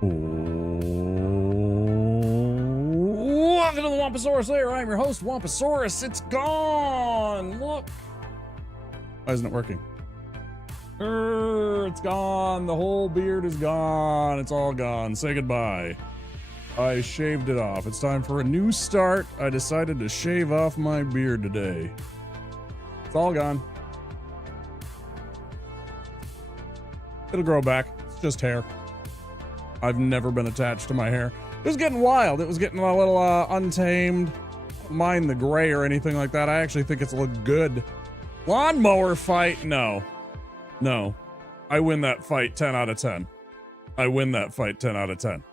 Welcome to the Wamposaurus Lair. I'm your host, Wamposaurus. It's gone. Look. Why isn't it working? It's gone. The whole beard is gone. It's all gone. Say goodbye. I shaved it off. It's time for a new start. I decided to shave off my beard today. It's all gone. It'll grow back. It's just hair. I've never been attached to my hair. It was getting wild. It was getting a little untamed. Don't mind the gray or anything like that. I actually think it's look good. Lawnmower fight? No. No. I win that fight 10 out of 10. I win that fight 10 out of 10.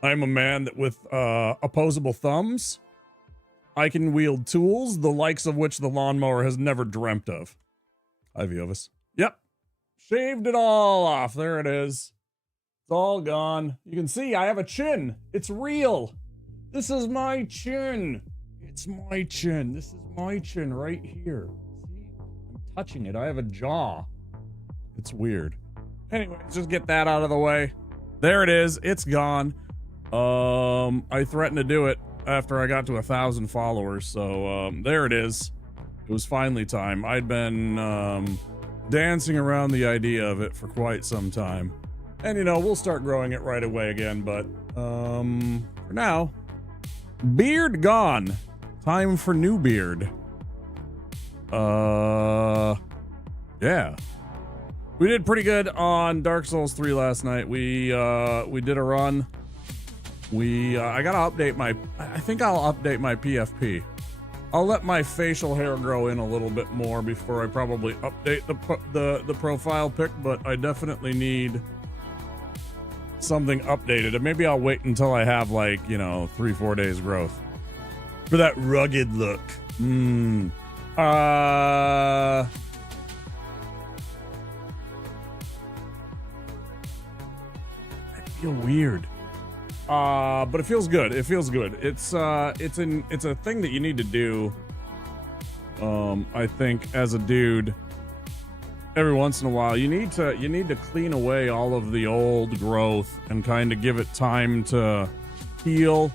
I'm a man that with opposable thumbs, I can wield tools, the likes of which the lawnmower has never dreamt of. Hi, Viovis. Yep. Shaved it all off. There it is. It's all gone. You can see I have a chin. It's real. This is my chin. It's my chin. This is my chin right here. See? I'm touching it. I have a jaw. It's weird. Anyways, just get that out of the way. There it is. It's gone. I threatened to do it after I got to 1,000 followers. So, there it is. It was finally time. I'd been, dancing around the idea of it for quite some time. And, you know, we'll start growing it right away again. But, for now, beard gone. Time for new beard. Yeah. We did pretty good on Dark Souls 3 last night. We did a run. I gotta update I think I'll update my PFP. I'll let my facial hair grow in a little bit more before I probably update the profile pic, but I definitely need something updated. And maybe I'll wait until I have, like, you know, 3-4 days growth for that rugged look. I feel weird. But it feels good. It feels good. It's a thing that you need to do. I think as a dude, every once in a while, you need to clean away all of the old growth and kind of give it time to heal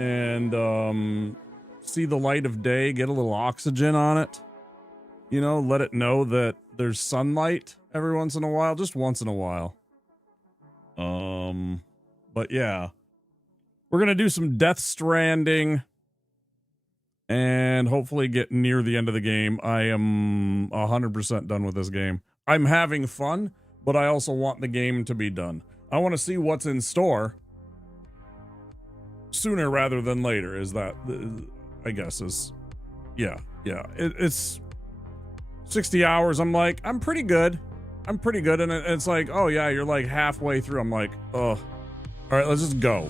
and see the light of day, get a little oxygen on it. You know, let it know that there's sunlight every once in a while, just once in a while. But yeah, we're going to do some Death Stranding and hopefully get near the end of the game. I am 100% done with this game. I'm having fun, but I also want the game to be done. I want to see what's in store sooner rather than later. Is that, I guess, is, yeah. It's 60 hours. I'm like, I'm pretty good. And it's like, oh yeah, you're like halfway through. I'm like, oh. All right, let's just go.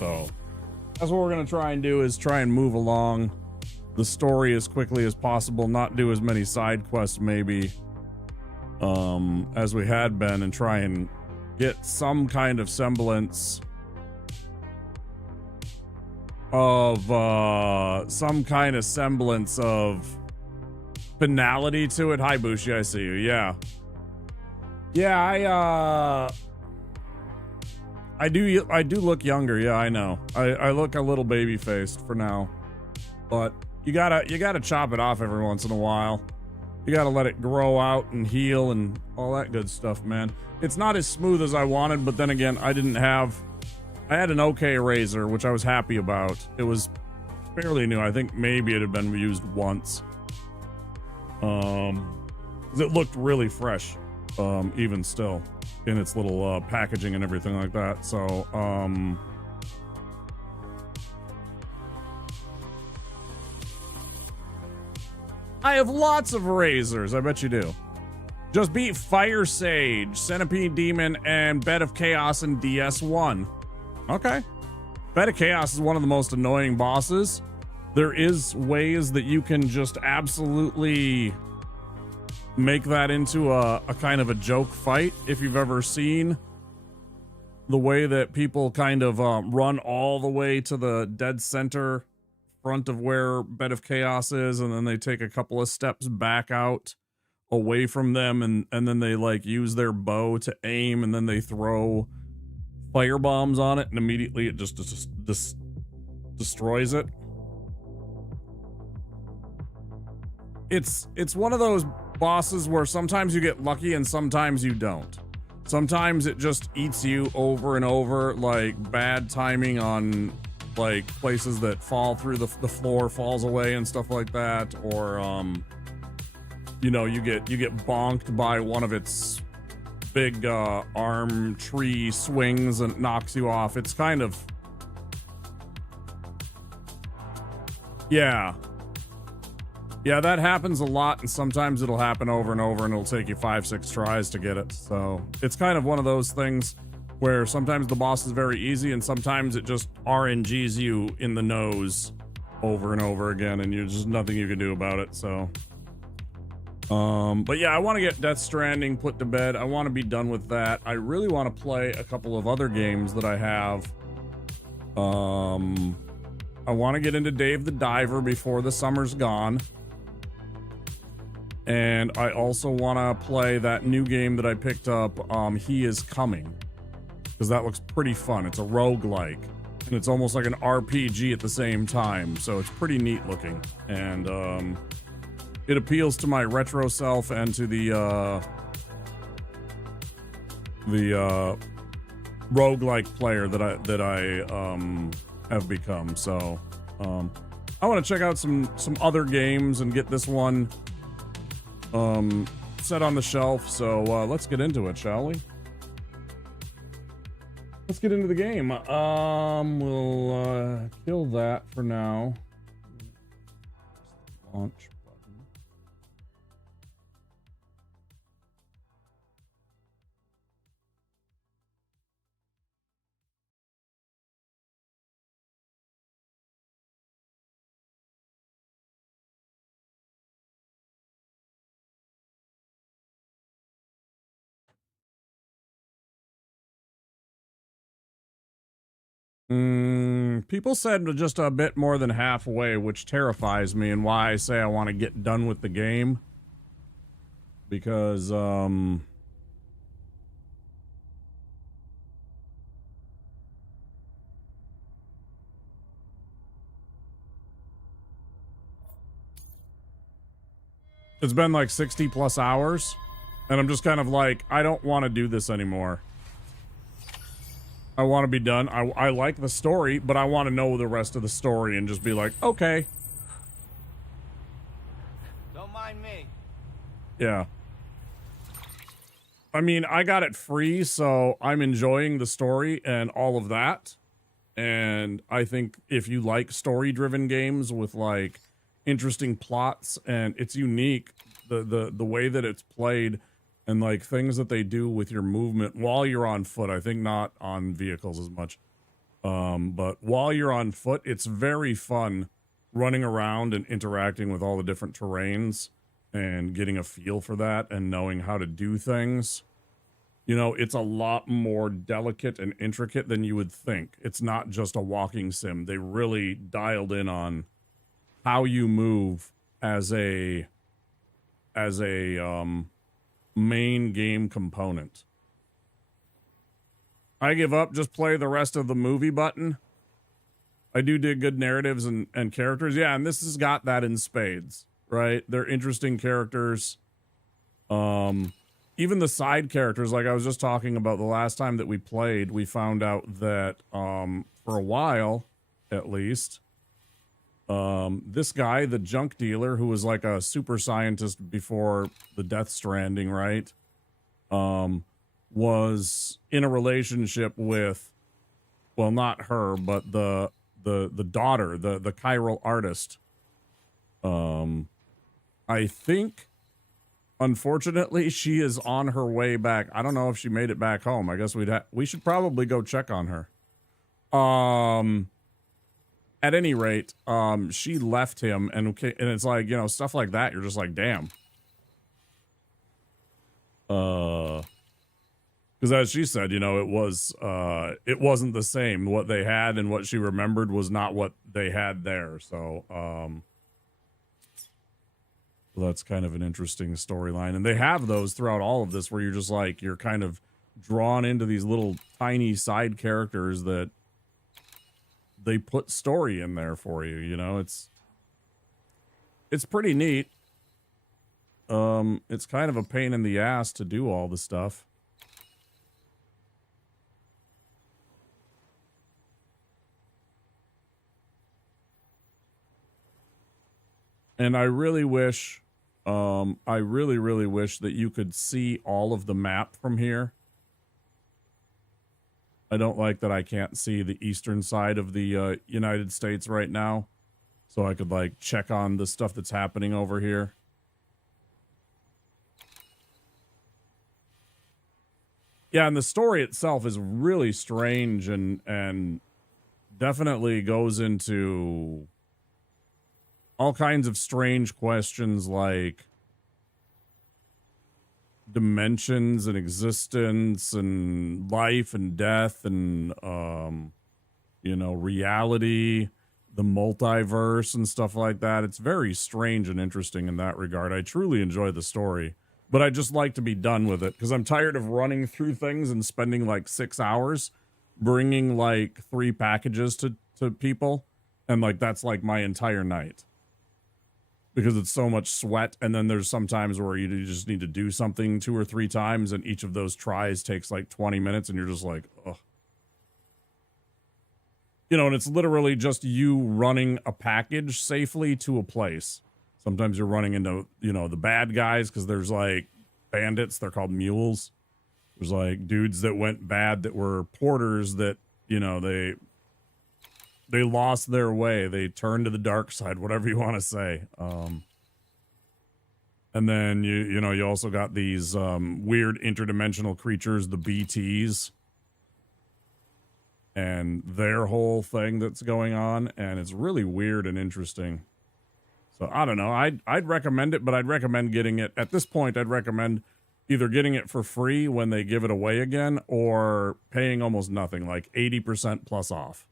So that's what we're going to try and do, is try and move along the story as quickly as possible, not do as many side quests maybe as we had been, and try and get some kind of semblance of finality to it. Hi Bushi, I see you. Yeah, I do look younger. Yeah, I know. I look a little baby faced for now, but you gotta chop it off every once in a while. You gotta let it grow out and heal and all that good stuff, man. It's not as smooth as I wanted, but then again, I had an okay razor, which I was happy about. It was fairly new. I think maybe it had been used once. 'Cause it looked really fresh, even still, in its little packaging and everything like that. So I have lots of razors. I bet you do. Just beat Fire Sage, Centipede Demon, and Bed of Chaos in DS1. Okay. Bed of Chaos is one of the most annoying bosses. There is ways that you can just absolutely make that into a kind of a joke fight. If you've ever seen the way that people kind of run all the way to the dead center front of where Bed of Chaos is, and then they take a couple of steps back out away from them, and then they like use their bow to aim, and then they throw fire bombs on it, and immediately it just destroys it. It's one of those bosses where sometimes you get lucky and sometimes you don't. Sometimes it just eats you over and over, like bad timing on like places that fall through the floor falls away and stuff like that, or you know, you get bonked by one of its big arm tree swings and knocks you off. It's kind of, yeah, that happens a lot, and sometimes it'll happen over and over, and it'll take you 5-6 tries to get it. So it's kind of one of those things where sometimes the boss is very easy, and sometimes it just RNGs you in the nose over and over again, and there's just nothing you can do about it. So but yeah, I want to get Death Stranding put to bed. I want to be done with that. I really want to play a couple of other games that I have. I want to get into Dave the Diver before the summer's gone. And I also want to play that new game that I picked up, He Is Coming, because that looks pretty fun. It's a roguelike, and it's almost like an RPG at the same time, so it's pretty neat looking. And it appeals to my retro self and to the roguelike player that I have become. So I want to check out some other games and get this one set on the shelf. So let's get into it, shall we? Let's get into the game. We'll kill that for now. Launch button. People said just a bit more than halfway, which terrifies me, and why I say I want to get done with the game. Because, it's been like 60 plus hours, and I'm just kind of like, I don't want to do this anymore. I want to be done. I like the story, but I want to know the rest of the story and just be like, okay. Don't mind me. Yeah. I mean, I got it free, so I'm enjoying the story and all of that. And I think if you like story-driven games with like interesting plots, and it's unique, the way that it's played, and like things that they do with your movement while you're on foot. I think not on vehicles as much. But while you're on foot, it's very fun running around and interacting with all the different terrains and getting a feel for that and knowing how to do things. You know, it's a lot more delicate and intricate than you would think. It's not just a walking sim. They really dialed in on how you move as a main game component. I give up, just play the rest of the movie button. I do dig good narratives and characters. Yeah, and this has got that in spades, right? They're interesting characters. Even the side characters, like I was just talking about the last time that we played, we found out that for a while, at least, this guy, the junk dealer, who was like a super scientist before the Death Stranding, right? Was in a relationship with, well, not her, but the daughter, the chiral artist. I think, unfortunately, she is on her way back. I don't know if she made it back home. I guess we should probably go check on her. At any rate, she left him, and it's like, you know, stuff like that. You're just like, damn. Because as she said, you know, it wasn't the same. What they had and what she remembered was not what they had there. So, So that's kind of an interesting storyline. And they have those throughout all of this where you're just like, you're kind of drawn into these little tiny side characters that they put story in there for you, you know? It's pretty neat. It's kind of a pain in the ass to do all the stuff. And I really wish, I really wish that you could see all of the map from here. I don't like that I can't see the eastern side of the United States right now. So I could like check on the stuff that's happening over here. Yeah, and the story itself is really strange and definitely goes into all kinds of strange questions like dimensions and existence and life and death and you know, reality, the multiverse and stuff like that. It's very strange and interesting in that regard. I truly enjoy the story, but I just like to be done with it because I'm tired of running through things and spending like 6 hours bringing like 3 packages to people, and like that's like my entire night. Because it's so much sweat, and then there's some times where you just need to do something 2 or 3 times, and each of those tries takes like 20 minutes, and you're just like, ugh. You know, and it's literally just you running a package safely to a place. Sometimes you're running into, you know, the bad guys, because there's like bandits, they're called mules. There's like dudes that went bad that were porters that, you know, they lost their way. They turned to the dark side, whatever you want to say. And then you know, you also got these weird interdimensional creatures, the BTs, and their whole thing that's going on, and it's really weird and interesting. So I don't know. I'd recommend it, but I'd recommend getting it at this point. I'd recommend either getting it for free when they give it away again, or paying almost nothing, like 80% plus off.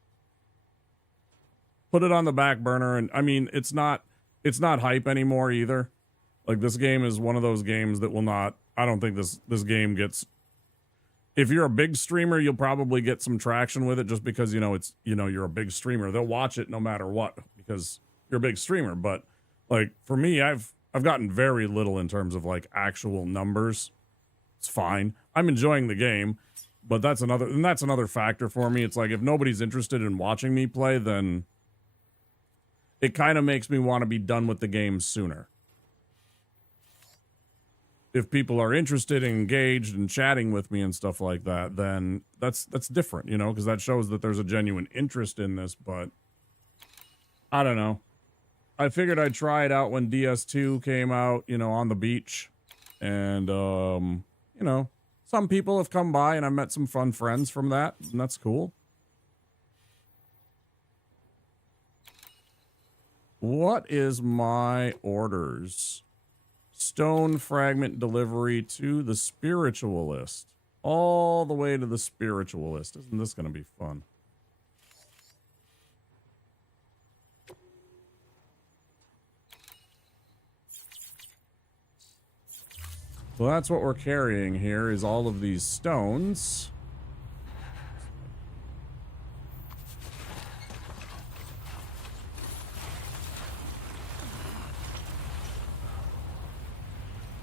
Put it on the back burner, and I mean, it's not hype anymore either. Like, this game is one of those games that will not, I don't think this game gets, if you're a big streamer, you'll probably get some traction with it just because, you know, it's, you know, you're a big streamer. They'll watch it no matter what because you're a big streamer. But like for me, I've gotten very little in terms of like actual numbers. It's fine. I'm enjoying the game, but that's another factor for me. It's like, if nobody's interested in watching me play, then it kind of makes me want to be done with the game sooner. If people are interested and engaged and chatting with me and stuff like that, then that's different, you know, because that shows that there's a genuine interest in this. But I don't know. I figured I'd try it out when DS2 came out, you know, on the beach. And, you know, some people have come by and I met some fun friends from that, and that's cool. What is my orders? Stone fragment delivery to the spiritualist. All the way to the spiritualist. Isn't this going to be fun? So that's what we're carrying here, is all of these stones.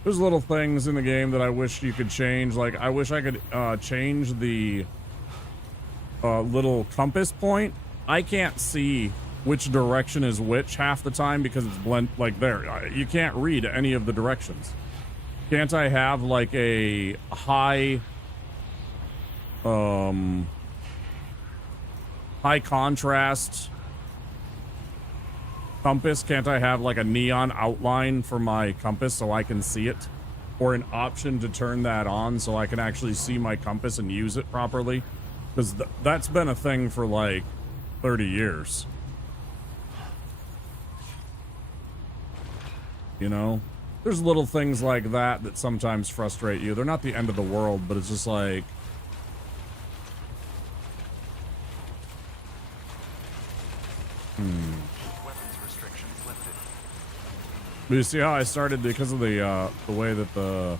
There's little things in the game that I wish you could change. Like, I wish I could change the little compass point. I can't see which direction is which half the time because it's blend, like there. You can't read any of the directions. Can't I have like a high contrast compass? Can't I have like a neon outline for my compass so I can see it, or an option to turn that on so I can actually see my compass and use it properly? Because that's been a thing for like 30 years, you know. There's little things like that that sometimes frustrate you. They're not the end of the world, but it's just like, You see how I started because of the way that the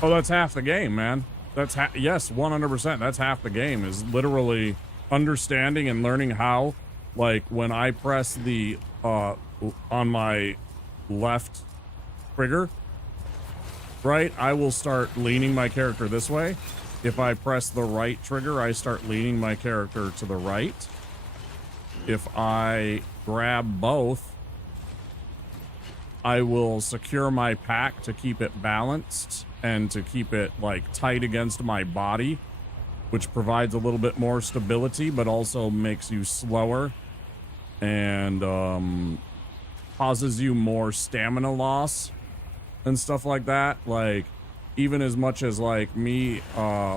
oh, that's half the game, man. That's yes, 100%. That's half the game, is literally understanding and learning how, like, when I press the on my left trigger, right, I will start leaning my character this way. If I press the right trigger, I start leaning my character to the right. If I grab both, I will secure my pack to keep it balanced and to keep it like tight against my body, which provides a little bit more stability, but also makes you slower and causes you more stamina loss and stuff like that. Like, even as much as like me,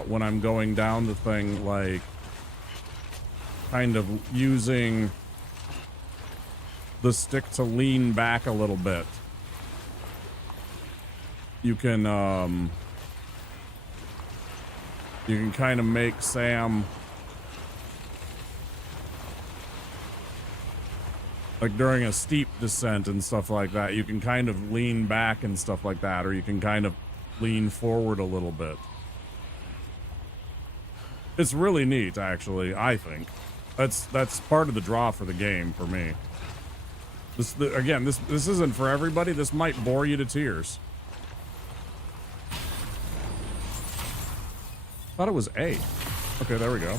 when I'm going down the thing, like kind of using the stick to lean back a little bit. You can kind of make Sam, like during a steep descent and stuff like that, you can kind of lean back and stuff like that, or you can kind of lean forward a little bit. It's really neat, actually. I think that's part of the draw for the game for me. Again, this isn't for everybody. This might bore you to tears. Thought it was A. Okay, there we go.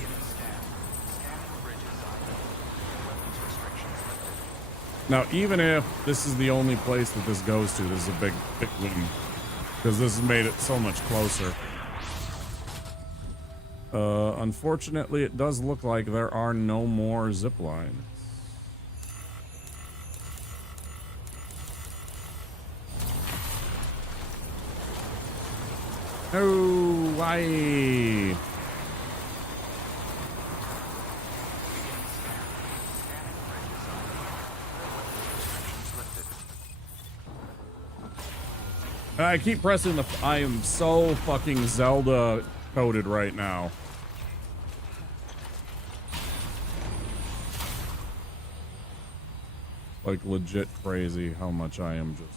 Now, even if this is the only place that this goes to, this is a big win, because this has made it so much closer. Unfortunately, it does look like there are no more zip lines. Oh, why? I keep pressing the... I am so fucking Zelda coded right now. Like, legit crazy how much I am just...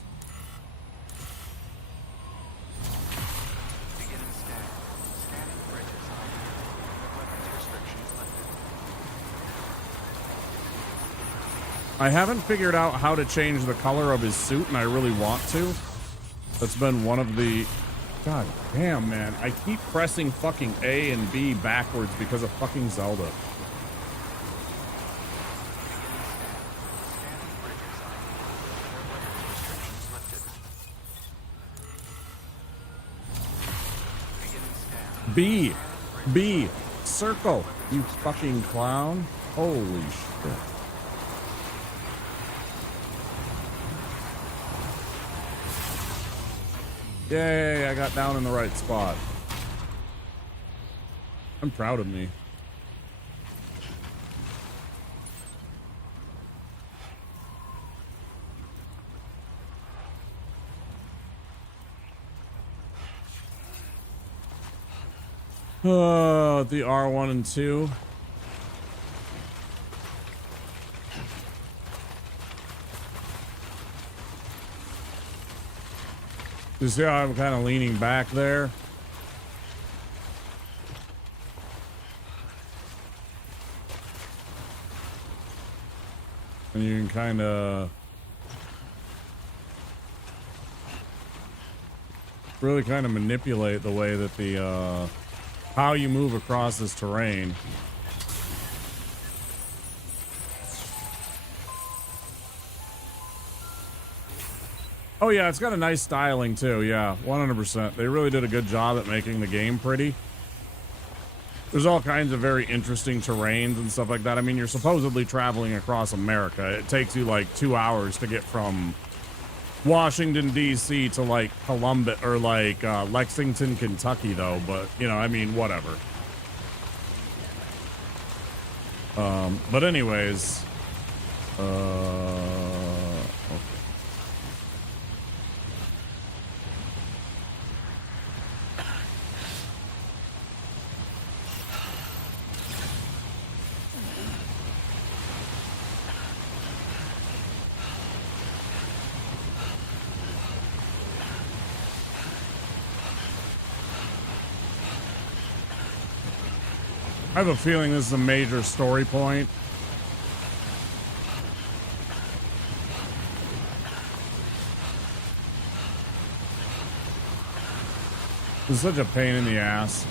I haven't figured out how to change the color of his suit, and I really want to. That's been one of the... God damn, man. I keep pressing fucking A and B backwards because of fucking Zelda. B. Circle. You fucking clown. Holy shit. Yay, I got down in the right spot. I'm proud of me. The R1 and 2. You see how I'm kind of leaning back there? And you can kind of really kind of manipulate the way that the how you move across this terrain. Oh yeah, it's got a nice styling too. Yeah, 100%. They really did a good job at making the game pretty. There's all kinds of very interesting terrains and stuff like that. I mean, you're supposedly traveling across America. It takes you like 2 hours to get from Washington, D.C. to like Columbus or like Lexington, Kentucky, though. But, you know, I mean, whatever. But anyways, okay. I have a feeling this is a major story point. It's such a pain in the ass.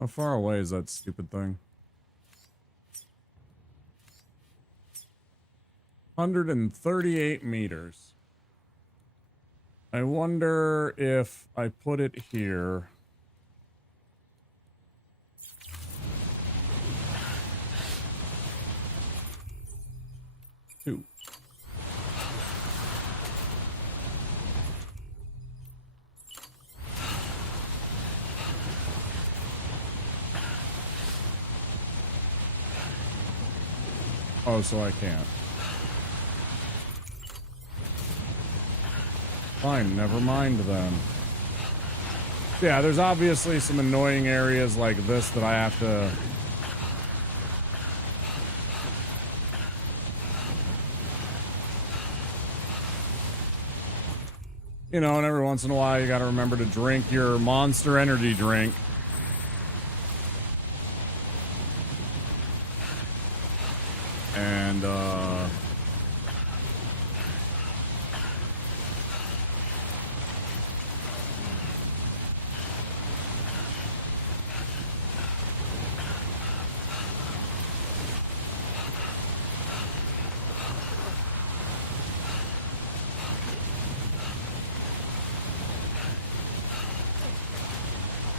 How far away is that stupid thing? 138 meters. I wonder if I put it here. Two. Oh, so I can't. Fine, never mind then. Yeah, there's obviously some annoying areas like this that I have to... You know, and every once in a while you gotta remember to drink your Monster Energy drink. And,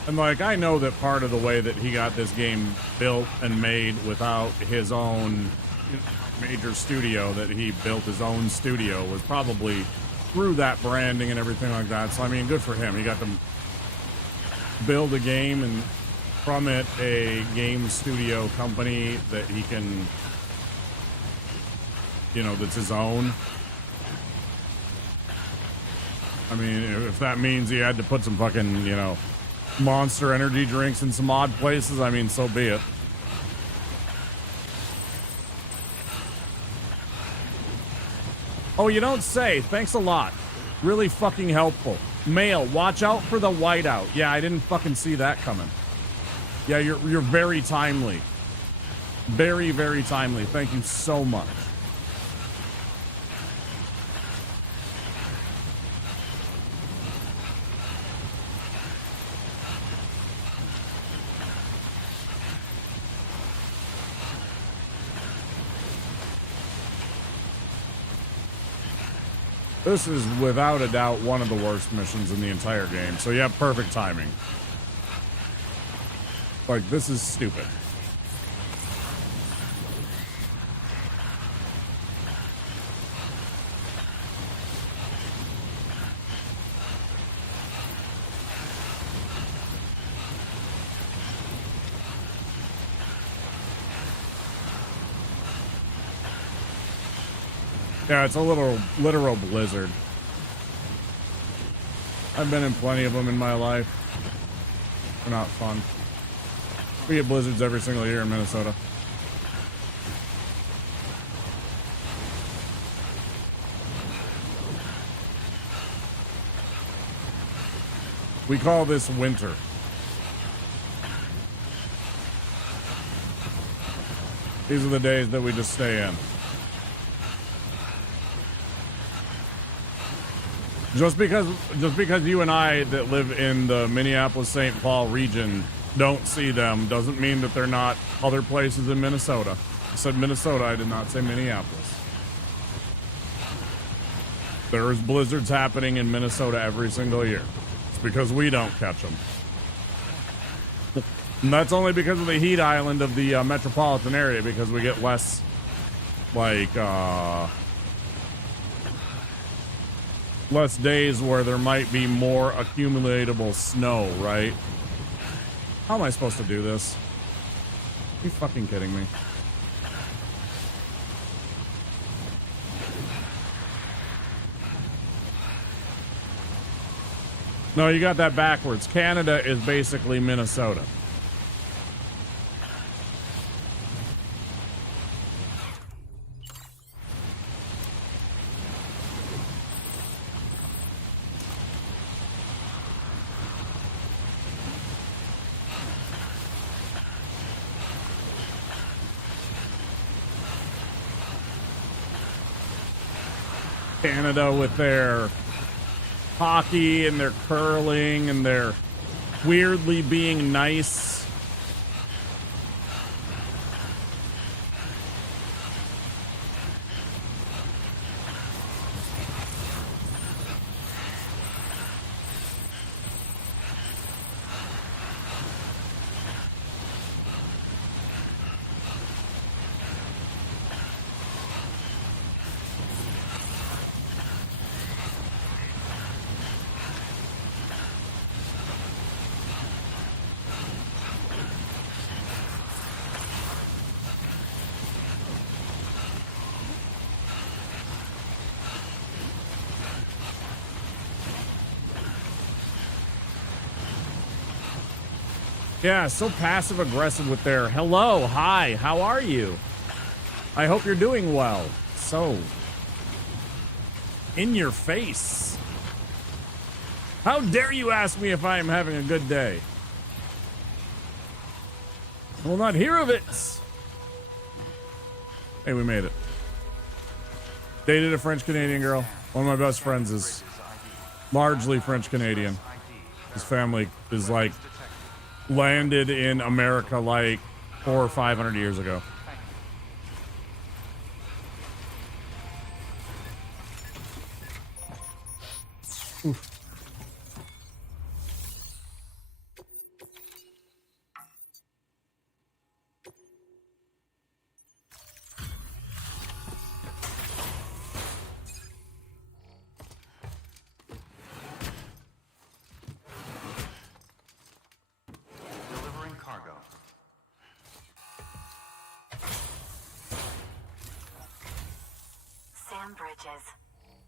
and like, I know that part of the way that he got this game built and made without his own major studio, that he built his own studio, was probably through that branding and everything like that. So, I mean, good for him. He got to build a game and from it a game studio company that he can, you know, that's his own. I mean, if that means he had to put some fucking, you know, Monster Energy drinks in some odd places, I mean, so be it. Oh, you don't say. Thanks a lot. Really fucking helpful. Mail, watch out for the whiteout. Yeah, I didn't fucking see that coming. Yeah, you're very timely. Very, very timely. Thank you so much. This is without a doubt one of the worst missions in the entire game. So yeah, perfect timing. Like, this is stupid. Yeah, it's a literal blizzard. I've been in plenty of them in my life. They're not fun. We get blizzards every single year in Minnesota. We call this winter. These are the days that we just stay in. Just because you and I that live in the Minneapolis-St. Paul region don't see them doesn't mean that they're not other places in Minnesota. I said Minnesota, I did not say Minneapolis. There's blizzards happening in Minnesota every single year. It's because we don't catch them. And that's only because of the heat island of the metropolitan area, because we get less, like, less days where there might be more accumulatable snow, right? How am I supposed to do this? Are you fucking kidding me? No, you got that backwards. Canada is basically Minnesota. Canada with their hockey and their curling and their weirdly being nice. Yeah, so passive aggressive with their hello, hi, how are you? I hope you're doing well. So in your face. How dare you ask me if I am having a good day? I will not hear of it. Hey, we made it. Dated a French Canadian girl. One of my best friends is largely French Canadian. His family is like landed in America like 400 or 500 years ago. Oof. Bridges.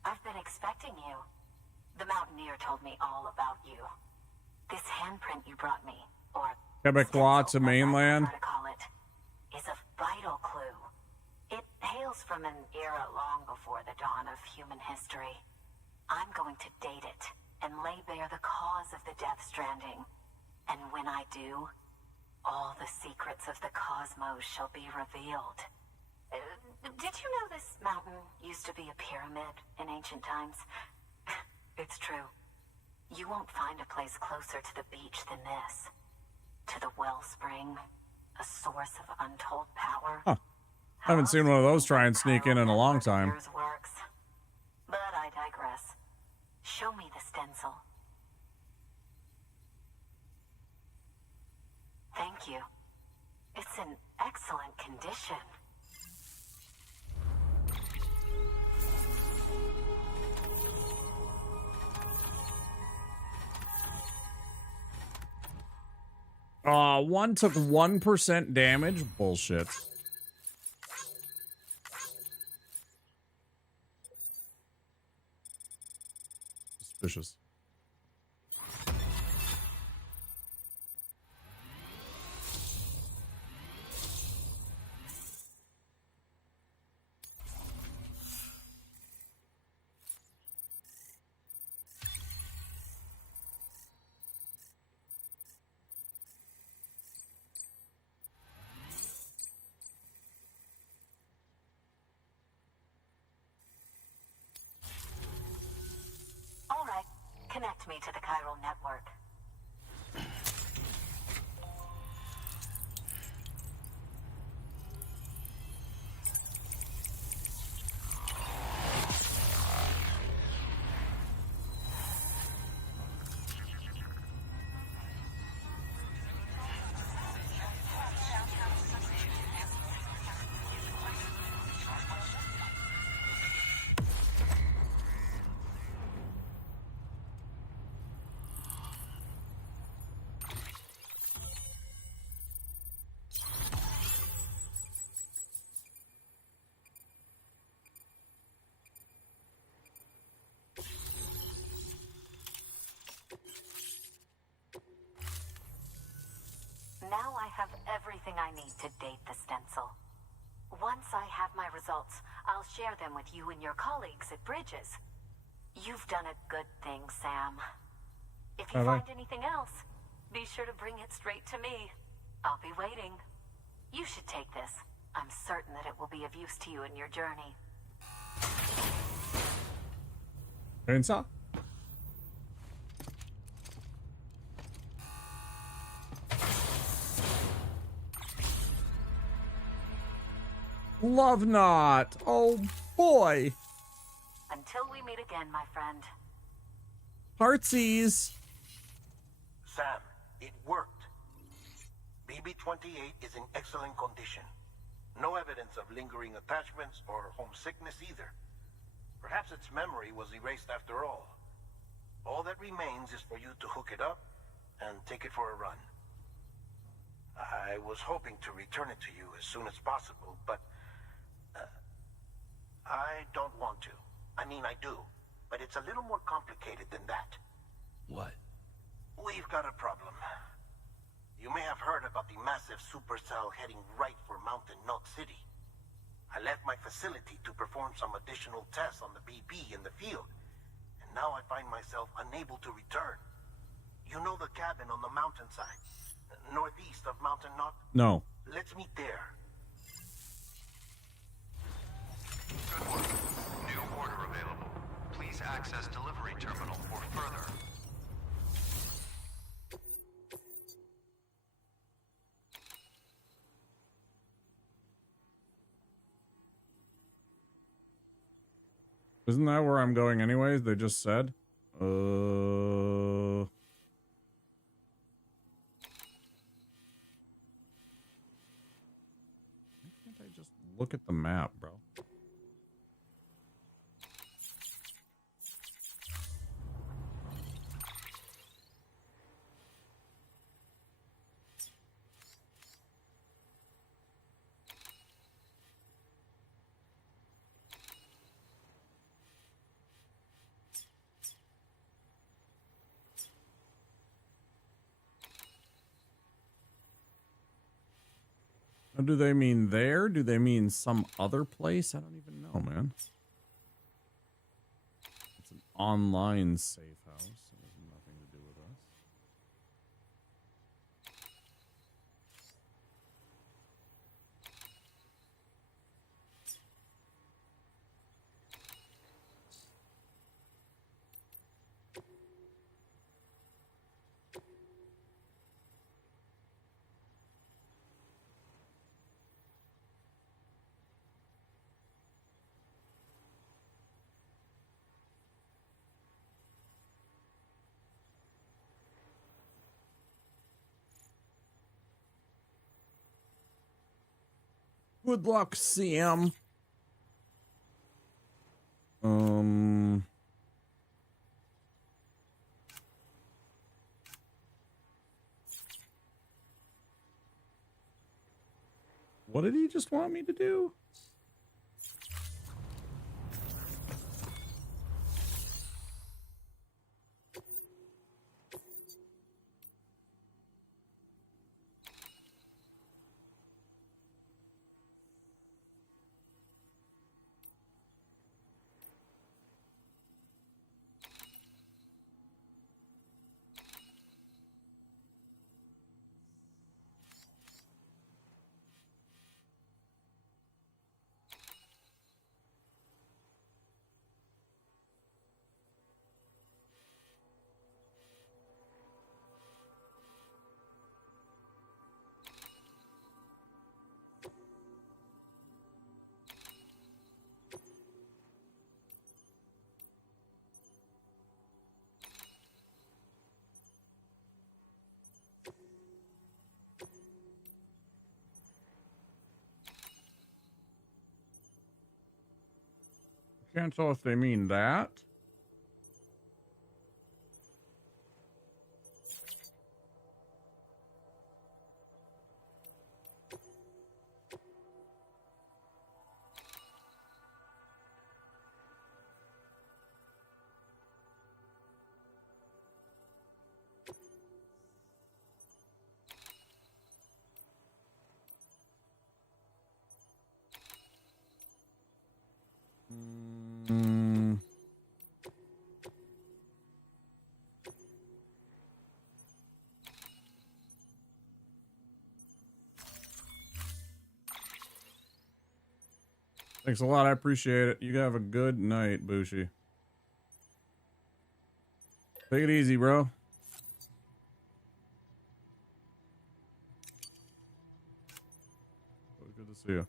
I've been expecting you. The Mountaineer told me all about you. This handprint you brought me, or Quebecois to mainland, to call it, is a vital clue. It hails from an era long before the dawn of human history. I'm going to date it and lay bare the cause of the Death Stranding. And when I do, all the secrets of the cosmos shall be revealed. Did you know this mountain used to be a pyramid in ancient times? It's true. You won't find a place closer to the beach than this. To the wellspring, a source of untold power. Huh. I haven't seen one of those try and sneak in a long time. Works. But I digress. Show me the stencil. Thank you. It's in excellent condition. One took 1% damage. Bullshit. Suspicious. Connect me to the chiral network. Now I have everything I need to date the stencil. Once I have my results, I'll share them with you and your colleagues at Bridges. You've done a good thing, Sam. If you find anything else, be sure to bring it straight to me. I'll be waiting. You should take this. I'm certain that it will be of use to you in your journey. Chainsaw? Love not. Oh boy. Until we meet again, my friend. Heartsies. Sam, it worked. BB-28 is in excellent condition. No evidence of lingering attachments or homesickness either. Perhaps its memory was erased after all. All that remains is for you to hook it up and take it for a run. I was hoping to return it to you as soon as possible, but I don't want to. I mean, I do, but it's a little more complicated than that. What? We've got a problem. You may have heard about the massive supercell heading right for Mountain Knot City. I left my facility to perform some additional tests on the BB in the field, and now I find myself unable to return. You know the cabin on the mountainside, northeast of Mountain Knot? No. Let's meet there. Good work. New order available. Please access delivery terminal for further. Isn't that where I'm going anyways? They just said. Why can't I just look at the map, bro? Now, do they mean there? Do they mean some other place? I don't even know, man. It's an online safe house. It has nothing to do with us. Good luck, Sam. What did he just want me to do? Can't tell if they mean that. Thanks a lot. I appreciate it. You have a good night, Bushi. Take it easy, bro. Always good to see you.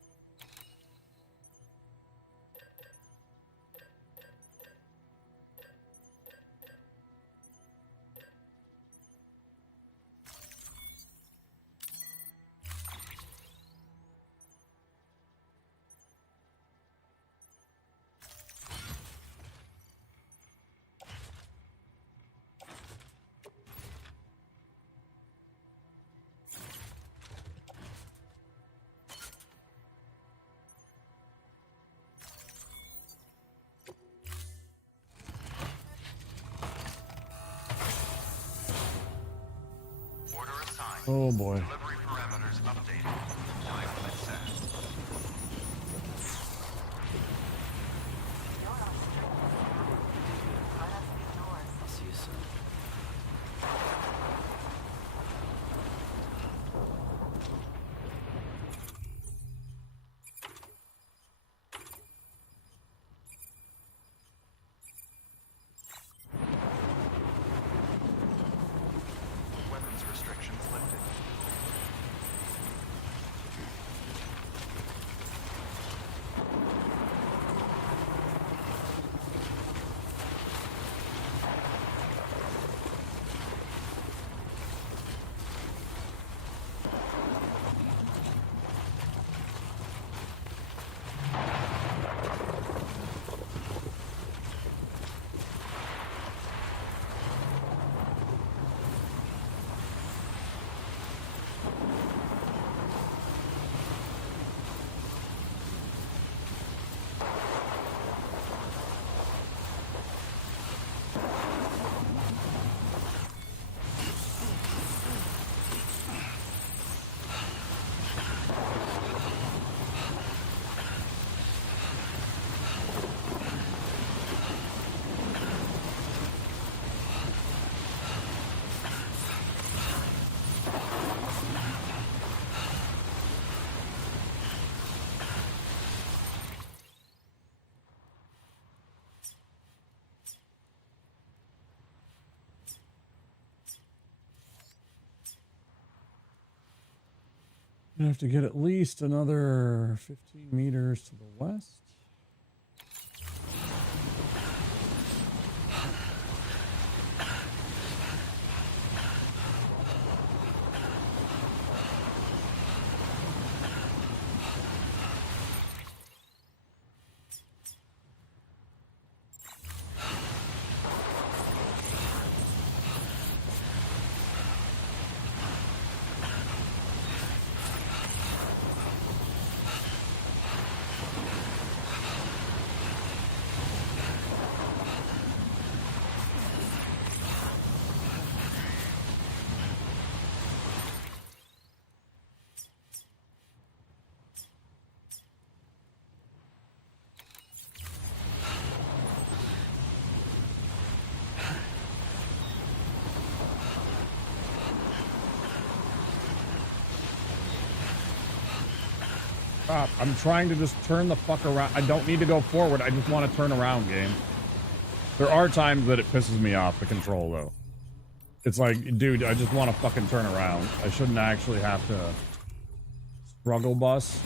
Order assigned. Oh boy. Delivery parameters updated. Time limit set. You're on Stranding. Let us be yours. I'll see you soon. Weapons restrictions lifted. I have to get at least another 15 meters to the west. Stop. I'm trying to just turn the fuck around. I don't need to go forward. I just want to turn around, game. There are times that it pisses me off, the control, though. It's like, dude, I just want to fucking turn around. I shouldn't actually have to struggle bus.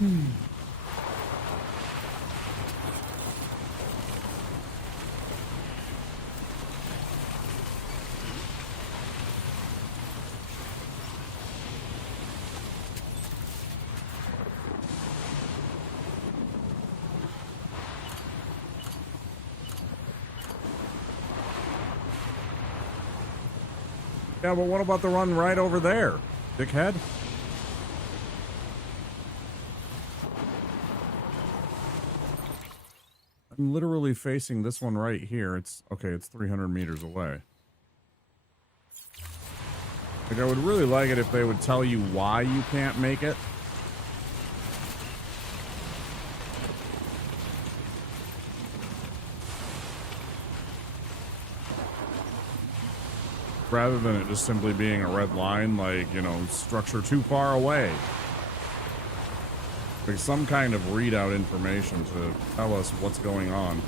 Yeah, but what about the run right over there, dickhead? I'm literally facing this one right here. It's okay, it's 300 meters away. Like, I would really like it if they would tell you why you can't make it. Rather than it just simply being a red line, like, you know, structure too far away. Like some kind of readout information to tell us what's going on.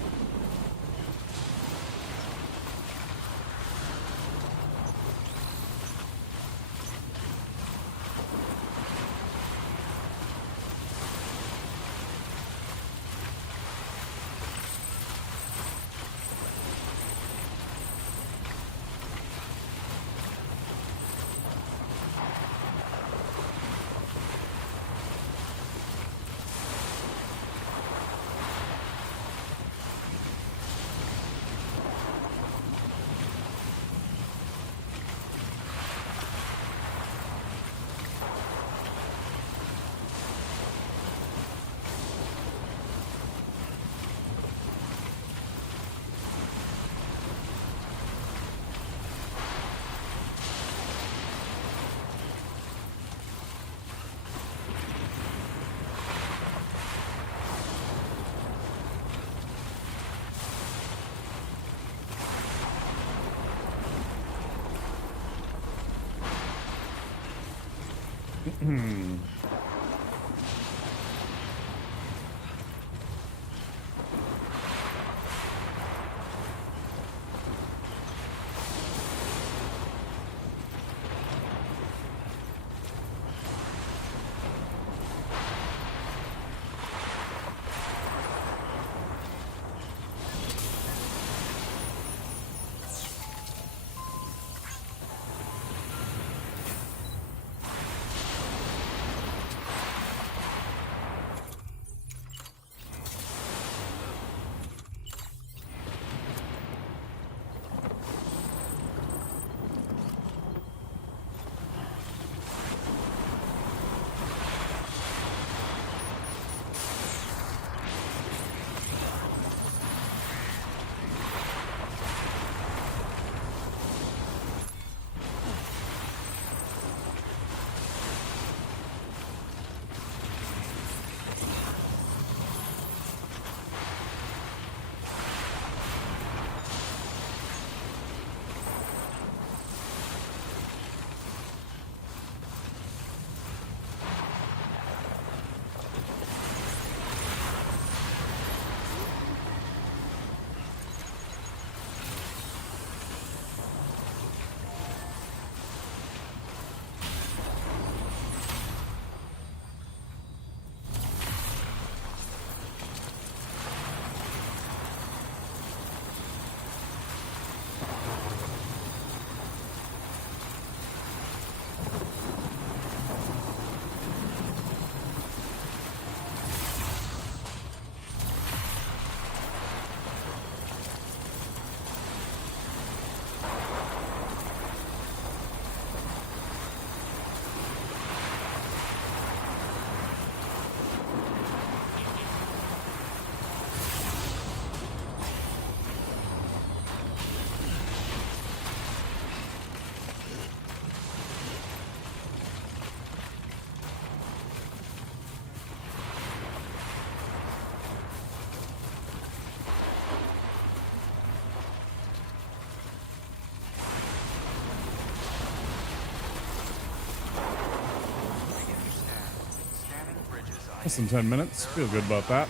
Less than 10 minutes. Feel good about that.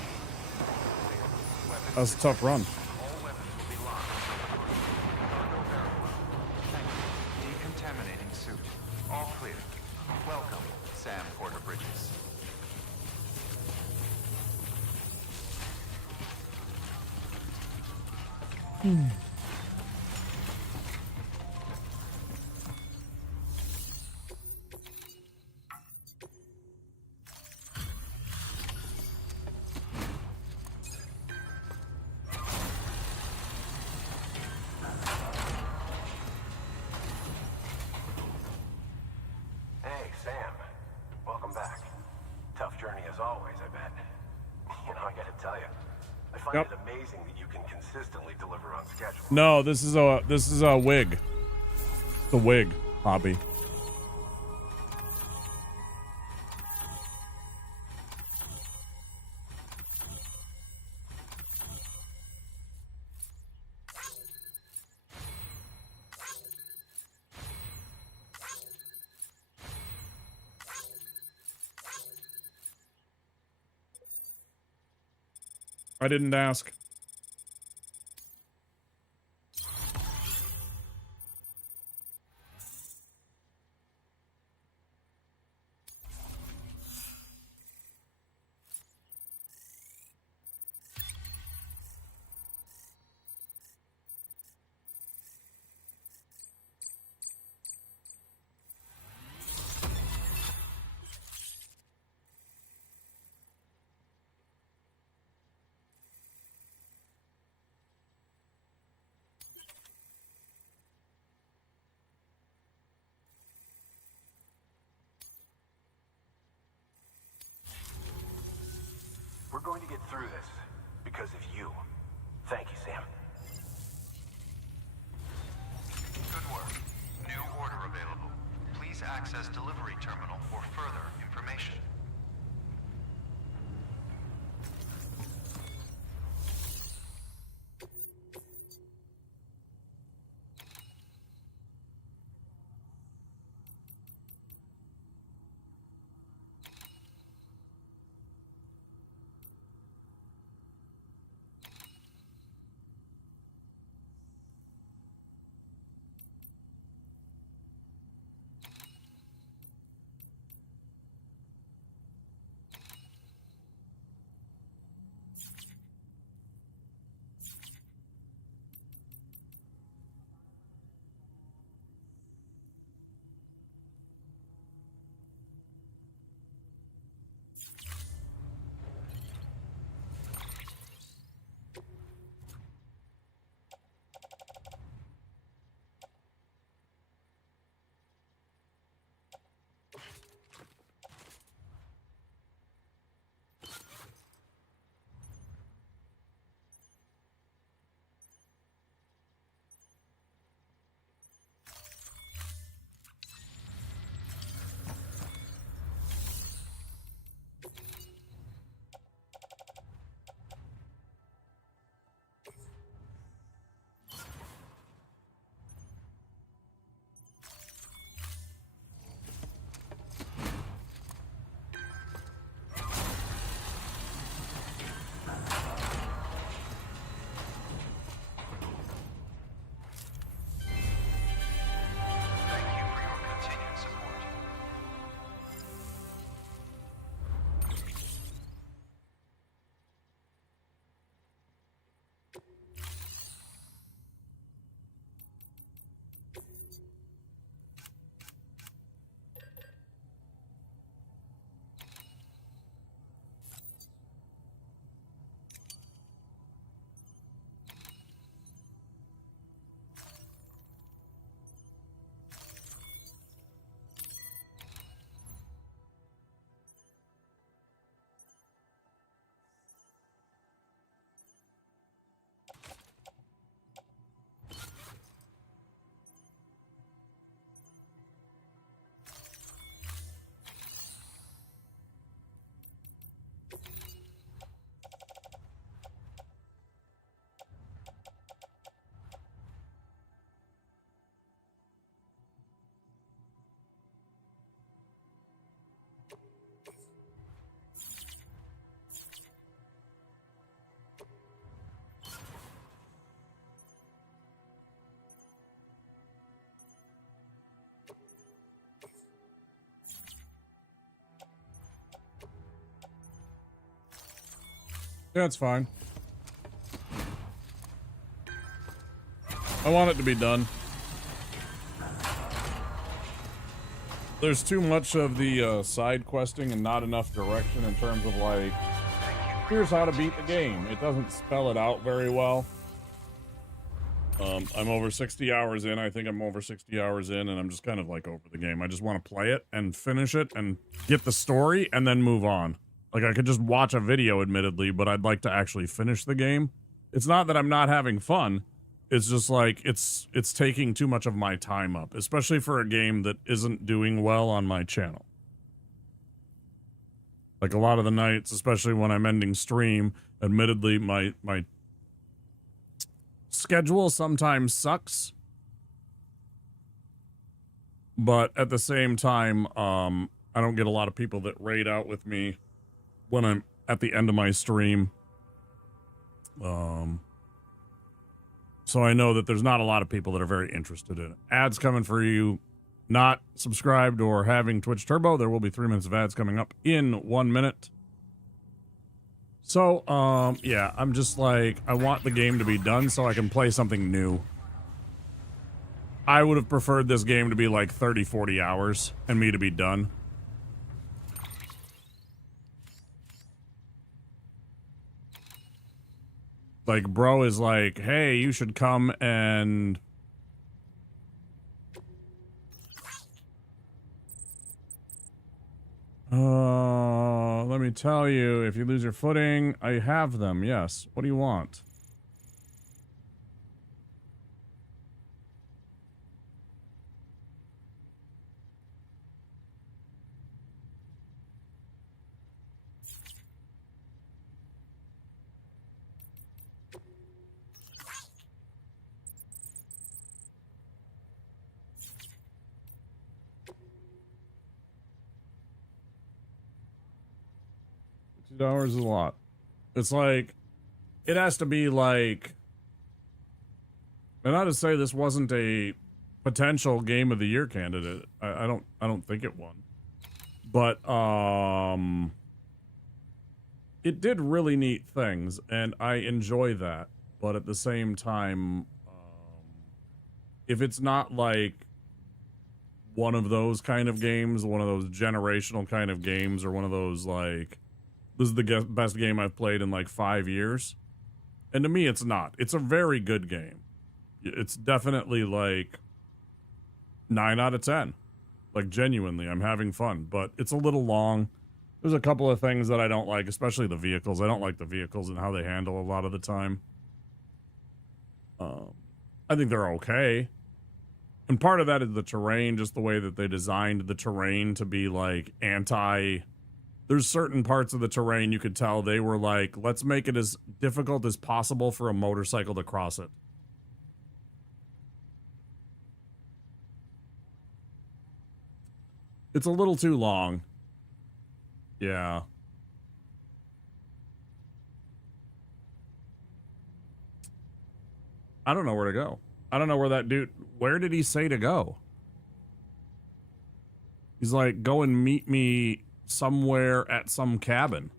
That was a tough run. All weapons will be locked. Cargo verified. Thank you. Decontaminating suit. All clear. Welcome, Sam Porter Bridges. Hey, Sam. Welcome back. Tough journey as always, I bet. You know, I gotta tell you, I find Yep. it amazing that you can consistently deliver on schedule. No, this is a wig. The wig hobby. I didn't ask. We're going to get through this because of you. Thank you, Sam. Good work. New order available. Please access delivery terminal for further information. Thank you for your continued support. Yeah, it's fine. I want it to be done. There's too much of the side questing and not enough direction in terms of like, here's how to beat the game. It doesn't spell it out very well. I'm over 60 hours in. I think I'm over 60 hours in, and I'm just kind of like over the game. I just want to play it and finish it and get the story and then move on. Like, I could just watch a video, admittedly, but I'd like to actually finish the game. It's not that I'm not having fun. It's just like, it's taking too much of my time up, especially for a game that isn't doing well on my channel. Like, a lot of the nights, especially when I'm ending stream, admittedly, my schedule sometimes sucks. But at the same time, I don't get a lot of people that raid out with me when I'm at the end of my stream. So I know that there's not a lot of people that are very interested in it. Ads coming for you not subscribed or having Twitch Turbo. There will be 3 minutes of ads coming up in 1 minute. So, yeah, I'm just like, I want the game to be done so I can play something new. I would have preferred this game to be like 30, 40 hours and me to be done. Like, bro is like, hey, you should come and... let me tell you, if you lose your footing, I have them, yes. What do you want? $2 is a lot. It's like, it has to be like, and not to say this wasn't a potential game of the year candidate. I don't think it won, but it did really neat things, and I enjoy that. But at the same time, if it's not like one of those kind of games, one of those generational kind of games, or one of those like, this is the best game I've played in like 5 years. And to me, it's not. It's a very good game. It's definitely like 9 out of 10. Like, genuinely, I'm having fun. But it's a little long. There's a couple of things that I don't like, especially the vehicles. I don't like the vehicles and how they handle a lot of the time. I think they're okay. And part of that is the terrain, just the way that they designed the terrain to be like there's certain parts of the terrain you could tell they were like, let's make it as difficult as possible for a motorcycle to cross it. It's a little too long. Yeah. I don't know where to go. I don't know where that dude, where did he say to go? He's like, go and meet me somewhere at some cabin.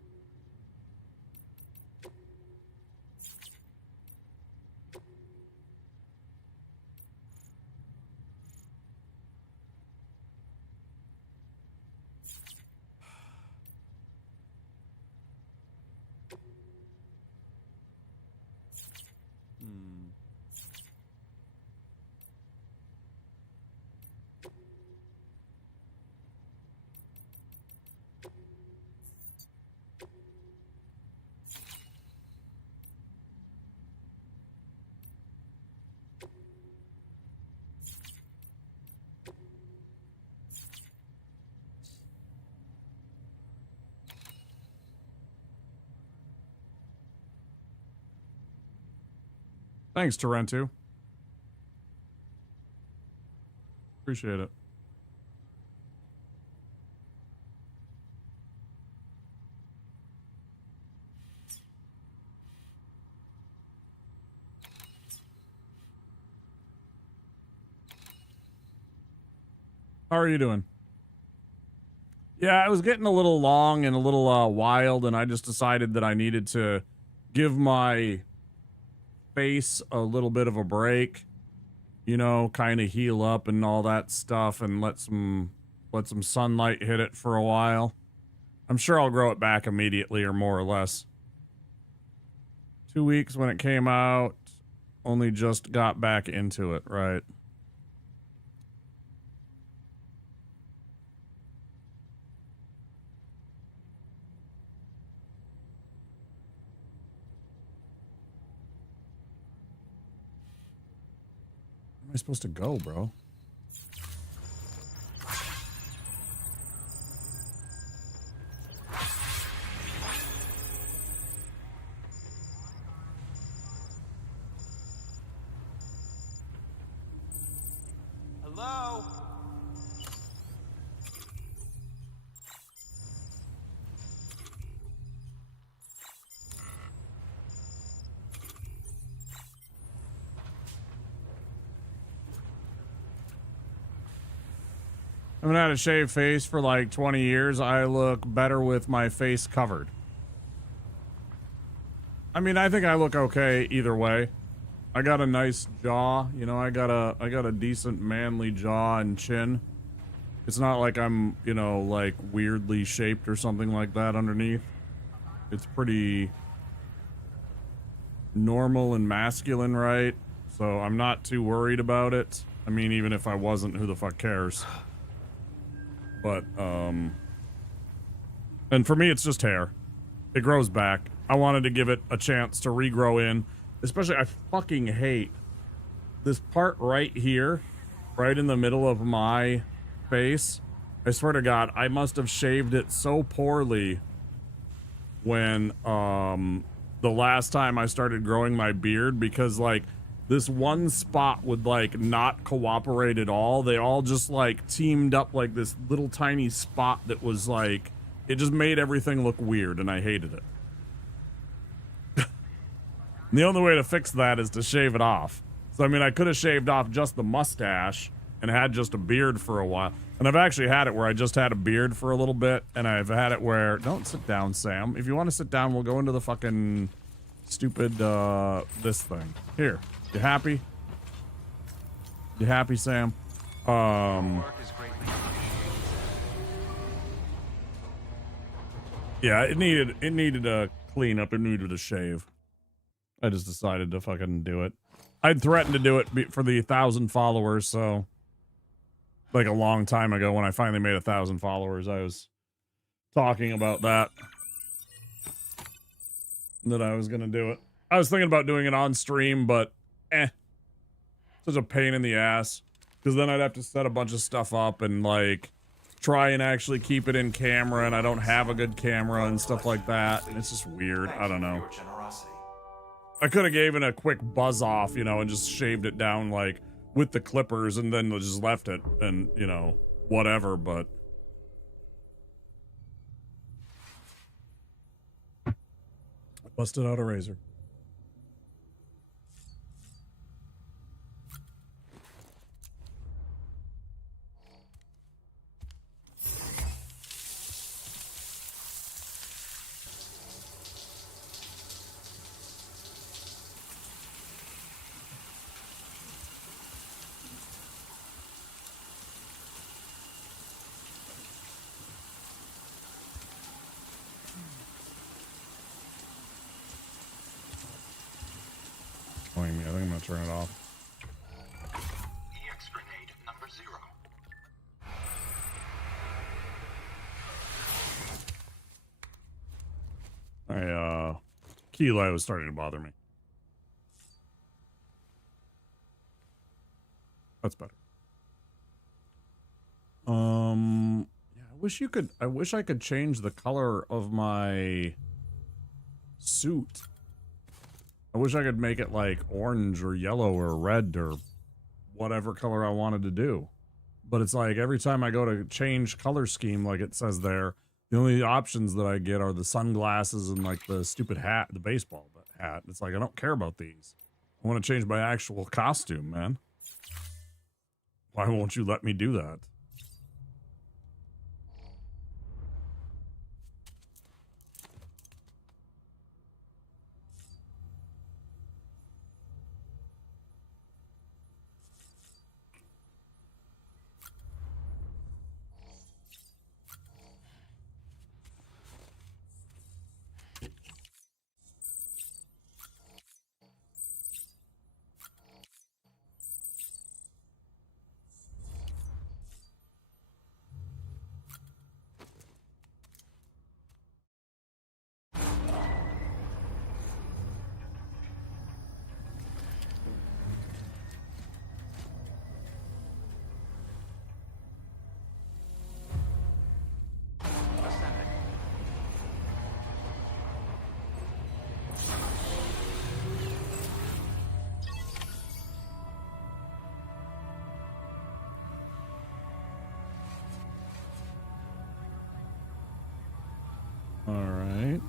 Thanks, Torrentu. Appreciate it. How are you doing? Yeah, it was getting a little long and a little wild, and I just decided that I needed to give my face a little bit of a break. you know, kind of heal up and all that stuff and let some sunlight hit it for a while. I'm sure I'll grow it back immediately or more or less. 2 weeks when it came out, only just got back into it, right? Where am I supposed to go, bro? Hello? I haven't had a shaved face for like 20 years. I look better with my face covered. I mean, I think I look okay either way. I got a nice jaw, you know, I got a decent manly jaw and chin. It's not like I'm, you know, like weirdly shaped or something like that underneath. It's pretty normal and masculine, right? So I'm not too worried about it. I mean, even if I wasn't, who the fuck cares? But, and for me, it's just hair. It grows back. I wanted to give it a chance to regrow in. Especially, I fucking hate this part right here, right in the middle of my face. I swear to God, I must have shaved it so poorly when, the last time I started growing my beard, because, like, this one spot would, like, not cooperate at all. They all just, like, teamed up like this little tiny spot that was, like, it just made everything look weird, and I hated it. And the only way to fix that is to shave it off. So, I mean, I could have shaved off just the mustache and had just a beard for a while. And I've actually had it where I just had a beard for a little bit, and I've had it where... Don't sit down, Sam. If you want to sit down, we'll go into the fucking stupid, this thing. Here. You happy? You happy, Sam? Work is greatly Yeah, it needed a clean up. It needed a shave. I just decided to fucking do it. I'd threatened to do it for the 1,000 followers, so... Like a long time ago when I finally made 1,000 followers, I was talking about that. That I was gonna do it. I was thinking about doing it on stream, but such a pain in the ass. Because then I'd have to set a bunch of stuff up and like try and actually keep it in camera, and I don't have a good camera and stuff like that. And it's just weird. I don't know. I could have given a quick buzz off, you know, and just shaved it down like with the clippers and then just left it and, you know, whatever, but busted out a razor. I think I'm gonna turn it off. EX grenade number 0. Key light was starting to bother me. That's better. Yeah, I wish I could change the color of my suit. I wish I could make it like orange or yellow or red or whatever color I wanted to do. But it's like every time I go to change color scheme, like it says there, the only options that I get are the sunglasses and like the stupid hat, the baseball hat. It's like, I don't care about these. I want to change my actual costume, man. Why won't you let me do that? All right.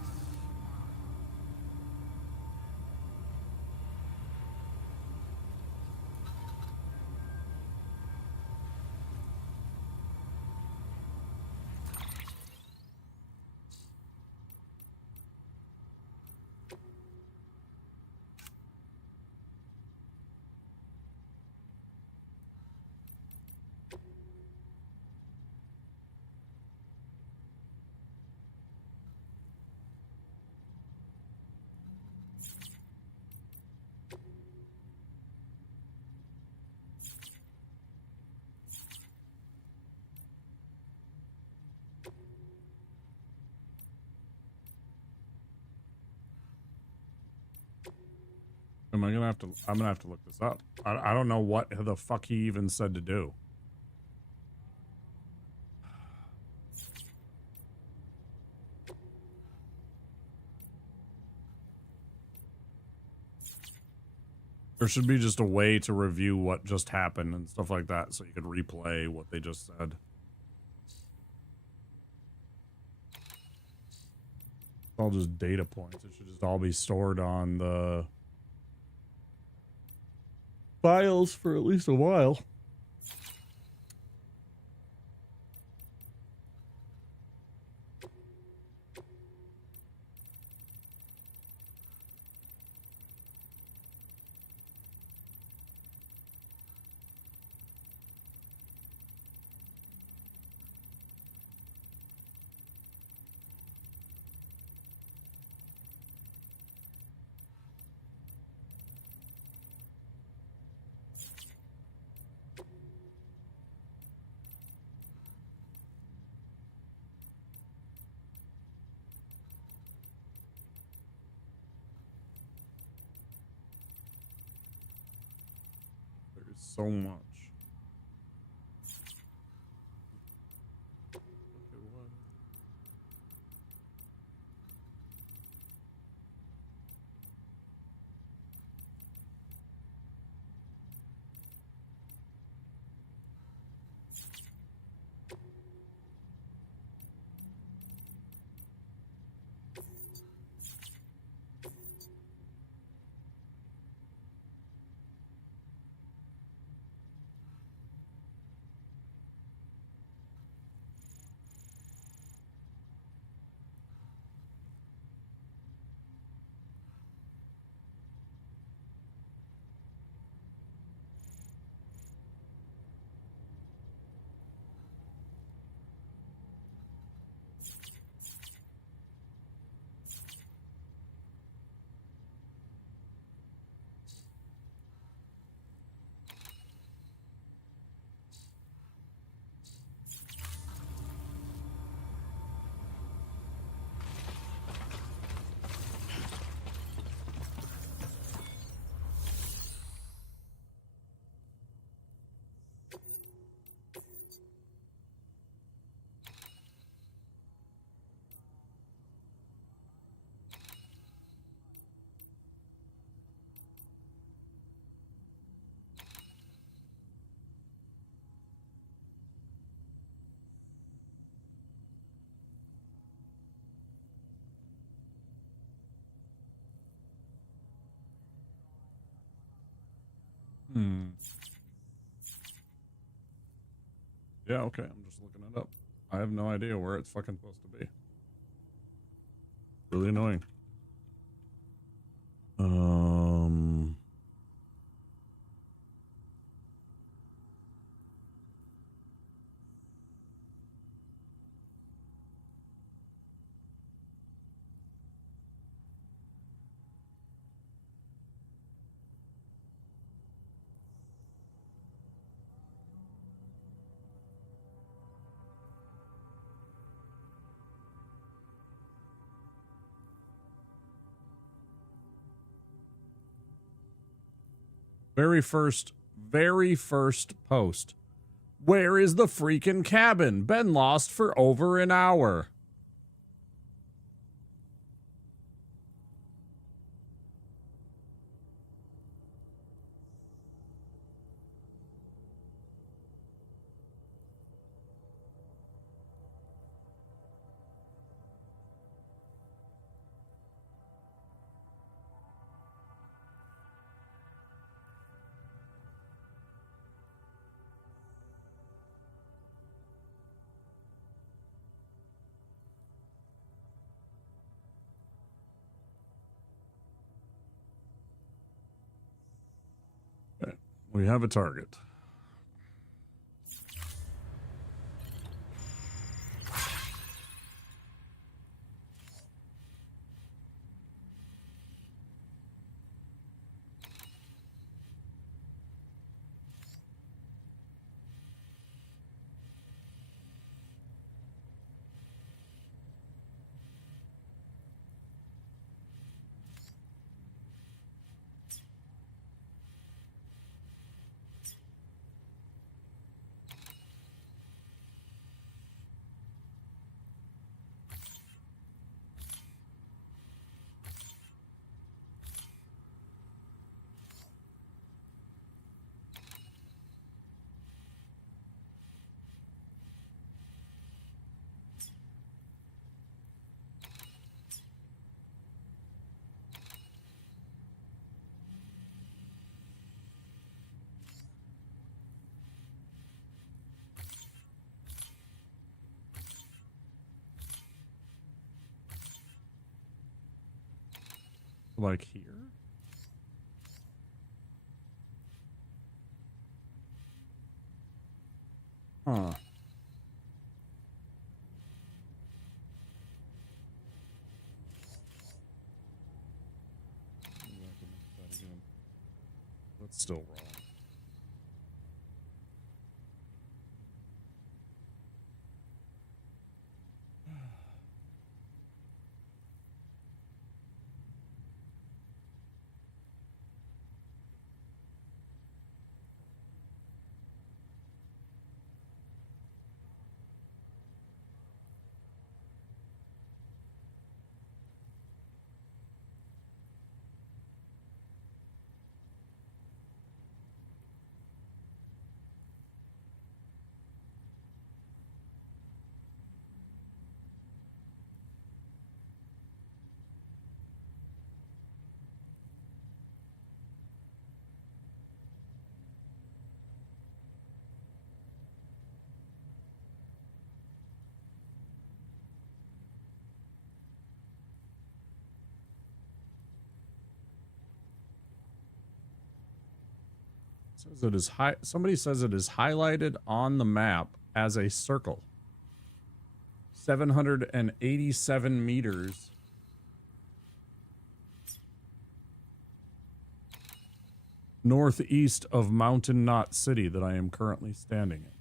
I'm gonna have to look this up. I don't know what the fuck he even said to do. There should be just a way to review what just happened and stuff like that, so you could replay what they just said. It's all just data points. It should just all be stored on the files for at least a while. There's so much. Look at what. Yeah, okay. I'm just looking it up. I have no idea where it's fucking supposed to be. Really annoying. Very first post. Where is the freaking cabin? Been lost for over an hour. We have a target. Like here? Huh. That's still wrong. Says it is somebody says it is highlighted on the map as a circle. 787 meters. Northeast of Mountain Knot City that I am currently standing in.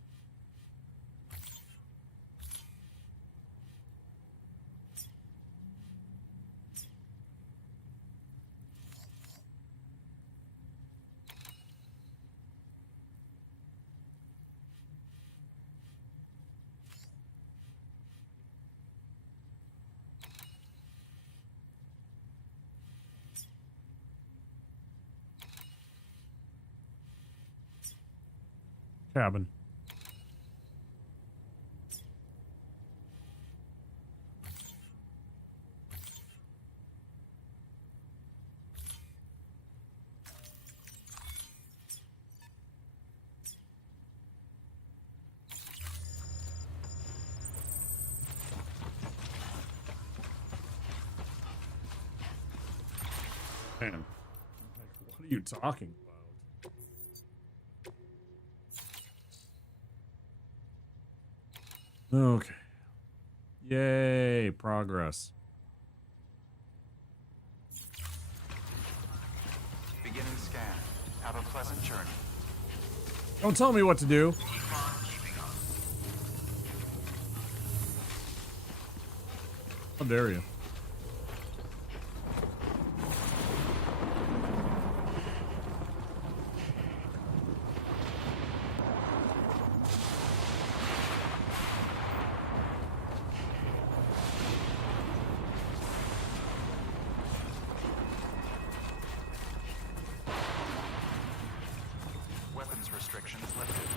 Cabin. Man, what are you talking about? Okay. Yay, progress. Beginning scan. Have a pleasant journey. Don't tell me what to do. Keep on keeping on. How dare you? Weapons restrictions lifted.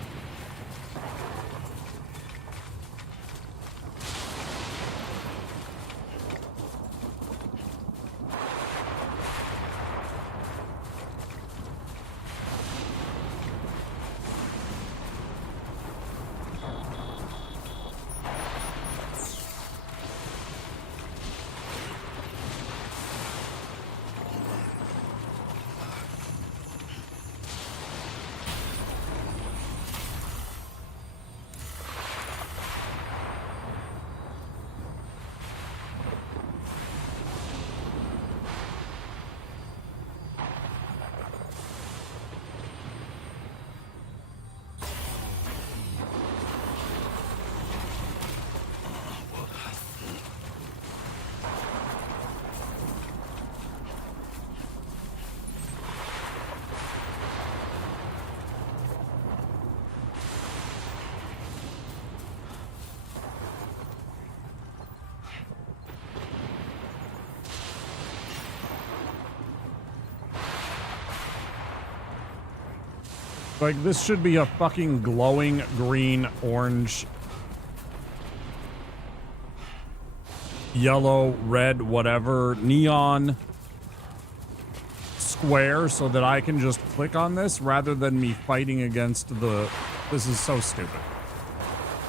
Like, this should be a fucking glowing green, orange, yellow, red, whatever, neon square so that I can just click on this rather than me fighting against the... This is so stupid.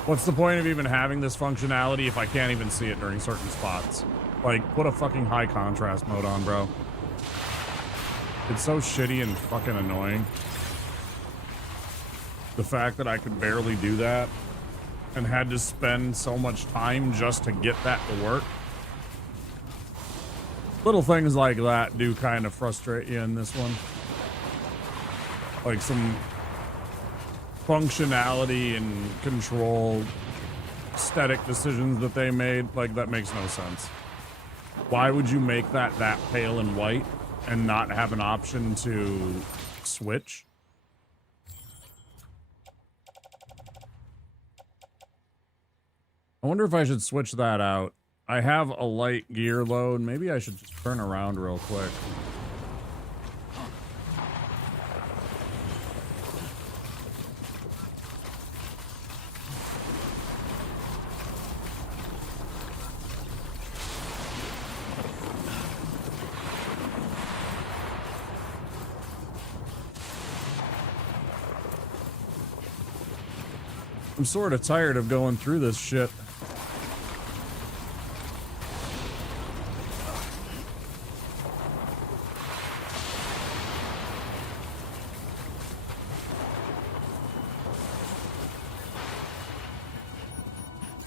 What's the point of even having this functionality if I can't even see it during certain spots? Like, put a fucking high contrast mode on, bro. It's so shitty and fucking annoying. The fact that I could barely do that and had to spend so much time just to get that to work. Little things like that do kind of frustrate you in this one. Like some functionality and control aesthetic decisions that they made, like that makes no sense. Why would you make that pale and white and not have an option to switch? I wonder if I should switch that out. I have a light gear load. Maybe I should just turn around real quick. I'm sort of tired of going through this shit.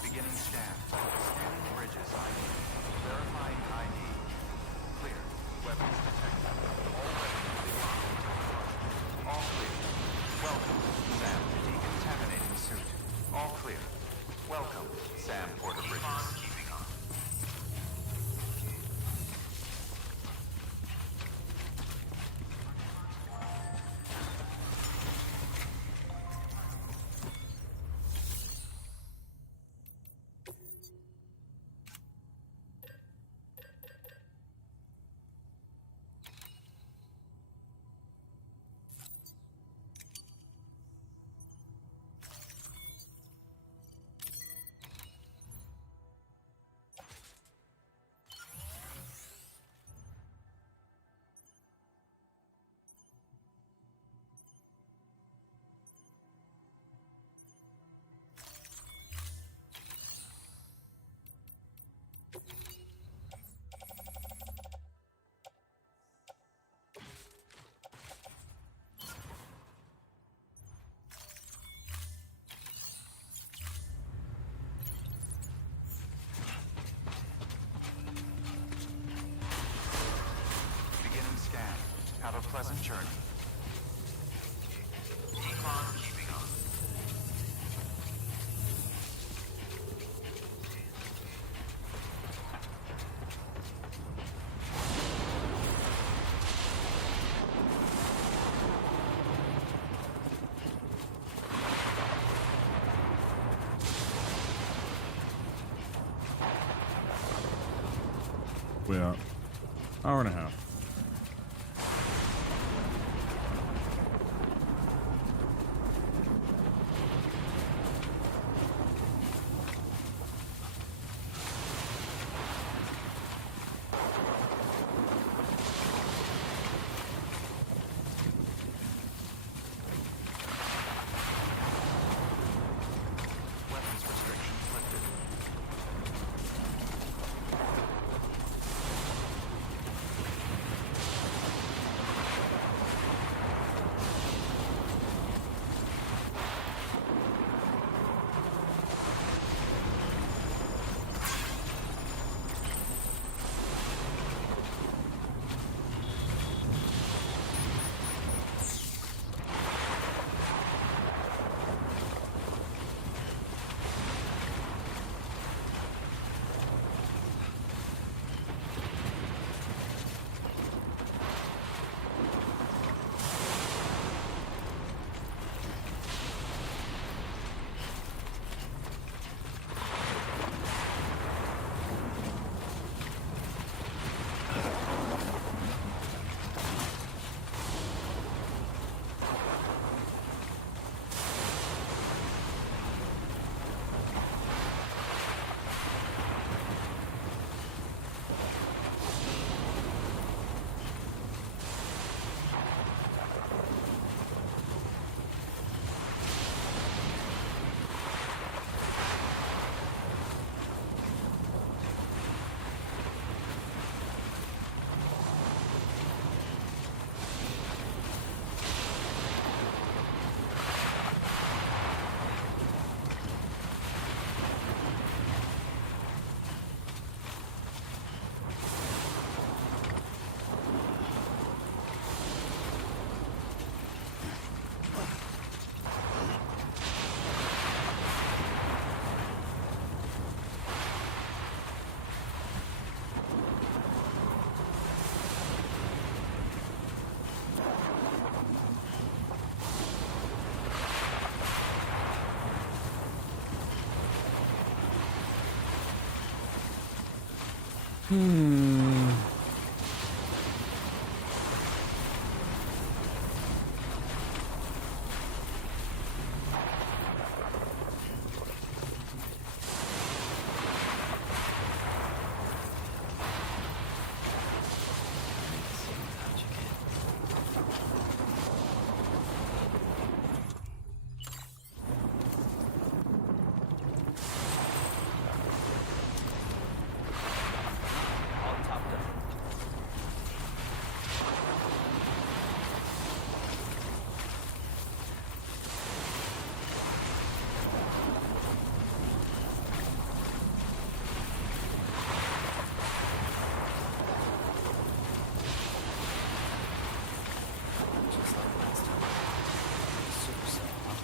Beginning scan. Scanning bridges ID. Verifying ID. Clear. Weapons detected. All weapons locked. All clear. Welcome, Sam. Decontaminating suit. All clear. Welcome, Sam Porter Bridges. Keeping on. Beginning scan. Have a pleasant journey. Decon keeping on. Yeah. Hour and a half. Weapons restrictions lifted. All topped up. Just like last time. Supercell, huh?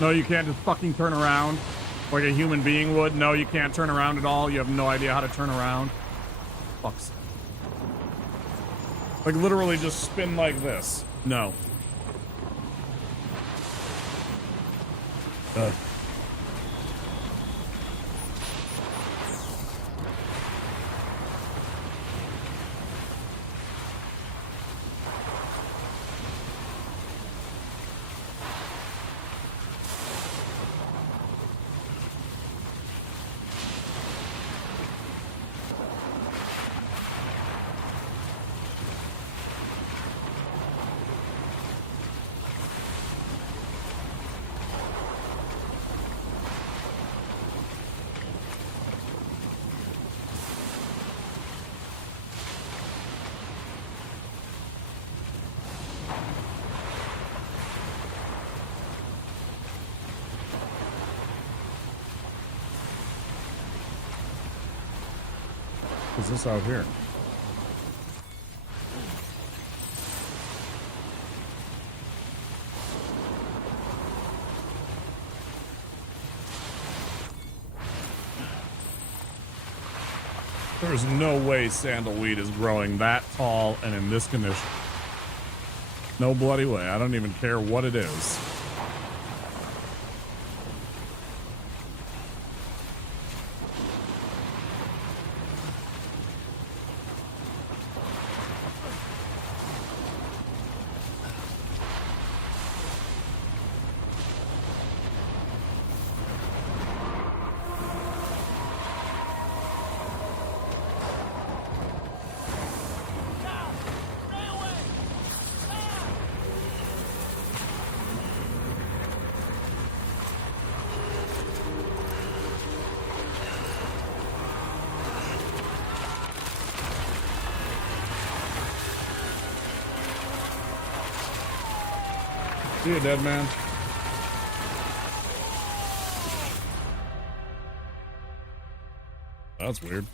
No, you can't just fucking turn around like a human being would. No, you can't turn around at all. You have no idea how to turn around. Fuck's sake. Like literally just spin like this. No. What's this out here? There's no way sandalweed is growing that tall and in this condition. No bloody way. I don't even care what it is. See you, dead man. That's weird.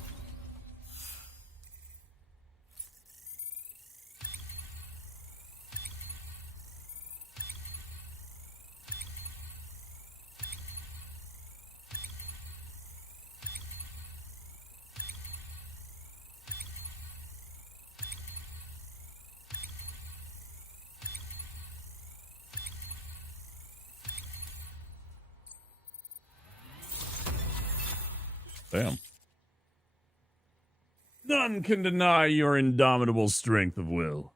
Damn. None can deny your indomitable strength of will.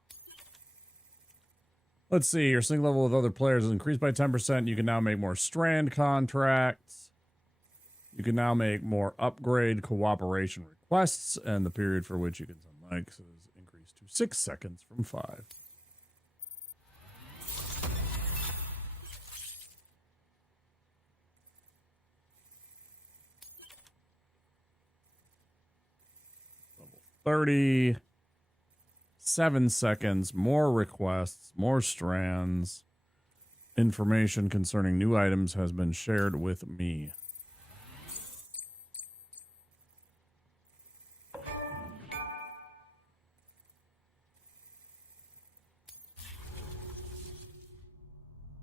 Let's see. Your sync level with other players is increased by 10%. You can now make more strand contracts. You can now make more upgrade cooperation requests. And the period for which you can send likes is increased to 6 seconds from 5. Level 30. 7 seconds. More requests. More strands. Information concerning new items has been shared with me.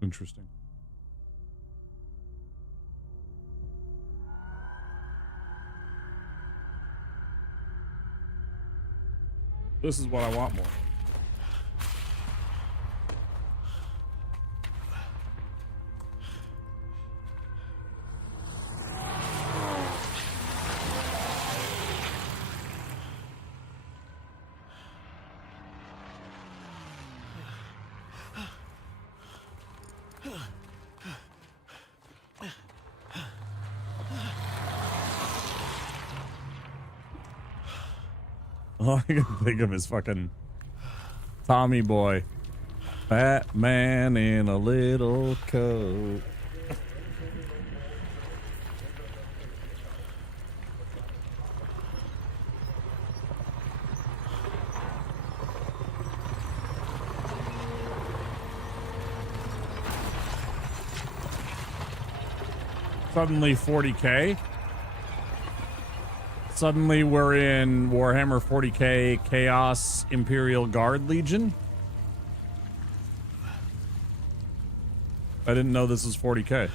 Interesting. This is what I want more. All I can think of is fucking Tommy Boy. Batman in a little coat. Suddenly 40k. Suddenly we're in Warhammer 40k Chaos Imperial Guard Legion. I didn't know this was 40k.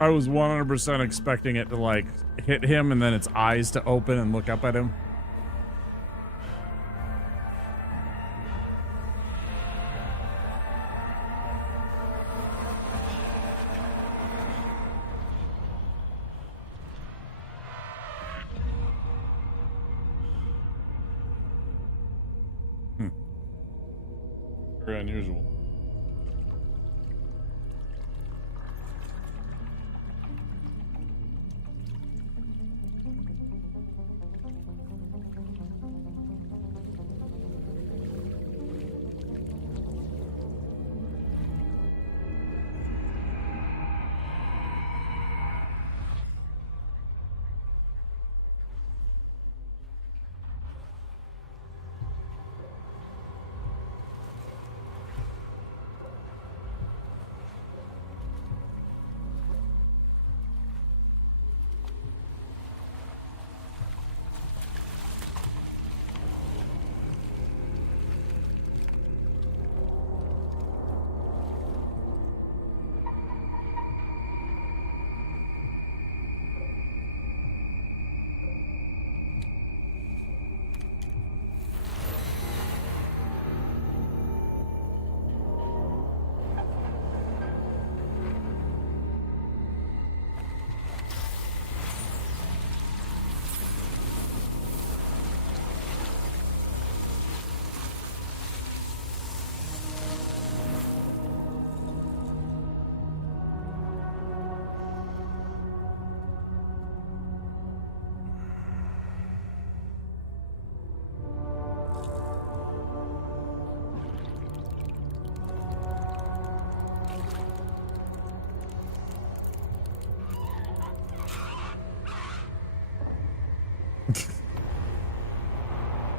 I was 100% expecting it to like hit him and then its eyes to open and look up at him. Very unusual.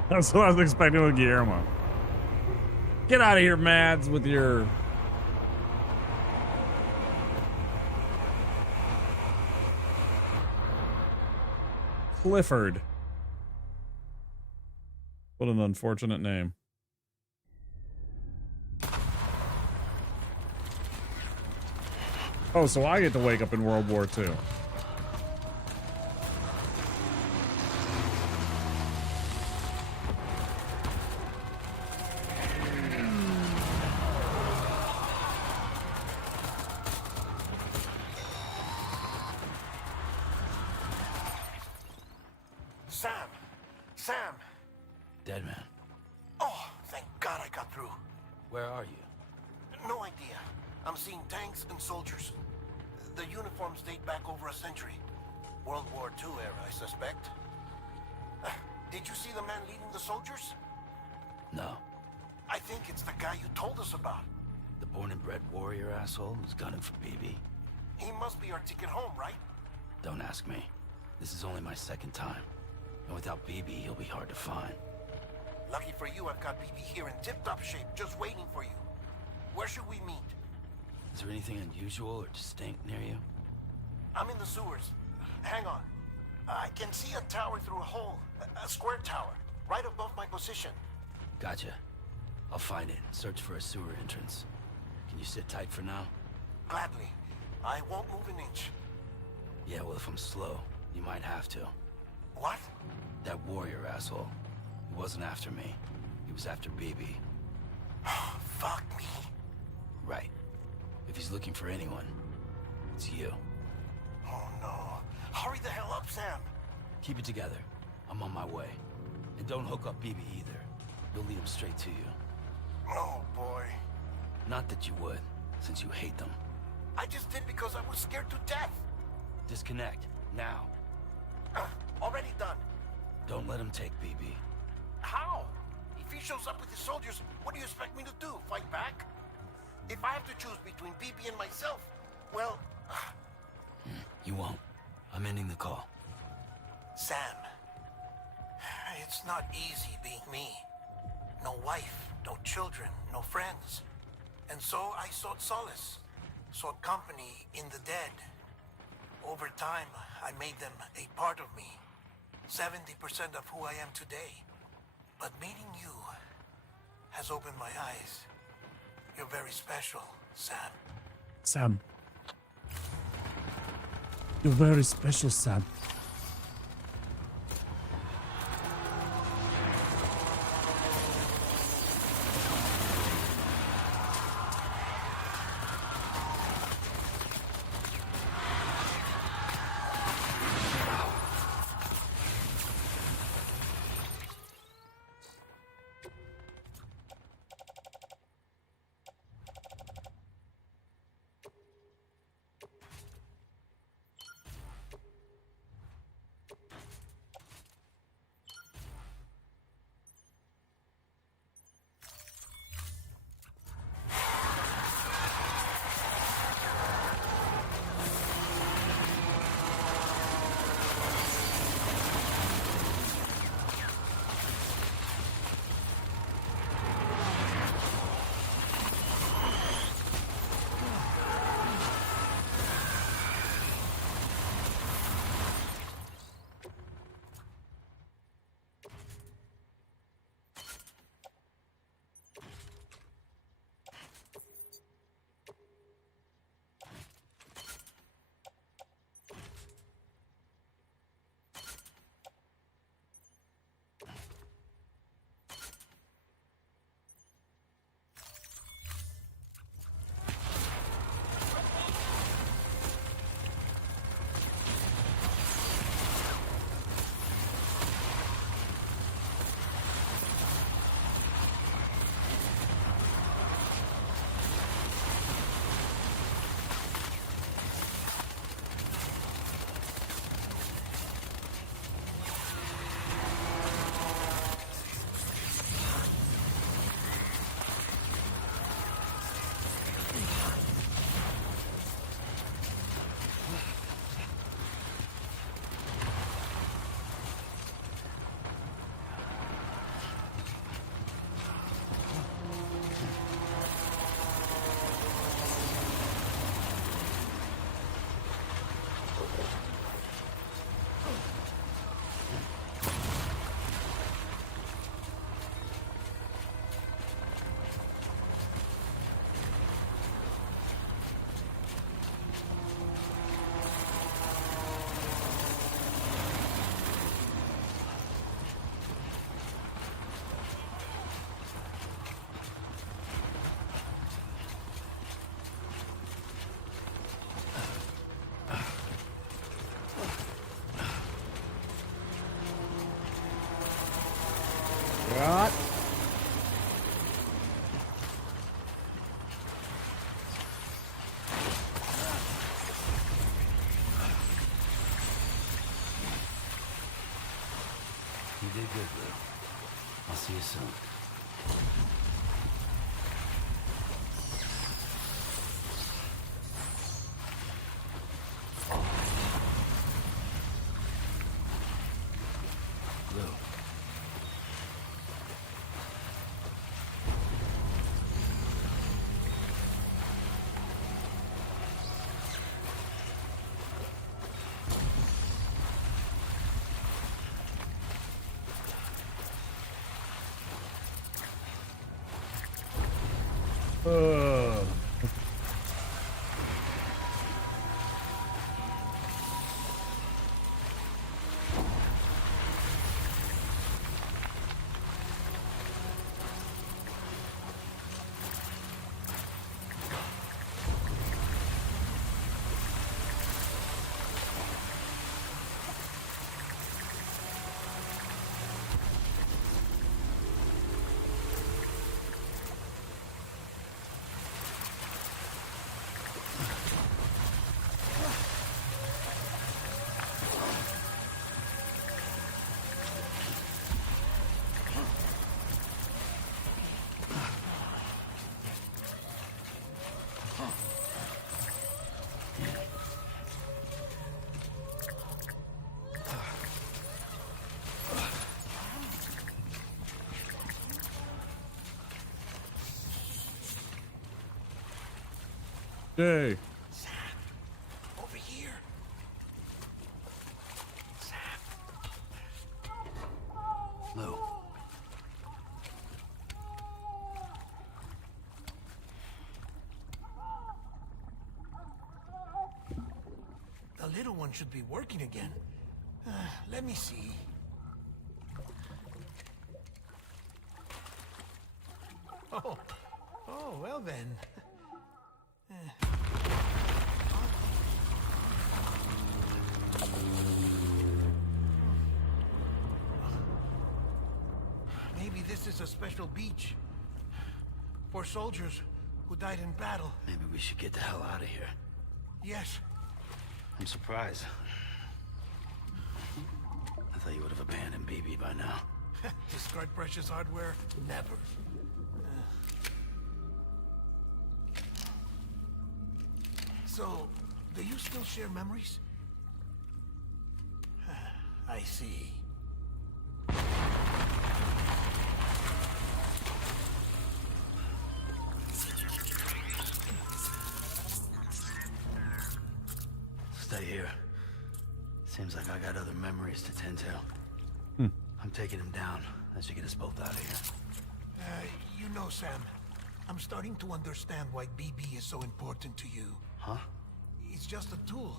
That's what I was expecting with Guillermo. Get out of here, Mads, with your... Clifford. What an unfortunate name. Oh, so I get to wake up in World War II. Sam! Dead man. Oh, thank God I got through. Where are you? No idea. I'm seeing tanks and soldiers. The uniforms date back over a century. World War II era, I suspect. Did you see the man leading the soldiers? No. I think it's the guy you told us about. The born and bred warrior asshole who's gunning for BB? He must be our ticket home, right? Don't ask me. This is only my second time. And without BB, he'll be hard to find. Lucky for you, I've got BB here in tip-top shape, just waiting for you. Where should we meet? Is there anything unusual or distinct near you? I'm in the sewers. Hang on. I can see a tower through a hole. A square tower, right above my position. Gotcha. I'll find it. Search for a sewer entrance. Can you sit tight for now? Gladly. I won't move an inch. Yeah, well, if I'm slow, you might have to. What? That warrior asshole. He wasn't after me. He was after BB. Fuck me. Right. If he's looking for anyone, it's you. Oh no. Hurry the hell up, Sam. Keep it together. I'm on my way. And don't hook up BB either. You'll lead him straight to you. Oh boy. Not that you would, since you hate them. I just did because I was scared to death. Disconnect, now. Already done. Don't let him take BB. How? If he shows up with his soldiers, what do you expect me to do? Fight back? If I have to choose between BB and myself, well... You won't. I'm ending the call. Sam, it's not easy being me. No wife, no children, no friends. And so I sought solace, sought company in the dead. Over time, I made them a part of me. 70% of who I am today. But meeting you has opened my eyes. You're very special, Sam. Sam. You're very special, Sam. What? You did good, Lou. I'll see you soon. Yay. Sam, over here. Sam. Lou. The little one should be working again. Let me see. Oh, well then. Maybe this is a special beach for soldiers who died in battle. Maybe we should get the hell out of here. Yes. I'm surprised. I thought you would have abandoned BB by now. Discard precious hardware? Never. So, do you still share memories? I see. Stay here. Seems like I got other memories to tend to. I'm taking him down. That should get us both out of here. You know, Sam, I'm starting to understand why BB is so important to you. Huh? It's just a tool.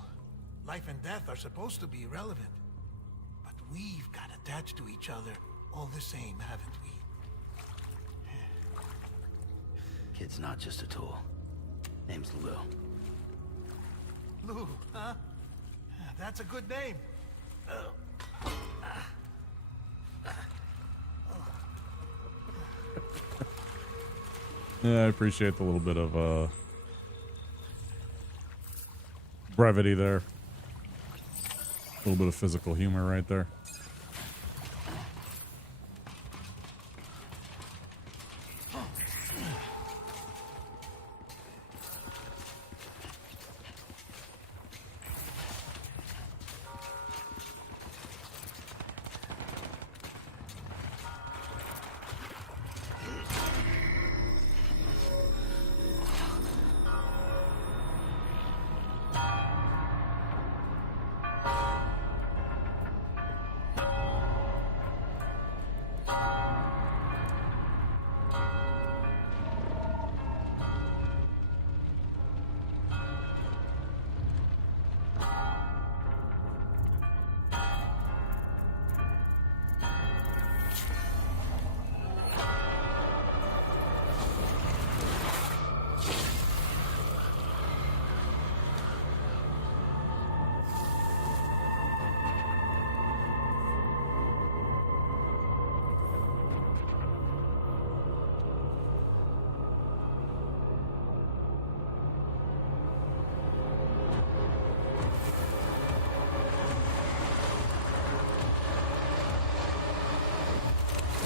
Life and death are supposed to be irrelevant. But we've got attached to each other all the same, haven't we? Kid's not just a tool. Name's Lou. Lou, huh? That's a good name. Yeah, I appreciate the little bit of brevity there. A little bit of physical humor right there.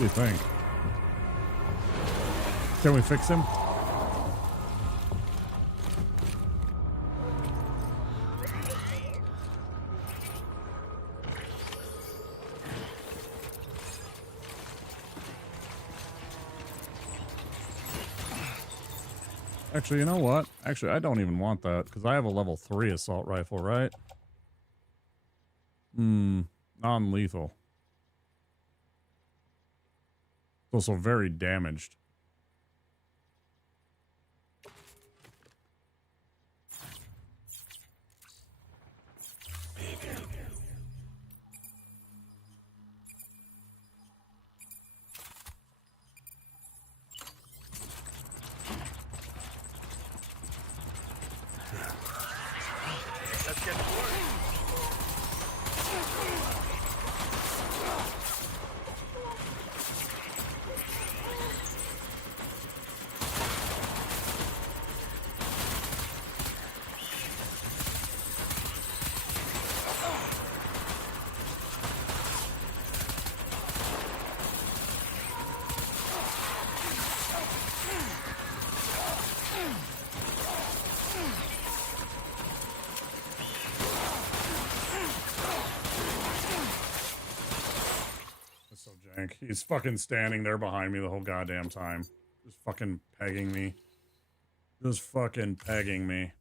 What do you think? Can we fix him? Actually, you know what? Actually, I don't even want that because I have a level 3 assault rifle, right? Non-lethal. It's also very damaged. Let's get to work. That's so jank. He's fucking standing there behind me the whole goddamn time. Just fucking pegging me. Just fucking pegging me.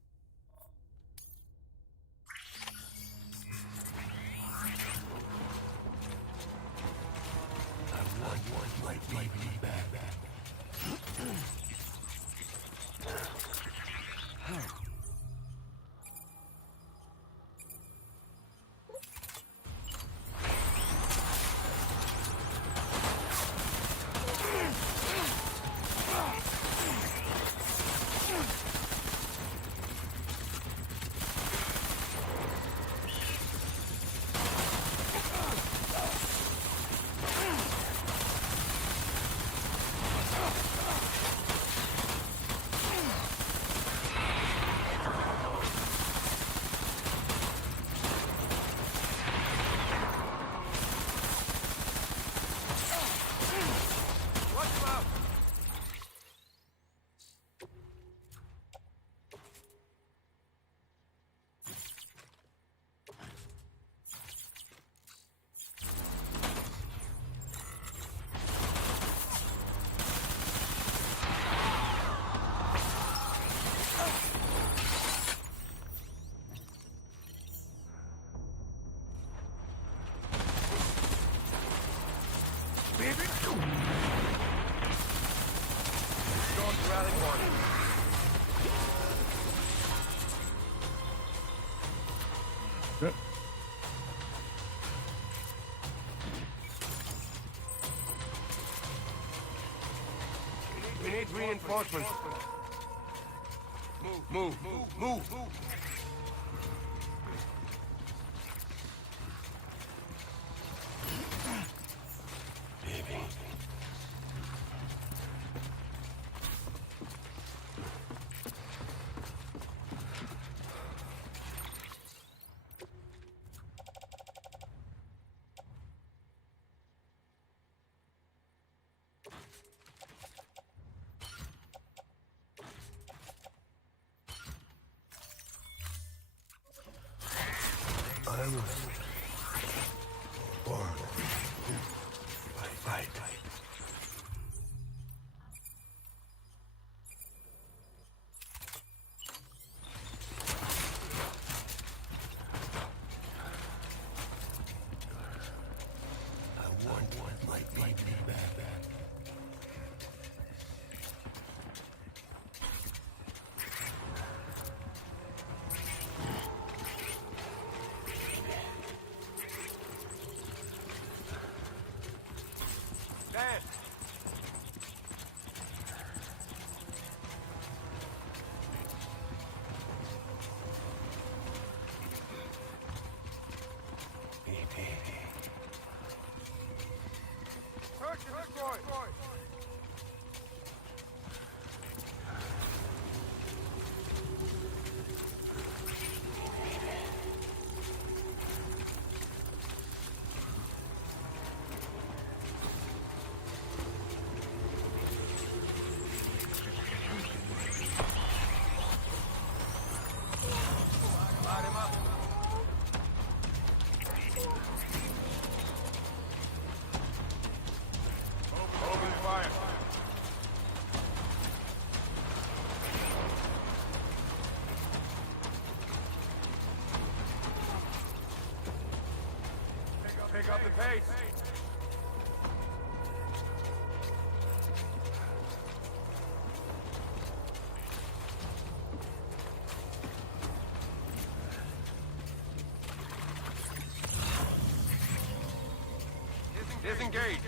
Good. We need reinforcements. Move. Fight. I want my baby back. Pick up the pace. Disengage.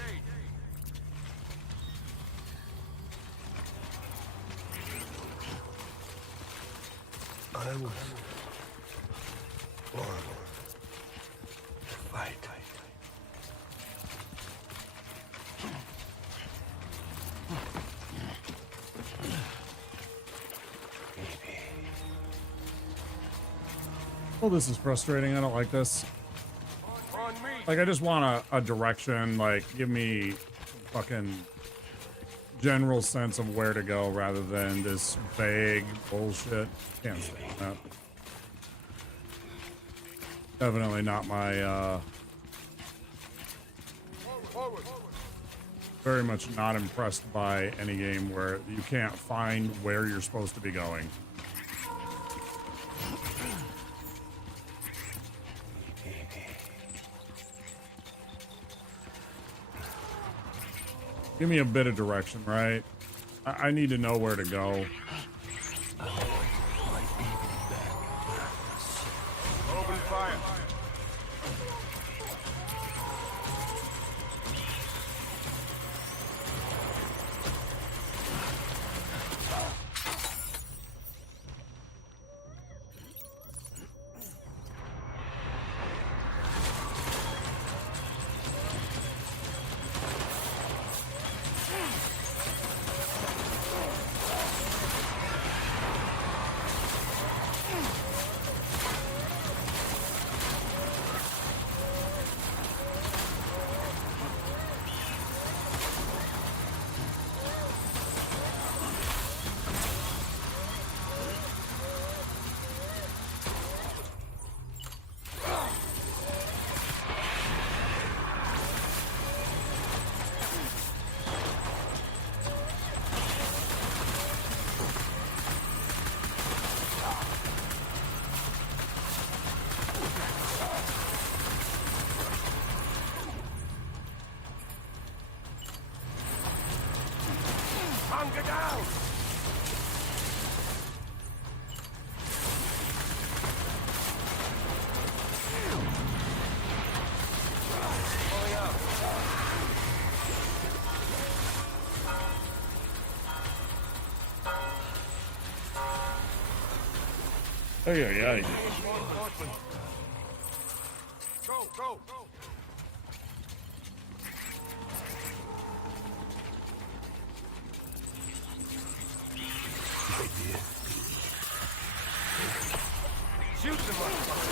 I was born to fight. Oh, this is frustrating. I don't like this. Like, I just want a direction. Like, give me fucking general sense of where to go rather than this vague bullshit. Can't say that. Definitely not my, very much not impressed by any game where you can't find where you're supposed to be going. Give me a bit of direction, right? I need to know where to go. Open fire. Hunker down! Ay, ay, ay. Go, go, go. Shoot them,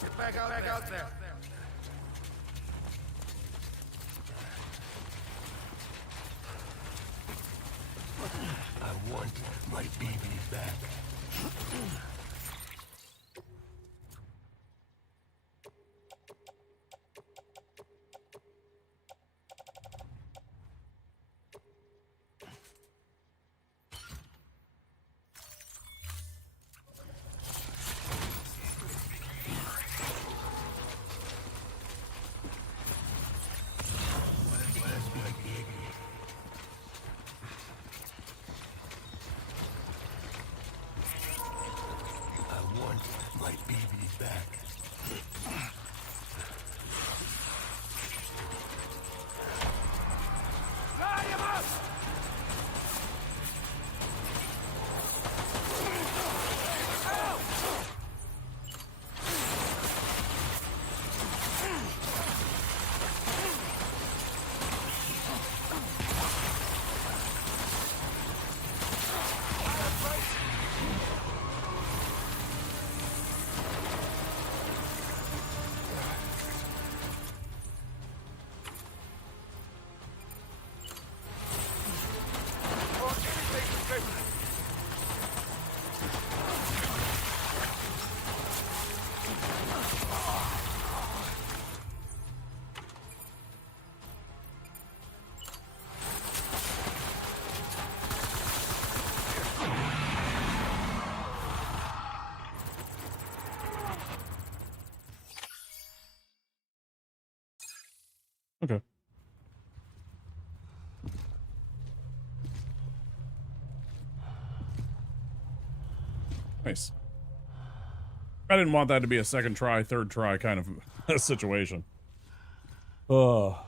Get back out there. I want my baby back. My baby back. Light him up! Okay. Nice. I didn't want that to be a second try, third try kind of situation. Oh.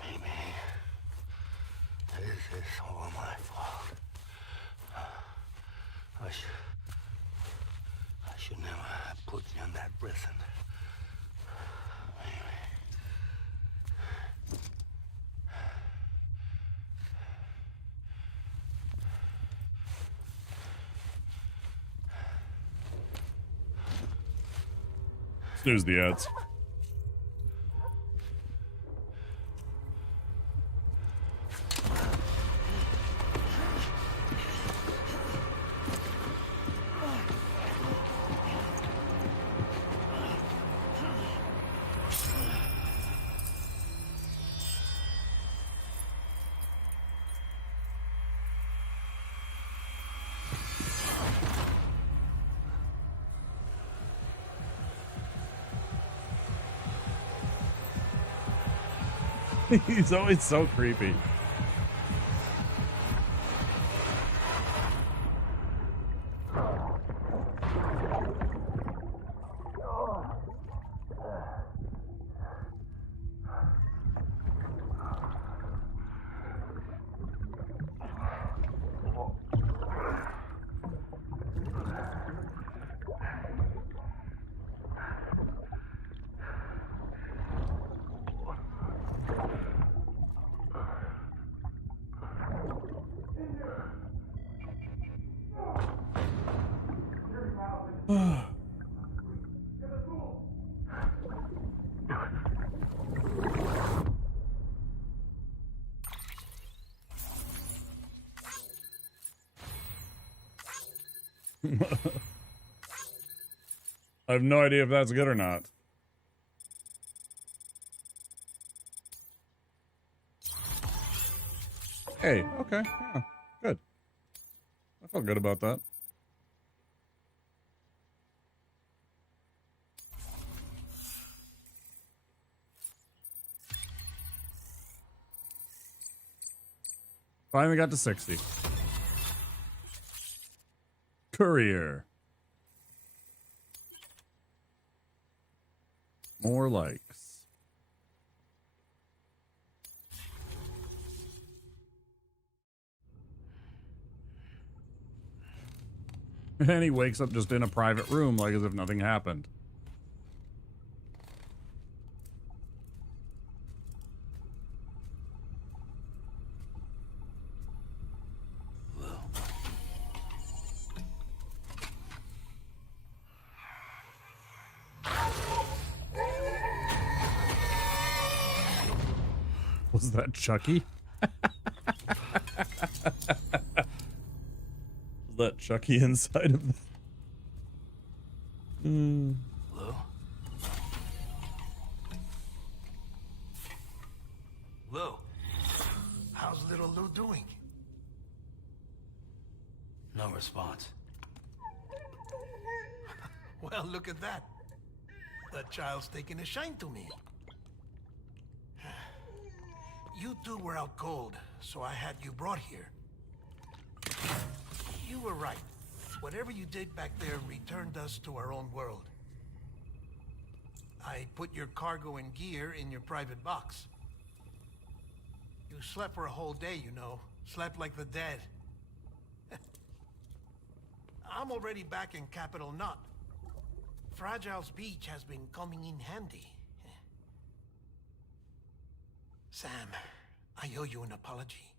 Maybe this is all my fault. I should never have put you in that prison. Snooze the ads. He's always so creepy. I have no idea if that's good or not. Hey, okay, yeah, good. I felt good about that. Finally got to 60. Courier. More likes. And he wakes up just in a private room like as if nothing happened. Was that Chucky? Was that Chucky inside of the... Lou? Lou? How's little Lou doing? No response. Well, look at that. That child's taking a shine to me. You two were out cold, so I had you brought here. You were right. Whatever you did back there returned us to our own world. I put your cargo and gear in your private box. You slept for a whole day, you know. Slept like the dead. I'm already back in Capital Knot. Fragile's beach has been coming in handy. Sam, I owe you an apology.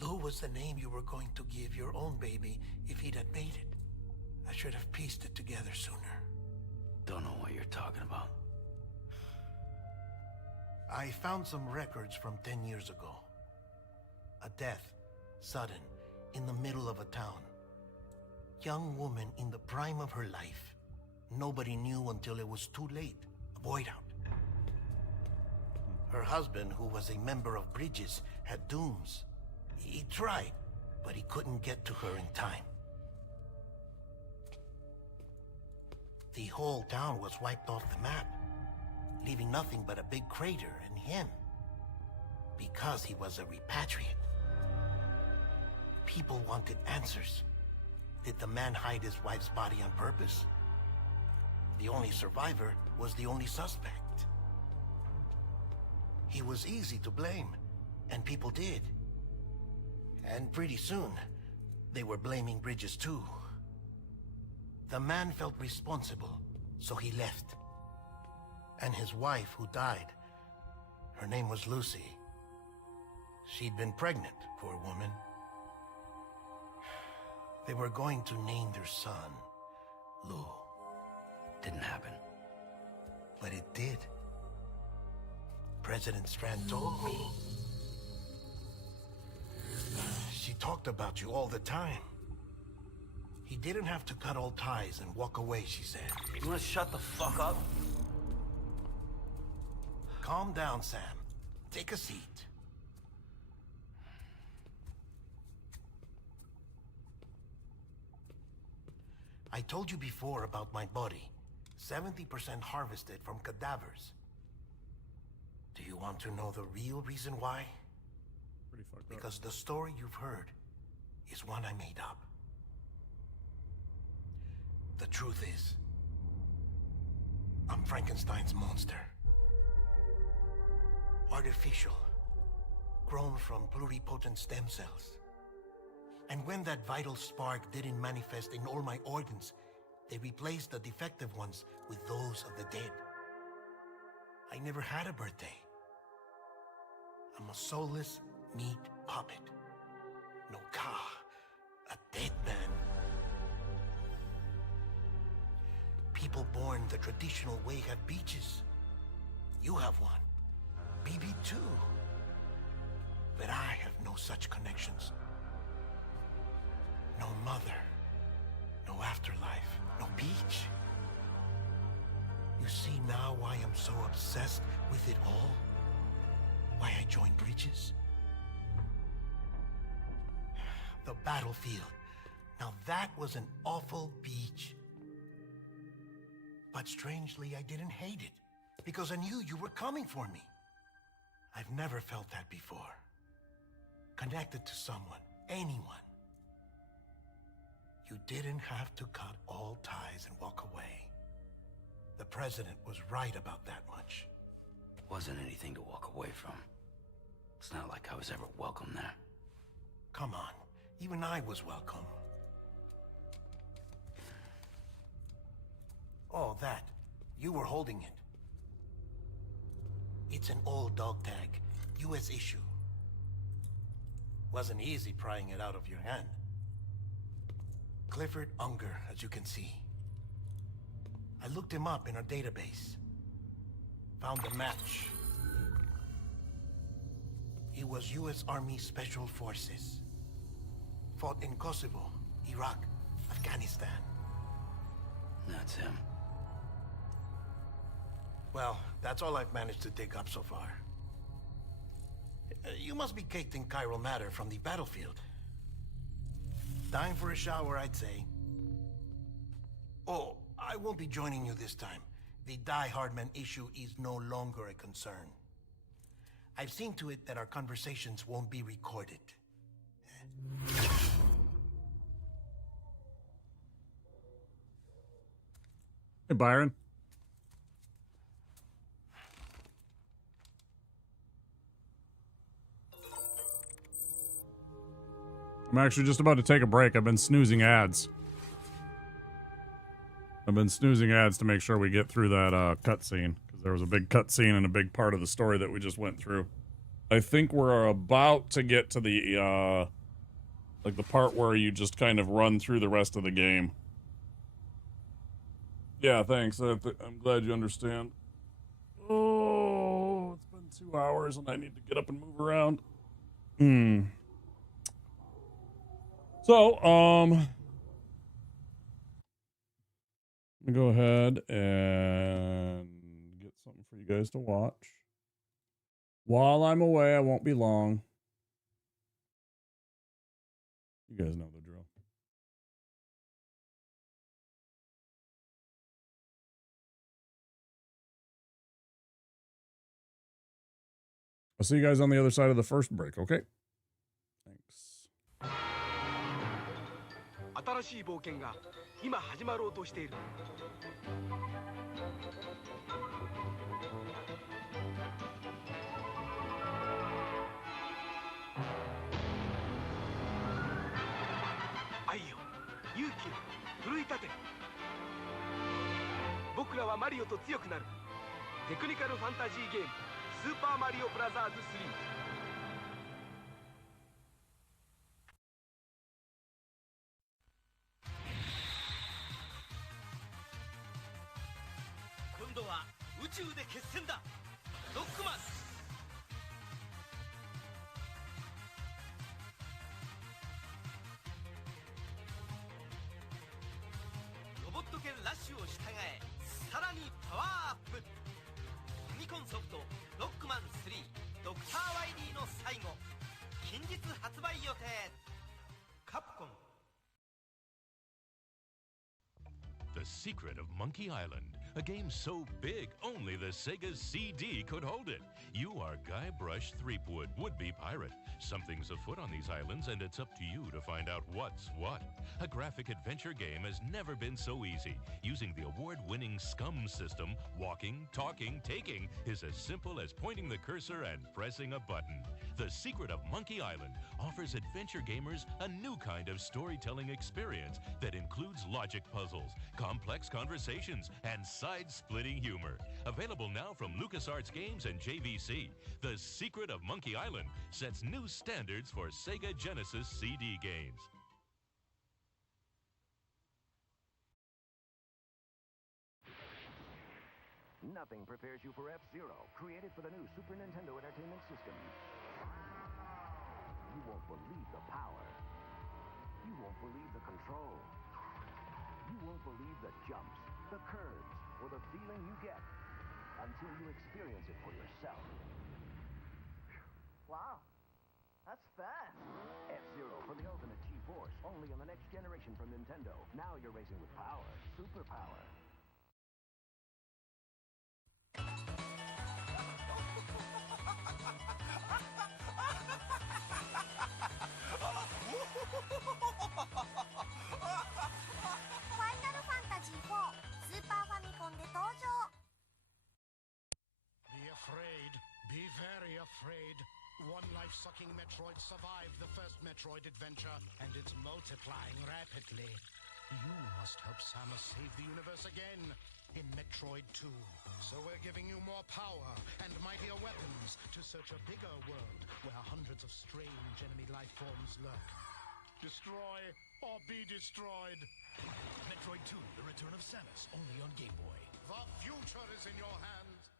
Lou was the name you were going to give your own baby if he'd had made it. I should have pieced it together sooner. Don't know what you're talking about. I found some records from 10 years ago. A death, sudden, in the middle of a town. Young woman in the prime of her life. Nobody knew until it was too late. A void out. Her husband, who was a member of Bridges, had dooms. He tried, but he couldn't get to her in time. The whole town was wiped off the map, leaving nothing but a big crater and him. Because he was a repatriate. People wanted answers. Did the man hide his wife's body on purpose? The only survivor was the only suspect. He was easy to blame, and people did. And pretty soon, they were blaming Bridges too. The man felt responsible, so he left. And his wife, who died, her name was Lucy. She'd been pregnant, poor woman. They were going to name their son Lou. Didn't happen. But it did. President Strand told me. She talked about you all the time. He didn't have to cut all ties and walk away, she said. You wanna shut the fuck up? Calm down, Sam. Take a seat. I told you before about my body. 70% harvested from cadavers. Do you want to know the real reason why? Pretty fucked up. Because the story you've heard is one I made up. The truth is, I'm Frankenstein's monster. Artificial. Grown from pluripotent stem cells. And when that vital spark didn't manifest in all my organs, they replaced the defective ones with those of the dead. I never had a birthday. I'm a soulless meat puppet. No ka, a dead man. People born the traditional way have beaches. You have one. BB too. But I have no such connections. No mother. No afterlife. No beach. You see now why I'm so obsessed with it all? Why I joined Bridges? The battlefield. Now that was an awful beach. But strangely, I didn't hate it. Because I knew you were coming for me. I've never felt that before. Connected to someone, anyone. You didn't have to cut all ties and walk away. The president was right about that much. Wasn't anything to walk away from. It's not like I was ever welcome there. Come on, even I was welcome. Oh, that. You were holding it. It's an old dog tag, US issue. Wasn't easy prying it out of your hand. Clifford Unger, as you can see. I looked him up in our database. Found a match. He was US Army Special Forces. Fought in Kosovo, Iraq, Afghanistan. That's him. Well, that's all I've managed to dig up so far. You must be caked in chiral matter from the battlefield. Time for a shower, I'd say. Oh, I won't be joining you this time. The Die Hardman issue is no longer a concern. I've seen to it that our conversations won't be recorded. Hey, Byron. I'm actually just about to take a break. I've been snoozing ads. I've been snoozing ads to make sure we get through that cutscene, because there was a big cutscene and a big part of the story that we just went through. I think we're about to get to the like the part where you just kind of run through the rest of the game. Yeah, thanks. I'm glad you understand. Oh, it's been 2 hours and I need to get up and move around. So, I'm gonna go ahead and get something for you guys to watch. While I'm away, I won't be long. You guys know the drill. I'll see you guys on the other side of the first break, okay? Thanks. 新しい冒険が今始まろうとしている。愛よ、勇気を奮い立て。僕らはマリオと強くなる。テクニカルファンタジーゲームスーパーマリオブラザーズ3。今度は宇宙で決戦だ。ロックマン。ロボット犬ラッシュを従え、さらにパワーアップ。ファミコンソフトロックマン3ドクター・ワイリーの最後、近日発売予定。カプコン。The Secret of Monkey Island, a game so big only the Sega CD could hold it. You are Guybrush Threepwood, would-be pirate. Something's afoot on these islands, and it's up to you to find out what's what. A graphic adventure game has never been so easy. Using the award-winning SCUM system, walking, talking, taking is as simple as pointing the cursor and pressing a button. The Secret of Monkey Island offers adventure gamers a new kind of storytelling experience that includes logic puzzles, complex conversations, and side-splitting humor. Available now from LucasArts Games and JVC, The Secret of Monkey Island sets new standards for Sega Genesis CD games. Nothing prepares you for F-Zero, created for the new Super Nintendo Entertainment System. You won't believe the power. You won't believe the control. You won't believe the jumps, the curves, or the feeling you get until you experience it for yourself. Wow, that's fast. F-Zero for the ultimate G-Force, only in the next generation from Nintendo. Now you're racing with power, superpower. Final Fantasy IV スーパーファミコンで登場。 Be afraid. Be very afraid. One life-sucking Metroid survived the first Metroid adventure, and it's multiplying rapidly. You must help Samus save the universe again in Metroid 2. So we're giving you more power and mightier weapons to search a bigger world where hundreds of strange enemy life forms lurk. Destroy or be destroyed. Metroid 2, The Return of Samus, only on Game Boy. The future is in your hands.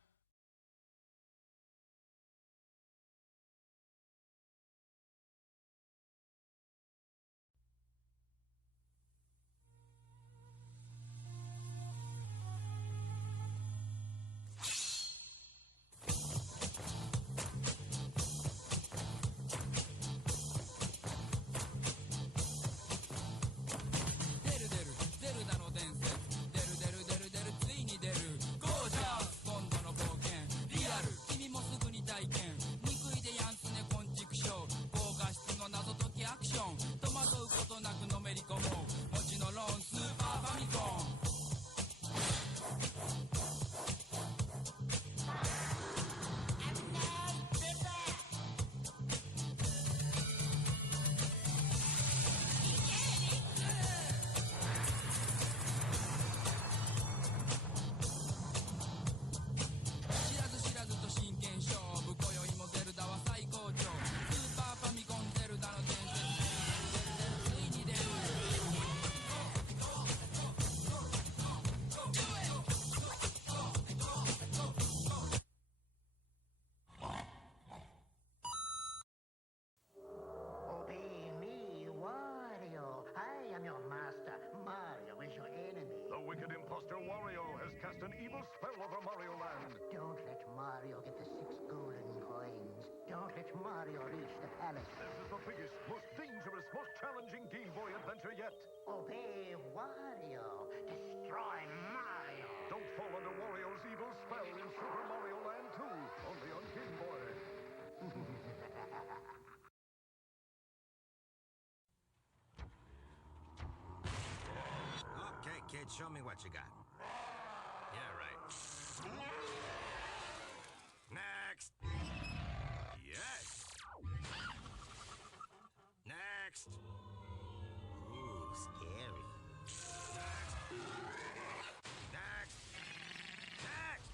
Cast an evil spell over Mario Land. Don't let Mario get the 6 golden coins. Don't let Mario reach the palace. This is the biggest, most dangerous, most challenging Game Boy adventure yet. Obey Wario. Destroy Mario. Don't fall under Wario's evil spell in Super Mario Land 2. Only on Game Boy. Okay, kid, show me what you got. Yeah, right. Next. Yes. Next. Ooh, scary. Next. Next.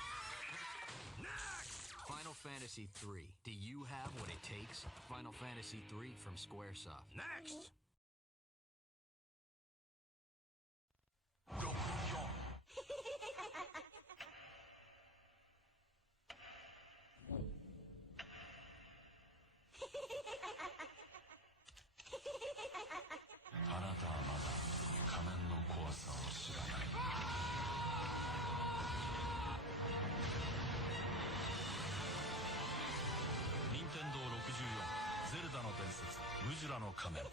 Next. Final Fantasy III. Do you have what it takes? Final Fantasy III from Squaresoft. Next. Nintendo 64ゼルダの伝説ムジュラの仮面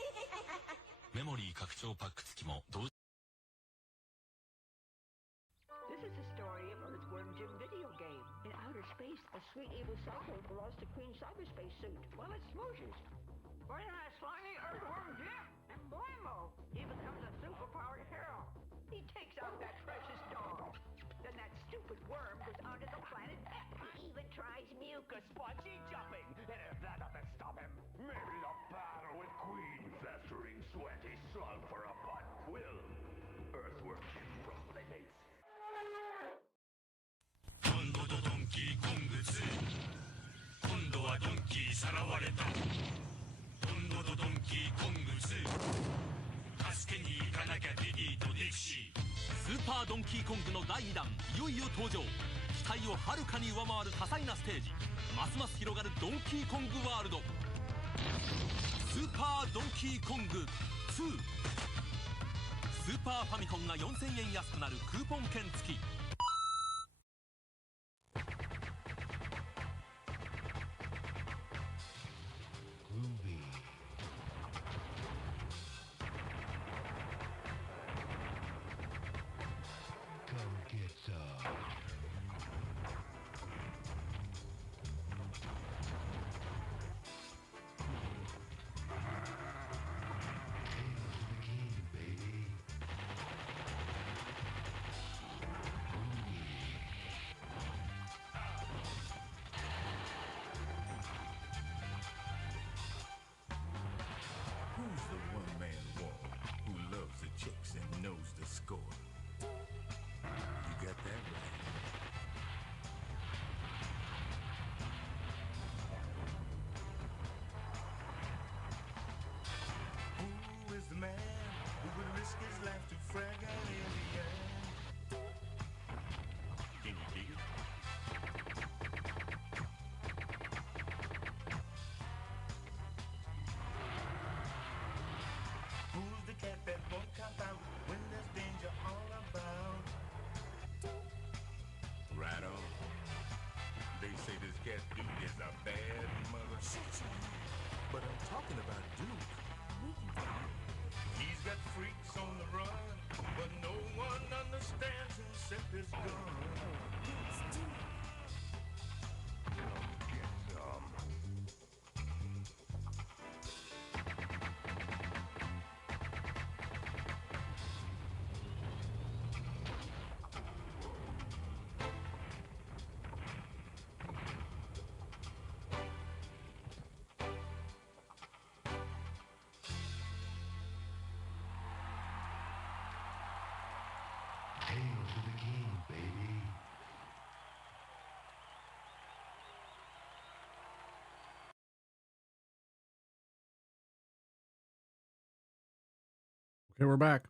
メモリー拡張パック付きも同時 sweet evil cyclone belongs to Queen Cyberspace suit. Well, it smooshes. Right in that slimy earthworm dip, and blammo, he becomes a superpowered hero. He takes out that precious dog. Then that stupid worm goes onto the planet X. He even tries mucus spongy jumping. And if that doesn't stop him, maybe the battle with Queen festering sweaty slug for a butt will. Earthworm can rumble it. 今度とドンキーコング2今度はドンキーさらわれた今度とドンキーコング2助けに行かなきゃディディとディクシースーパードンキーコングの第2弾いよいよ登場期待をはるかに上回る多彩なステージますます広がるドンキーコングワールドスーパードンキーコング2スーパーファミコンが4000円安くなるクーポン券付きWho's the one-man wall who loves the chicks and knows the score? You got that right. Who is the man who would risk his life to frag an alien? Can you dig it? Who's the cat that won't cop out when there's danger all about? Right on. They say this cat Duke is a bad mother. But I'm talking about Duke. He's got freaks on the run, but no one understands except his gun. Get some. Hail to the king, baby. Okay, we're back.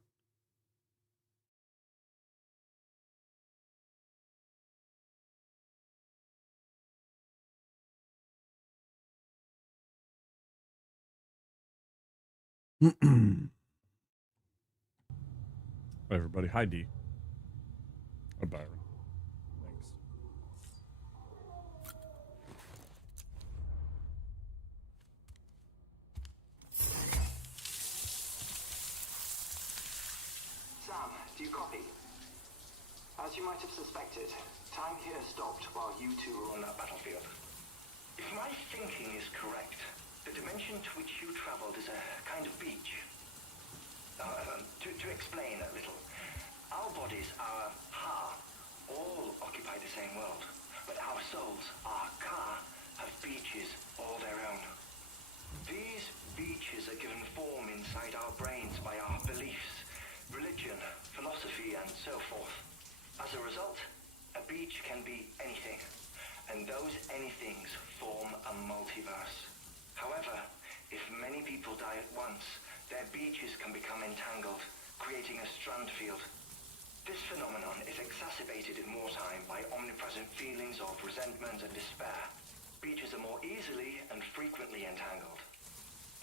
Hi, everybody. Hi, D. Hi, Byron. Thanks. Sam, do you copy? As you might have suspected, time here stopped while you two were on that battlefield. If my thinking is correct, the dimension to which you traveled is a kind of beach. To explain a little, our bodies, our ha, all occupy the same world, but our souls, our ka, have beaches all their own. These beaches are given form inside our brains by our beliefs, religion, philosophy, and so forth. As a result, a beach can be anything, and those anythings form a multiverse. However, if many people die at once, their beaches can become entangled, creating a strand field. This phenomenon is exacerbated in wartime by omnipresent feelings of resentment and despair. Beaches are more easily and frequently entangled.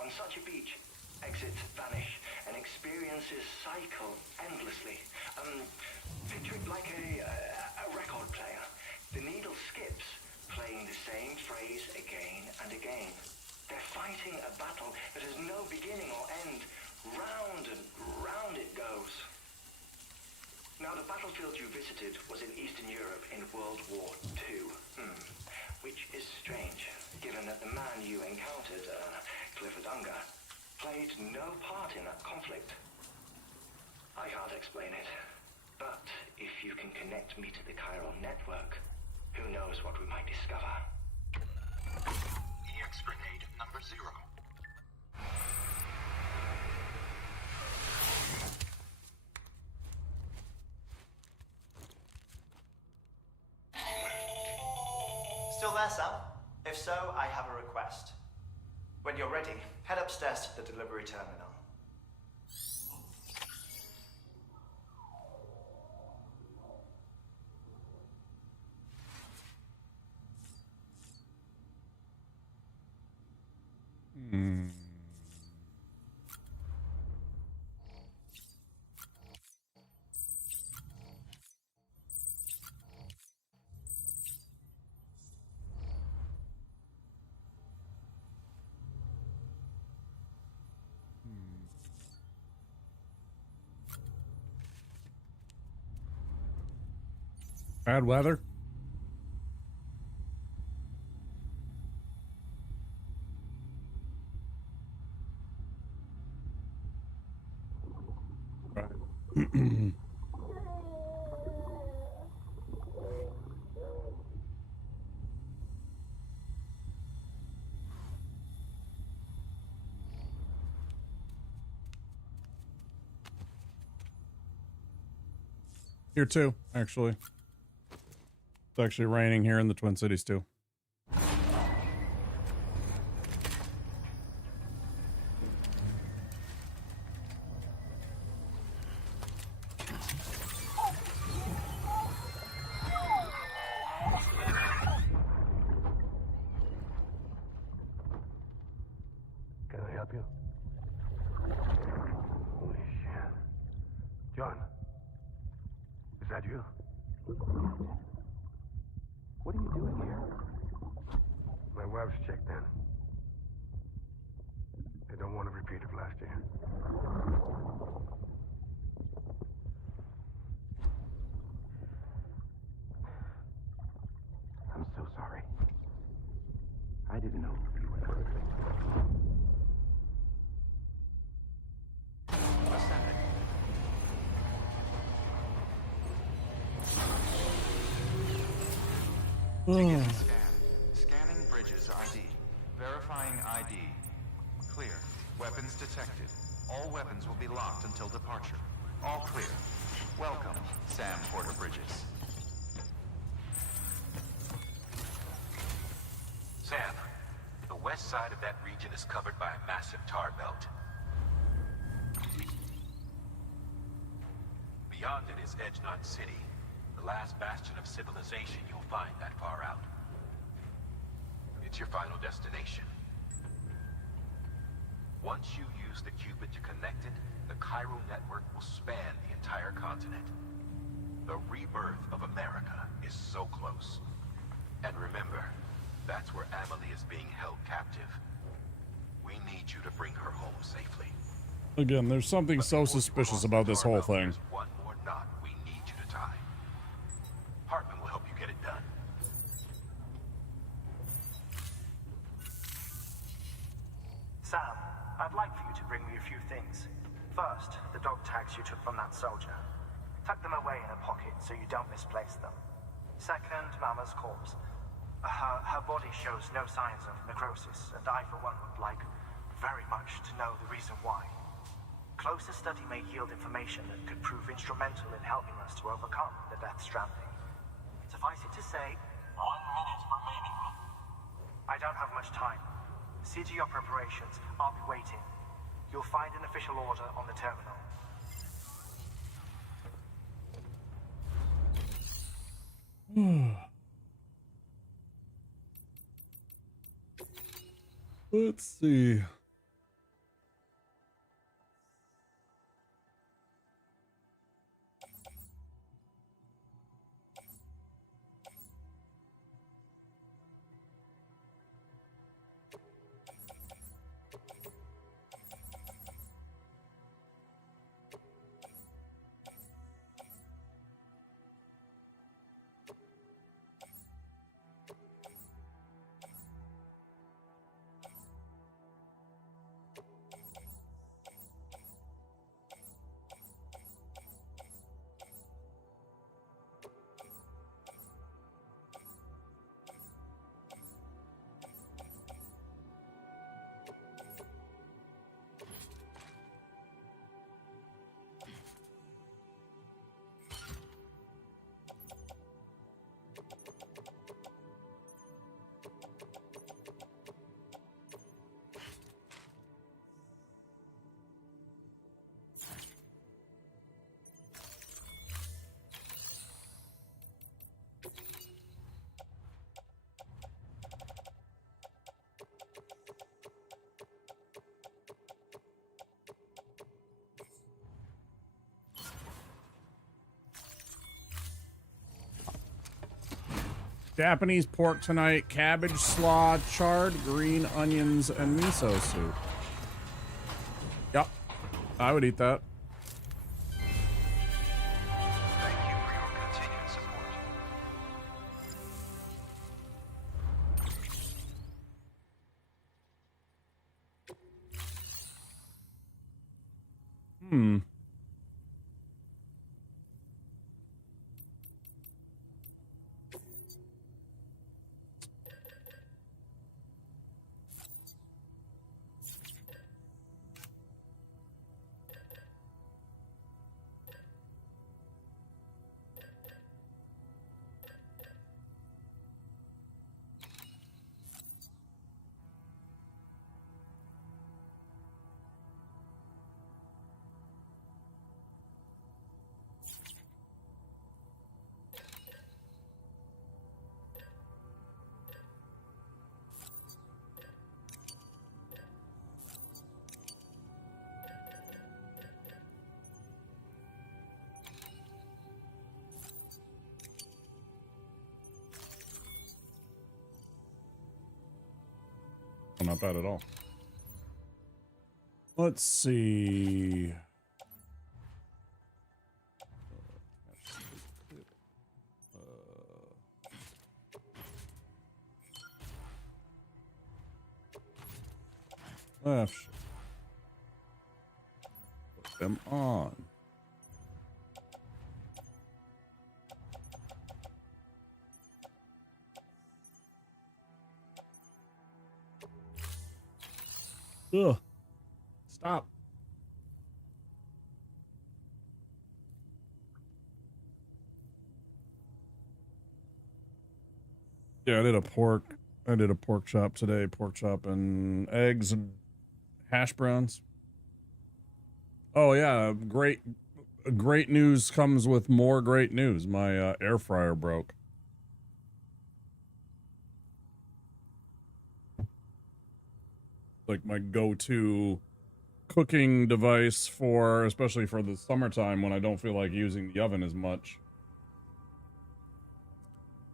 On such a beach, exits vanish and experiences cycle endlessly. Picture it like a record player. The needle skips, playing the same phrase again and again. They're fighting a battle that has no beginning or end. Round and round it goes. Now, the battlefield you visited was in Eastern Europe in World War II. which is strange, given that the man you encountered, Clifford Unger, played no part in that conflict. I can't explain it, but if you can connect me to the chiral network, who knows what we might discover. EX grenade number 0. Still there, Sam? If so, I have a request. When you're ready, head upstairs to the delivery terminal. Bad weather. Right. Here too, actually. It's actually raining here in the Twin Cities too. Can I help you? Holy shit. John, is that you? What are you doing here? My wife's checked in. They don't want a repeat of last year. I'm so sorry. I didn't know you were perfect. Beginning scan. Scanning bridges ID. Verifying ID. Clear. Weapons detected. All weapons will be locked until departure. All clear. Welcome, Sam Porter Bridges. Sam, the west side of that region is covered by a massive tar belt. Beyond it is Edgenot City, the last bastion of civilization you'll find that far out. It's your final destination. Once you use the Cupid to connect it, the chiral network will span the entire continent. The rebirth of America is so close. And remember, that's where Amelie is being held captive. We need you to bring her home safely. Again, there's something so suspicious about this whole thing. One more knot we need you to tie. Hartman will help you get it done. Sam, I'd like for you to bring me a few things. First, the dog tags you took from that soldier. Tuck them away in a pocket so you don't misplace them. Second, Mama's corpse. Her body shows no signs of necrosis, and I, for one, would like very much to know the reason why. Closer study may yield information that could prove instrumental in helping us to overcome the Death Stranding. Suffice it to say, 1 minute remaining. I don't have much time. See to your preparations. I'll be waiting. You'll find an official order on the terminal. Let's see. Japanese pork tonight, cabbage slaw, charred green onions, and miso soup. Yep, I would eat that. Thank you for your continued support. Hmm. Well, not bad at all. Let's see. Left. Put them on. Ugh. Stop. Yeah, I did a pork chop today, pork chop and eggs and hash browns. Oh yeah, great news comes with more great news. My air fryer broke. Like my go-to cooking device for, especially for the summertime when I don't feel like using the oven as much.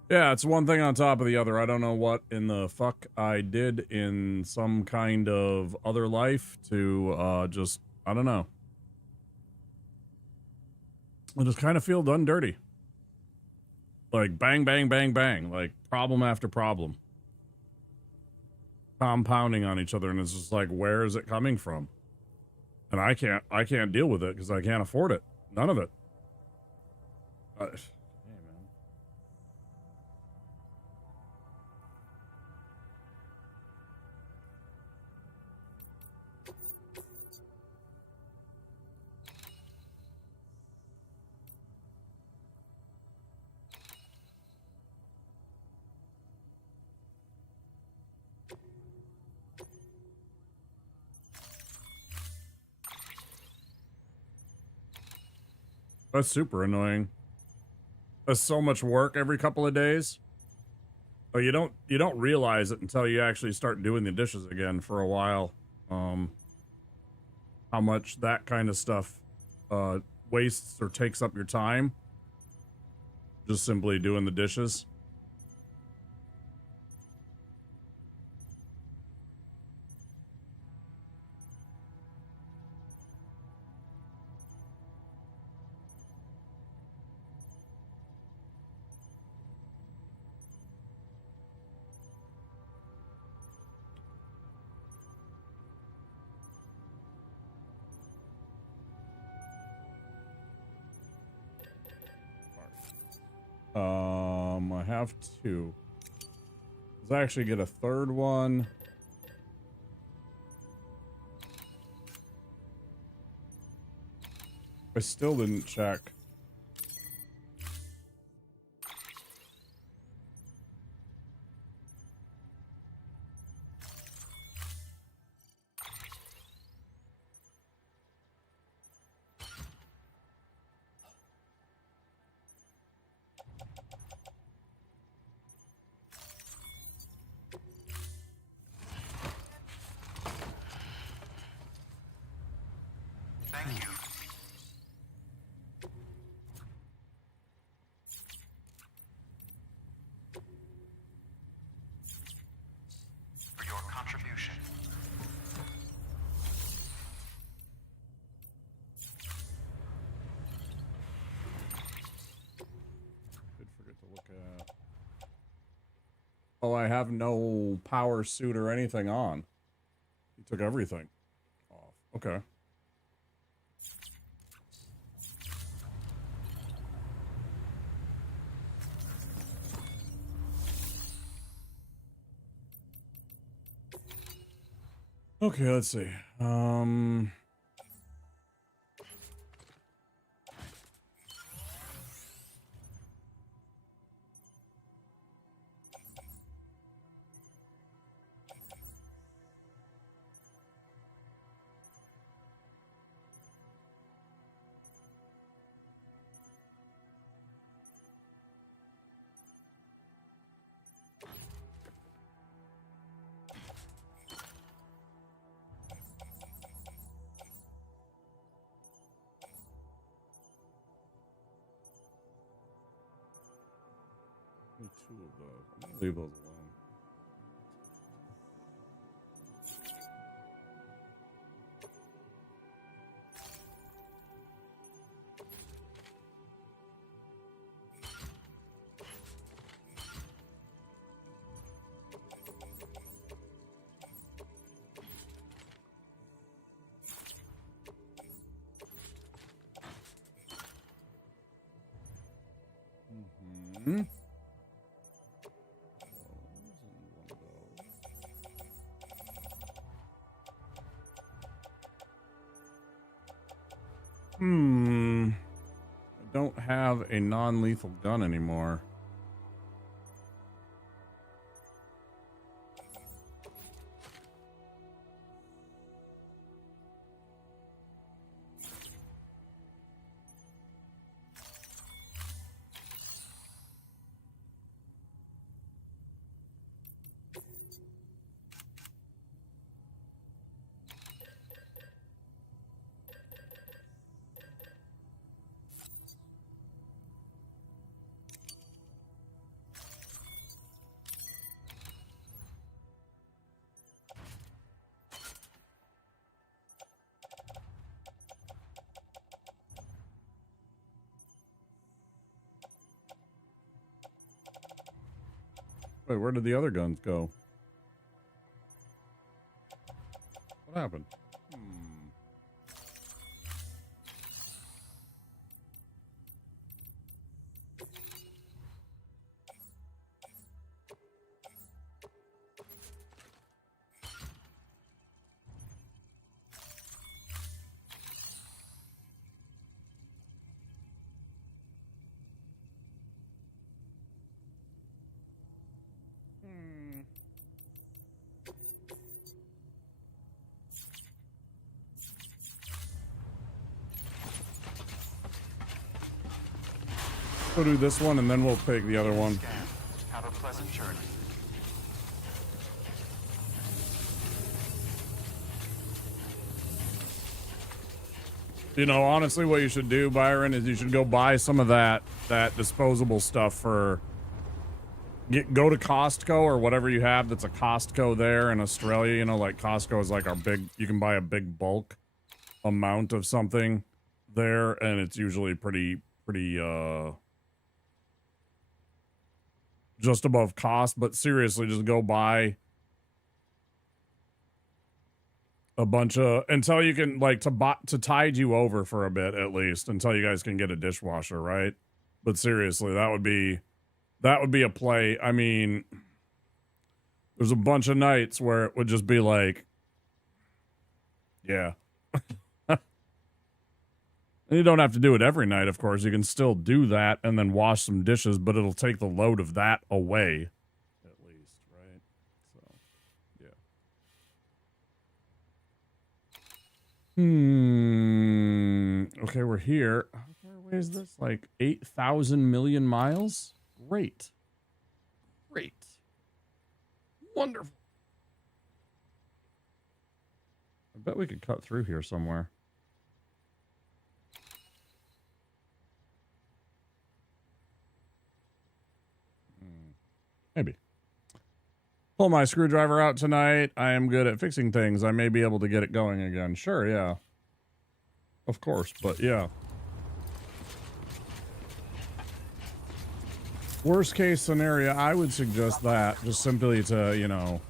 Yeah, it's one thing on top of the other. I don't know what in the fuck I did in some kind of other life to just, I don't know. I just kind of feel done dirty. Like bang, bang, bang, bang. Like problem after problem. Compounding on each other, and it's just like, where is it coming from? And I can't deal with it because I can't afford it. None of it. Hey, man. That's super annoying. That's so much work every couple of days. Oh, you don't realize it until you actually start doing the dishes again for a while. How much that kind of stuff wastes or takes up your time. Just simply doing the dishes. I have two. Let's actually get a third one. I still didn't check. Thank you. Oh, I have no power suit or anything on. He took everything off. Okay. Okay, let's see. Two of those. I'm gonna leave those alone. Mm-hmm. I don't have a non-lethal gun anymore. Wait, where did the other guns go? What happened? We'll do this one and then we'll take the other one. Have a pleasant journey. You know, honestly, what you should do, Byron, is you should go buy some of that disposable stuff for... Go to Costco or whatever you have that's a Costco there in Australia. You know, like Costco is like our big... You can buy a big bulk amount of something there, and it's usually pretty just above cost. But seriously, just go buy a bunch of, until you can, like, to tide you over for a bit at least, until you guys can get a dishwasher, right? But seriously, that would be a play. I mean, there's a bunch of nights where it would just be like, yeah. And you don't have to do it every night, of course. You can still do that and then wash some dishes, but it'll take the load of that away, at least, right? So, yeah. Okay, we're here. How far away is this? Like 8,000 million miles? Great. Great. Wonderful. I bet we could cut through here somewhere. Maybe. Pull my screwdriver out tonight. I am good at fixing things. I may be able to get it going again. Sure, yeah. Of course, but yeah. Worst case scenario, I would suggest that just simply to, you know,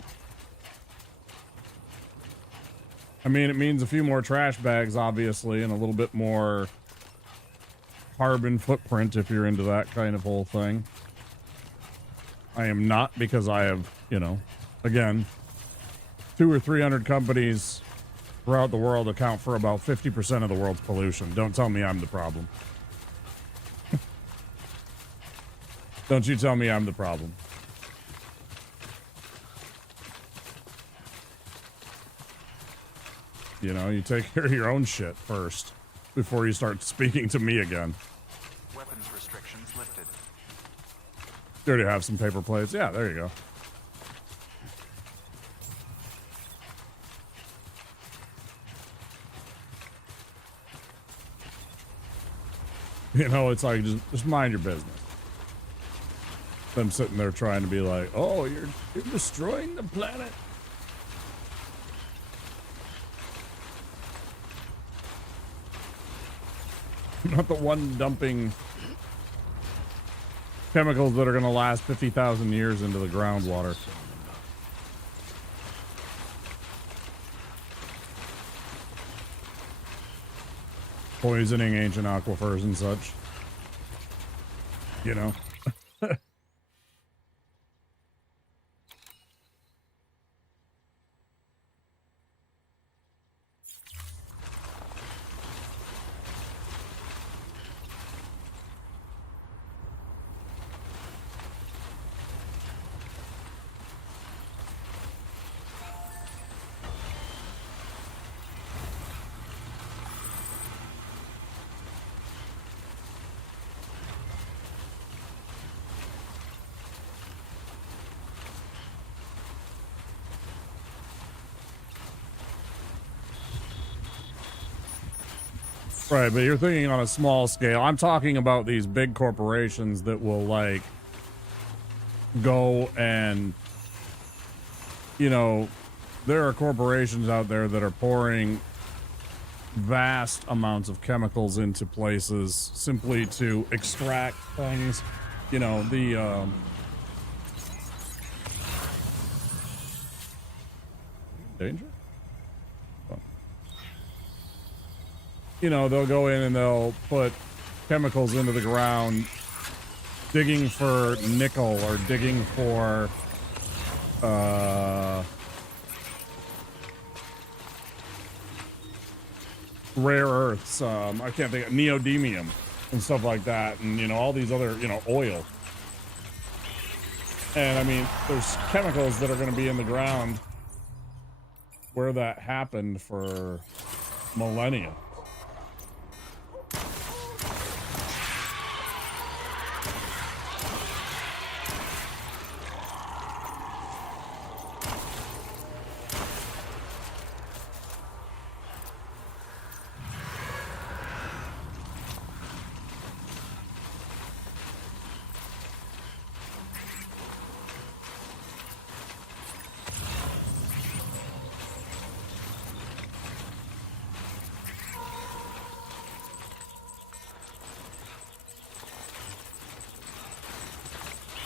I mean, it means a few more trash bags, obviously, and a little bit more carbon footprint if you're into that kind of whole thing. I am not, because I have, you know, again, 200 or 300 companies throughout the world account for about 50% of the world's pollution. Don't tell me I'm the problem. Don't you tell me I'm the problem. You know, you take care of your own shit first before you start speaking to me again. Weapons restrictions lifted. You already have some paper plates. Yeah, there you go. You know, it's like, just mind your business. Them sitting there trying to be like, oh, you're destroying the planet. I'm not the one dumping chemicals that are going to last 50,000 years into the groundwater. Poisoning ancient aquifers and such. You know? Right, but you're thinking on a small scale. I'm talking about these big corporations that will, like, go and, you know, there are corporations out there that are pouring vast amounts of chemicals into places simply to extract things. You know, the, danger? You know, they'll go in and they'll put chemicals into the ground, digging for nickel or digging for, rare earths. I can't think of neodymium and stuff like that. And, you know, all these other, you know, oil. And I mean, there's chemicals that are going to be in the ground where that happened for millennia.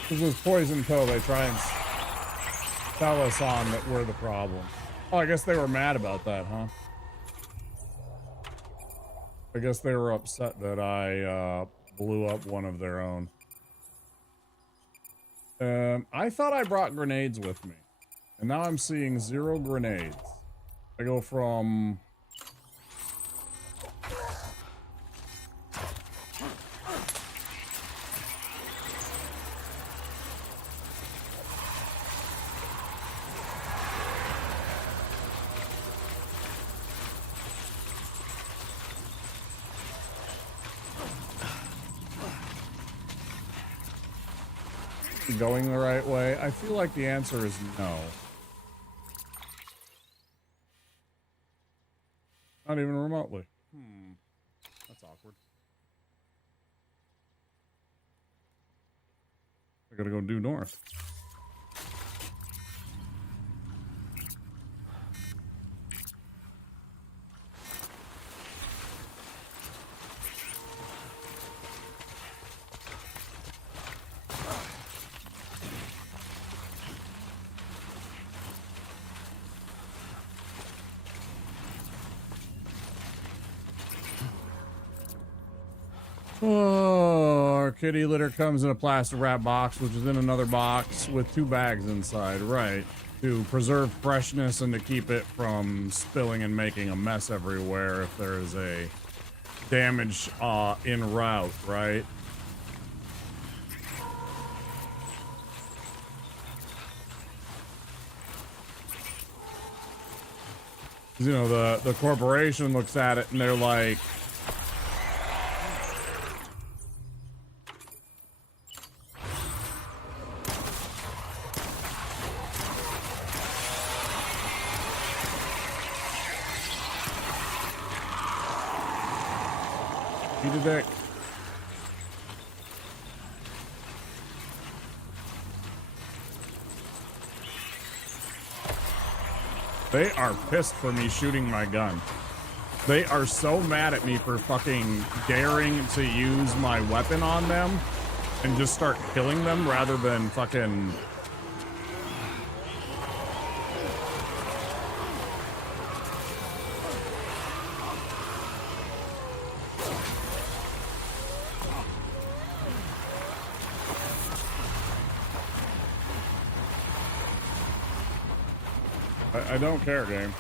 This was poison pill they try and tell us on that we're the problem. Oh, I guess they were mad about that, huh? I guess they were upset that I blew up one of their own. I thought I brought grenades with me. And now I'm seeing 0 grenades. I go from... going the right way? I feel like the answer is no. Not even remotely. That's awkward. I gotta go due north. Oh, our kitty litter comes in a plastic wrap box, which is in another box with 2 bags inside, right? To preserve freshness and to keep it from spilling and making a mess everywhere if there is a damage en route, right? You know, the corporation looks at it and they're like, eat a dick. They are pissed for me shooting my gun. They are so mad at me for fucking daring to use my weapon on them and just start killing them rather than fucking... I don't care, game.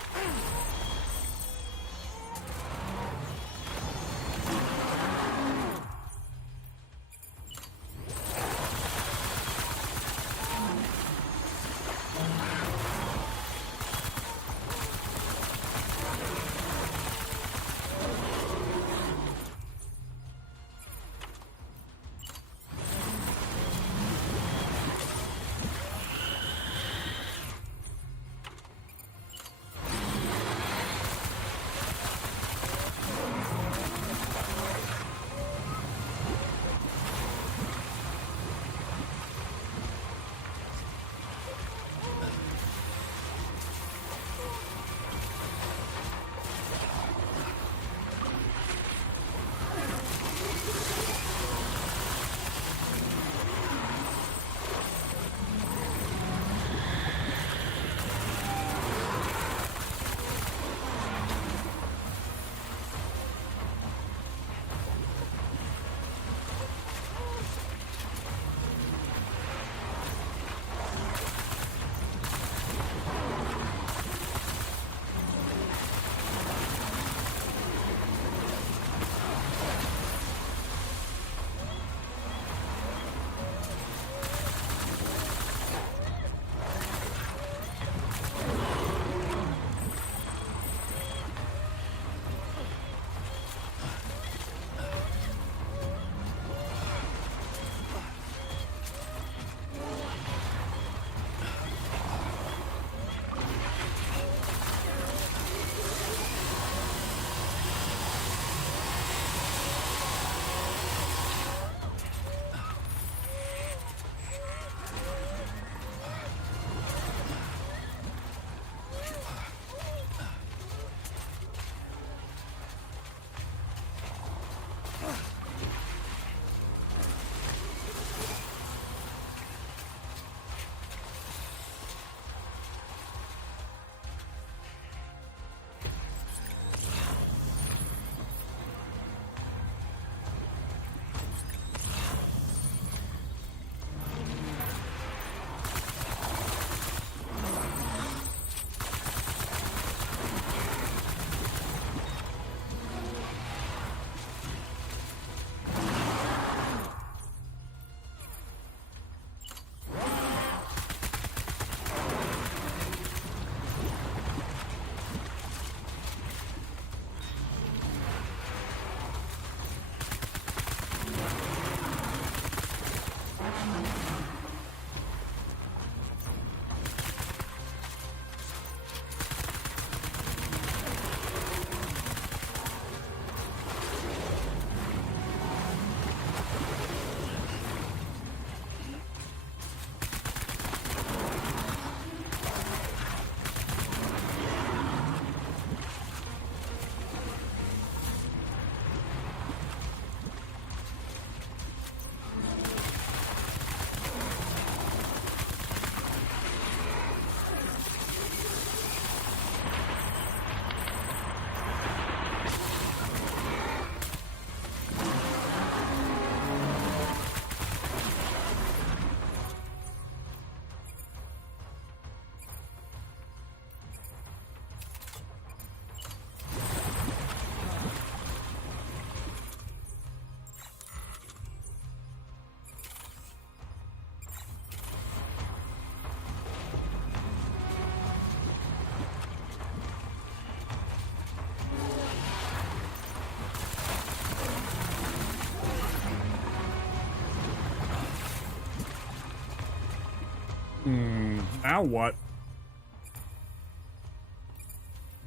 Now what?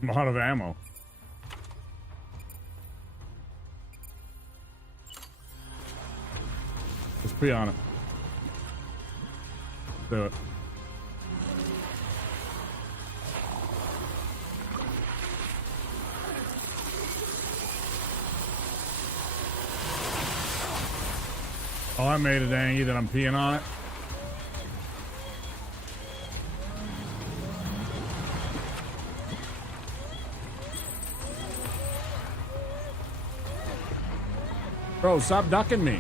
I'm out of ammo. Let's pee on it. Do it. Oh, I made it, Angie, that I'm peeing on it. Bro, stop ducking me.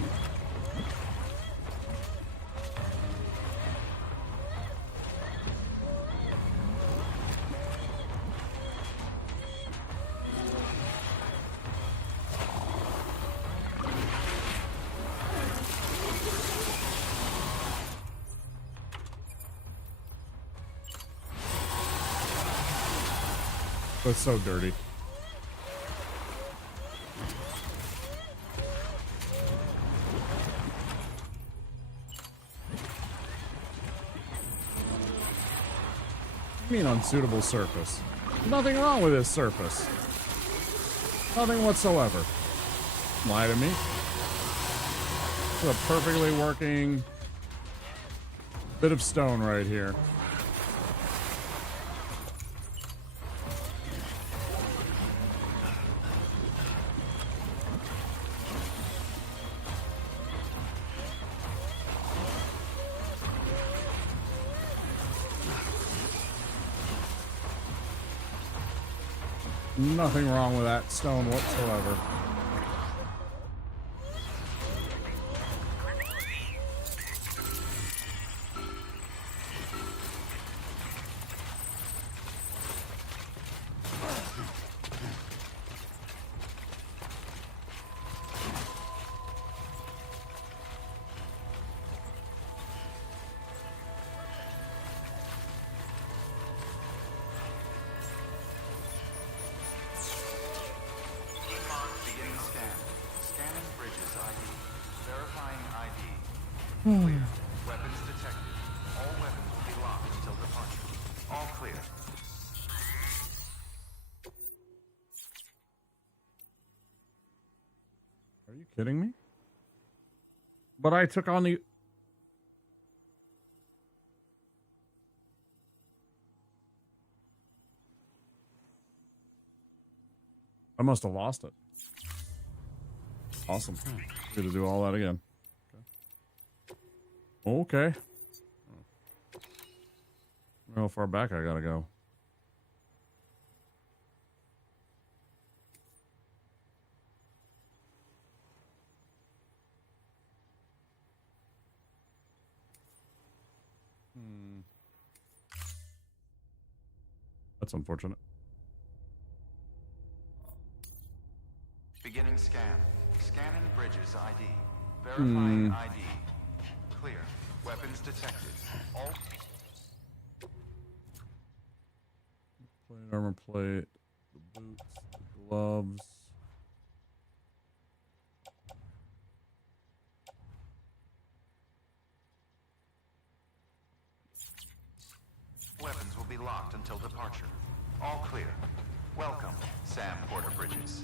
That's so dirty. I mean, unsuitable surface. Nothing wrong with this surface. Nothing whatsoever. Lie to me. It's a perfectly working bit of stone right here. Nothing wrong with that stone whatsoever. Clear. Weapons detected. All weapons will be locked until departure. All clear. Are you kidding me? But I took on the... I must have lost it. Awesome. Good to do all that again. Okay. How far back I gotta go? That's unfortunate. Beginning scan. Scanning bridges ID. Verifying ID. Clear. Weapons detected. All... Plate, armor plate, the boots, the gloves. Weapons will be locked until departure. All clear. Welcome, Sam Porter Bridges.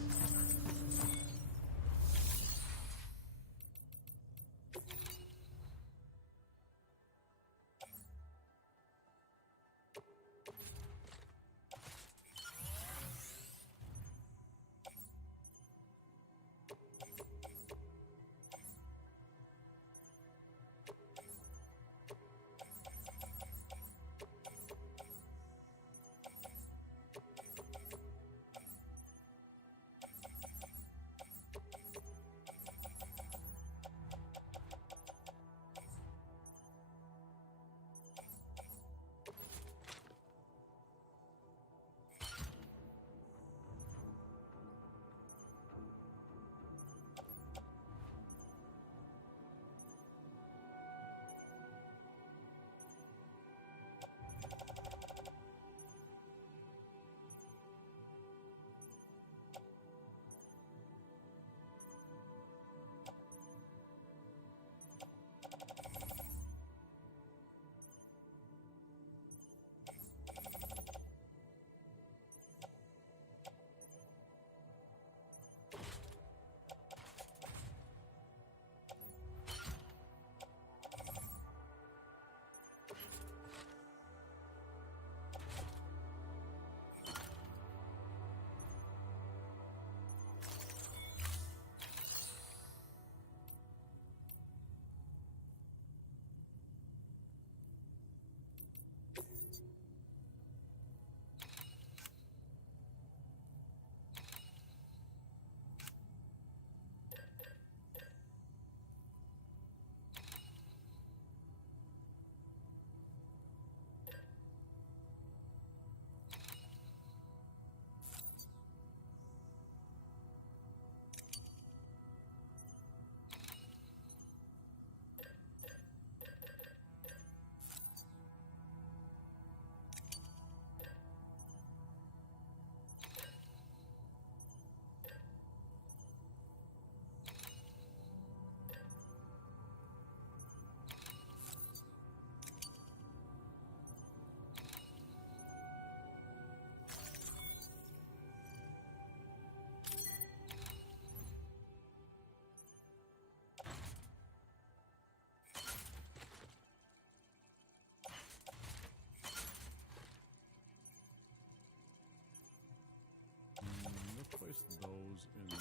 place those in there.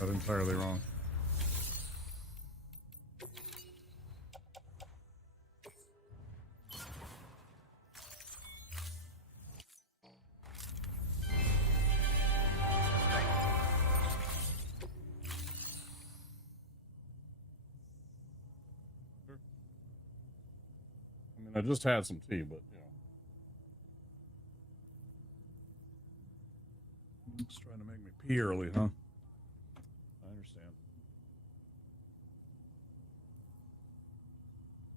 Not entirely wrong. I mean, I just had some tea, but you know. Just trying to make me pee early, huh? I understand.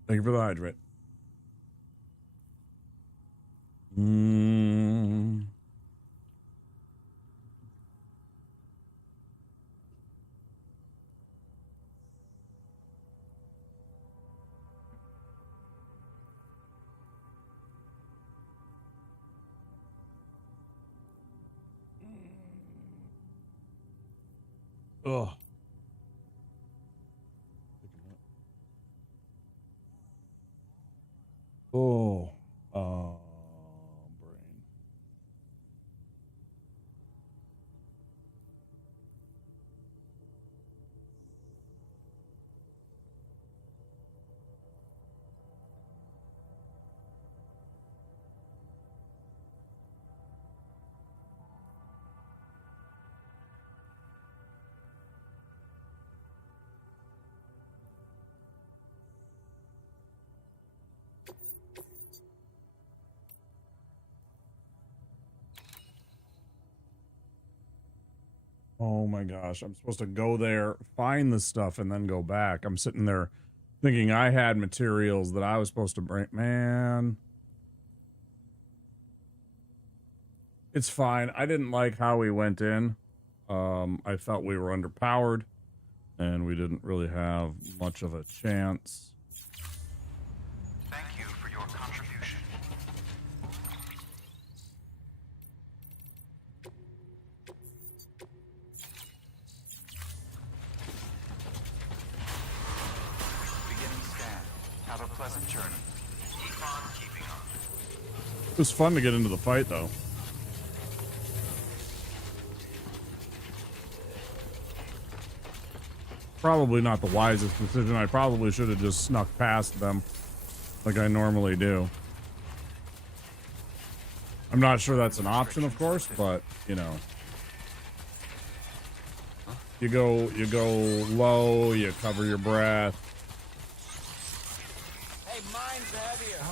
Thank you for the hydrate. Ugh. Oh, brain. Oh my gosh, I'm supposed to go there, find the stuff, and then go back. I'm sitting there thinking I had materials that I was supposed to bring. Man. It's fine. I didn't like how we went in. I felt we were underpowered, and we didn't really have much of a chance. Thank you for your contribution. Beginning scan. Have a pleasant journey. Keep on keeping on. It was fun to get into the fight, though. Probably not the wisest decision. I probably should have just snuck past them like I normally do. I'm not sure that's an option, of course, but, you know. You go low, you cover your breath. Hey, mine's heavier.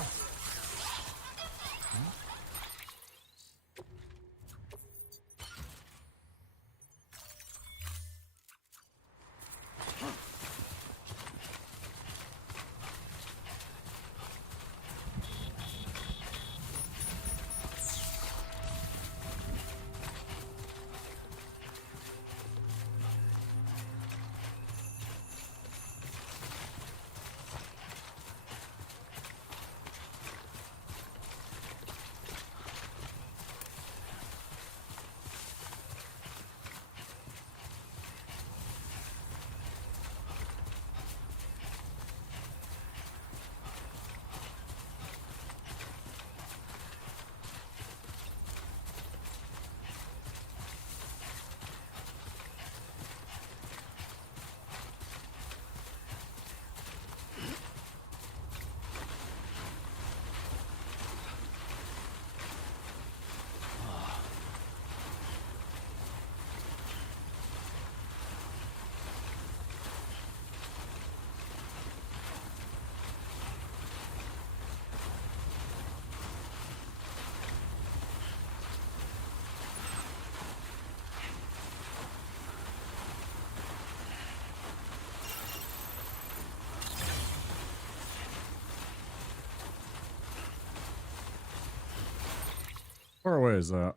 far away is that?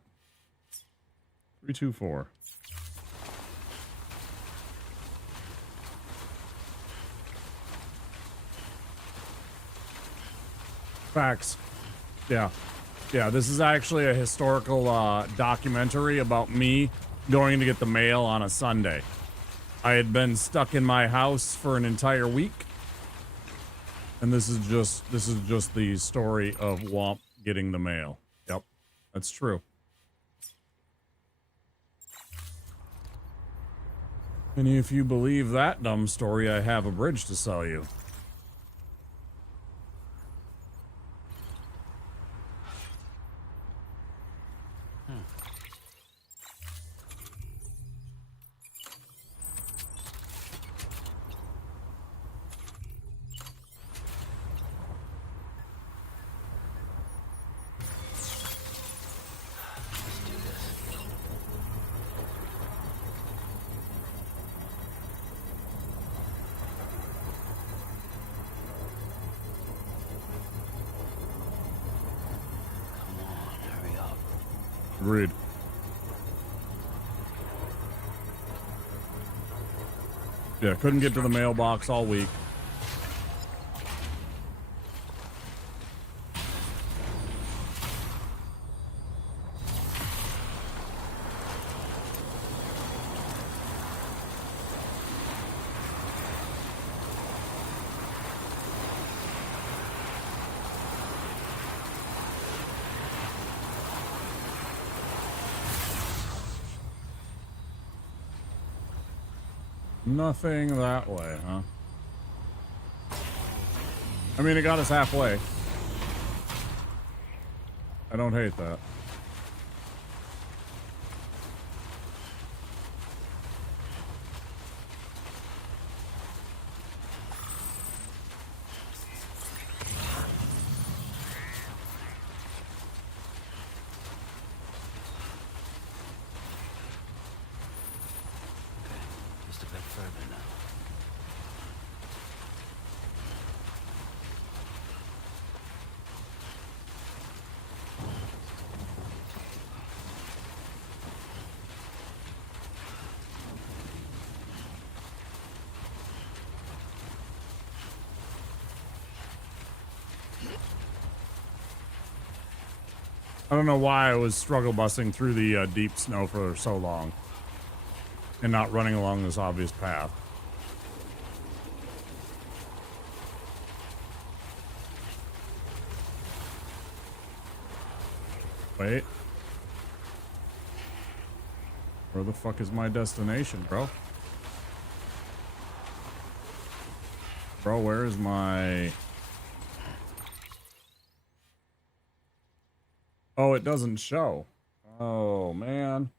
324. Facts. Yeah. Yeah, this is actually a historical documentary about me going to get the mail on a Sunday. I had been stuck in my house for an entire week. And this is just the story of Womp getting the mail. Yep. That's true. And if you believe that dumb story, I have a bridge to sell you. Agreed. Yeah, couldn't get to the mailbox all week. Nothing that way, huh? I mean, it got us halfway. I don't hate that. Just a bit further now. I don't know why I was struggle busing through the deep snow for so long and not running along this obvious path. Wait. Where the fuck is my destination, bro? Bro, where is my... Oh, it doesn't show. Oh, man.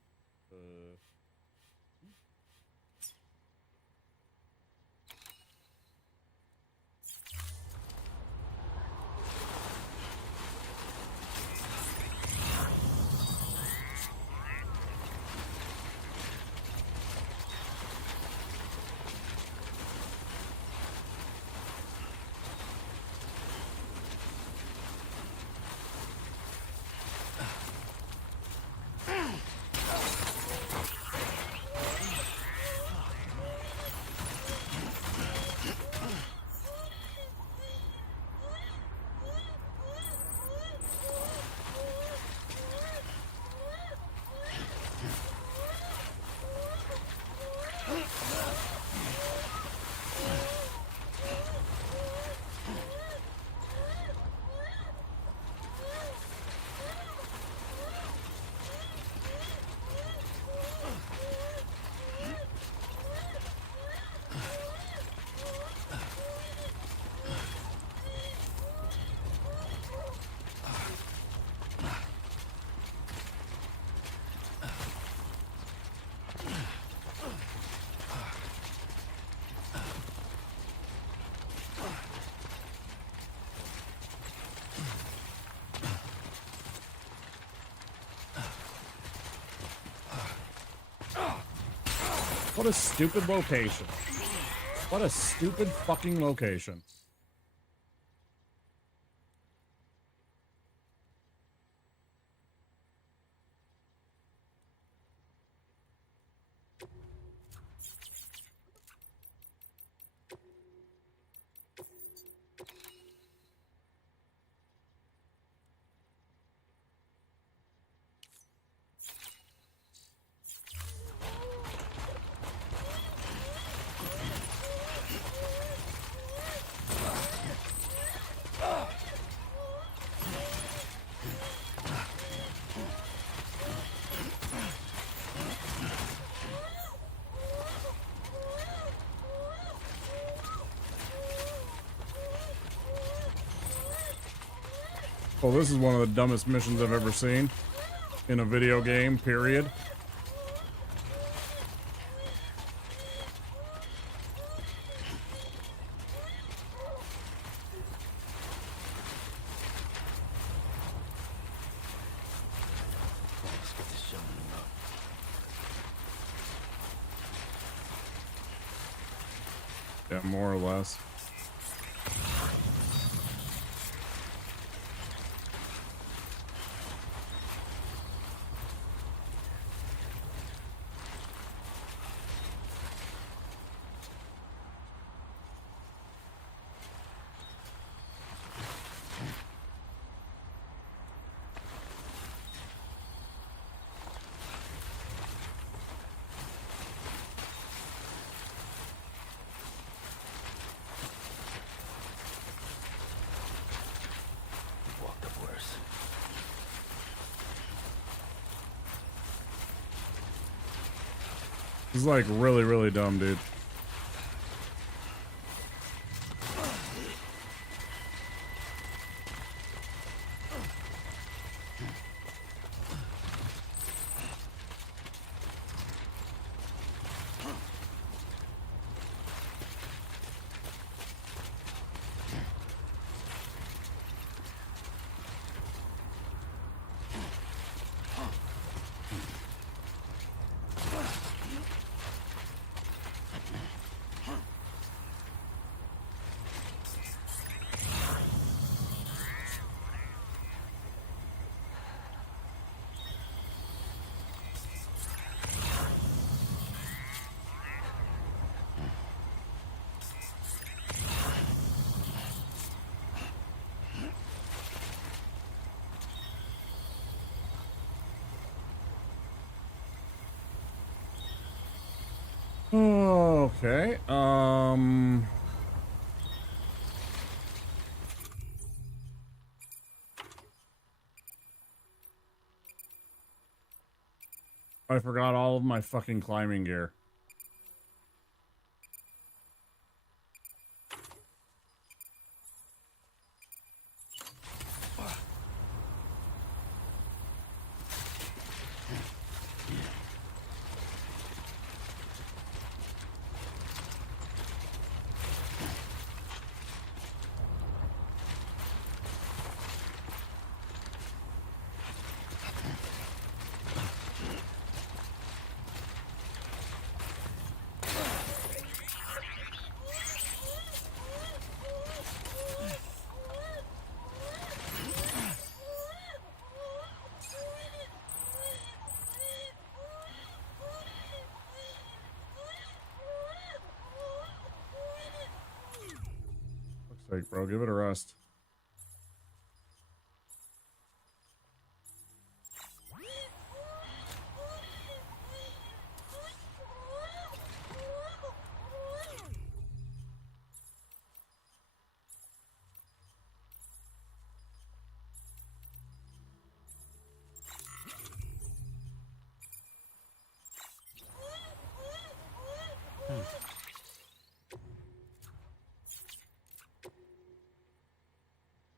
What a stupid location. What a stupid fucking location. example, this is one of the dumbest missions I've ever seen in a video game, period. Let's get this show in the road. Yeah, more or less. Walked up worse. This is like really, really dumb, dude. Okay. I forgot all of my fucking climbing gear. Fuck's sake, bro, give it a rest.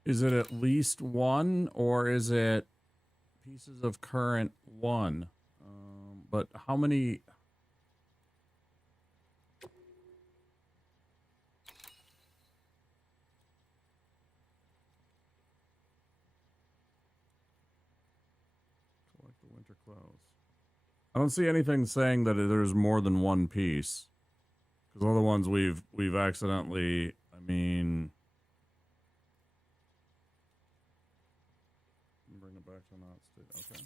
Is it at least one, or is it pieces of current one? But how many? Collect the winter clothes. I don't see anything saying that there's more than one piece. Because all the ones we've accidentally, I mean, bring it back to not state. Okay.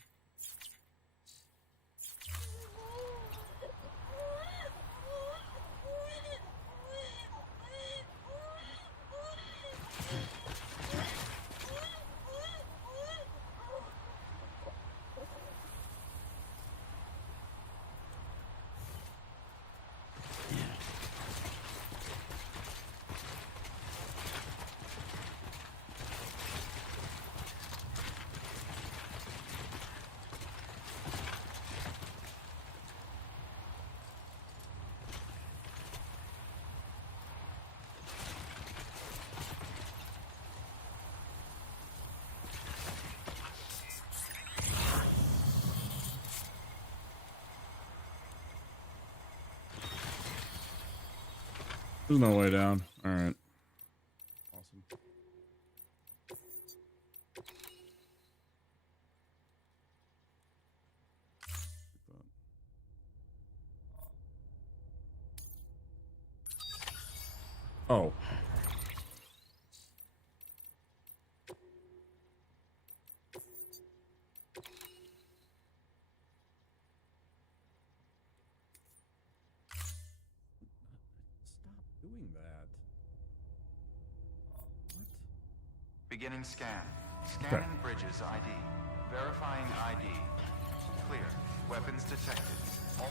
There's no way down. All right. Awesome. Oh. Stop doing that. What? Beginning scan. Scanning bridges ID. Verifying ID. Clear. Weapons detected. All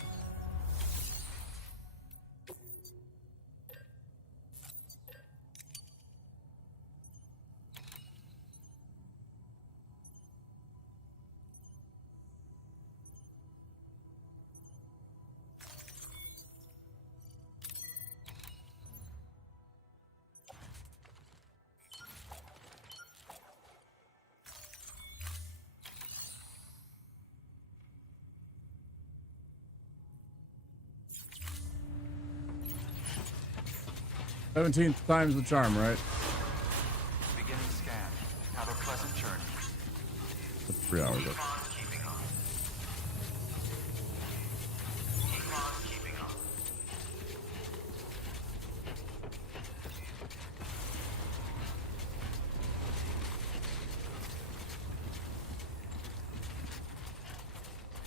17th time's the charm, right? beginning scan. Have a pleasant journey. That's 3 hours. Up.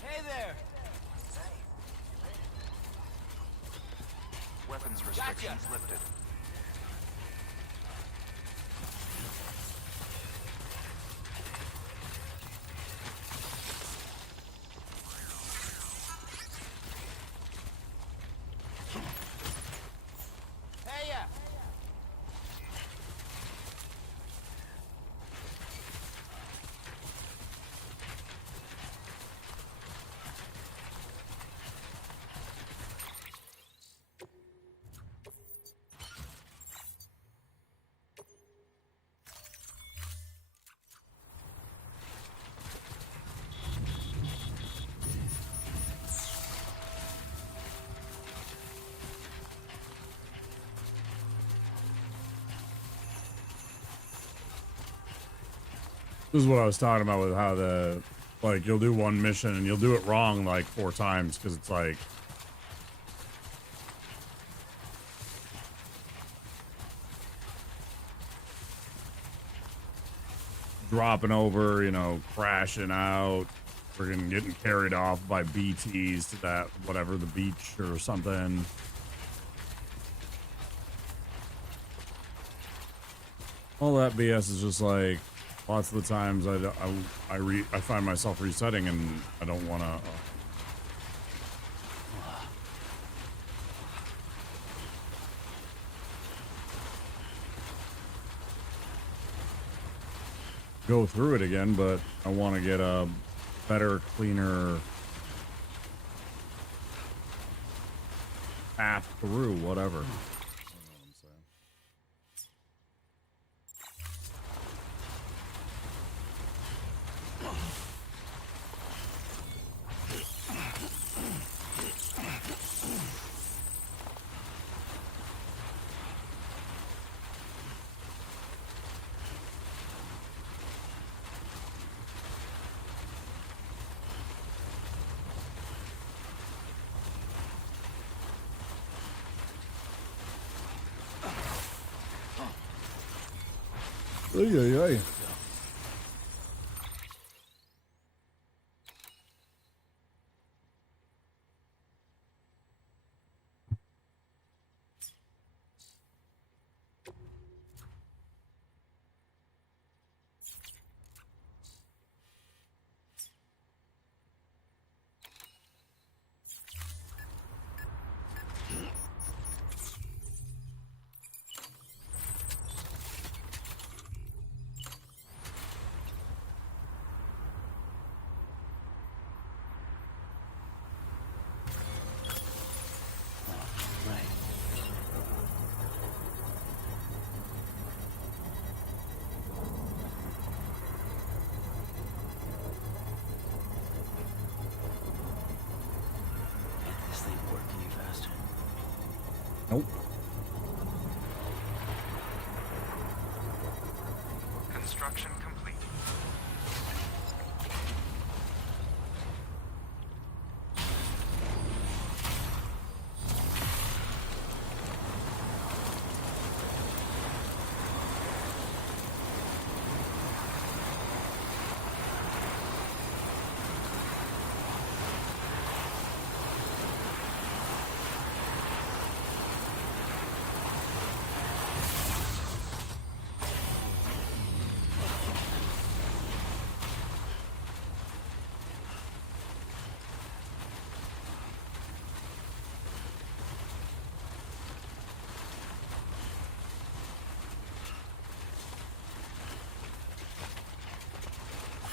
Hey there! Weapons restrictions lifted. Hey ya! This is what I was talking about with how the, like, you'll do one mission and you'll do it wrong like 4 times because it's like dropping over, you know, crashing out, friggin' getting carried off by BTs to that whatever, the beach or something. All that BS is just like lots of the times I find myself resetting and I don't want to. Go through it again, but I want to get a better, cleaner path through whatever. Ay, ay, ay. This thing work any faster? Nope. Construction complete.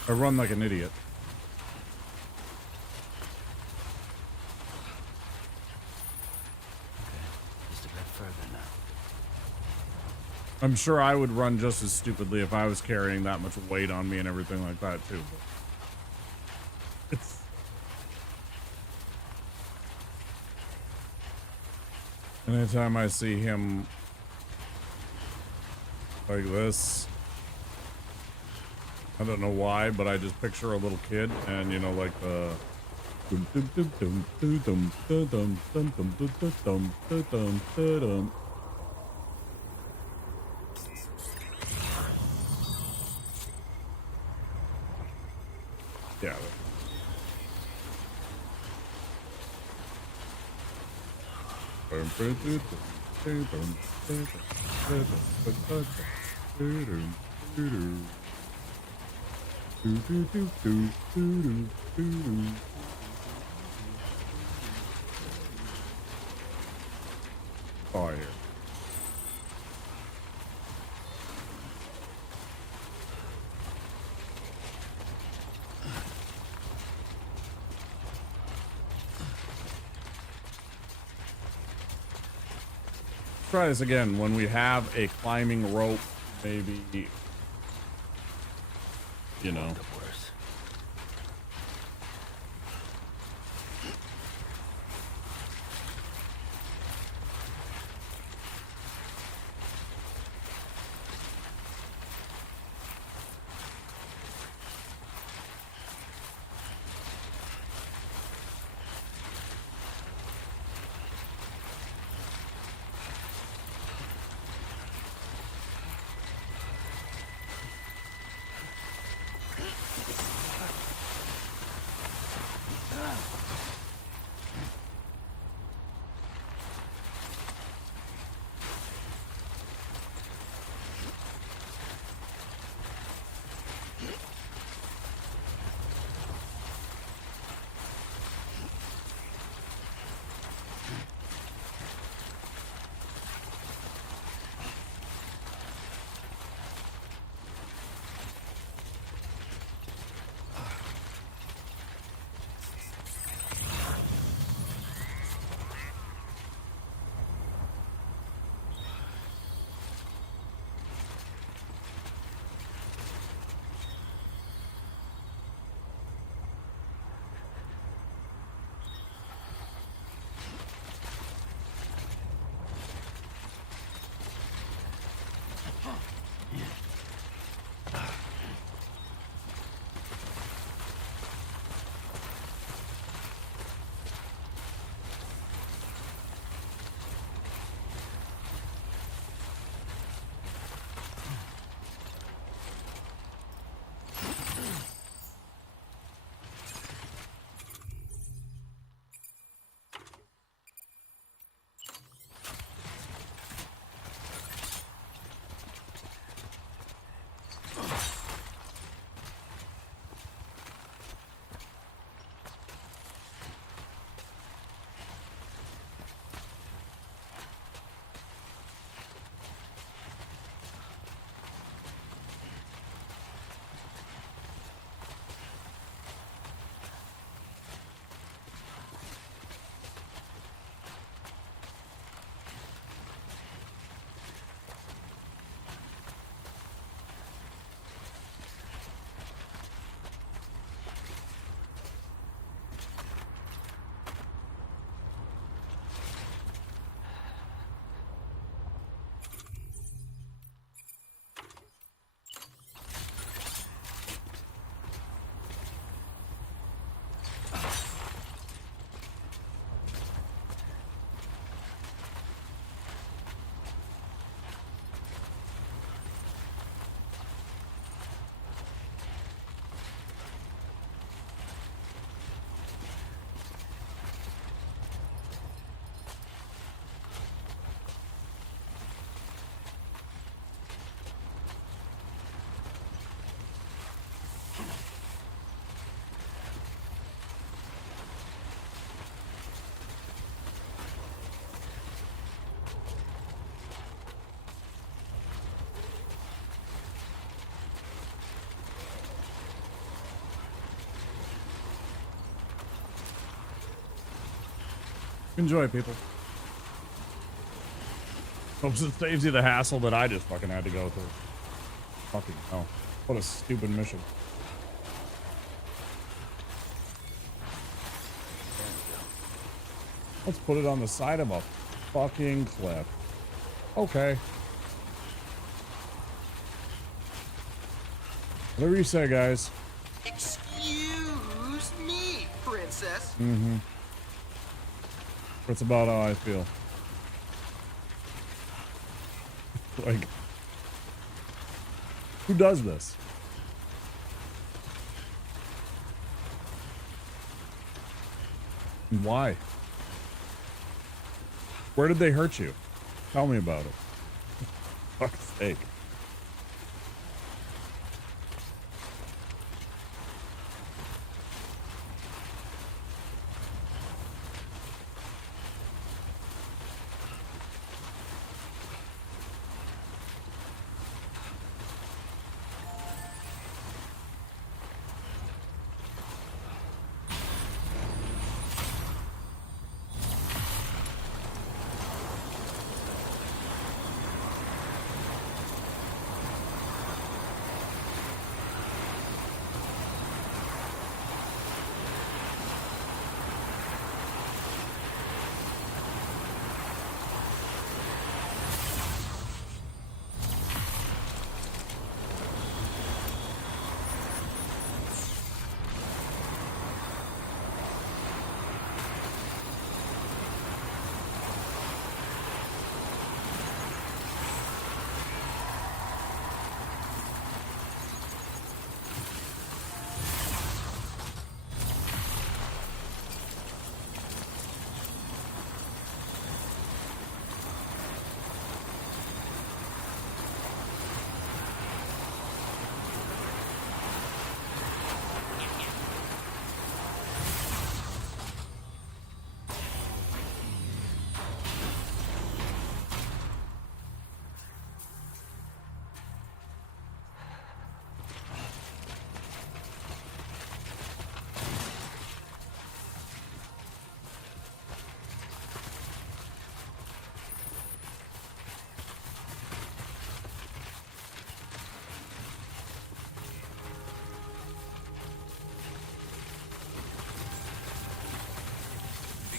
I run like an idiot. Just a bit further now. I'm sure I would run just as stupidly if I was carrying that much weight on me and everything like that too. But it's anytime I see him like this, I don't know why, but I just picture a little kid and, you know, like the yeah. Fire. Try this again when we have a climbing rope, maybe, you know. Enjoy, people. Hopes it saves you the hassle that I just fucking had to go through. Fucking hell. What a stupid mission. Let's put it on the side of a fucking cliff. Okay. Whatever you say, guys. Excuse me, princess. Mm-hmm. That's about how I feel. Like, who does this? And why? Where did they hurt you? Tell me about it. For fuck's sake.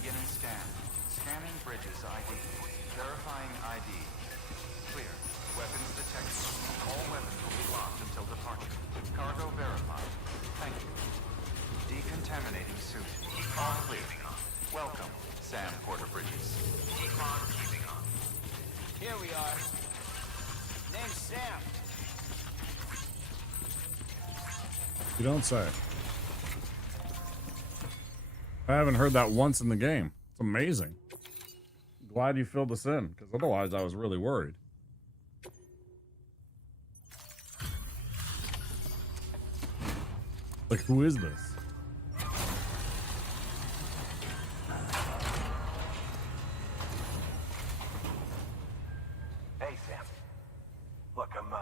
Beginning scan. Scanning bridges ID. Verifying ID. Clear. Weapons detected. All weapons will be locked until departure. Cargo verified. Thank you. Decontaminating suit. All clear. Welcome, Sam Porter Bridges. Decon keeping on. Here we are. Name's Sam. You don't say. I haven't heard that once in the game. It's amazing. Glad you filled us in, because otherwise I was really worried. Like, who is this? Hey, Sam. Look, I'm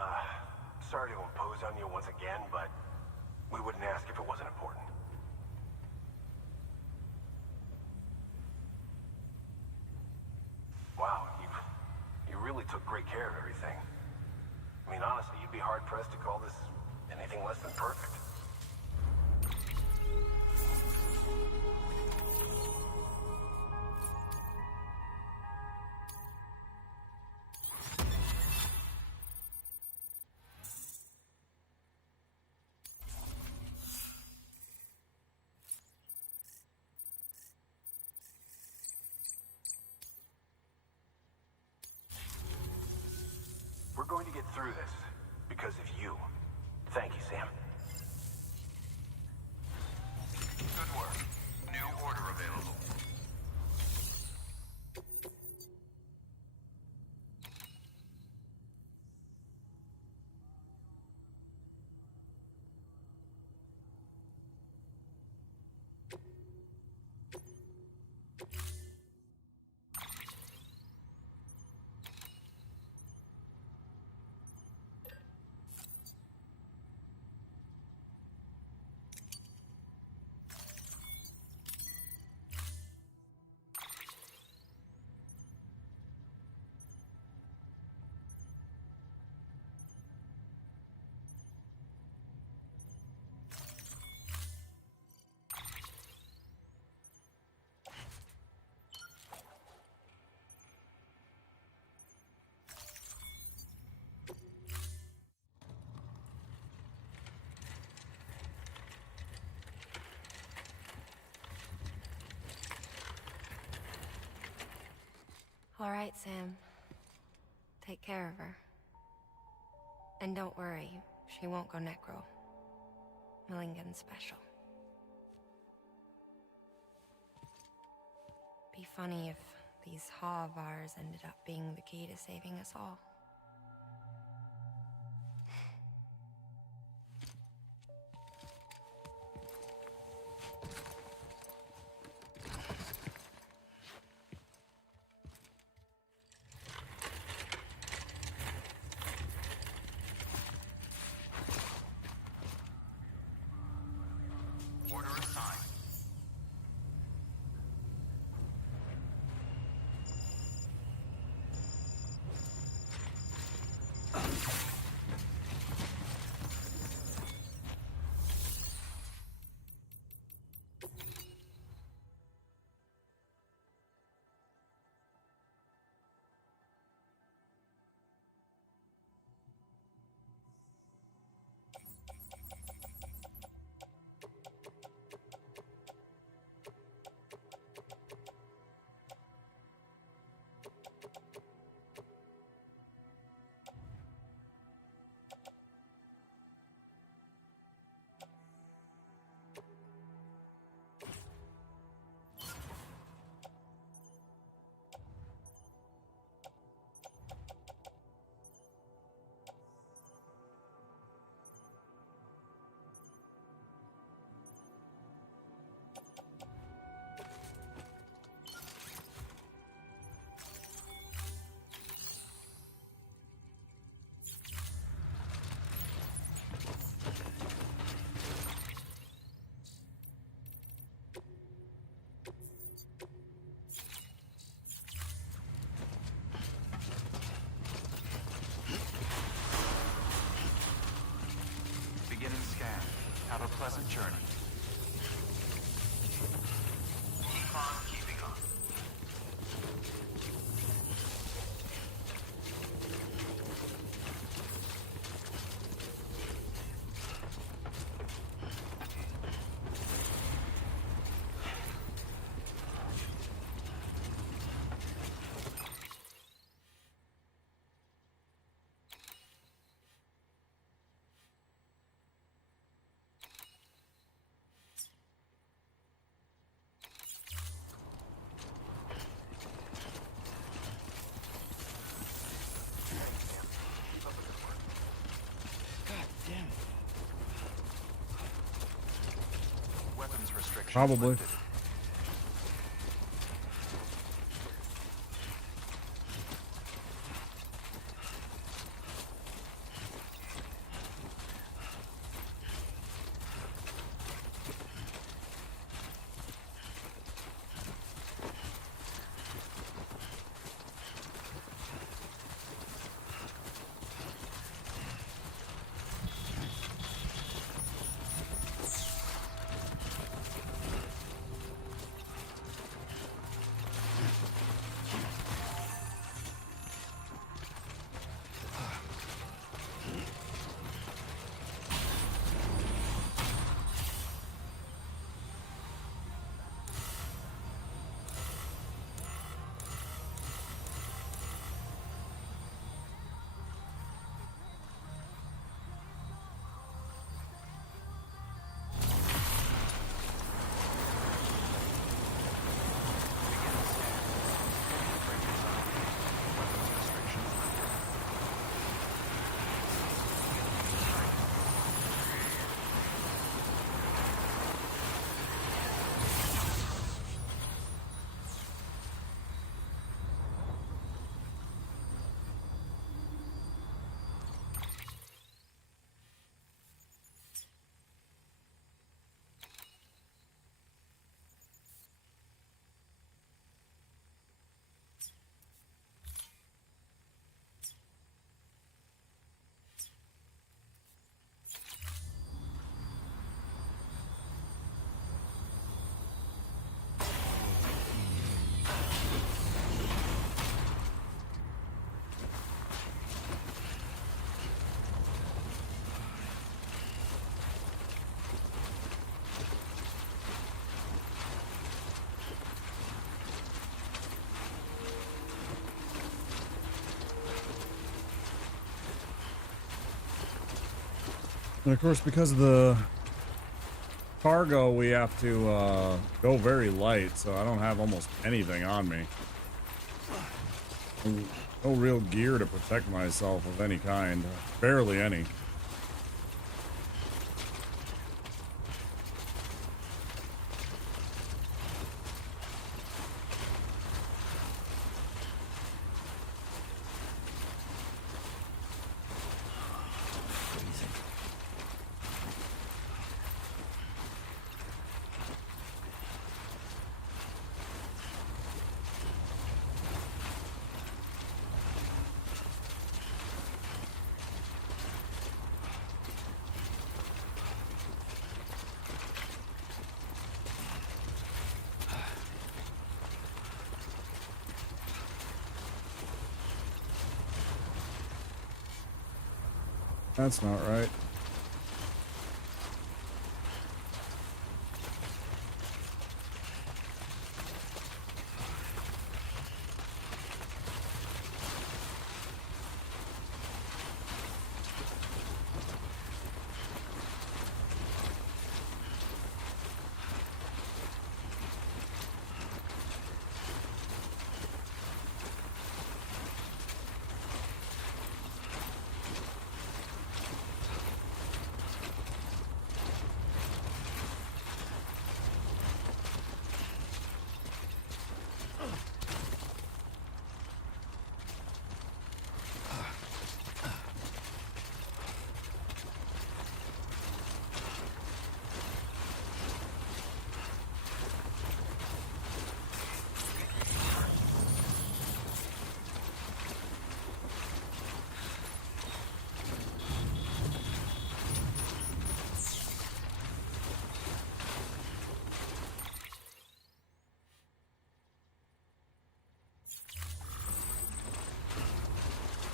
sorry to impose on you once again, but we wouldn't ask if it wasn't important. Wow, you really took great care of everything. I mean, honestly, you'd be hard-pressed to call this anything less than perfect. We're going to get through this because of you. Thank you, Sam. Good work. New order available. All right, Sam. Take care of her. And don't worry, she won't go necro. Millingen's special. Be funny if these Ha of ours ended up being the key to saving us all. Order assigned. Beginning scan. Have a pleasant journey. Keep on keeping on. Weapons restrictions Probably. lifted. And of course, because of the cargo, we have to go very light, so I don't have almost anything on me. No real gear to protect myself of any kind. Barely any. That's not right.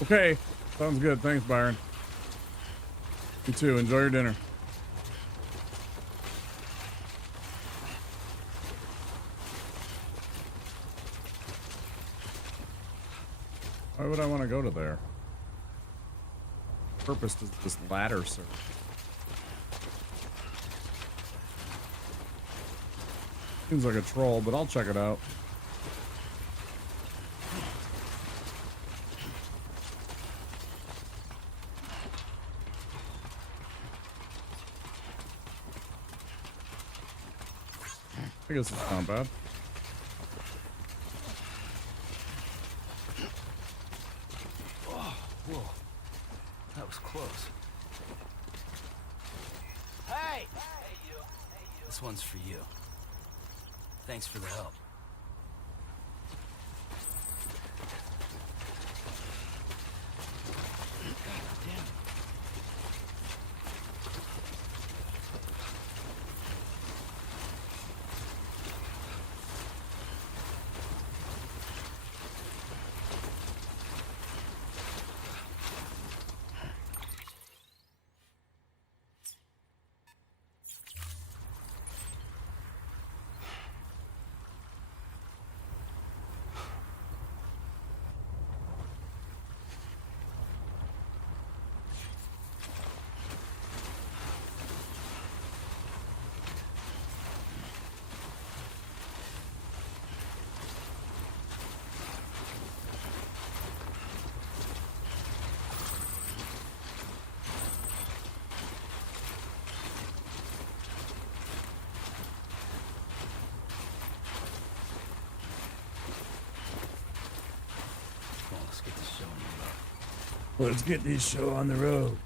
Okay, sounds good. Thanks, Byron. You too. Enjoy your dinner. Why would I want to go to there? Purpose does this ladder serve? Seems like a troll, but I'll check it out. I guess it's not bad. Oh, whoa. That was close. Hey! This one's for you. Thanks for the help. Let's get this show on the road.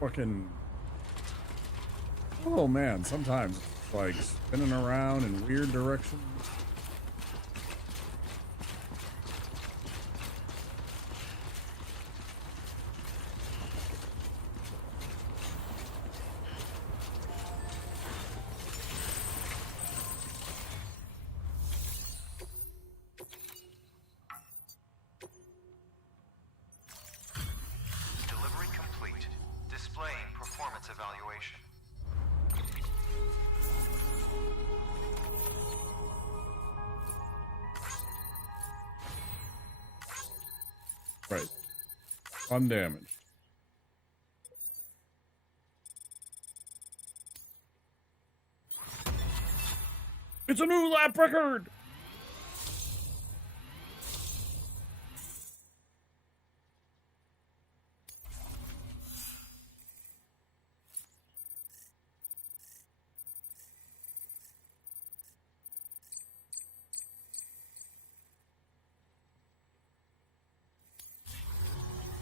fucking... Oh man, sometimes it's like spinning around in weird directions. Delivery complete. Displaying performance evaluation. Right. Undamaged. It's a new lap record!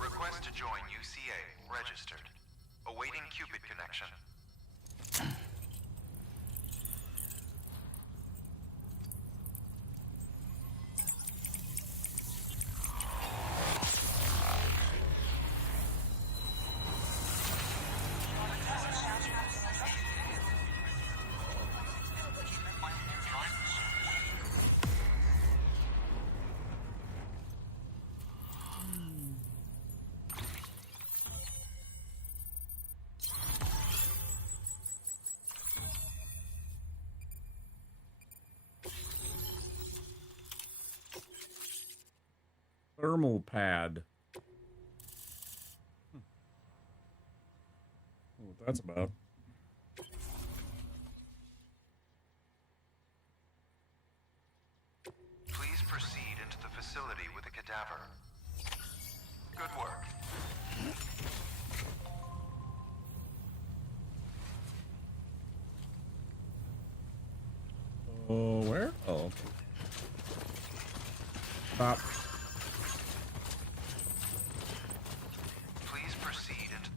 Request to join UCA. Registered. Awaiting Cupid connection. Thermal pad. I don't know what that's about. Please proceed into the facility with a cadaver. Good work. Oh, where? Oh, okay. Stop. Please proceed into...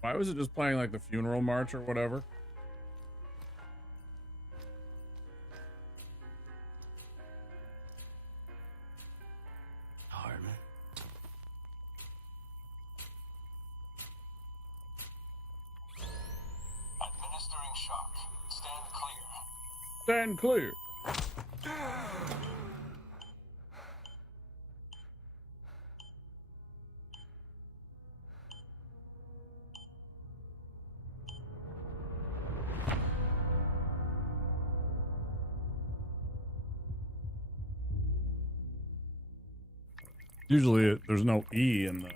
Why was it just playing like the funeral march or whatever? Hardman. Administering shock. Stand clear. Stand clear. Usually there's no E in the...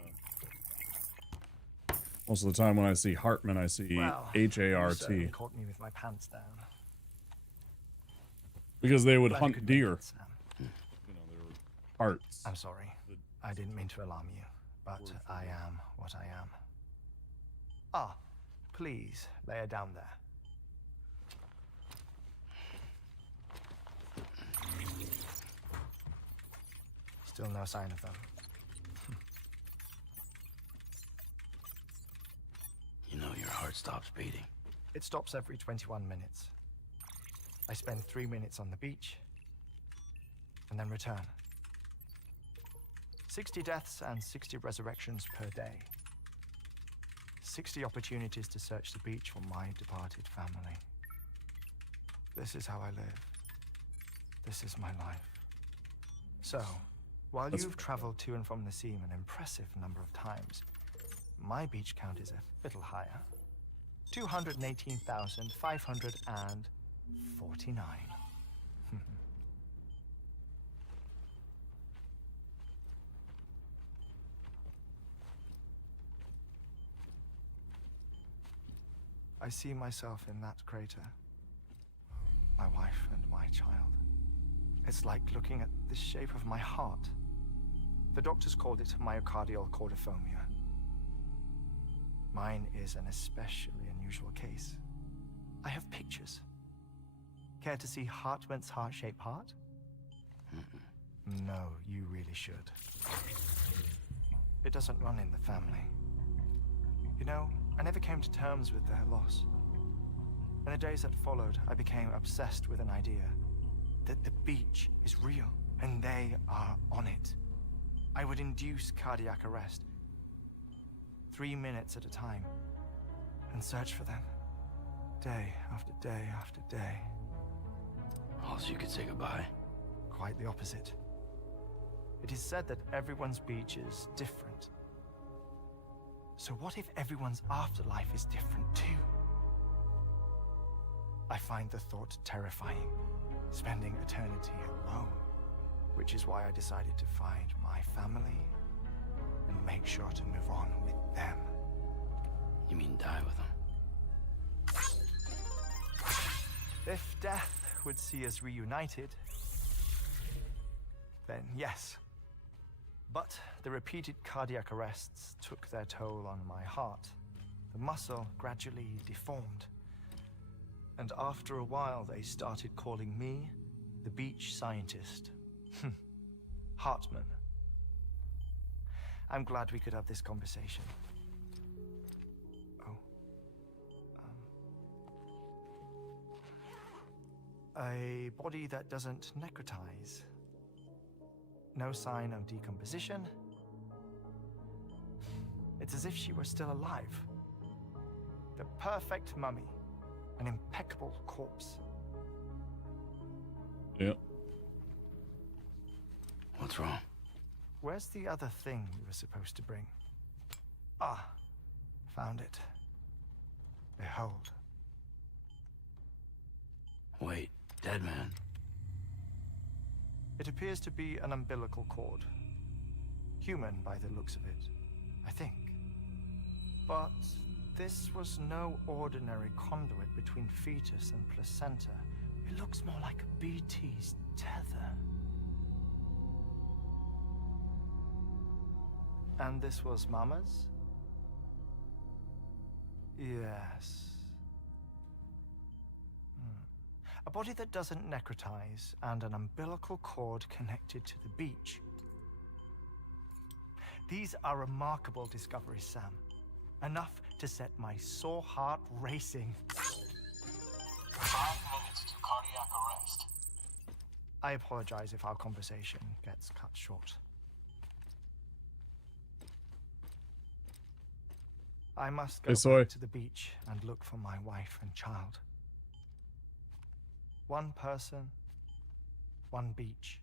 Most of the time when I see Hartman, I see Well, H-A-R-T. you caught me with my pants down. Because they would Glad you hunt could make deer. it, Sam. You know, they were hearts. I'm sorry. I didn't mean to alarm you, but I am what I am. Ah, please lay her down there. Still no sign of them. You know your heart stops beating. It stops every 21 minutes. I spend 3 minutes on the beach, and then return. 60 deaths and 60 resurrections per day. 60 opportunities to search the beach for my departed family. This is how I live. This is my life. So, while you've traveled to and from the sea an impressive number of times, my beach count is a little higher. 218,549. I see myself in that crater. My wife and my child. It's like looking at the shape of my heart. The doctors called it myocardial cordophobia. Mine is an especially unusual case. I have pictures. Care to see Hartmann's heart-shaped heart? No, you really should. It doesn't run in the family. You know, I never came to terms with their loss. In the days that followed, I became obsessed with an idea that the beach is real and they are on it. I would induce cardiac arrest, 3 minutes at a time, and search for them, day after day after day. Oh, so you could say goodbye? Quite the opposite. It is said that everyone's beach is different. So what if everyone's afterlife is different too? I find the thought terrifying, spending eternity alone, which is why I decided to find my family and make sure to move on with them. You mean die with them? If death would see us reunited, then yes. But the repeated cardiac arrests took their toll on my heart. The muscle gradually deformed. And after a while, they started calling me the beach scientist. Hartmann. I'm glad we could have this conversation. Oh. A body that doesn't necrotize. No sign of decomposition. It's as if she were still alive. The perfect mummy. An impeccable corpse. Yep. What's wrong? Where's the other thing we were supposed to bring? Ah, found it. Behold. Wait, dead man. It appears to be an umbilical cord. Human by the looks of it, I think. But this was no ordinary conduit between fetus and placenta. It looks more like a BT's tether. And this was Mama's? Yes. A body that doesn't necrotize and an umbilical cord connected to the beach. These are remarkable discoveries, Sam. Enough to set my sore heart racing. 5 minutes to cardiac arrest. I apologize if our conversation gets cut short. I must go back to the beach and look for my wife and child. One person, one beach.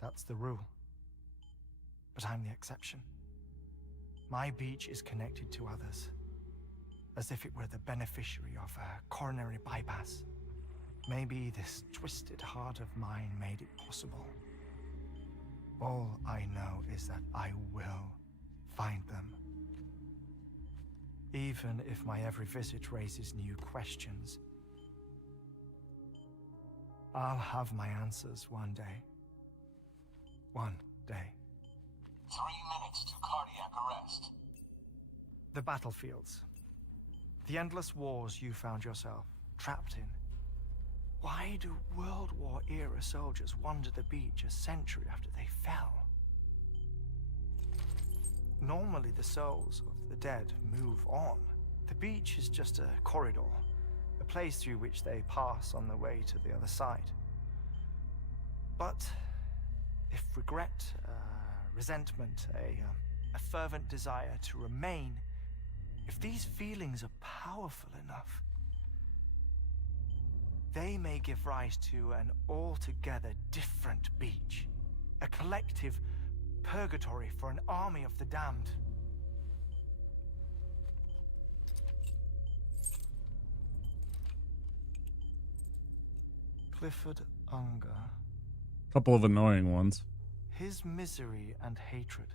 That's the rule. But I'm the exception. My beach is connected to others, as if it were the beneficiary of a coronary bypass. Maybe this twisted heart of mine made it possible. All I know is that I will find them. Even if my every visit raises new questions, I'll have my answers one day. One day. 3 minutes to cardiac arrest. The battlefields. The endless wars you found yourself trapped in. Why do World War era soldiers wander the beach a century after they fell? Normally the souls of the dead move on. The beach is just a corridor, the place through which they pass on the way to the other side. But if regret, resentment, a fervent desire to remain, if these feelings are powerful enough, they may give rise to an altogether different beach, a collective purgatory for an army of the damned. Clifford Unger. Couple of annoying ones. His misery and hatred,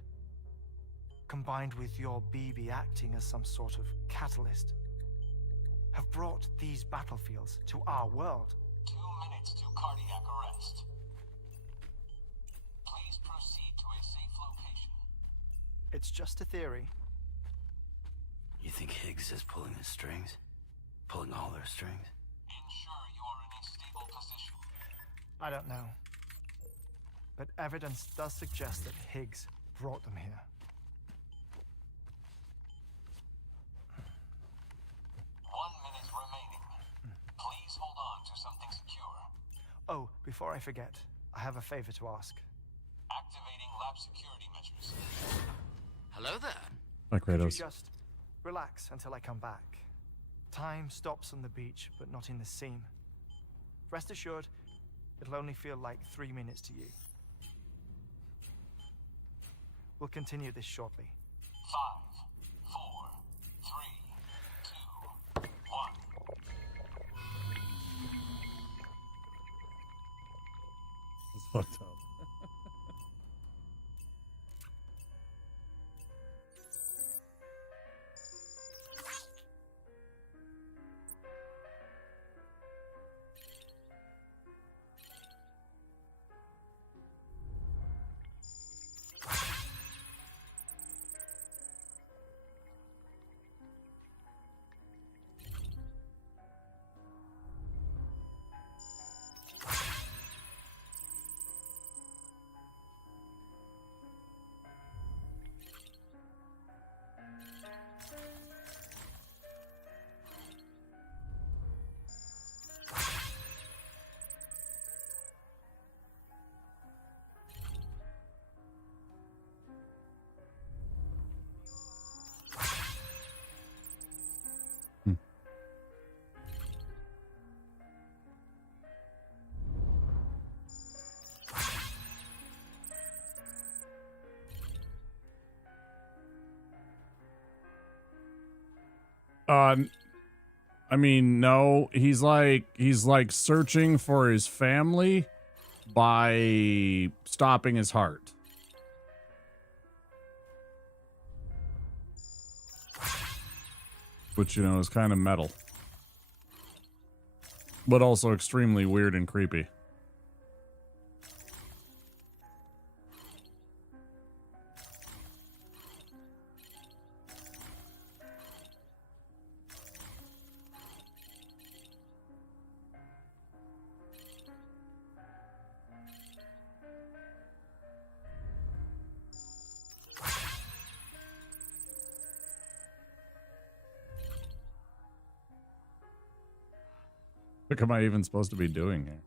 combined with your BB acting as some sort of catalyst, have brought these battlefields to our world. 2 minutes to cardiac arrest. Please proceed to a safe location. It's just a theory. You think Higgs is pulling the strings? Pulling all their strings? Ensure you are in a stable position. I don't know. But evidence does suggest that Higgs brought them here. 1 minute remaining. Please hold on to something secure. Oh, before I forget, I have a favor to ask. Activating lab security measures. Hello there. Hi, Could you Kratos. just relax until I come back? Time stops on the beach, but not in the scene. Rest assured, it'll only feel like 3 minutes to you. We'll continue this shortly. 5, 4, 3, 2, 1. It's fucked up. I mean, no, he's like searching for his family by stopping his heart. Which, you know, is kind of metal. But also extremely weird and creepy. What am I even supposed to be doing here?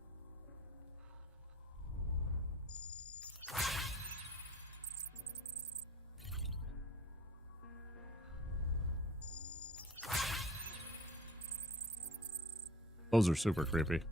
Those are super creepy.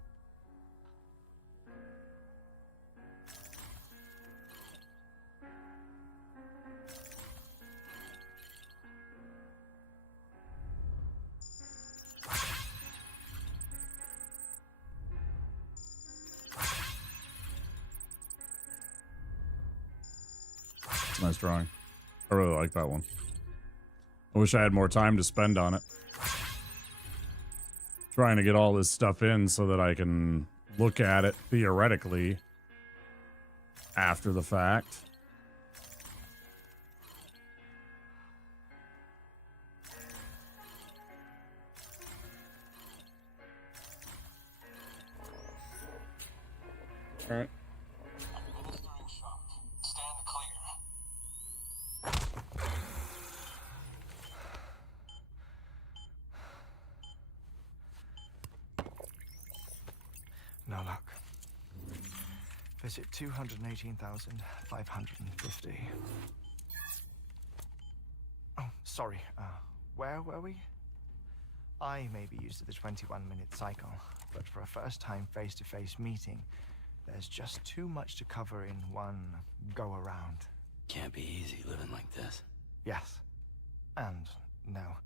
Nice drawing. I really like that one. I wish I had more time to spend on it. Trying to get all this stuff in so that I can look at it theoretically after the fact. All right. Administering shock. Stand clear. No luck. Visit 218,550. Oh, sorry. Where were we? I may be used to the 21-minute cycle, but for a first-time face-to-face meeting, there's just too much to cover in one go-around. Can't be easy living like this. Yes. And no.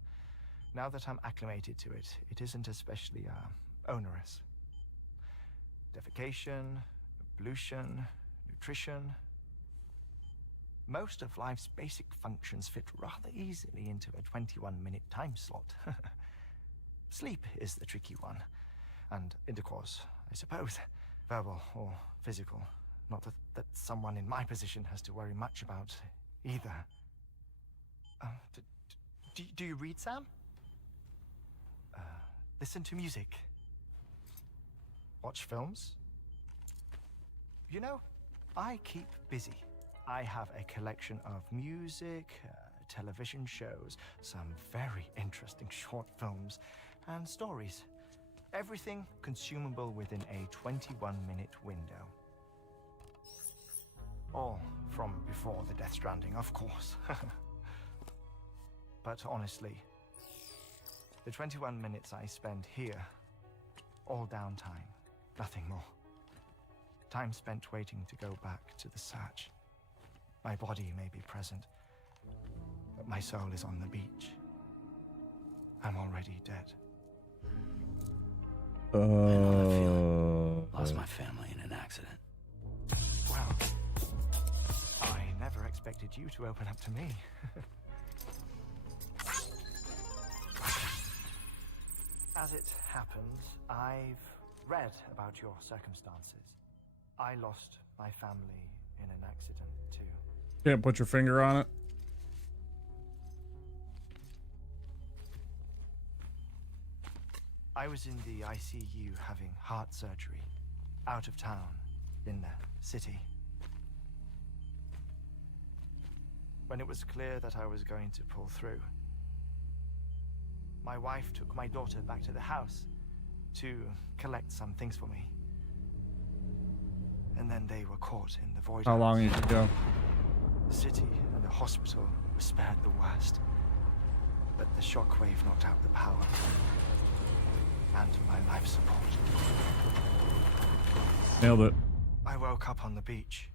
Now that I'm acclimated to it, it isn't especially, onerous. Defecation, pollution, nutrition. Most of life's basic functions fit rather easily into a 21-minute time slot. Sleep is the tricky one. And intercourse, I suppose. Verbal or physical. Not that someone in my position has to worry much about either. Do you read, Sam? Listen to music. Watch films. You know, I keep busy. I have a collection of music, television shows, some very interesting short films, and stories. Everything consumable within a 21-minute window. All from before the Death Stranding, of course. But honestly, the 21 minutes I spend here, all downtime, nothing more. Time spent waiting to go back to the search. My body may be present, but my soul is on the beach. I'm already dead. I know that feeling. Lost my family in an accident. Well, I never expected you to open up to me. As it happens, I've read about your circumstances. I lost my family in an accident, too. Can't put your finger on it. I was in the ICU having heart surgery, out of town, in the city. When it was clear that I was going to pull through, my wife took my daughter back to the house to collect some things for me. And then they were caught in the void. How long you should go? The city and the hospital were spared the worst. But the shockwave knocked out the power. And my life support. Nailed it. I woke up on the beach.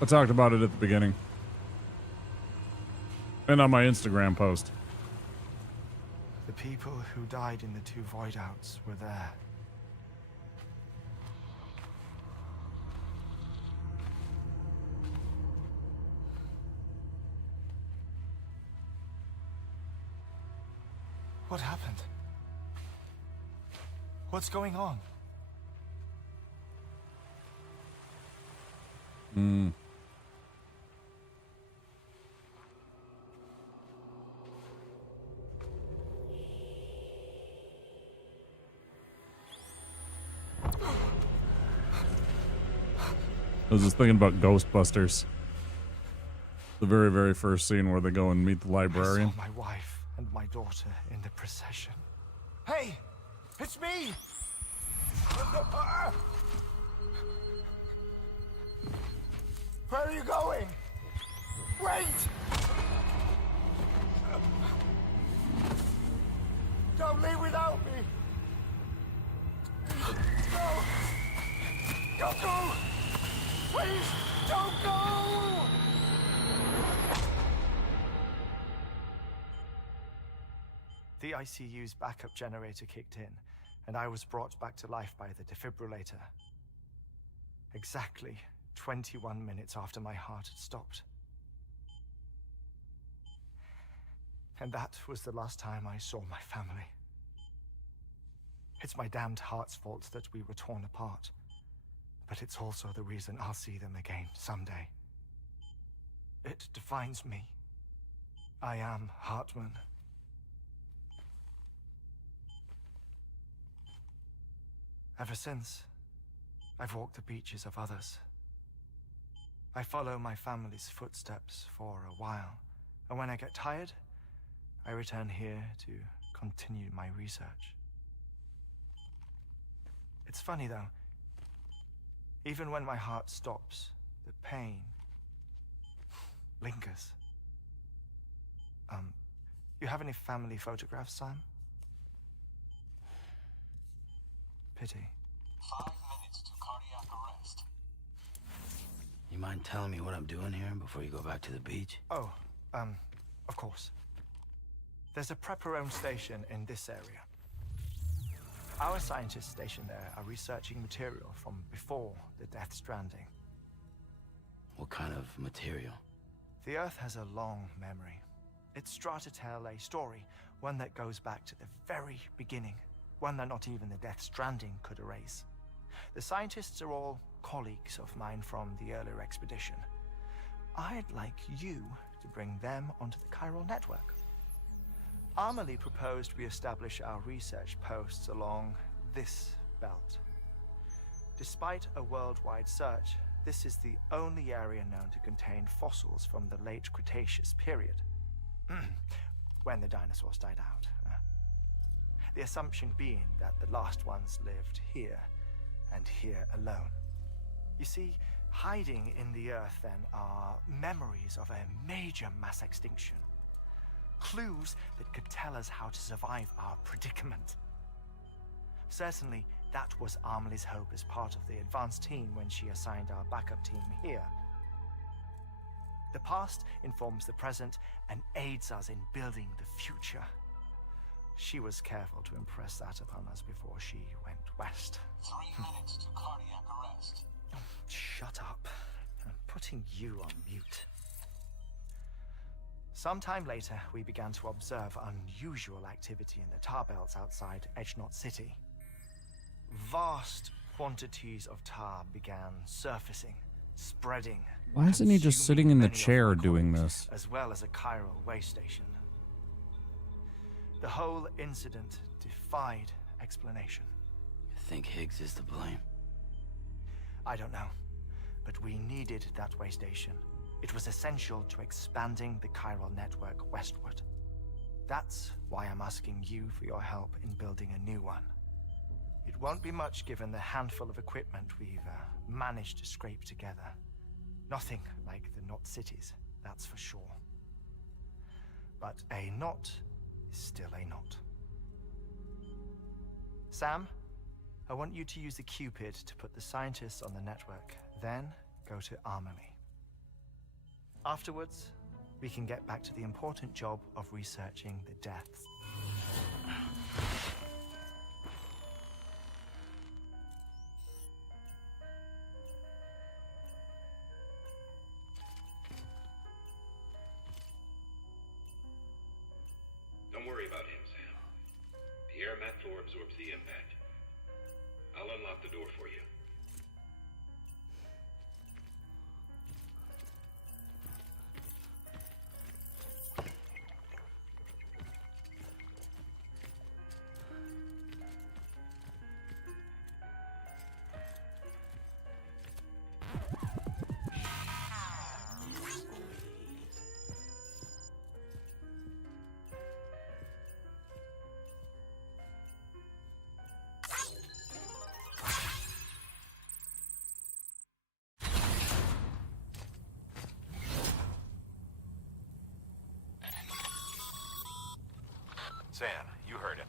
I talked about it at the beginning. And on my Instagram post. The people who died in the two void outs were there. What happened? What's going on? I was just thinking about Ghostbusters. The very, very first scene where they go and meet the librarian. I saw my wife and my daughter in the procession. Hey! It's me! Where are you going? Wait! Don't leave without me! No! Don't go! Please, don't go! The ICU's backup generator kicked in, and I was brought back to life by the defibrillator. Exactly 21 minutes after my heart had stopped. And that was the last time I saw my family. It's my damned heart's fault that we were torn apart. But it's also the reason I'll see them again someday. It defines me. I am Hartman. Ever since, I've walked the beaches of others. I follow my family's footsteps for a while, and when I get tired, I return here to continue my research. It's funny though, even when my heart stops, the pain lingers. You have any family photographs, Sam? Pity. 5 minutes to cardiac arrest. You mind telling me what I'm doing here before you go back to the beach? Oh, of course. There's a Prepperone station in this area. Our scientists stationed there are researching material from before the Death Stranding. What kind of material? The Earth has a long memory. It's trying to tell a story, one that goes back to the very beginning, one that not even the Death Stranding could erase. The scientists are all colleagues of mine from the earlier expedition. I'd like you to bring them onto the chiral network. Amelie proposed we establish our research posts along this belt. Despite a worldwide search, this is the only area known to contain fossils from the late Cretaceous period, when the dinosaurs died out. The assumption being that the last ones lived here, and here alone. You see, hiding in the Earth then are memories of a major mass extinction. Clues that could tell us how to survive our predicament. Certainly, that was Amelie's hope as part of the advanced team when she assigned our backup team here. The past informs the present and aids us in building the future. She was careful to impress that upon us before she went west. 3 minutes to cardiac arrest. Oh, shut up. I'm putting you on mute. Sometime later, we began to observe unusual activity in the tar belts outside Edgenot City. Vast quantities of tar began surfacing, spreading. Why isn't he just sitting in the consuming chair many of our doing colonies, this? As well as a chiral way station. The whole incident defied explanation. You think Higgs is to blame? I don't know, but we needed that way station. It was essential to expanding the chiral network westward. That's why I'm asking you for your help in building a new one. It won't be much given the handful of equipment we've managed to scrape together. Nothing like the knot cities, that's for sure. But a knot is still a knot. Sam, I want you to use the Cupid to put the scientists on the network, then go to Amelie. Afterwards, we can get back to the important job of researching the deaths. Don't worry about him, Sam. The air mat floor absorbs the impact. I'll unlock the door for you. Sam, you heard him.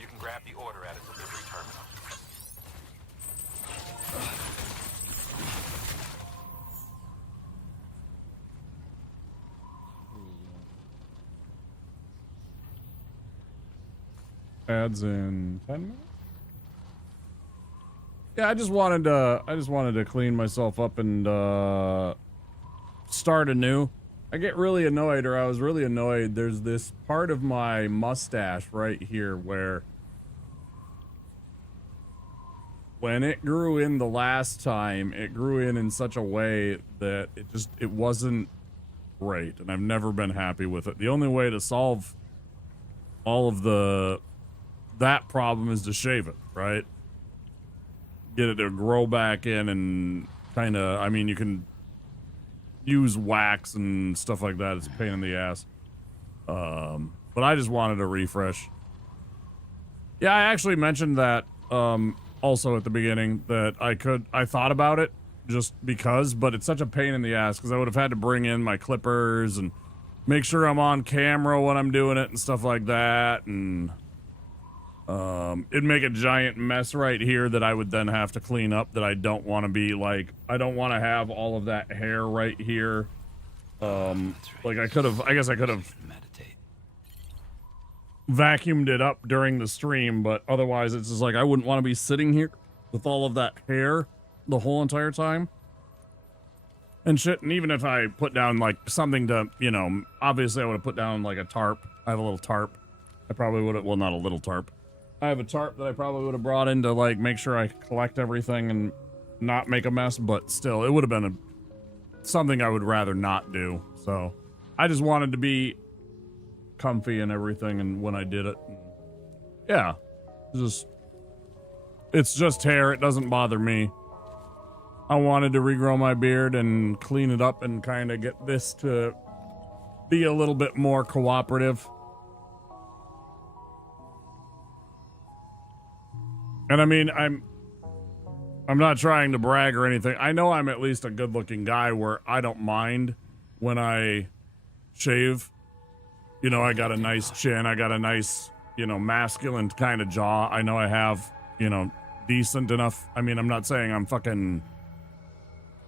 You can grab the order at a delivery terminal. Ads in 10 minutes? Yeah, I just wanted to clean myself up and start anew. I get really annoyed, or I was really annoyed. There's this part of my mustache right here where when it grew in the last time, it grew in such a way that it wasn't great, and I've never been happy with it. The only way to solve all of that problem is to shave it, right? Get it to grow back in and kind of, I mean, you can use wax and stuff like that. It's a pain in the ass. But I just wanted a refresh. Yeah, I actually mentioned that also at the beginning that I thought about it just because, but it's such a pain in the ass because I would have had to bring in my clippers and make sure I'm on camera when I'm doing it and stuff like that, and it'd make a giant mess right here that I would then have to clean up that I don't want to be like, I don't want to have all of that hair right here. Like I guess I could have vacuumed it up during the stream, but otherwise it's just like I wouldn't want to be sitting here with all of that hair the whole entire time and shit. And even if I put down like something to, you know, obviously I would have put down like a tarp. I have a little tarp. I probably would have, well, not a little tarp. I have a tarp that I probably would have brought in to like make sure I collect everything and not make a mess, but still it would have been something I would rather not do. So I just wanted to be comfy and everything, and when I did it, yeah, it's just hair. It doesn't bother me. I wanted to regrow my beard and clean it up and kind of get this to be a little bit more cooperative. And I mean, I'm not trying to brag or anything. I know I'm at least a good-looking guy where I don't mind when I shave. You know, I got a nice chin. I got a nice, you know, masculine kind of jaw. I know I have, you know, decent enough. I mean, I'm not saying I'm fucking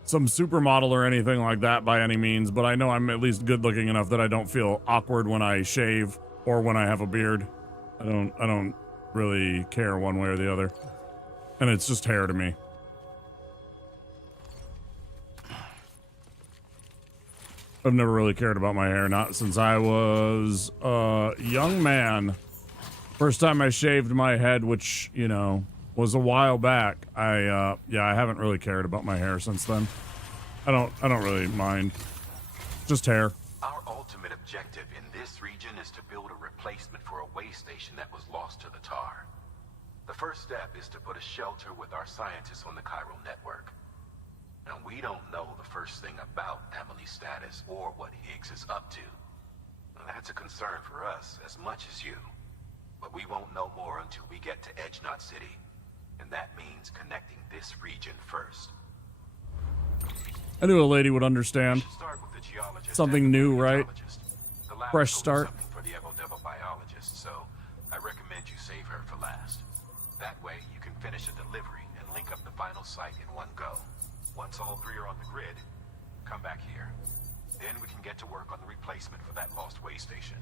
some supermodel or anything like that by any means, but I know I'm at least good looking enough that I don't feel awkward when I shave or when I have a beard. I don't really care one way or the other. And it's just hair to me. I've never really cared about my hair, not since I was a young man. First time I shaved my head, which, you know, was a while back. I haven't really cared about my hair since then. I don't really mind. Just hair. Our ultimate objective in this region is to build a replacement for a way station that was lost to the tar. The first step is to put a shelter with our scientists on the chiral network. Now, we don't know the first thing about Emily's status or what Higgs is up to. Now, that's a concern for us as much as you. But we won't know more until we get to Edge Knot City. And that means connecting this region first. I knew a lady would understand. Something new, right? Fresh start. For the Evo biologist, so I recommend you save her for last. That way, you can finish a delivery and link up the final site in one go. Once all three are on the grid, come back here. Then we can get to work on the replacement for that lost way station.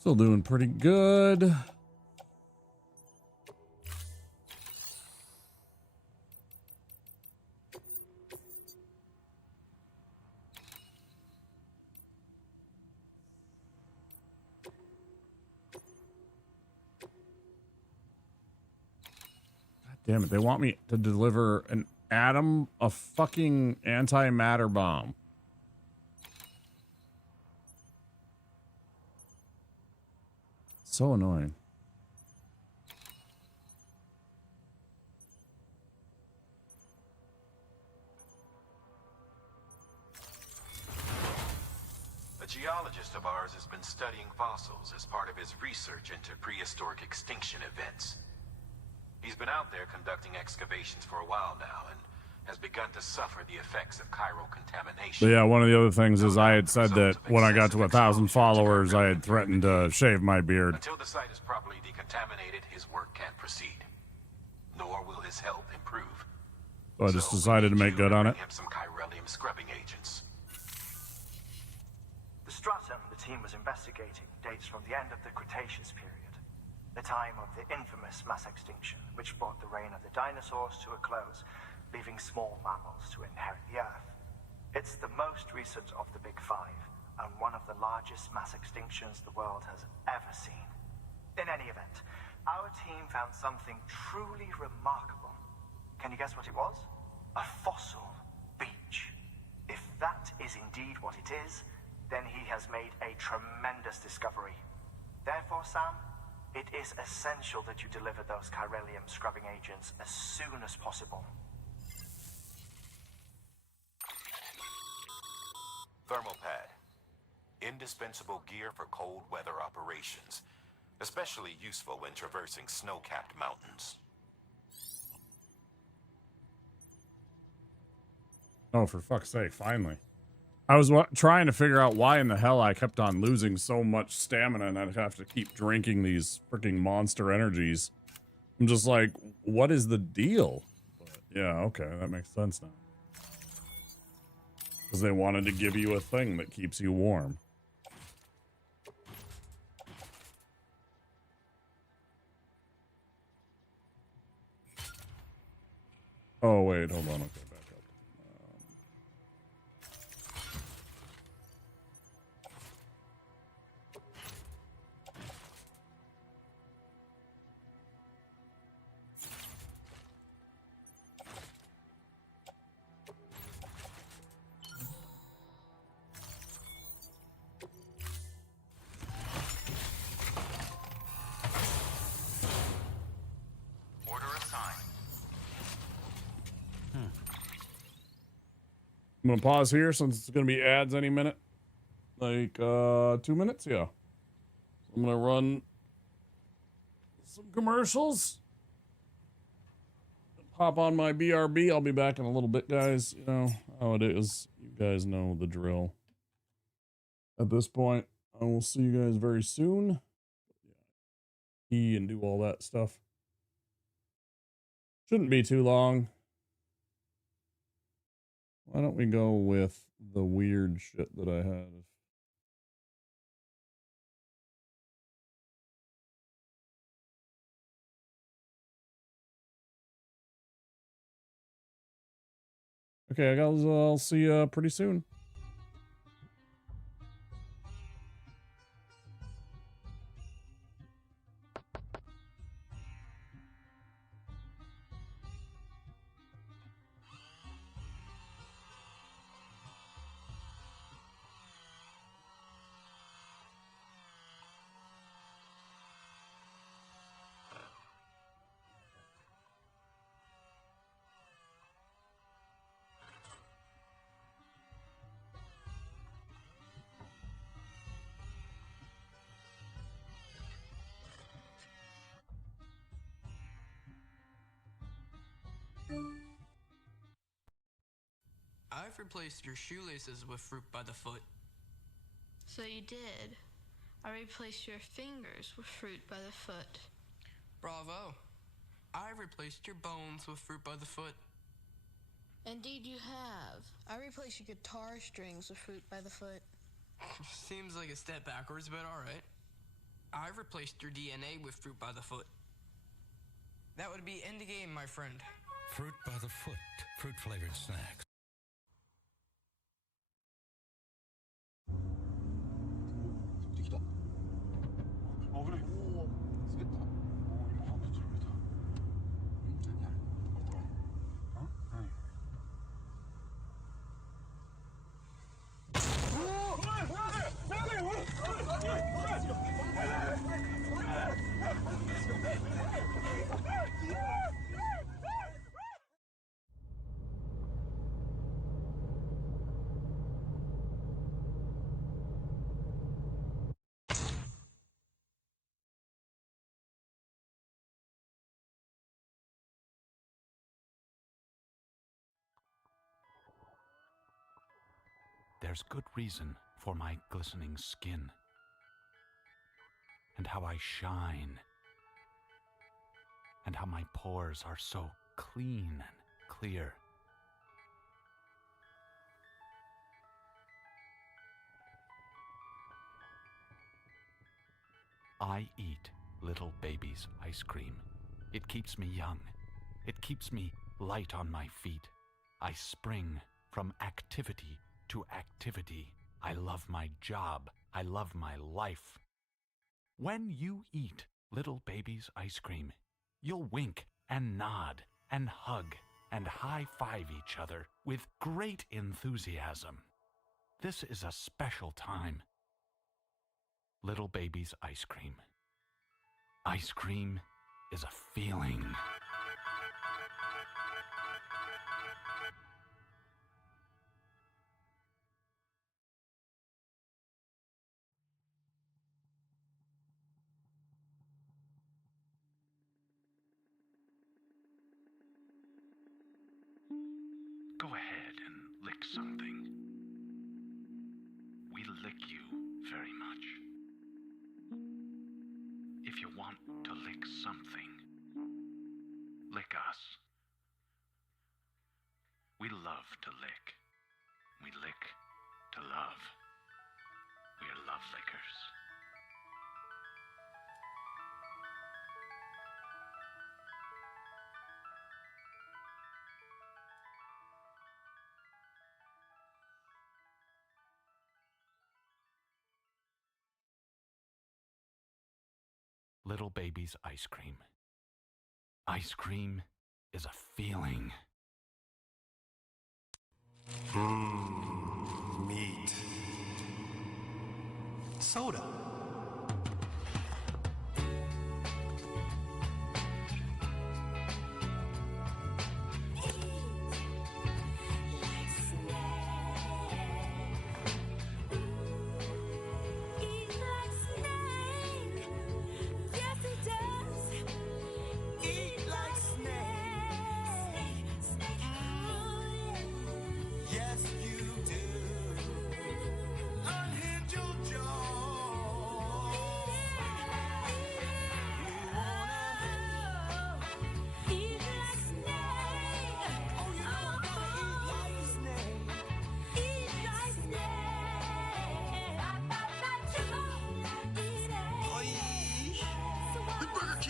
Still doing pretty good. God damn it, they want me to deliver a fucking antimatter bomb. So annoying. A geologist of ours has been studying fossils as part of his research into prehistoric extinction events. He's been out there conducting excavations for a while now and has begun to suffer the effects of chiral contamination. But yeah, one of the other things is I had said that when I got to 1,000 followers, I had threatened to shave my beard. Until the site is properly decontaminated, his work can't proceed. Nor will his health improve. So I just decided to make good on it. Him some chiralium scrubbing agents. The strutter item the team was investigating dates from the end of the Cretaceous period, the time of the infamous mass extinction, which brought the reign of the dinosaurs to a close, leaving small mammals to inherit the Earth. It's the most recent of the Big Five, and one of the largest mass extinctions the world has ever seen. In any event, our team found something truly remarkable. Can you guess what it was? A fossil beach. If that is indeed what it is, then he has made a tremendous discovery. Therefore, Sam, it is essential that you deliver those chiralium scrubbing agents as soon as possible. Thermal pad. Indispensable gear for cold weather operations. Especially useful when traversing snow-capped mountains. Oh, for fuck's sake, finally. I was trying to figure out why in the hell I kept on losing so much stamina and I'd have to keep drinking these freaking monster energies. I'm just like, what is the deal? But yeah, okay, that makes sense now. Because they wanted to give you a thing that keeps you warm. Oh, wait, hold on. Okay, back up. Order assigned. I'm gonna pause here since it's gonna be ads any minute. Like 2 minutes, yeah. I'm gonna run some commercials. Hop on my BRB. I'll be back in a little bit, guys. You know how it is. You guys know the drill. At this point, I will see you guys very soon. And do all that stuff. Shouldn't be too long. Why don't we go with the weird shit that I had? Okay, guys, I'll see you pretty soon. I've replaced your shoelaces with fruit by the foot. So you did. I replaced your fingers with fruit by the foot. Bravo. I replaced your bones with fruit by the foot. Indeed you have. I replaced your guitar strings with fruit by the foot. Seems like a step backwards, but alright. I replaced your DNA with fruit by the foot. That would be end game, my friend. Fruit by the foot. Fruit-flavored snacks. There's good reason for my glistening skin, and how I shine, and how my pores are so clean and clear. I eat little baby's ice cream. It keeps me young. It keeps me light on my feet. I spring from activity to activity. I love my job. I love my life. When you eat little baby's ice cream, you'll wink and nod and hug and high-five each other with great enthusiasm. This is a special time. Little baby's ice cream. Ice cream is a feeling. Go ahead and lick something. We lick you very much. If you want to lick something, lick us. We love to lick. We lick to love. We're love lickers. Little baby's ice cream. Ice cream is a feeling. Meat. Soda.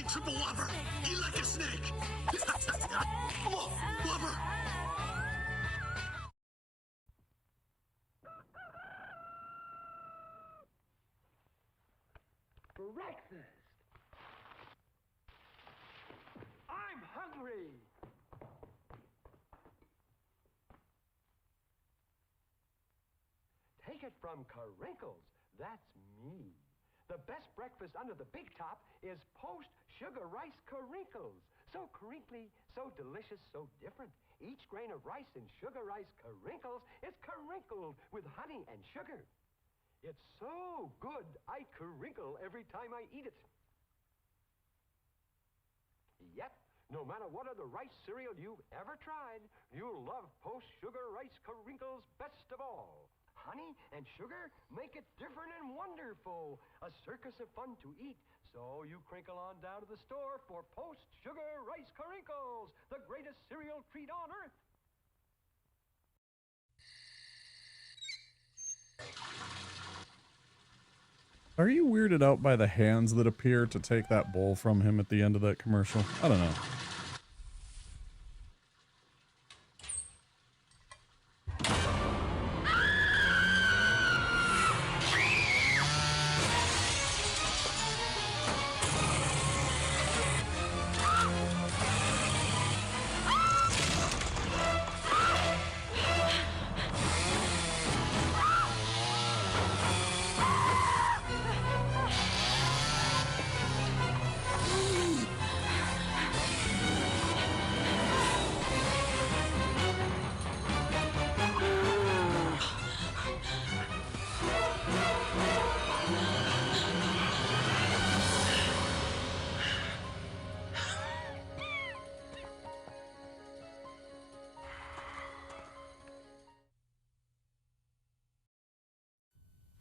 Triple Whopper! Eat like a snake! Whopper! Breakfast! I'm hungry! Take it from Carinkles. That's me. The best breakfast under the big top is post-sugar rice Carinkles. So crinkly, so delicious, so different. Each grain of rice in sugar rice Carinkles is crinkled with honey and sugar. It's so good, I crinkle every time I eat it. Yep, no matter what other rice cereal you've ever tried, you'll love post-sugar rice Carinkles best of all. Honey and sugar make it different and wonderful. A circus of fun to eat. So you crinkle on down to the store for post-sugar rice Carinkles, the greatest cereal treat on earth. Are you weirded out by the hands that appear to take that bowl from him at the end of that commercial? I don't know.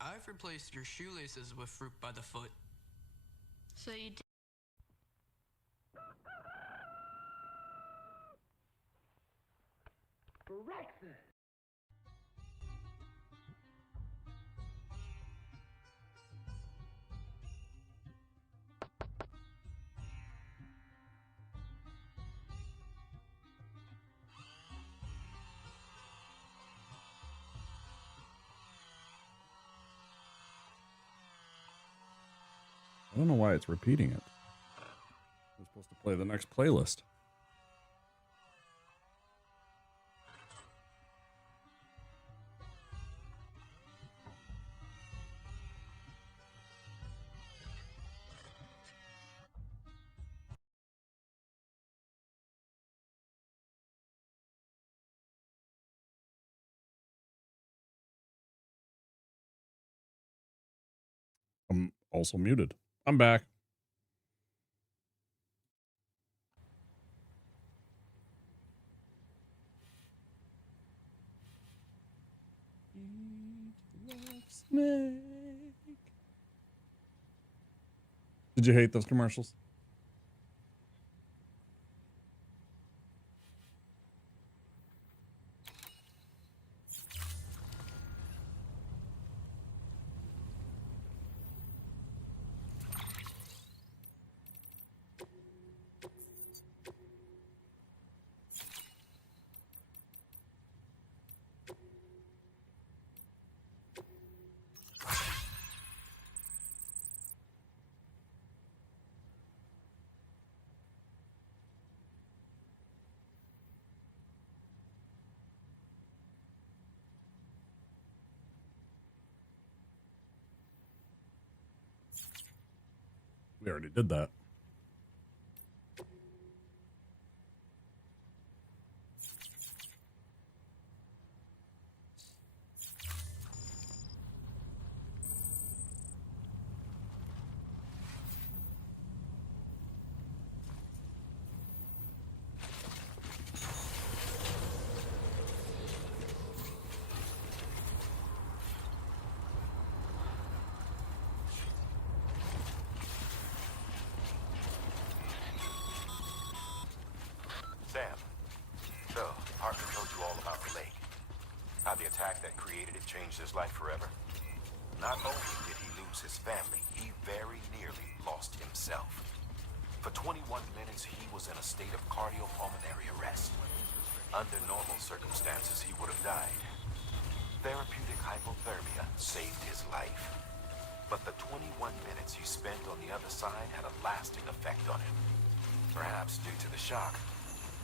I've replaced your shoelaces with fruit by the foot. So you did. Breakfast! I don't know why it's repeating it. I'm supposed to play the next playlist. I'm also muted. I'm back. Did you hate those commercials? We already did that. Sam, so, Parker told you all about the lake. How the attack that created it changed his life forever. Not only did he lose his family, he very nearly lost himself. For 21 minutes, he was in a state of cardiopulmonary arrest. Under normal circumstances, he would have died. Therapeutic hypothermia saved his life. But the 21 minutes he spent on the other side had a lasting effect on him. Perhaps due to the shock,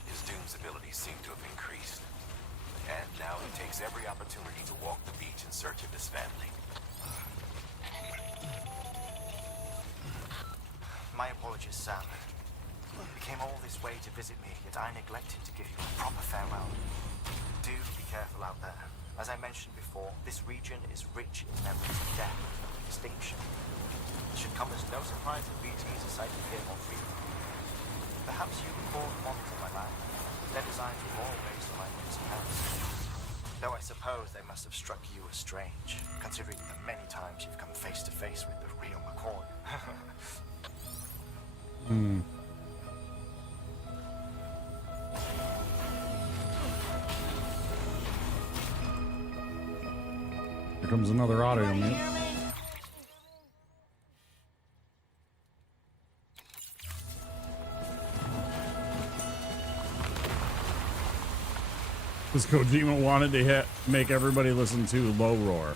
his Doom's abilities seem to have increased. And now he takes every opportunity to walk the beach in search of his family. My apologies, Sam. You came all this way to visit me, yet I neglected to give you a proper farewell. Do be careful out there. As I mentioned before, this region is rich in memories of death and extinction. It should come as no surprise that BTs are sighted here more frequently. Perhaps you recall the models of my land. Their designs were all based on eyewitness accounts. Though I suppose they must have struck you as strange, considering the many times you've come face to face with the real McCoy. Here comes another audio mute. Because Kojima wanted to make everybody listen to Low Roar.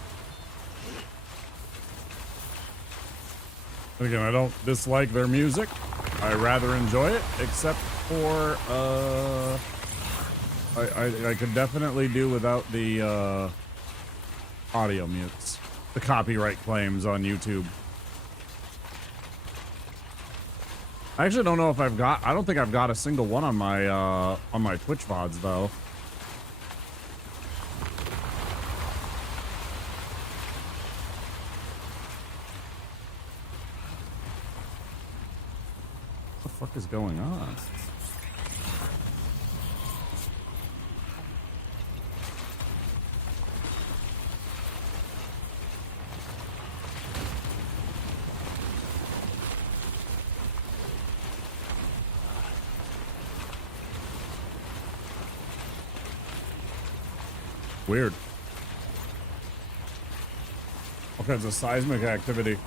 Again, I don't dislike their music. I rather enjoy it, except for I could definitely do without the audio mutes, the copyright claims on YouTube. I actually don't know if I don't think I've got a single one on my Twitch VODs though. What the fuck is going on? Weird. All kinds of seismic activity.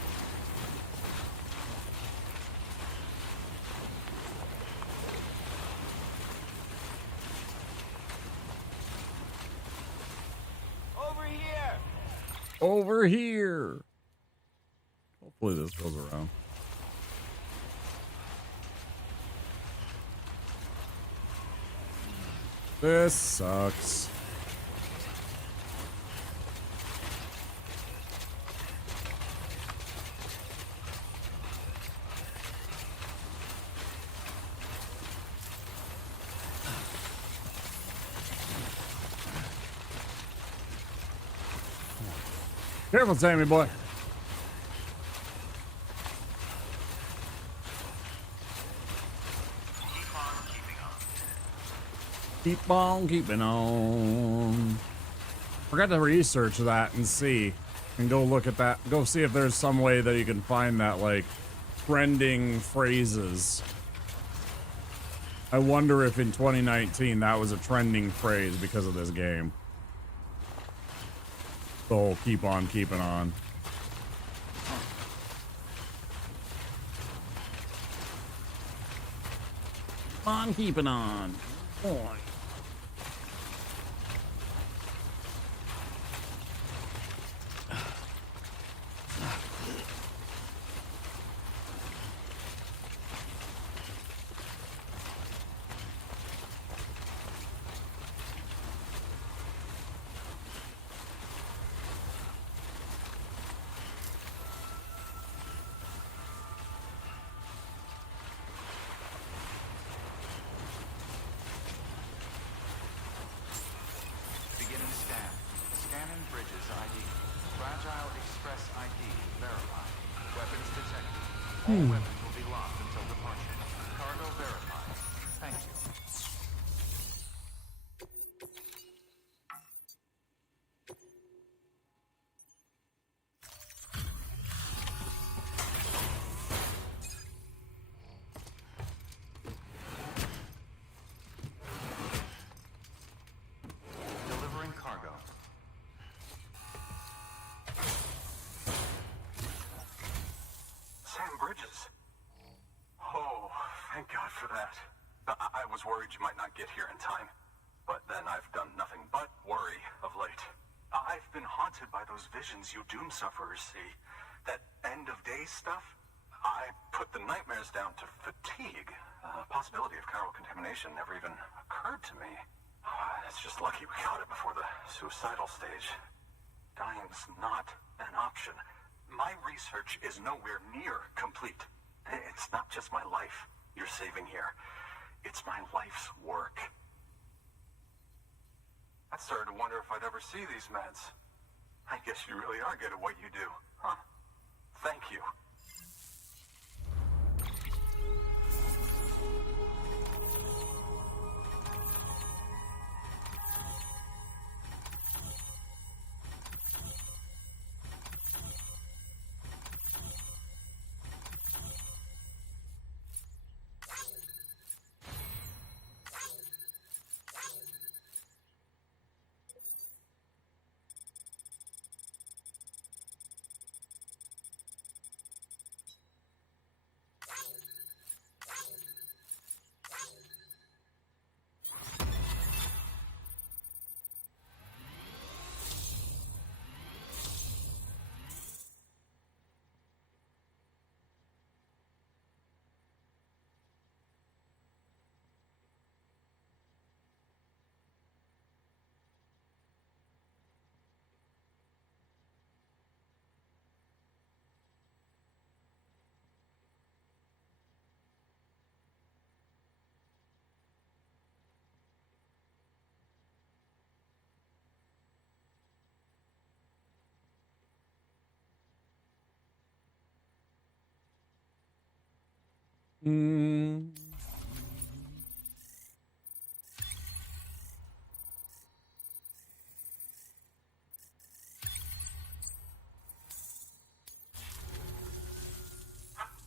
Over here! Over here. Hopefully this goes around. This sucks. Careful, Sammy boy. Keep on keeping on. Forgot to research that and see. And go look at that. Go see if there's some way that you can find that, like, trending phrases. I wonder if in 2019 that was a trending phrase because of this game. The whole keep on keeping on. Keep on keeping on. Boy. Beginning scan. Scanning bridges ID. Fragile Express ID verified. Weapons detected. All weapons will be locked until departure. Cargo verified. Thank you. Delivering cargo. Sam Bridges. Oh, thank God for that. I was worried you might not get here in time. But then I've done nothing but worry of late. I've been haunted by those visions you Doom sufferers see. That end-of-day stuff. I put the nightmares down to fatigue. Possibility of chiral contamination never even occurred to me. It's just lucky we caught it before the suicidal stage. Dying's not an option. My research is nowhere near complete. It's not just my life you're saving here. It's my life's work. I started to wonder if I'd ever see these meds. I guess you really are good at what you do, huh? Thank you.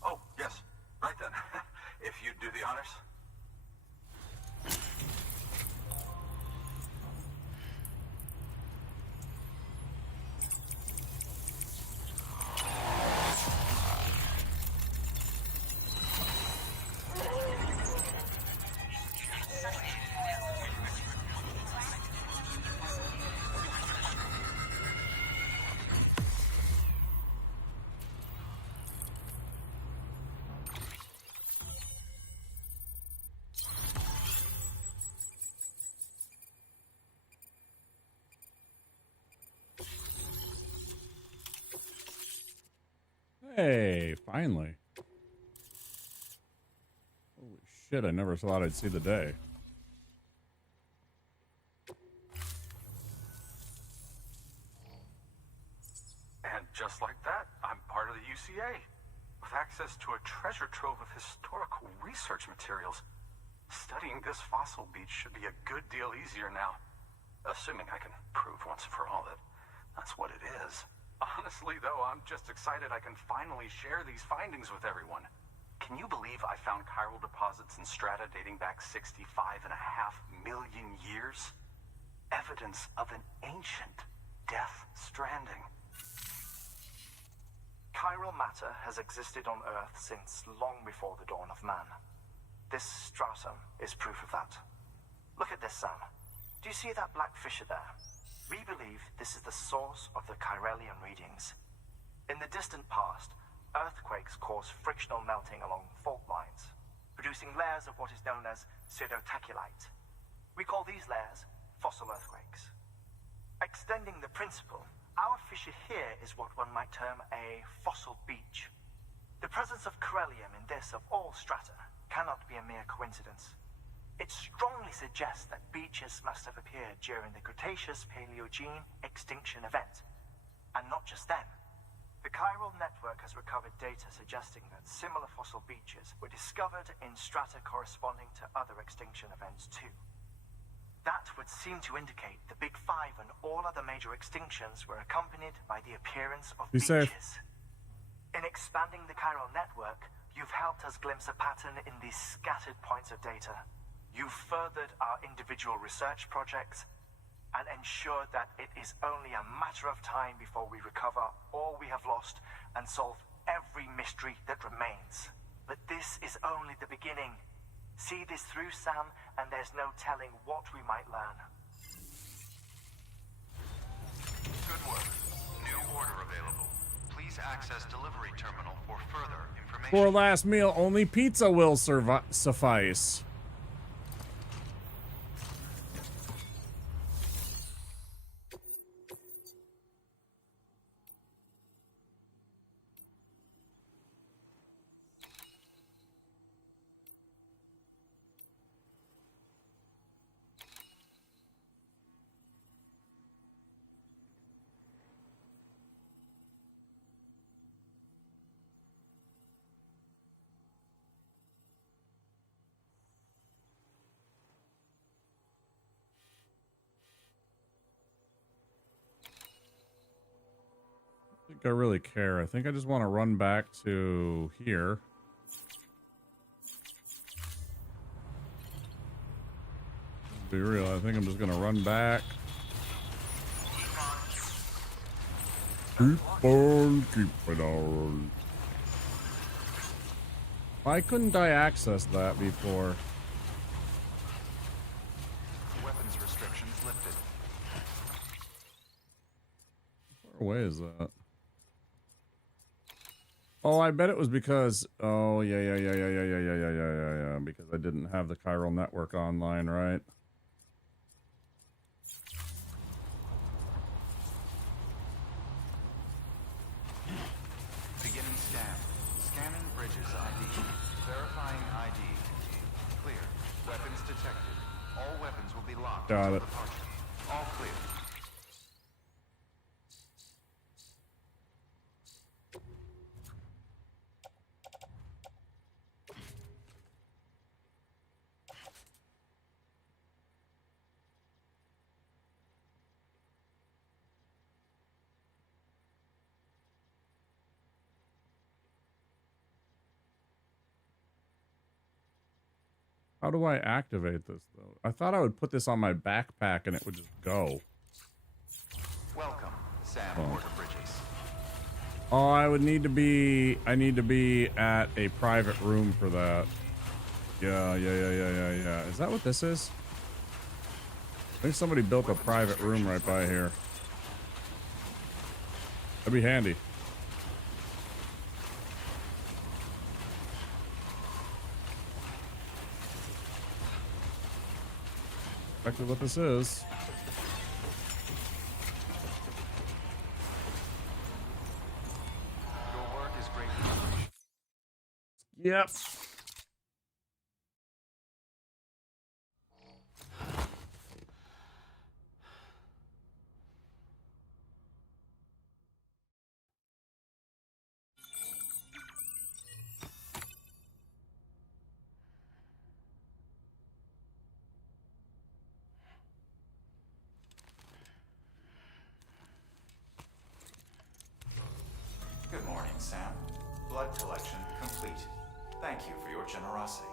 Oh, yes. Right then. If you'd do the honors. Hey, finally. Holy shit, I never thought I'd see the day. And just like that, I'm part of the UCA, with access to a treasure trove of historical research materials. Studying this fossil beach should be a good deal easier now, assuming I can prove once and for all that that's what it is. Honestly, though, I'm just excited I can finally share these findings with everyone. Can you believe I found chiral deposits in strata dating back 65.5 million years? Evidence of an ancient death stranding. Chiral matter has existed on Earth since long before the dawn of man. This stratum is proof of that. Look at this, Sam. Do you see that black fissure there? We believe this is the source of the Chiralian readings. In the distant past, earthquakes caused frictional melting along fault lines, producing layers of what is known as pseudotachylite. We call these layers fossil earthquakes. Extending the principle, our fissure here is what one might term a fossil beach. The presence of chiralium in this of all strata cannot be a mere coincidence. It strongly suggests that beaches must have appeared during the Cretaceous-Paleogene extinction event. And not just then. The chiral network has recovered data suggesting that similar fossil beaches were discovered in strata corresponding to other extinction events too. That would seem to indicate the Big Five and all other major extinctions were accompanied by the appearance of Be beaches. safe. In expanding the chiral network, you've helped us glimpse a pattern in these scattered points of data. You've furthered our individual research projects and ensured that it is only a matter of time before we recover all we have lost and solve every mystery that remains. But this is only the beginning. See this through, Sam, and there's no telling what we might learn. Good work. New order available. Please access delivery terminal for further information. For last meal, only pizza will suffice. I think I really care. I think I just want to run back to here. Be real, I think I'm just gonna run back. Keep on keeping on. Why couldn't I access that before? Weapons restrictions lifted. How far away is that? Oh, I bet it was because, oh, yeah, because I didn't have the chiral network online, right? Beginning scan. Scanning bridges ID. Verifying ID. Clear. Weapons detected. All weapons will be locked. Got until it. departure. All clear. How do I activate this, though? I thought I would put this on my backpack and it would just go. Welcome, Sam Porter Bridges. Oh, I need to be at a private room for that. Yeah. Is that what this is? I think somebody built a private room right by here. That'd be handy. Exactly what this is. Your work is greatly Yep. Good morning, Sam. Blood collection complete. Thank you for your generosity.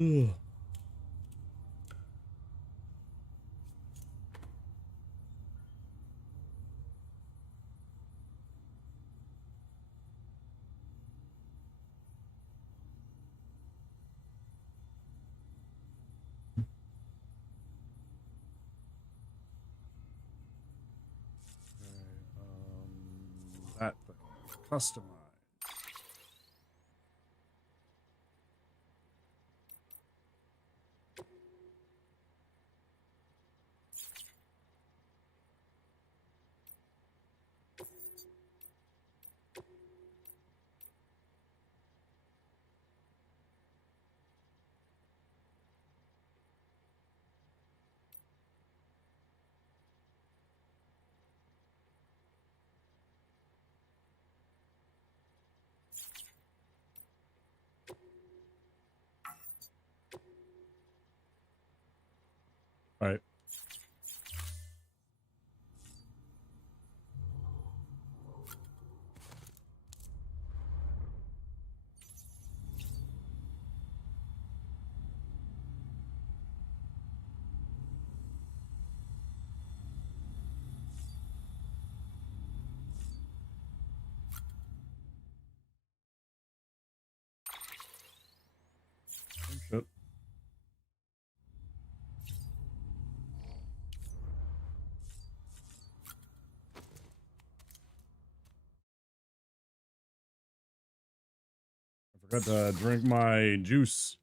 Ugh. That thing. Customize. Right. Shit. I forgot to drink my juice.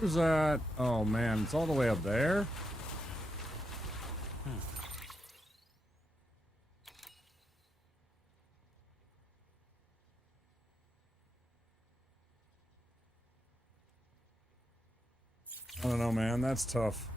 Who's that? Oh man, it's all the way up there. I don't know, man. That's tough.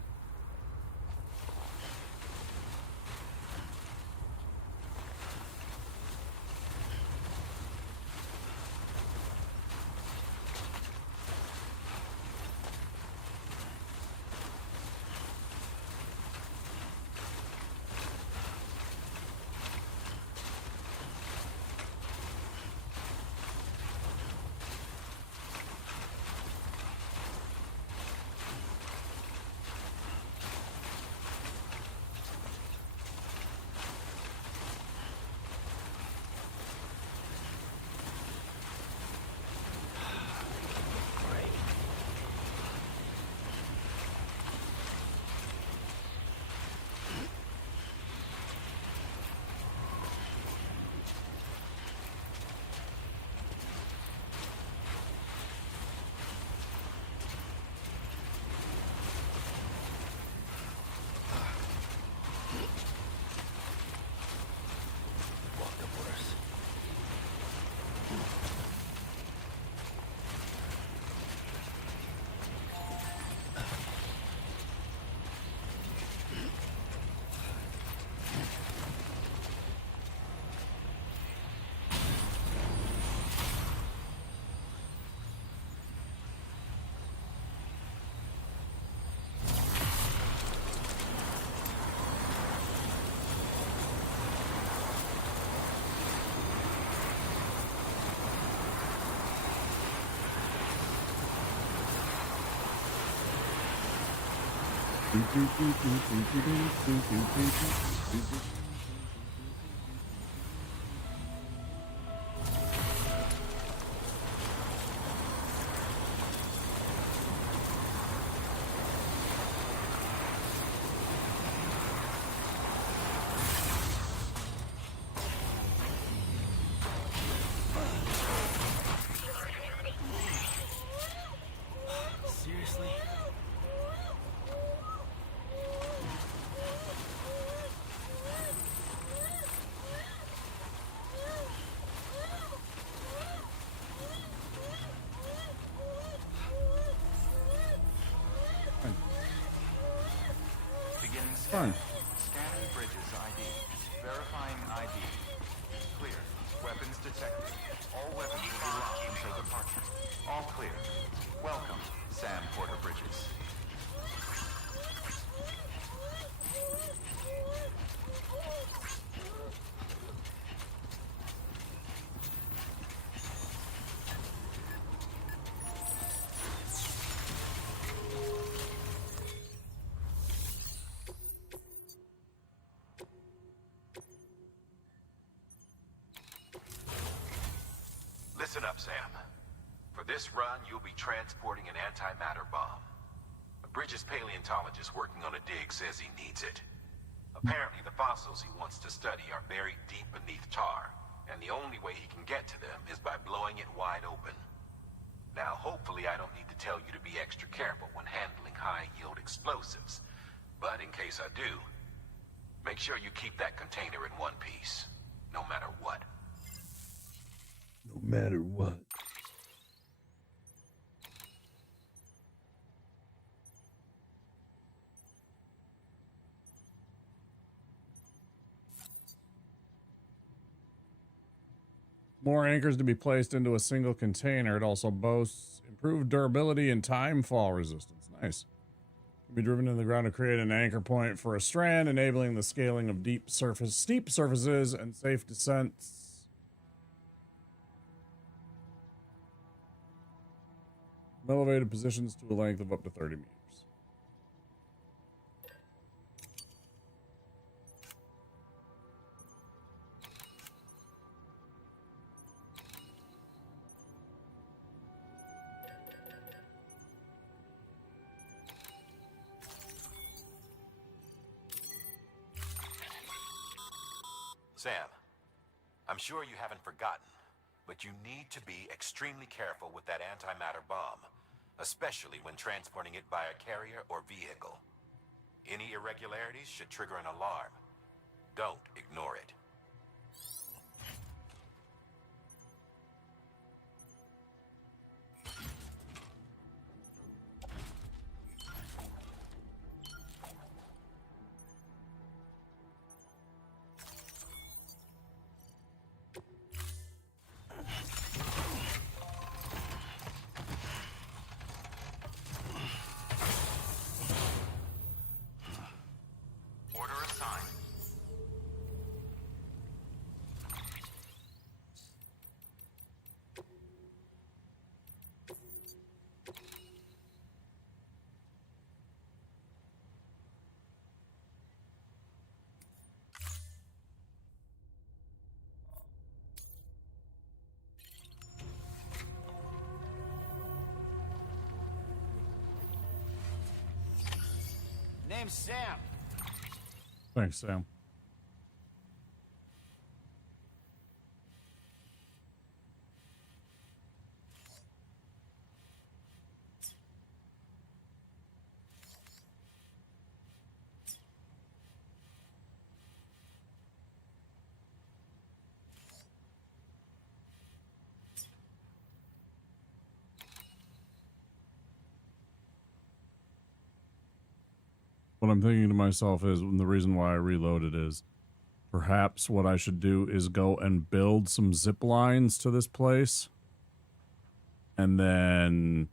Seriously? Beginning Fine. scan. Scanning bridges ID. Verifying ID. Clear. Weapons detected. All weapons will be locked until departure. All clear. Welcome, Sam Porter Bridges. Listen up, Sam. For this run, you'll be transporting an antimatter bomb. A Bridges paleontologist working on a dig says he needs it. Apparently, the fossils he wants to study are buried deep beneath tar, and the only way he can get to them is by blowing it wide open. Now, hopefully I don't need to tell you to be extra careful when handling high-yield explosives, but in case I do, make sure you keep that container in one piece, no matter what. No matter what. More anchors to be placed into a single container. It also boasts improved durability and time fall resistance. Nice. Can be driven into the ground to create an anchor point for a strand, enabling the scaling of steep surfaces and safe descents. From elevated positions to a length of up to 30 meters. Sam, I'm sure you haven't forgotten, but you need to be extremely careful with that antimatter bomb. especially when transporting it by a carrier or vehicle. Any irregularities should trigger an alarm. Don't ignore it. Order assigned. Name's Sam. Thanks, Sam. What I'm thinking to myself is, and the reason why I reloaded is, perhaps what I should do is go and build some zip lines to this place. And then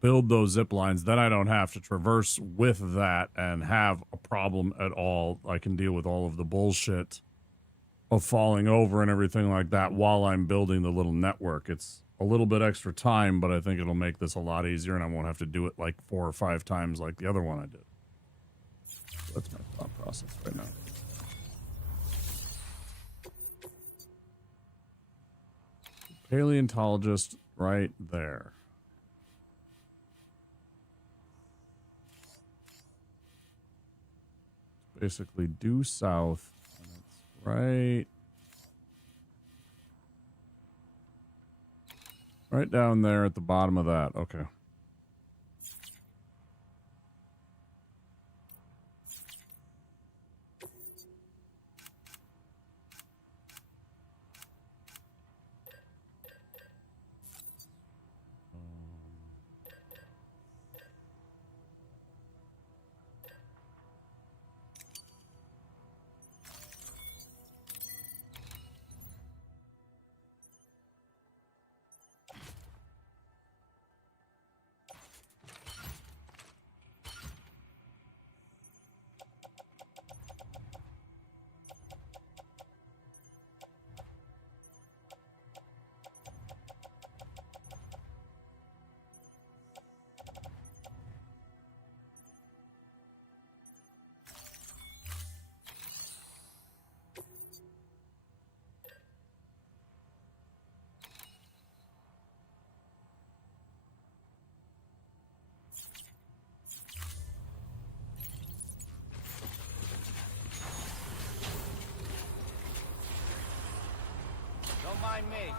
build those zip lines. Then I don't have to traverse with that and have a problem at all. I can deal with all of the bullshit of falling over and everything like that while I'm building the little network. It's a little bit extra time, but I think it'll make this a lot easier and I won't have to do it like 4 or 5 times like the other one I did. That's my thought process right now. Paleontologist right there. Basically due south. And it's right down there at the bottom of that. Okay. Don't mind me.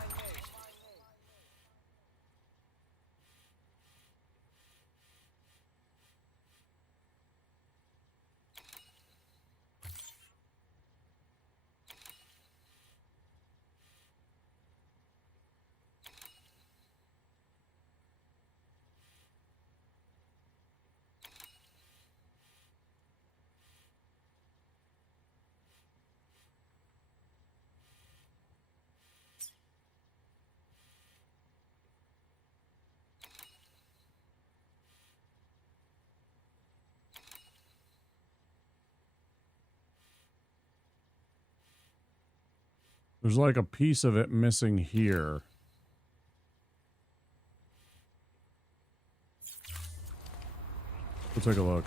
There's like a piece of it missing here. We'll take a look.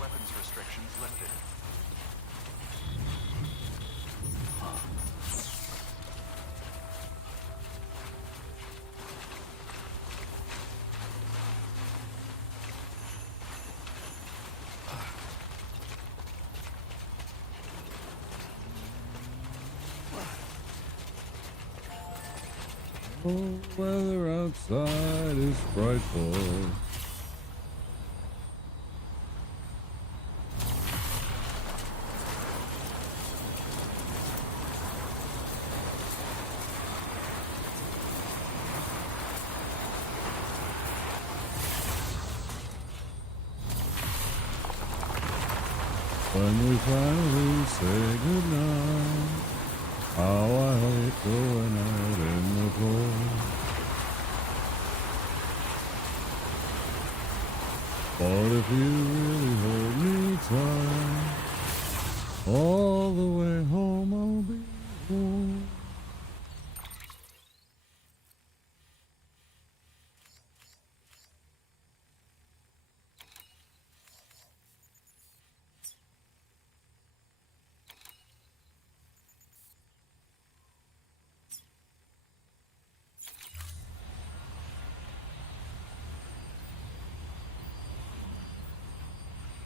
Weapons restrictions lifted. The weather outside is frightful. When we finally say goodnight, how I hate going out in the cold. But if you really hold me tight, all the way home I'll be home.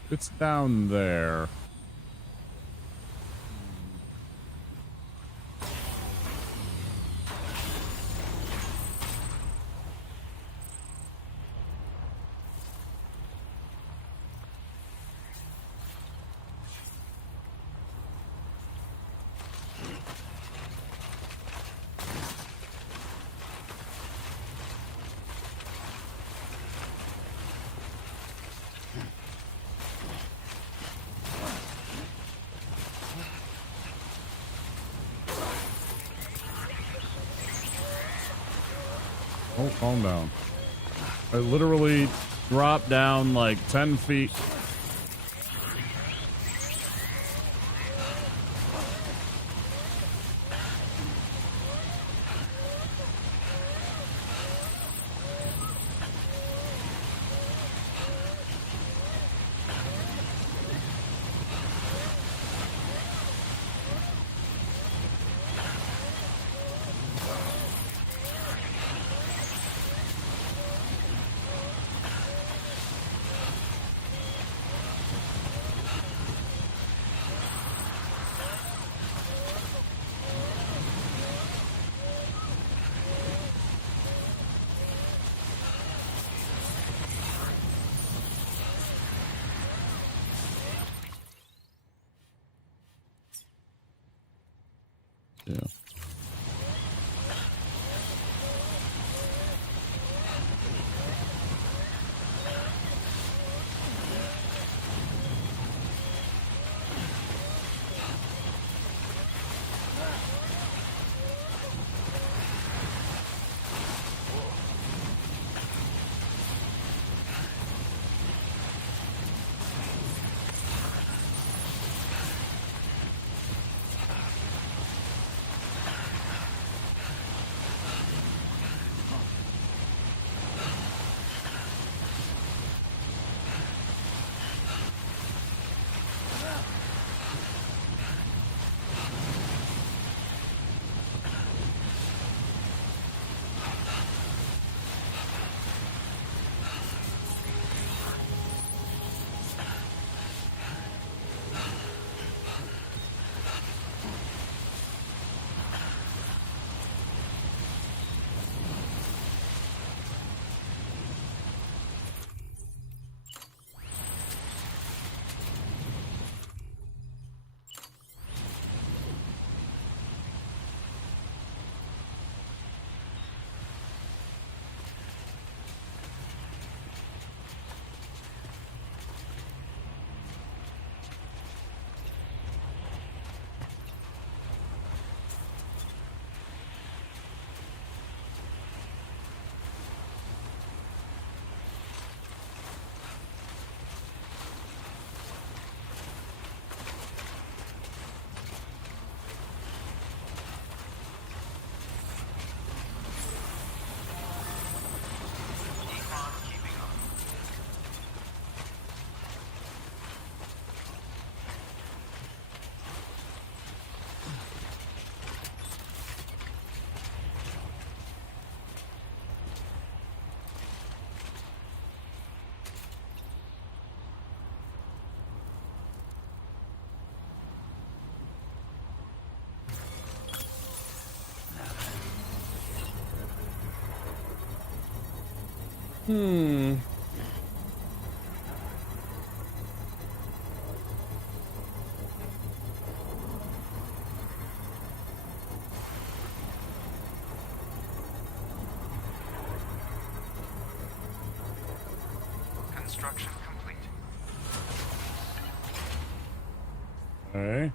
It's down there. Oh, calm down. I literally dropped down like 10 feet. Yeah. Hmm. Construction complete. Okay.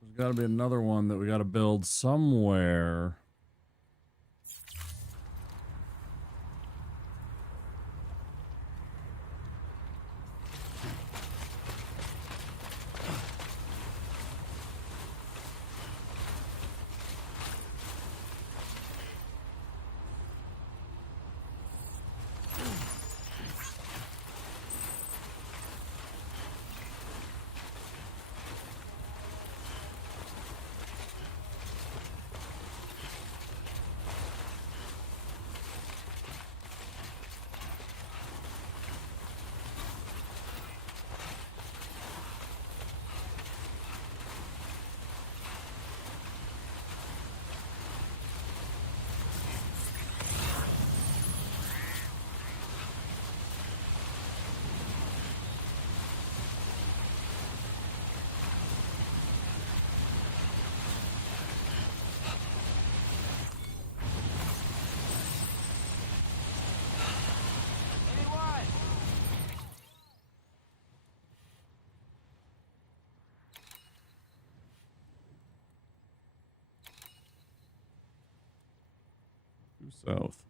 There's got to be another one that we got to build somewhere. Due south.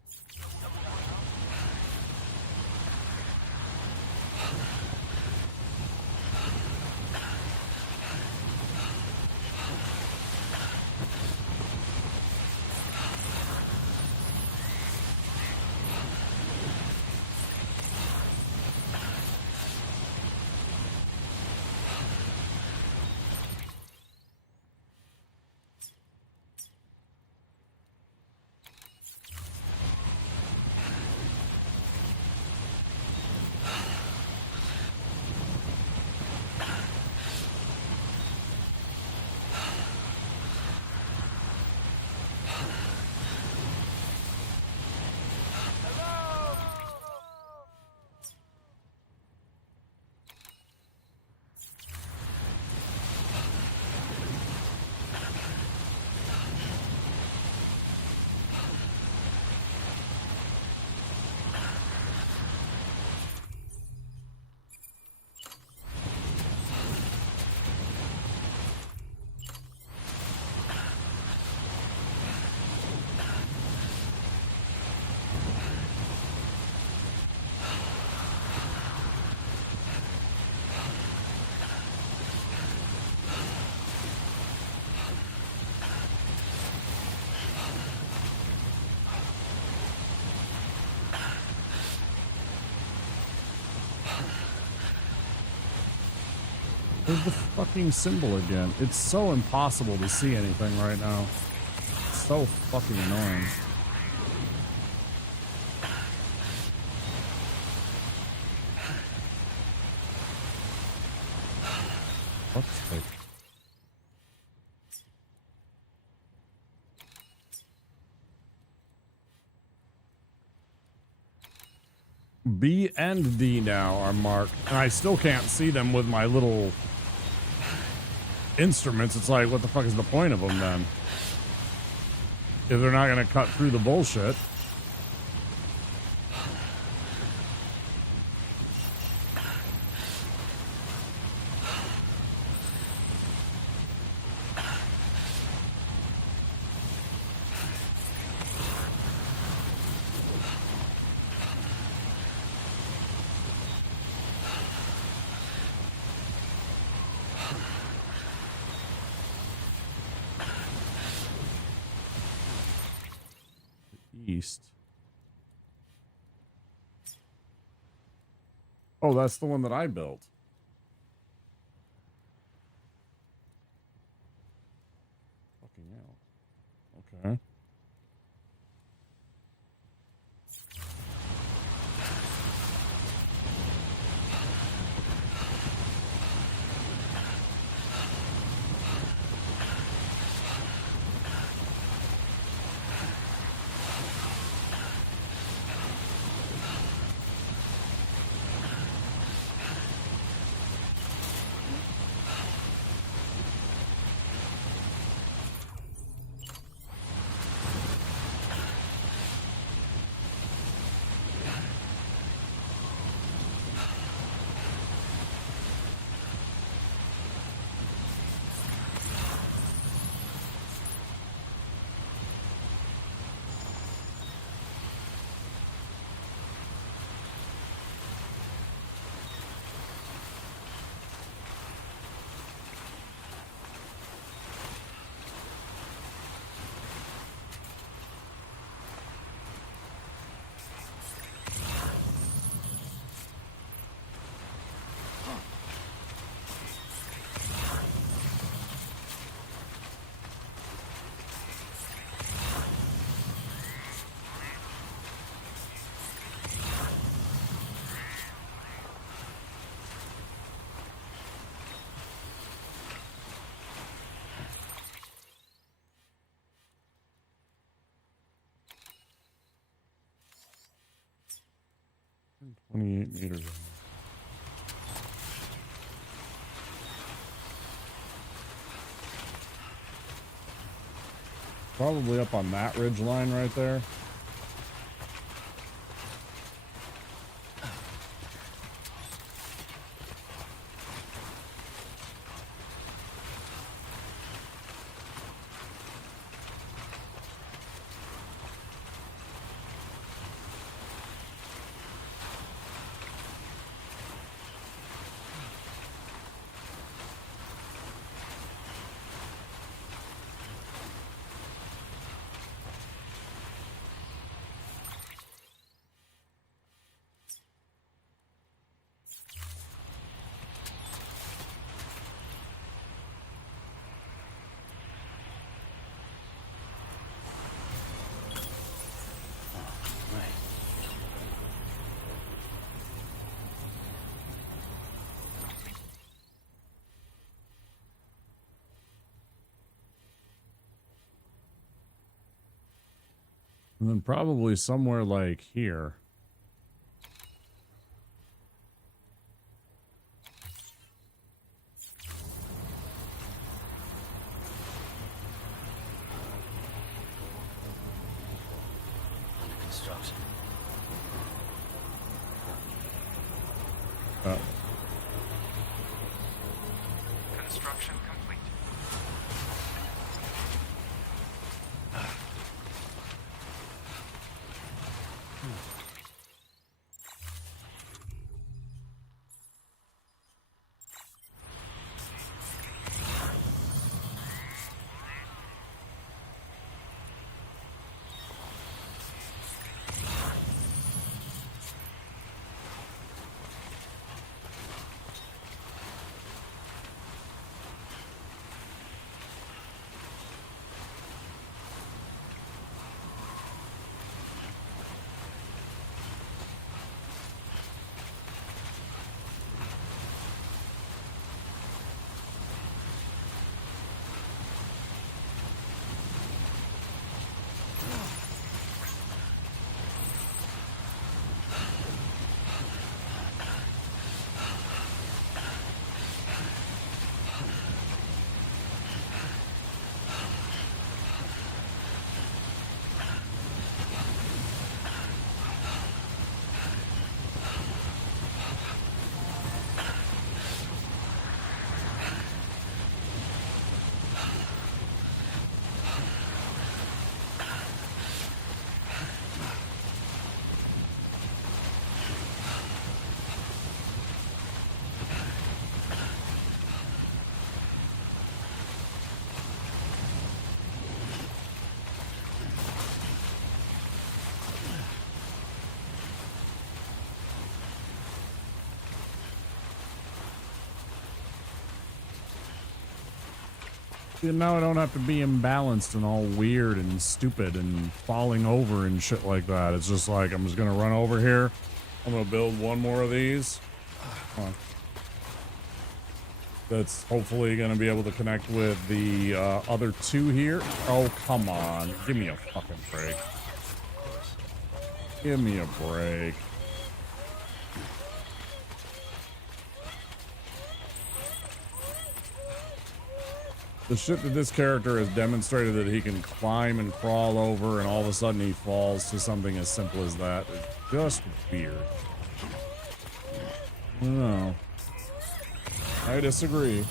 Where's the fucking symbol again? It's so impossible to see anything right now. It's so fucking annoying. What's the... B and D now are marked, and I still can't see them with my little instruments. It's like, what the fuck is the point of them then? If they're not going to cut through the bullshit. East. Oh, that's the one that I built. Fucking hell. Okay. 28 meters. Probably up on that ridge line right there. And then probably somewhere like here. Under construction. Construction complete. And now I don't have to be imbalanced and all weird and stupid and falling over and shit like that. It's just like, I'm just going to run over here. I'm going to build one more of these. That's hopefully going to be able to connect with the other two here. Oh, come on. Give me a fucking break. Give me a break. The shit that this character has demonstrated that he can climb and crawl over and all of a sudden he falls to something as simple as that is just weird. I don't know. I disagree.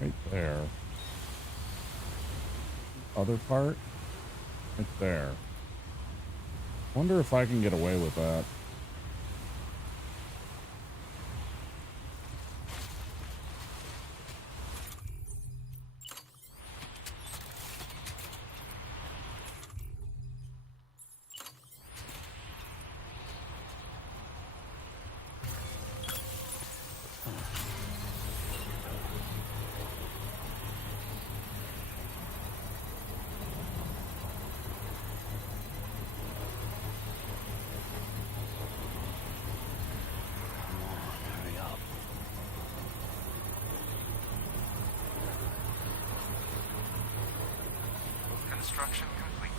Right there. Other part? Right there. Wonder if I can get away with that. Construction complete.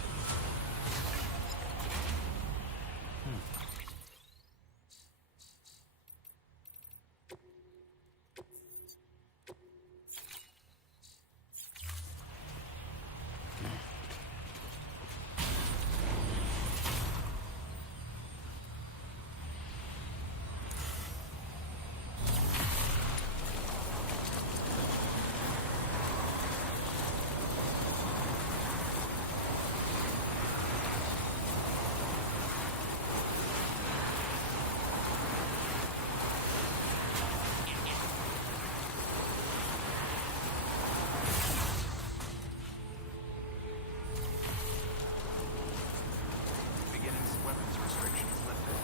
Weapons restrictions lifted.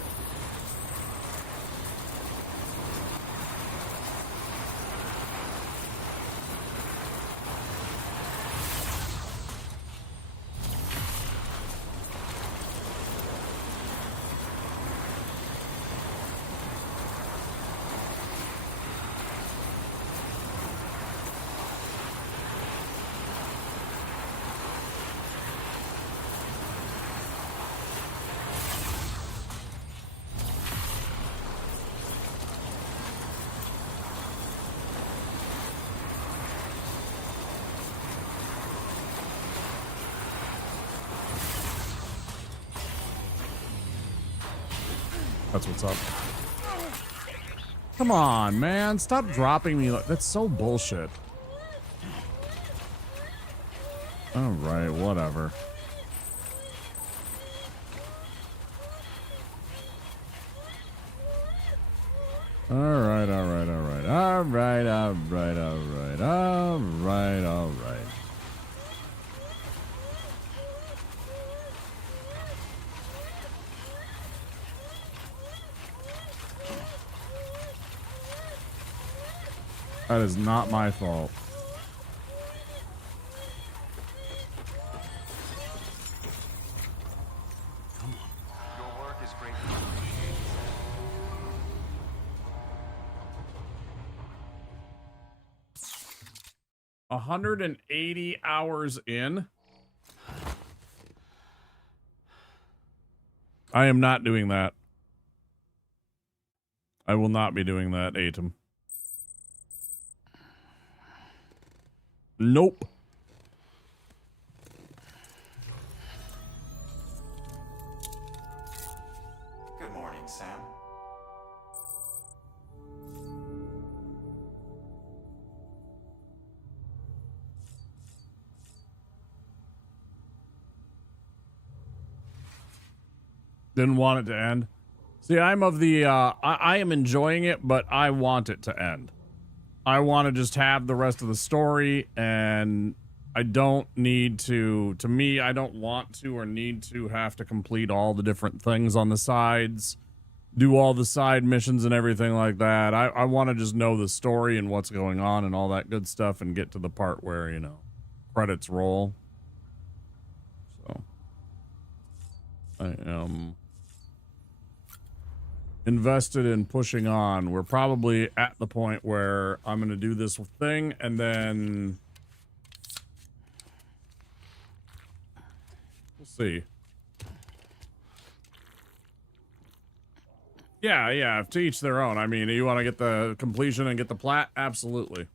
That's what's up. Come on, man. Stop dropping me. That's so bullshit. All right, whatever. All right, all right, all right. All right, all right, all right. All right, all right. That is not my fault. Come on. Your work is greatly appreciated. 180 hours in. I am not doing that. I will not be doing that, Atom. Nope. Good morning, Sam. Didn't want it to end. See, I'm of the, I am enjoying it, but I want it to end. I want to just have the rest of the story, and I don't need to me, I don't want to or need to have to complete all the different things on the sides, do all the side missions and everything like that. I want to just know the story and what's going on and all that good stuff and get to the part where, you know, credits roll. So, I am invested in pushing on. We're probably at the point where I'm going to do this thing and then we'll see. Yeah, to each their own. I mean, you want to get the completion and get the plat? Absolutely.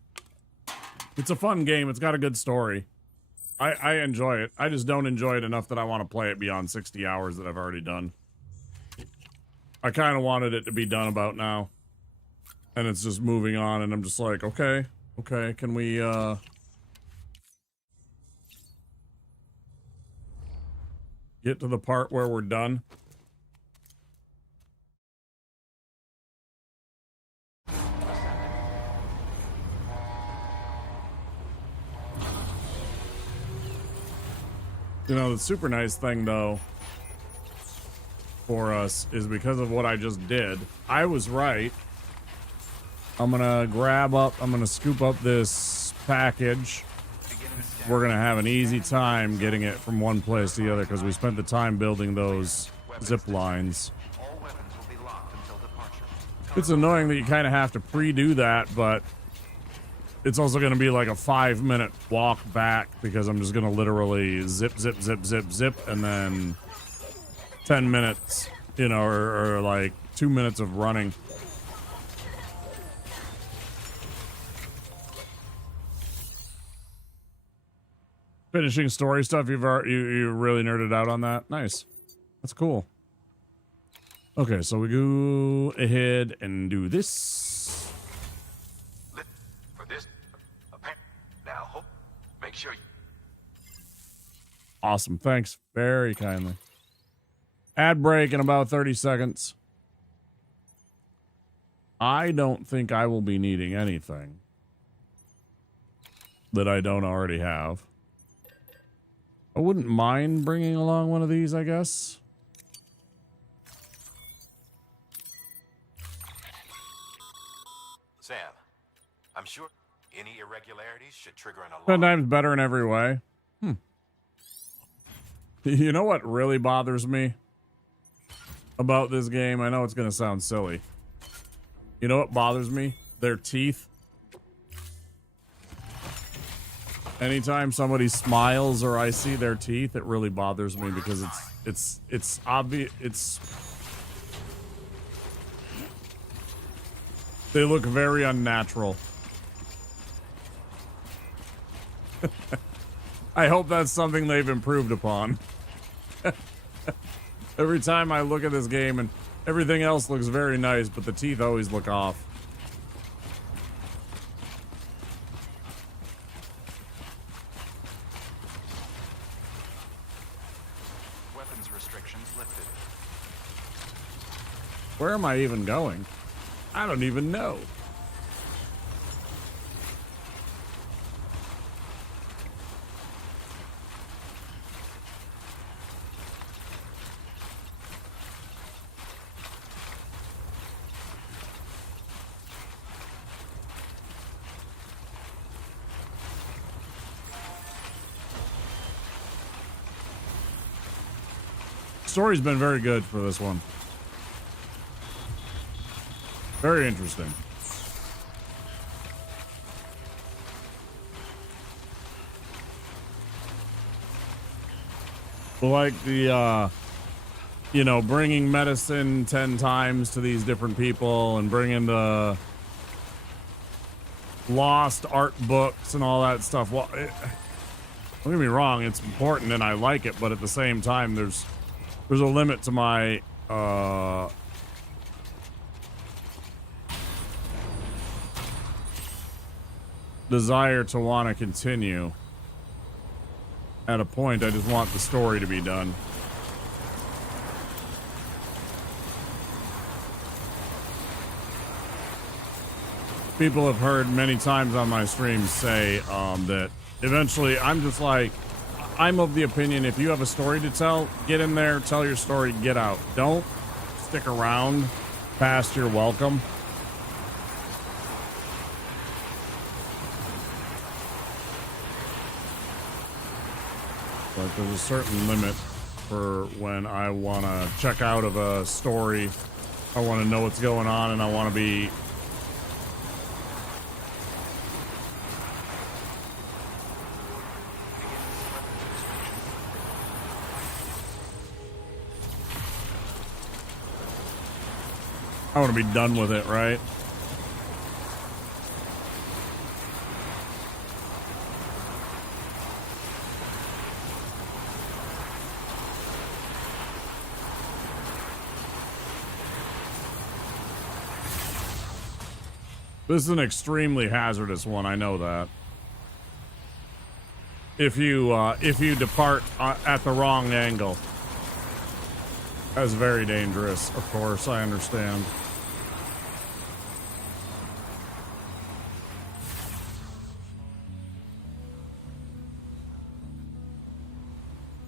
It's a fun game. It's got a good story. I enjoy it. I just don't enjoy it enough that I want to play it beyond 60 hours that I've already done. I kind of wanted it to be done about now. And it's just moving on, and I'm just like, okay, can we, get to the part where we're done? You know, the super nice thing, though, for us is because of what I just did. I was right. I'm gonna scoop up this package. We're gonna have an easy time getting it from one place to the other because we spent the time building those zip lines. It's annoying that you kind of have to pre-do that, but It's also going to be like a 5-minute walk back because I'm just going to literally zip, zip, zip, zip, zip, and then 10 minutes, you know, or like 2 minutes of running. Finishing story stuff. You really nerded out on that. Nice. That's cool. Okay, so we go ahead and do this. For this, now make sure you... Awesome. Thanks very kindly. Ad break in about 30 seconds. I don't think I will be needing anything that I don't already have. I wouldn't mind bringing along one of these, I guess. Sam, I'm sure any irregularities should trigger an alarm. 10 times better in every way. You know what really bothers me about this game? I know it's going to sound silly. You know what bothers me? Their teeth. Anytime somebody smiles or I see their teeth, it really bothers me because it's obvious. They look very unnatural. I hope that's something they've improved upon. Every time I look at this game and everything else looks very nice, but the teeth always look off. Weapons restrictions lifted. Where am I even going? I don't even know. Story's been very good for this one. Very interesting. Like the, you know, bringing medicine 10 times to these different people and bringing the lost art books and all that stuff. Well, don't get me wrong, it's important and I like it, but at the same time, there's a limit to my, desire to want to continue. At a point, I just want the story to be done. People have heard many times on my streams say that eventually I'm just like, I'm of the opinion if you have a story to tell, get in there, tell your story, get out. Don't stick around past your welcome. But there's a certain limit for when I want to check out of a story. I want to know what's going on and I want to be I want to be done with it, right? This is an extremely hazardous one, I know that. If you depart at the wrong angle. That's very dangerous, of course, I understand.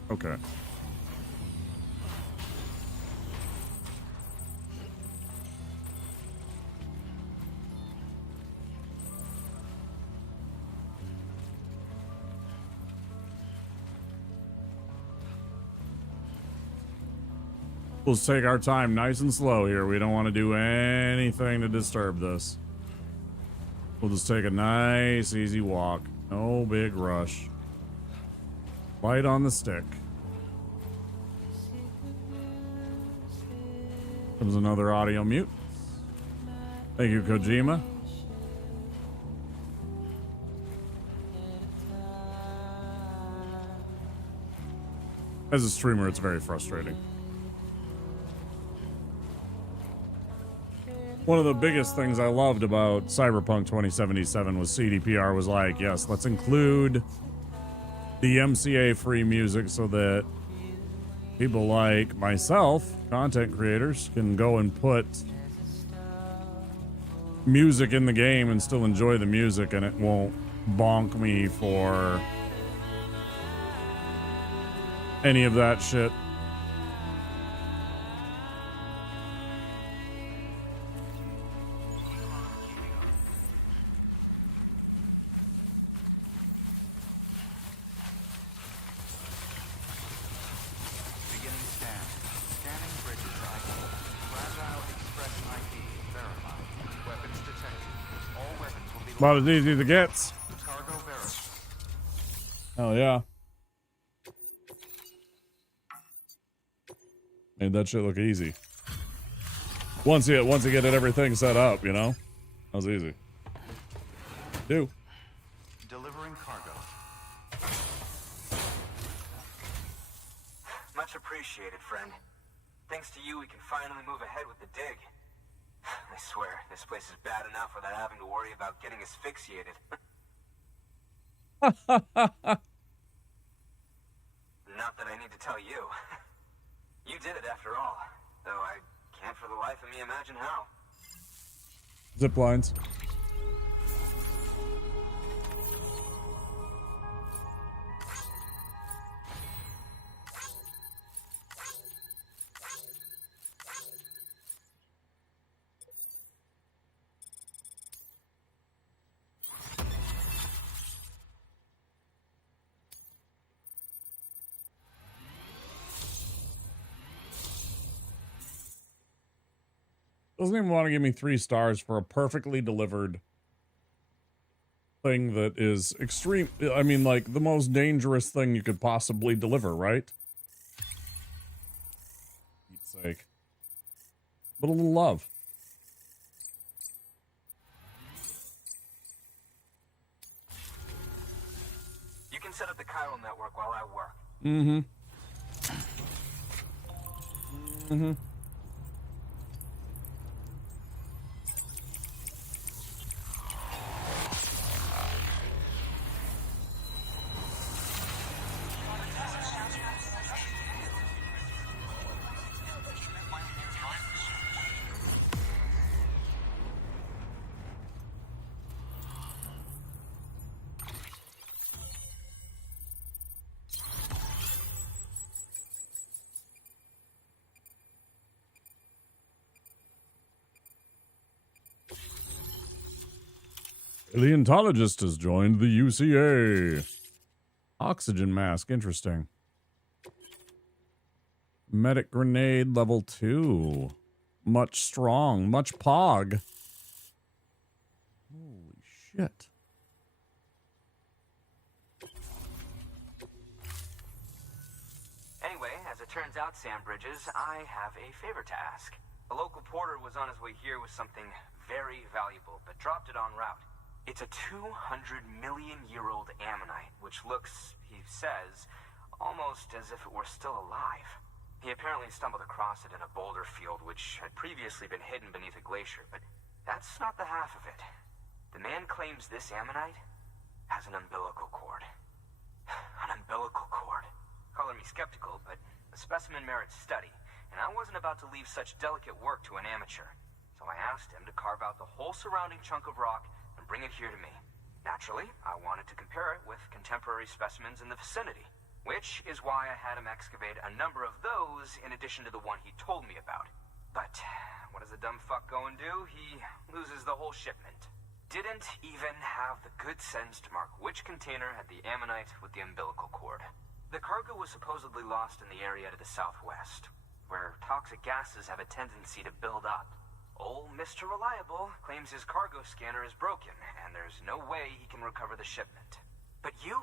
Okay. We'll take our time nice and slow here. We don't want to do anything to disturb this. We'll just take a nice, easy walk. No big rush. Light on the stick. Comes another audio mute. Thank you, Kojima. As a streamer, it's very frustrating. One of the biggest things I loved about Cyberpunk 2077 was CDPR was like, yes, let's include the MCA free music so that people like myself, content creators, can go and put music in the game and still enjoy the music, and it won't bonk me for any of that shit. About as easy as it gets. Hell yeah. Made that shit look easy. Once you get everything set up, you know? That was easy. Do. Delivering cargo. Much appreciated, friend. Thanks to you, we can finally move ahead with the dig. I swear, this place is bad enough without having to worry about getting asphyxiated. Not that I need to tell you. You did it after all. Though I can't for the life of me imagine how. Zip lines. Doesn't even want to give me 3 stars for a perfectly delivered thing that is extreme. I mean, like, the most dangerous thing you could possibly deliver, right? For Pete's sake. But a little love. You can set up the chiral network while I work. Mm-hmm. Mm-hmm. Paleontologist has joined the UCA. Oxygen mask, interesting. Medic grenade level 2. Much strong, much pog. Holy shit. Anyway, as it turns out, Sam Bridges, I have a favor to ask. A local porter was on his way here with something very valuable, but dropped it en route. It's a 200-million-year-old ammonite, which looks, he says, almost as if it were still alive. He apparently stumbled across it in a boulder field which had previously been hidden beneath a glacier, but that's not the half of it. The man claims this ammonite has an umbilical cord. An umbilical cord. Color me skeptical, but the specimen merits study, and I wasn't about to leave such delicate work to an amateur. So I asked him to carve out the whole surrounding chunk of rock and bring it here to me. Naturally, I wanted to compare it with contemporary specimens in the vicinity, which is why I had him excavate a number of those in addition to the one he told me about. But what does the dumb fuck go and do? He loses the whole shipment. Didn't even have the good sense to mark which container had the ammonite with the umbilical cord. The cargo was supposedly lost in the area to the southwest, where toxic gases have a tendency to build up. Old Mr. Reliable claims his cargo scanner is broken, and there's no way he can recover the shipment. But you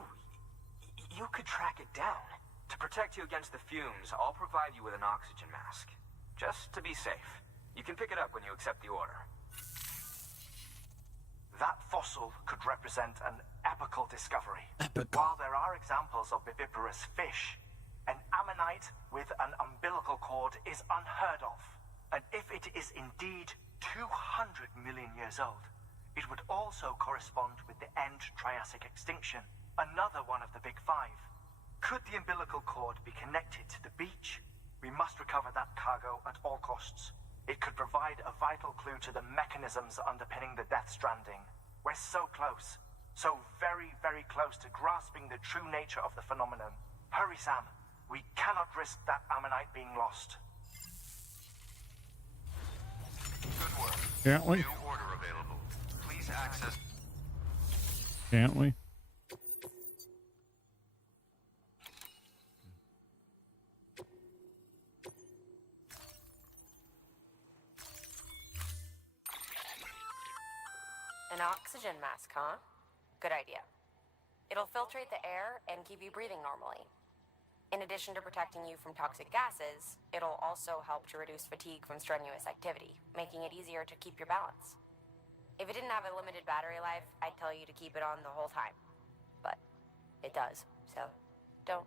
could track it down. To protect you against the fumes, I'll provide you with an oxygen mask. Just to be safe. You can pick it up when you accept the order. That fossil could represent an epical discovery. While there are examples of viviparous fish, an ammonite with an umbilical cord is unheard of. And if it is indeed 200 million years old, it would also correspond with the end Triassic extinction, another one of the big five. Could the umbilical cord be connected to the beach? We must recover that cargo at all costs. It could provide a vital clue to the mechanisms underpinning the Death Stranding. We're so close. So very, very close to grasping the true nature of the phenomenon. Hurry, Sam. We cannot risk that ammonite being lost. Good work. Can't we? New order available. Please access. Can't we? An oxygen mask, huh? Good idea. It'll filtrate the air and keep you breathing normally. In addition to protecting you from toxic gases, it'll also help to reduce fatigue from strenuous activity, making it easier to keep your balance. If it didn't have a limited battery life, I'd tell you to keep it on the whole time. But it does, so don't.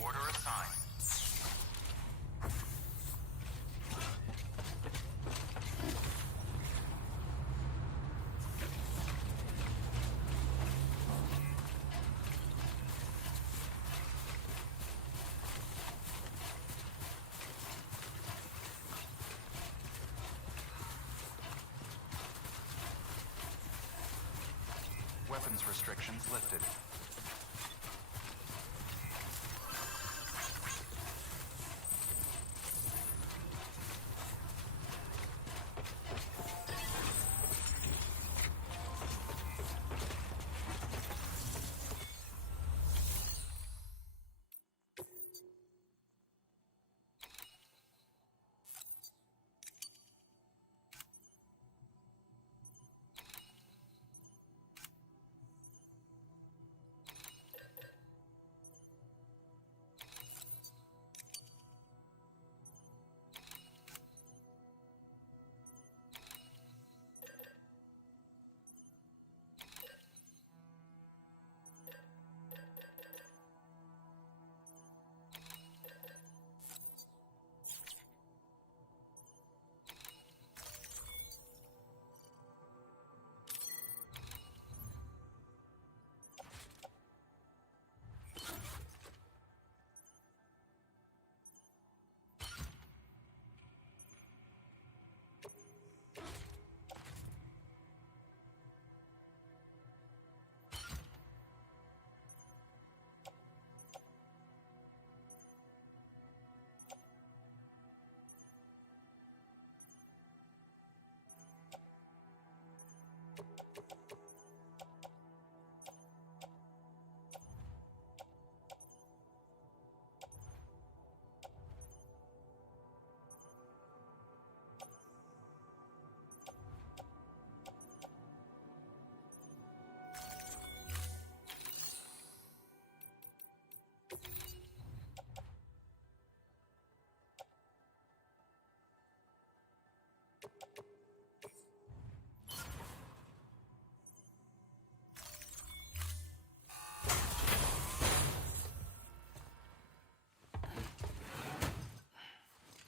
Order assigned. Weapons restrictions lifted.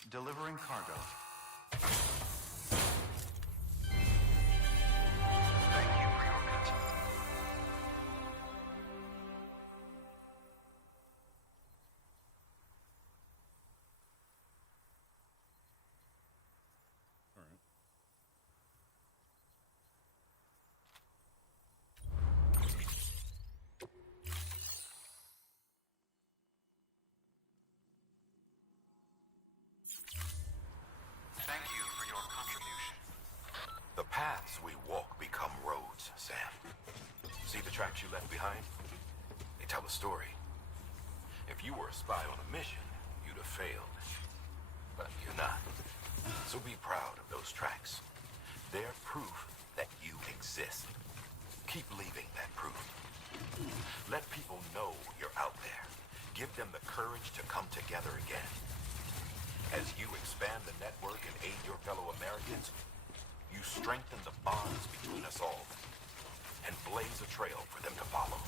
Delivering cargo. These, Sam. See the tracks you left behind? They tell a story. If you were a spy on a mission, you'd have failed. But you're not. So be proud of those tracks. They're proof that you exist. Keep leaving that proof. Let people know you're out there. Give them the courage to come together again. As you expand the network and aid your fellow Americans, you strengthen the bonds between us all and blaze a trail for them to follow.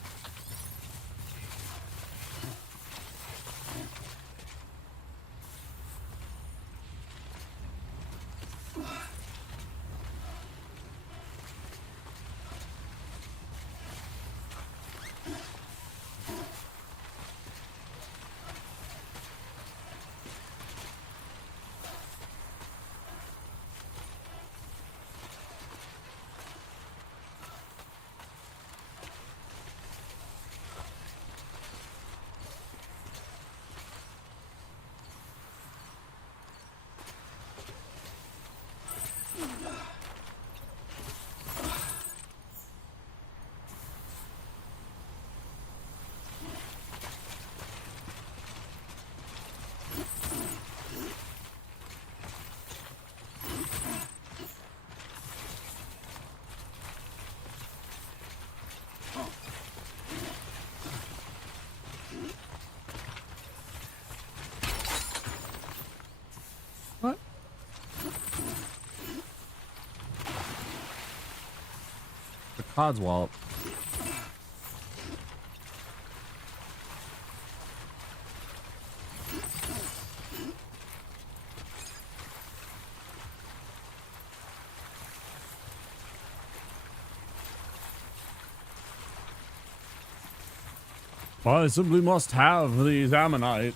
What? The Codswallop. Well, I simply must have the Ammonite.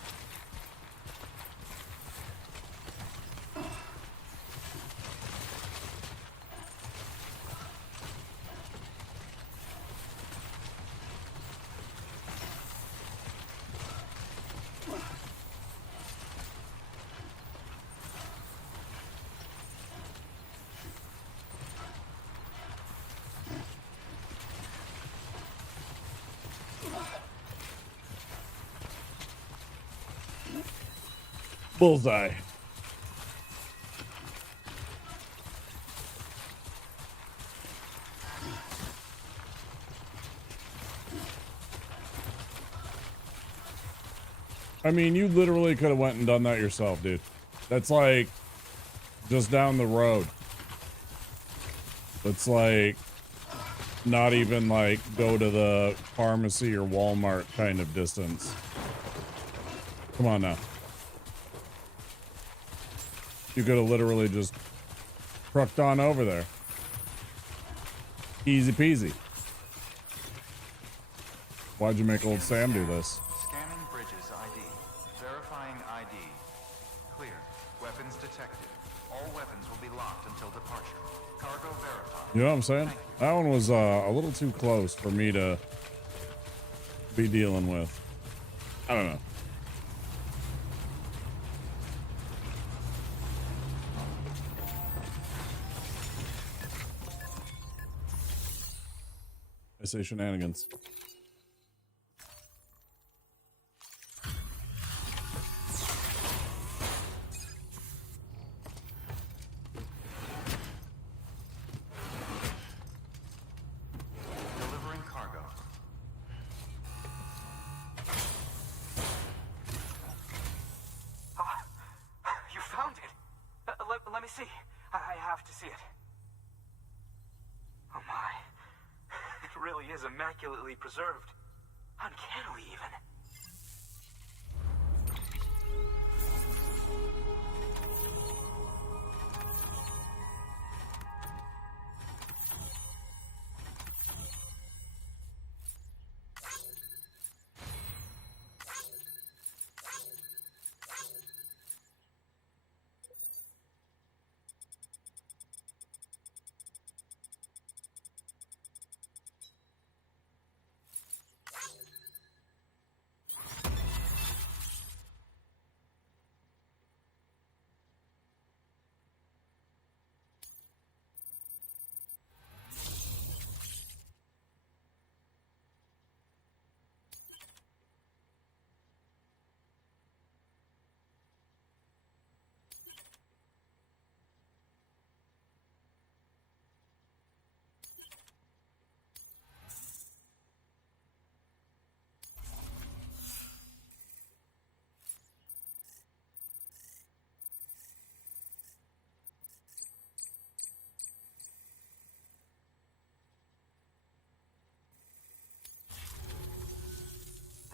Bullseye. I mean, you literally could have went and done that yourself, dude. That's like just down the road. It's like not even like go to the pharmacy or Walmart kind of distance. Come on now. You could have literally just trucked on over there. Easy peasy. Why'd you make old Sam do this? Scanning bridges ID. Verifying ID. Clear. Weapons detected. All weapons will be locked until departure. Cargo verified. You know what I'm saying? That one was a little too close for me to be dealing with. I don't know. I say shenanigans. Delivering cargo. You found it. Let me see. I have to see it. Oh my. It really is immaculately preserved. Uncannily, even.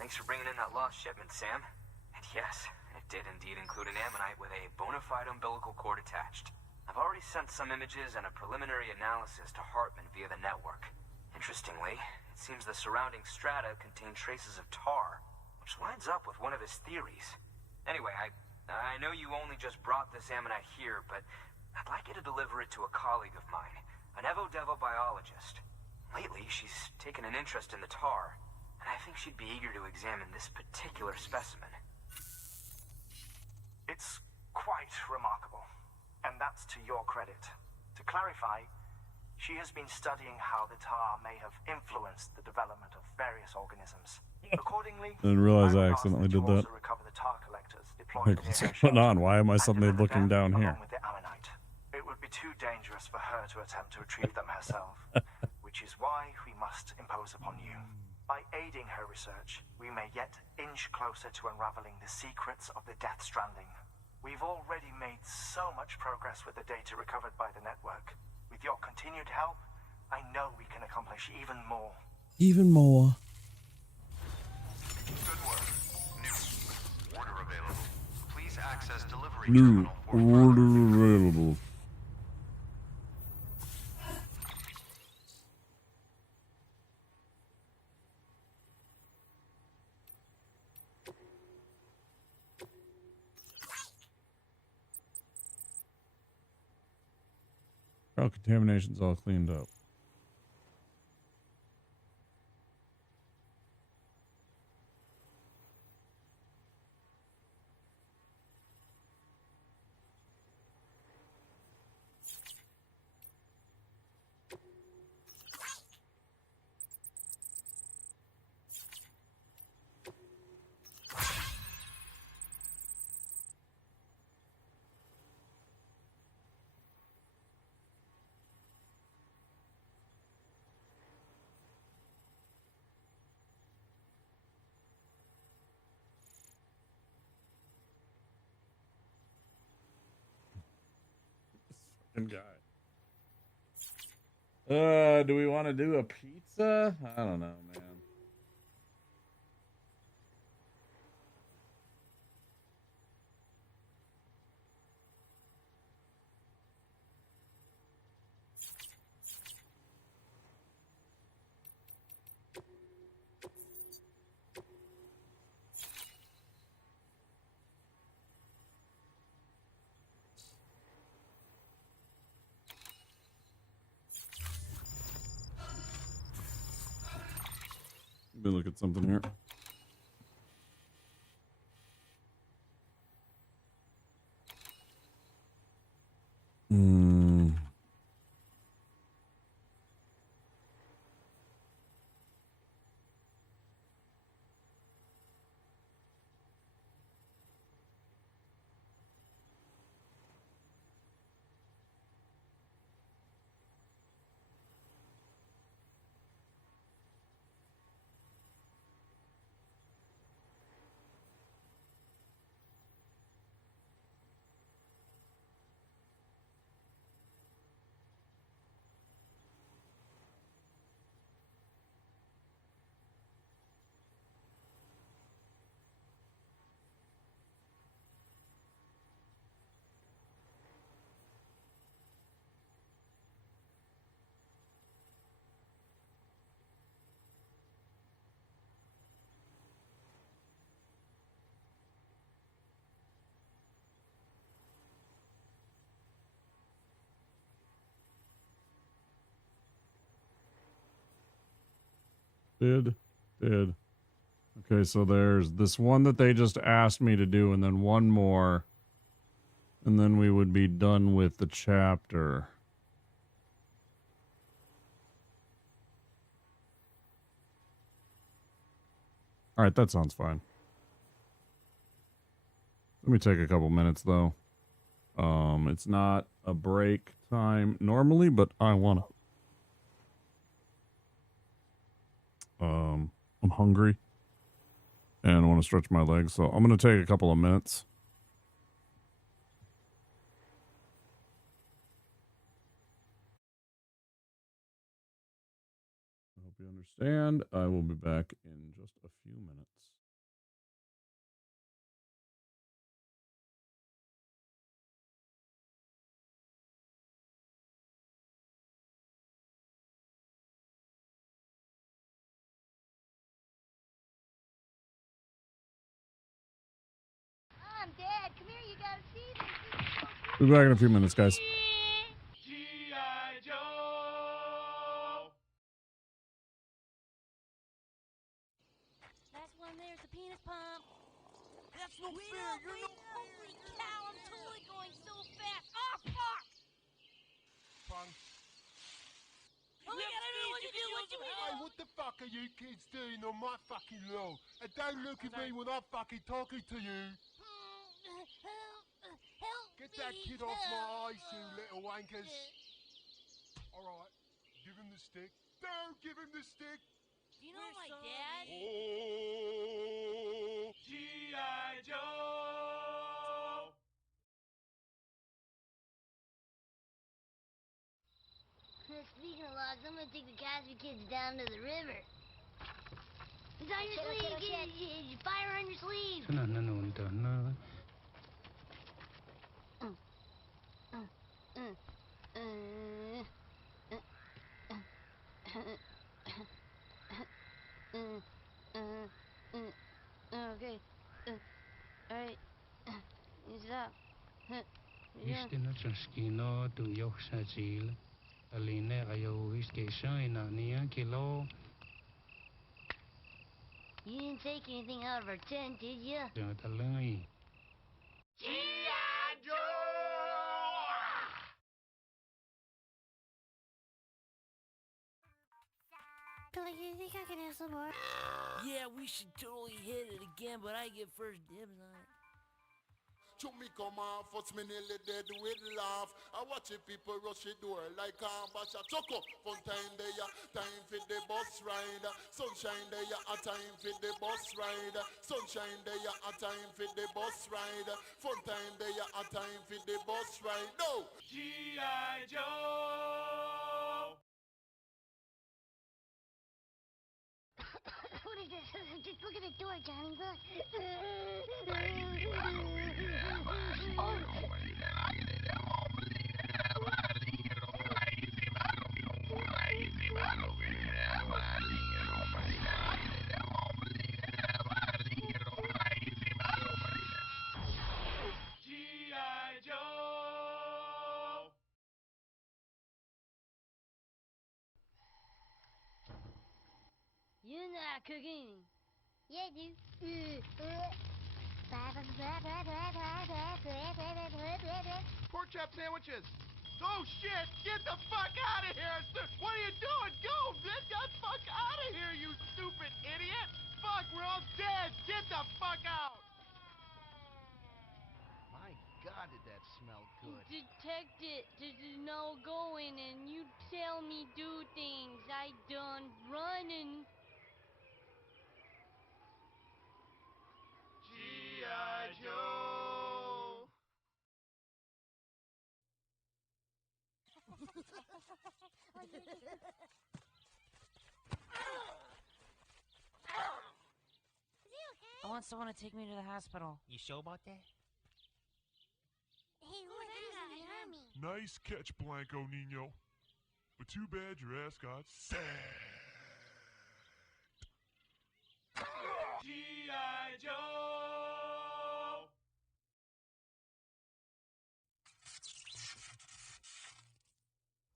Thanks for bringing in that lost shipment, Sam. And yes, it did indeed include an ammonite with a bona fide umbilical cord attached. I've already sent some images and a preliminary analysis to Hartman via the network. Interestingly, it seems the surrounding strata contain traces of tar, which lines up with one of his theories. Anyway, I know you only just brought this ammonite here, but I'd like you to deliver it to a colleague of mine, an Evo-Devo biologist. Lately, she's taken an interest in the tar, and I think she'd be eager to examine this particular specimen. It's quite remarkable, and that's to your credit. To clarify, she has been studying how the tar may have influenced the development of various organisms. Accordingly, I didn't realize I I accidentally did that. also recover the tar collectors Like, deployed near what's her going shelter on? Why am I and suddenly deliver looking them down here? along with the ammonite. It would be too dangerous for her to attempt to retrieve them herself, which is why we must impose upon you. By aiding her research, we may yet inch closer to unraveling the secrets of the Death Stranding. We've already made so much progress with the data recovered by the network. With your continued help, I know we can accomplish even more. Even more. Good work. New order available. Please access delivery New terminal for order available. Oh, contamination's all cleaned up. Guy. Do we want to do a pizza? I don't know, man. Let me look at something here. Did. Okay, so there's this one that they just asked me to do, and then one more. And then we would be done with the chapter. Alright, that sounds fine. Let me take a couple minutes, though. It's not a break time normally, but I want to... I'm hungry. And I want to stretch my legs, so I'm going to take a couple of minutes. I hope you understand. I will be back in just a few minutes. Be back in a few minutes, guys. G.I. Joe! Last one there's the penis pump. That's no fair. You're no Holy cow, I'm totally going so fast. Oh, fuck! Punk. Oh my god, I don't know what to do. What do we do? Hey, what the fuck are you kids doing on my fucking lawn? And don't look at me when I'm fucking talking to you. Help Get me, that kid off my help. eyes, you little wankers. Alright, give him the stick. Don't give him the stick. Do you know my dad? Oh, G.I. Joe! Speaking of logs, I'm gonna take the Casby kids down to the river. It's on your sleeve. Get fire on your sleeve. Okay. Alright. Stop. Istino Transkino to Yoksajil, Aline Ayo Iskation, Ania Kilo, You didn't take anything out of our tent, did you? Jantalai. G.I. Joe! Billy, you think I can have some more? Yeah, we should totally hit it again, but I get first dibs on it. Took me come off, what's me nearly dead with laugh. I watch it people rush the door like Ambasha. Choco, fun time there, time for the bus ride. Sunshine there, a time for the bus ride. Sunshine there, a time for the bus ride. Fun time there, a time for the bus ride. No! G.I. Joe! What is this? Just look at the door, Johnny. Look. G.I. Joe! You're not cooking. Yeah, I do. pork chop sandwiches. Oh shit! Get the fuck out of here! What are you doing? Go! Get the fuck out of here, you stupid idiot! Fuck, we're all dead! Get the fuck out! My God, did that smell good? Detect it. This is no going, and you tell me do things. I done running. G.I. Joe! I want someone to take me to the hospital. You sure about that? Hey, who's that? He hurt me. Nice catch, Blanco Nino. But too bad your ass got sacked. G.I. Joe!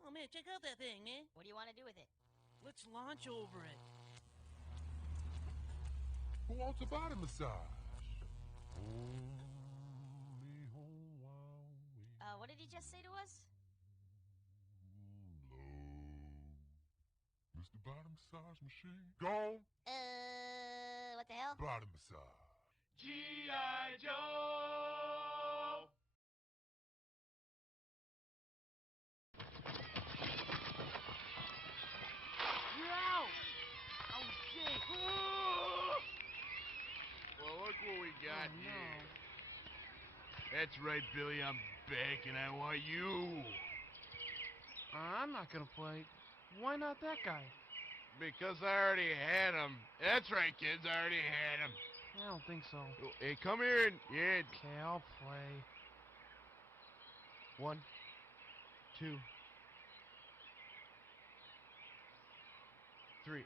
Oh man, check out that thing, man. What do you want to do with it? Let's launch over it. Who wants a body massage? What did he just say to us? Mr. Body Massage Machine. Gone. What the hell? Body massage. G.I. Joe! You're out! Oh shit! Well, look what we got here. That's right, Billy. I'm back, and I want you. I'm not gonna play. Why not that guy? Because I already had him. That's right, kids. I already had him. I don't think so. Hey, come here and Okay, I'll play. 1, 2, 3.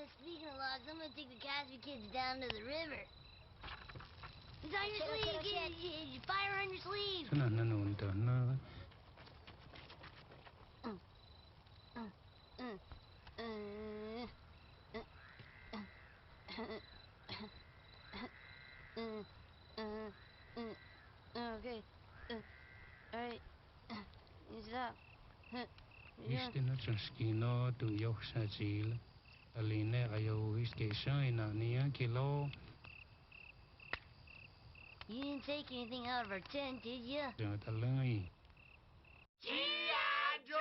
Speaking of logs, I'm gonna take the Casby kids down to the river. It's on your sleeve. Get fire on your sleeve. Okay. Alright. Stop. Istina transkino tu yok sa zil. Aline ayo hiskation inania kilo. You didn't take anything out of our tent, did you? Talungi. G.I. Joe!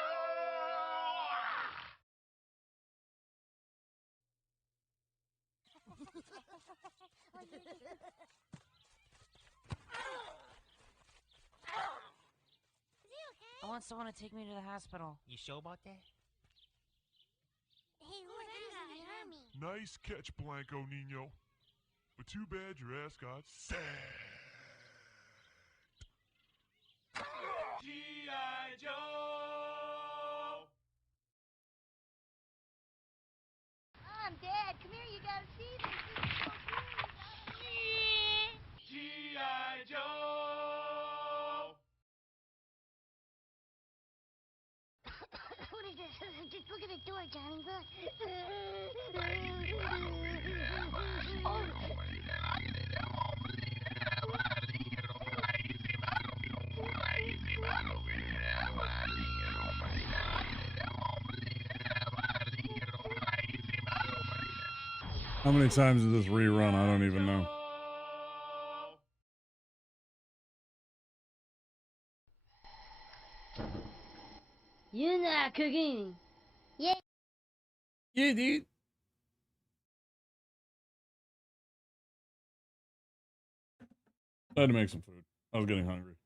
I want someone to take me to the hospital. You sure about that? Hey, look, I hurt me. Nice catch, Blanco Nino. But too bad your ass got sacked. G.I. Joe! Mom, Dad, come here, you gotta see this. This is so cool. G.I. Joe! What is this? Just look at the door, Johnny. Look. How many times is this rerun? I don't even know. You're not cooking. Yeah. Yeah, dude. I had to make some food. I was getting hungry.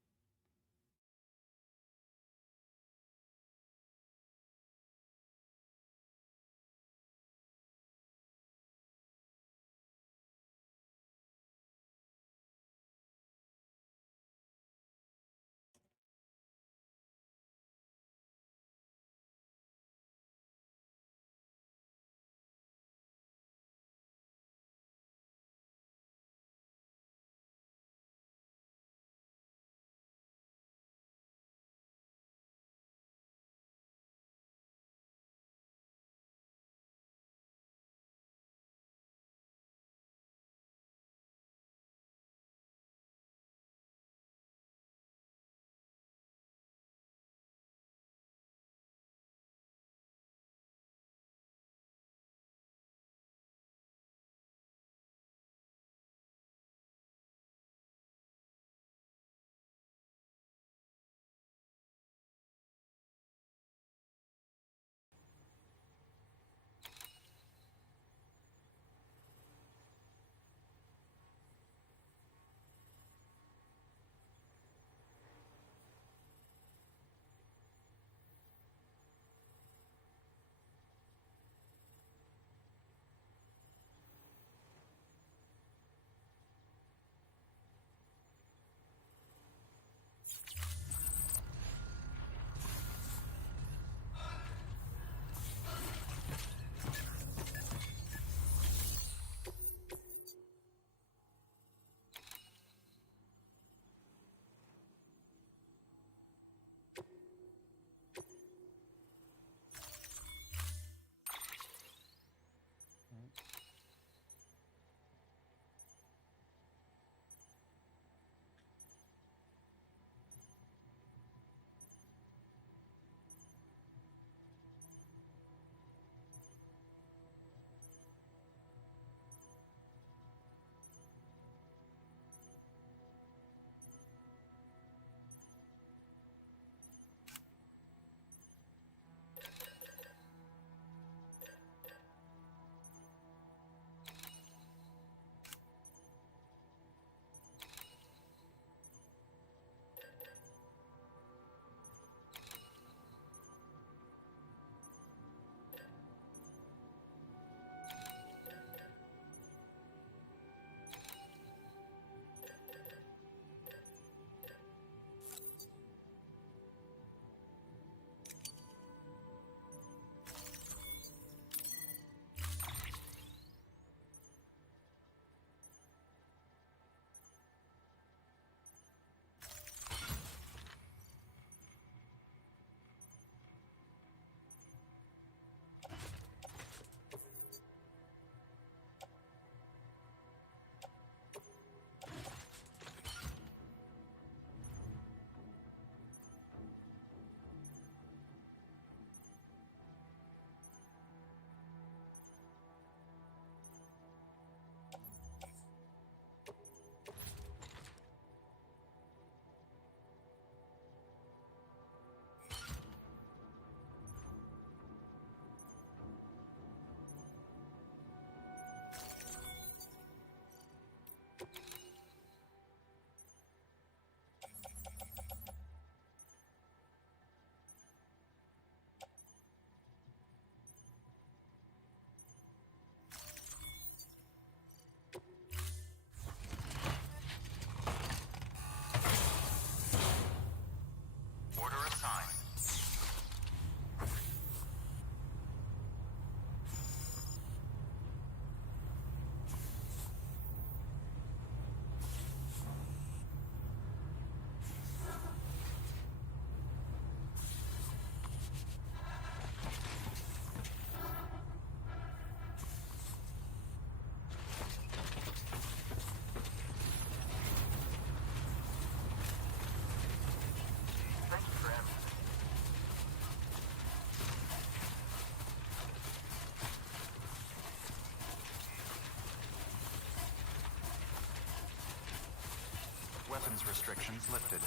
Weapons restrictions lifted.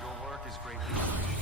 Your work is greatly appreciated.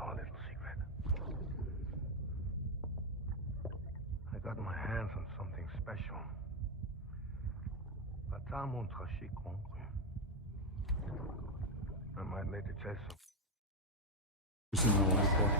Our little secret. I got my hands on something special. Bata montre chic concret. I might later test some. You seen that one before?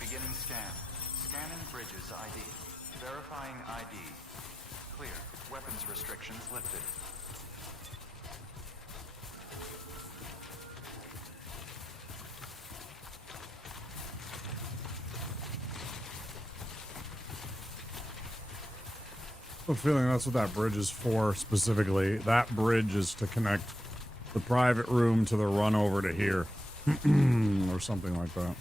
Beginning scan. Scanning bridges ID. Verifying ID. Clear. Weapons restrictions lifted. I have a feeling that's what that bridge is for specifically. That bridge is to connect the private room to the run over to here. Or something like that.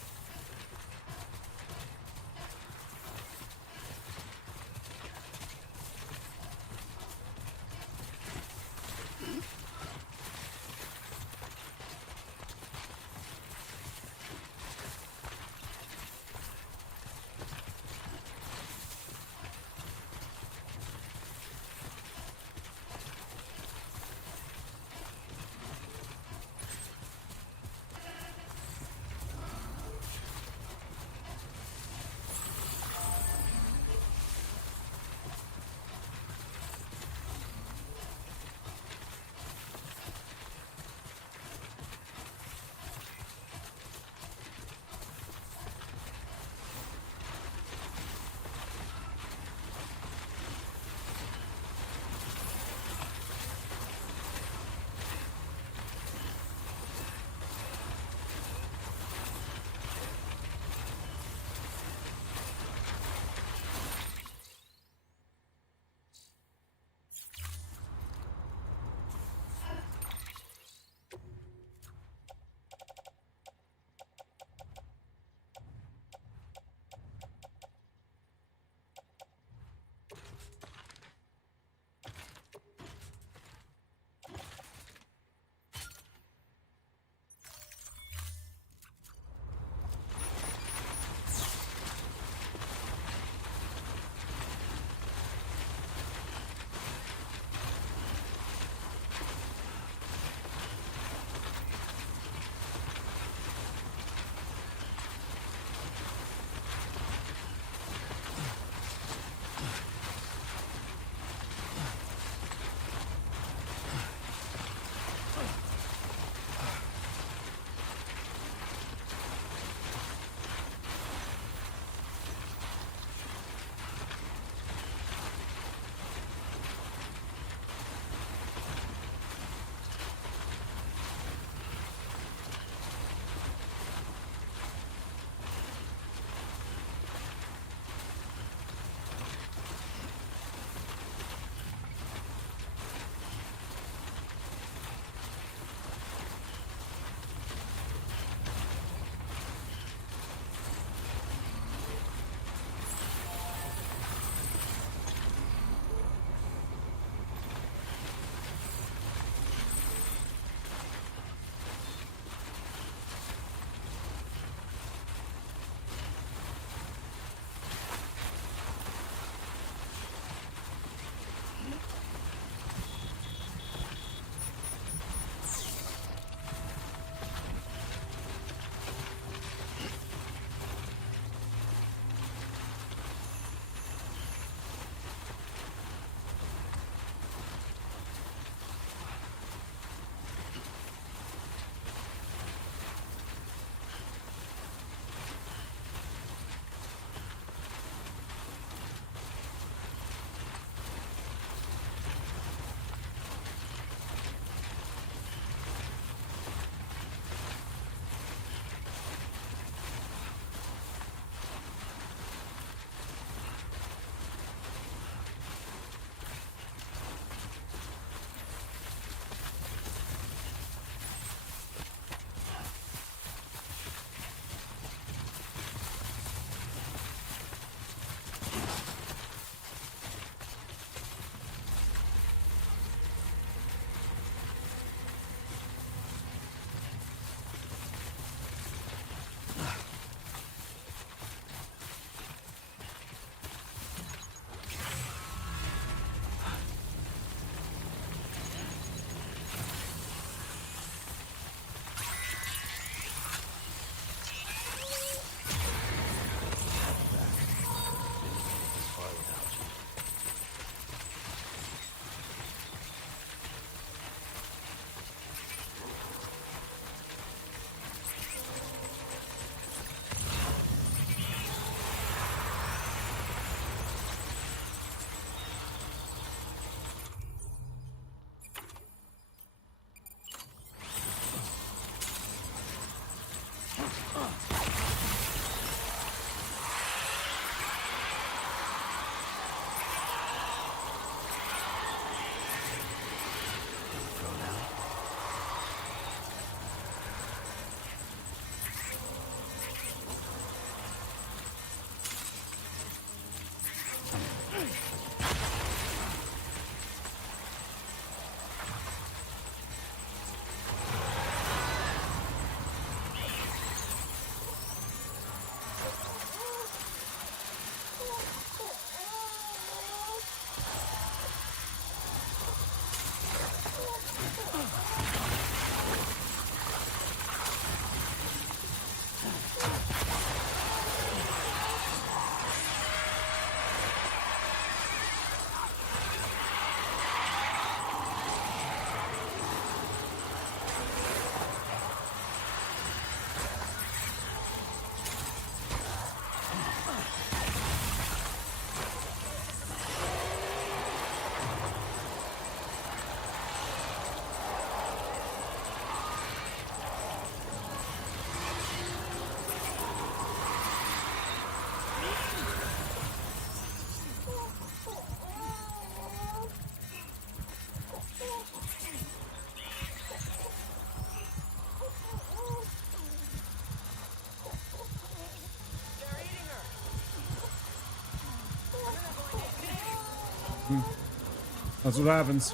That's what happens.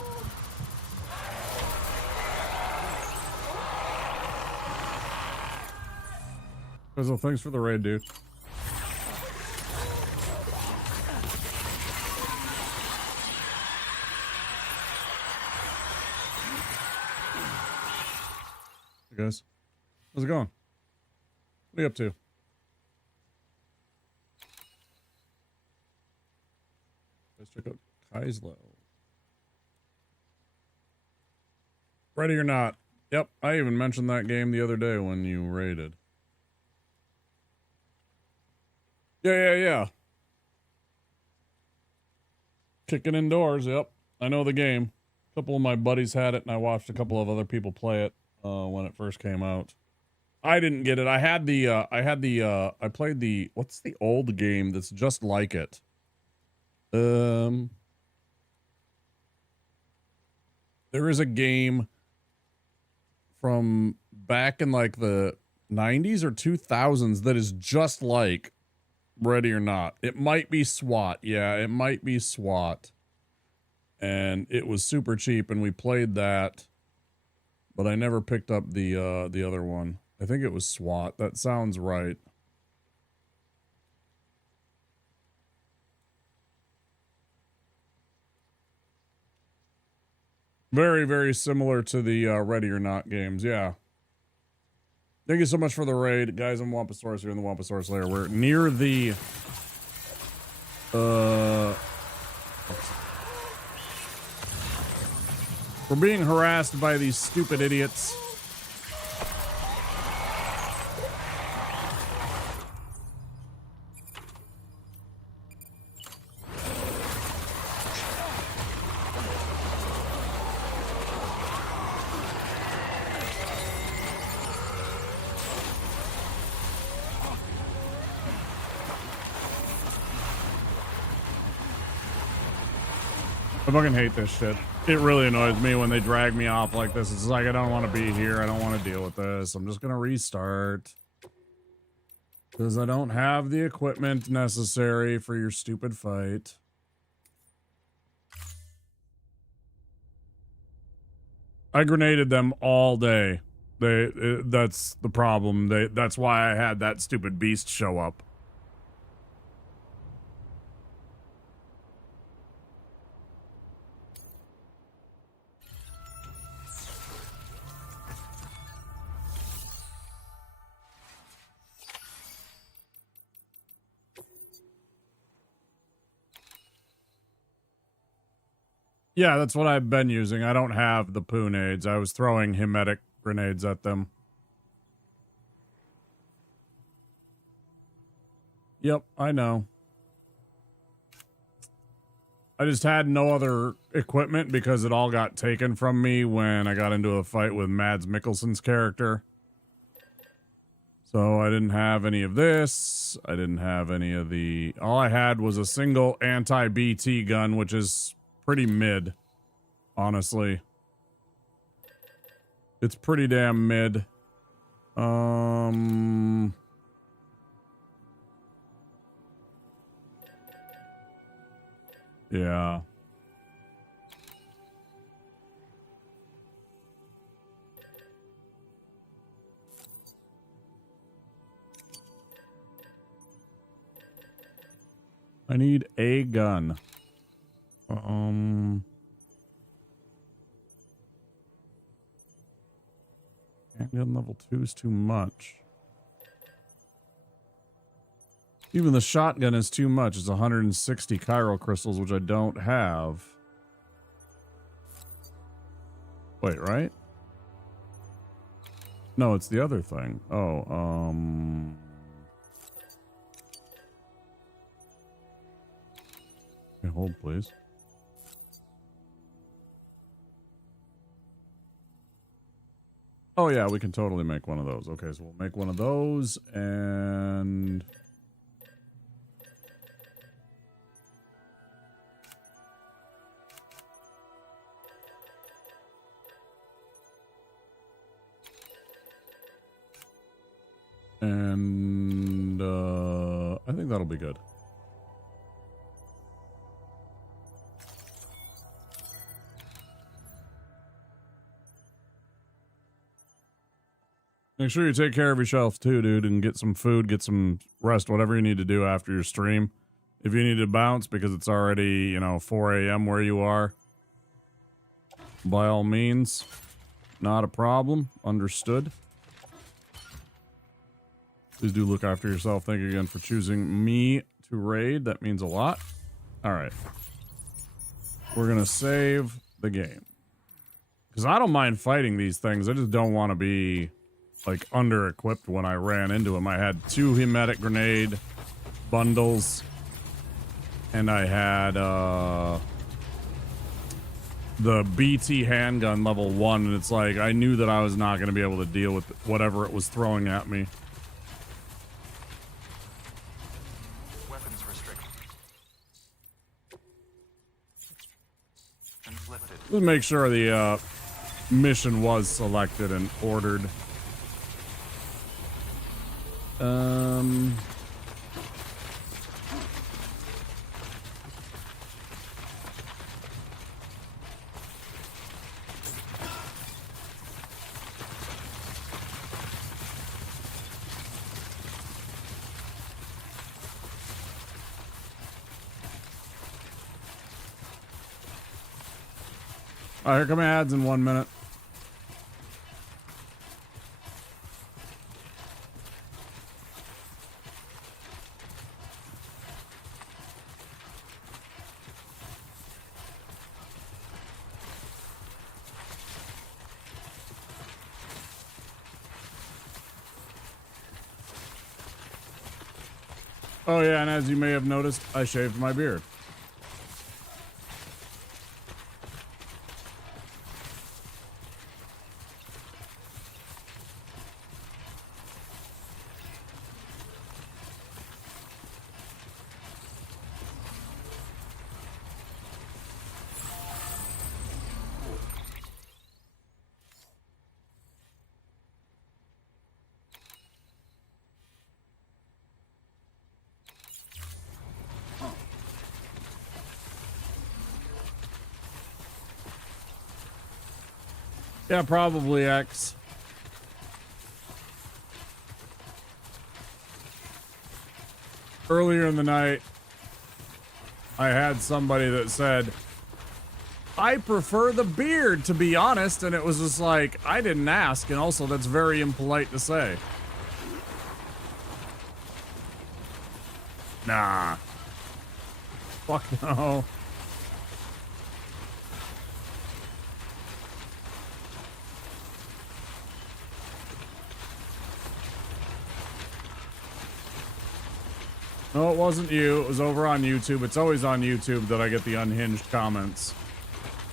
Fizzle, thanks for the raid, dude. Hey guys, how's it going? What are you up to? Let's check out Kaislo. Ready or not? Yep, I even mentioned that game the other day when you raided. Yeah. Kicking indoors, yep. I know the game. A couple of my buddies had it, and I watched a couple of other people play it when it first came out. I didn't get it. I played the, what's the old game that's just like it? There is a game from back in like the 90s or 2000s that is just like Ready or Not. It might be SWAT. Yeah, it might be SWAT. And it was super cheap, and we played that, but I never picked up the other one. I think it was SWAT. That sounds right. Very, very similar to the Ready or Not games, yeah. Thank you so much for the raid. Guys, I'm Wamposaurus here in the Wamposaurus lair. We're near the... We're being harassed by these stupid idiots. I fucking hate this shit. It really annoys me when they drag me off like this. It's like, I don't want to be here. I don't want to deal with this. I'm just going to restart. Because I don't have the equipment necessary for your stupid fight. I grenaded them all day. That's the problem. That's why I had that stupid beast show up. Yeah, that's what I've been using. I don't have the poo nades. I was throwing hemetic grenades at them. Yep, I know. I just had no other equipment because it all got taken from me when I got into a fight with Mads Mikkelsen's character. So I didn't have any of this. I didn't have any of the... All I had was a single anti-BT gun, which is pretty mid, honestly. It's pretty damn mid. Yeah. I need a gun. Handgun level 2 is too much. Even the shotgun is too much. It's 160 chiral crystals, which I don't have. Wait, right? No, it's the other thing. Oh, okay, hold, please. Oh, yeah, we can totally make one of those. Okay, so we'll make one of those, and... And, I think that'll be good. Make sure you take care of yourself too, dude, and get some food, get some rest, whatever you need to do after your stream. If you need to bounce because it's already, 4 a.m. where you are, by all means, not a problem. Understood. Please do look after yourself. Thank you again for choosing me to raid. That means a lot. All right. We're going to save the game. Because I don't mind fighting these things. I just don't want to be... like under-equipped when I ran into him. I had 2 hematic grenade bundles, and I had the BT handgun level 1, and it's like I knew that I was not going to be able to deal with whatever it was throwing at me. Weapons restricted. Inflicted. Let's make sure the mission was selected and ordered. All right, here come ads in 1 minute. Oh yeah, and as you may have noticed, I shaved my beard. Yeah, probably X. Earlier in the night, I had somebody that said, I prefer the beard, to be honest, and it was just like, I didn't ask, and also that's very impolite to say. Nah. Fuck no. No, it wasn't you. It was over on YouTube. It's always on YouTube that I get the unhinged comments.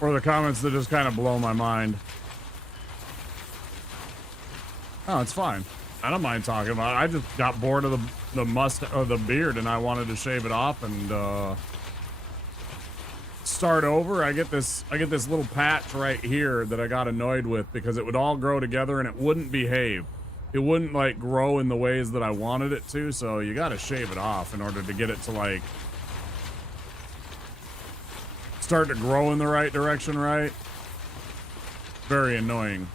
Or the comments that just kind of blow my mind. Oh, it's fine. I don't mind talking about it. I just got bored of the beard, and I wanted to shave it off and start over. I get this little patch right here that I got annoyed with because it would all grow together and it wouldn't behave. It wouldn't like grow in the ways that I wanted it to. So you got to shave it off in order to get it to like start to grow in the right direction, right? Very annoying.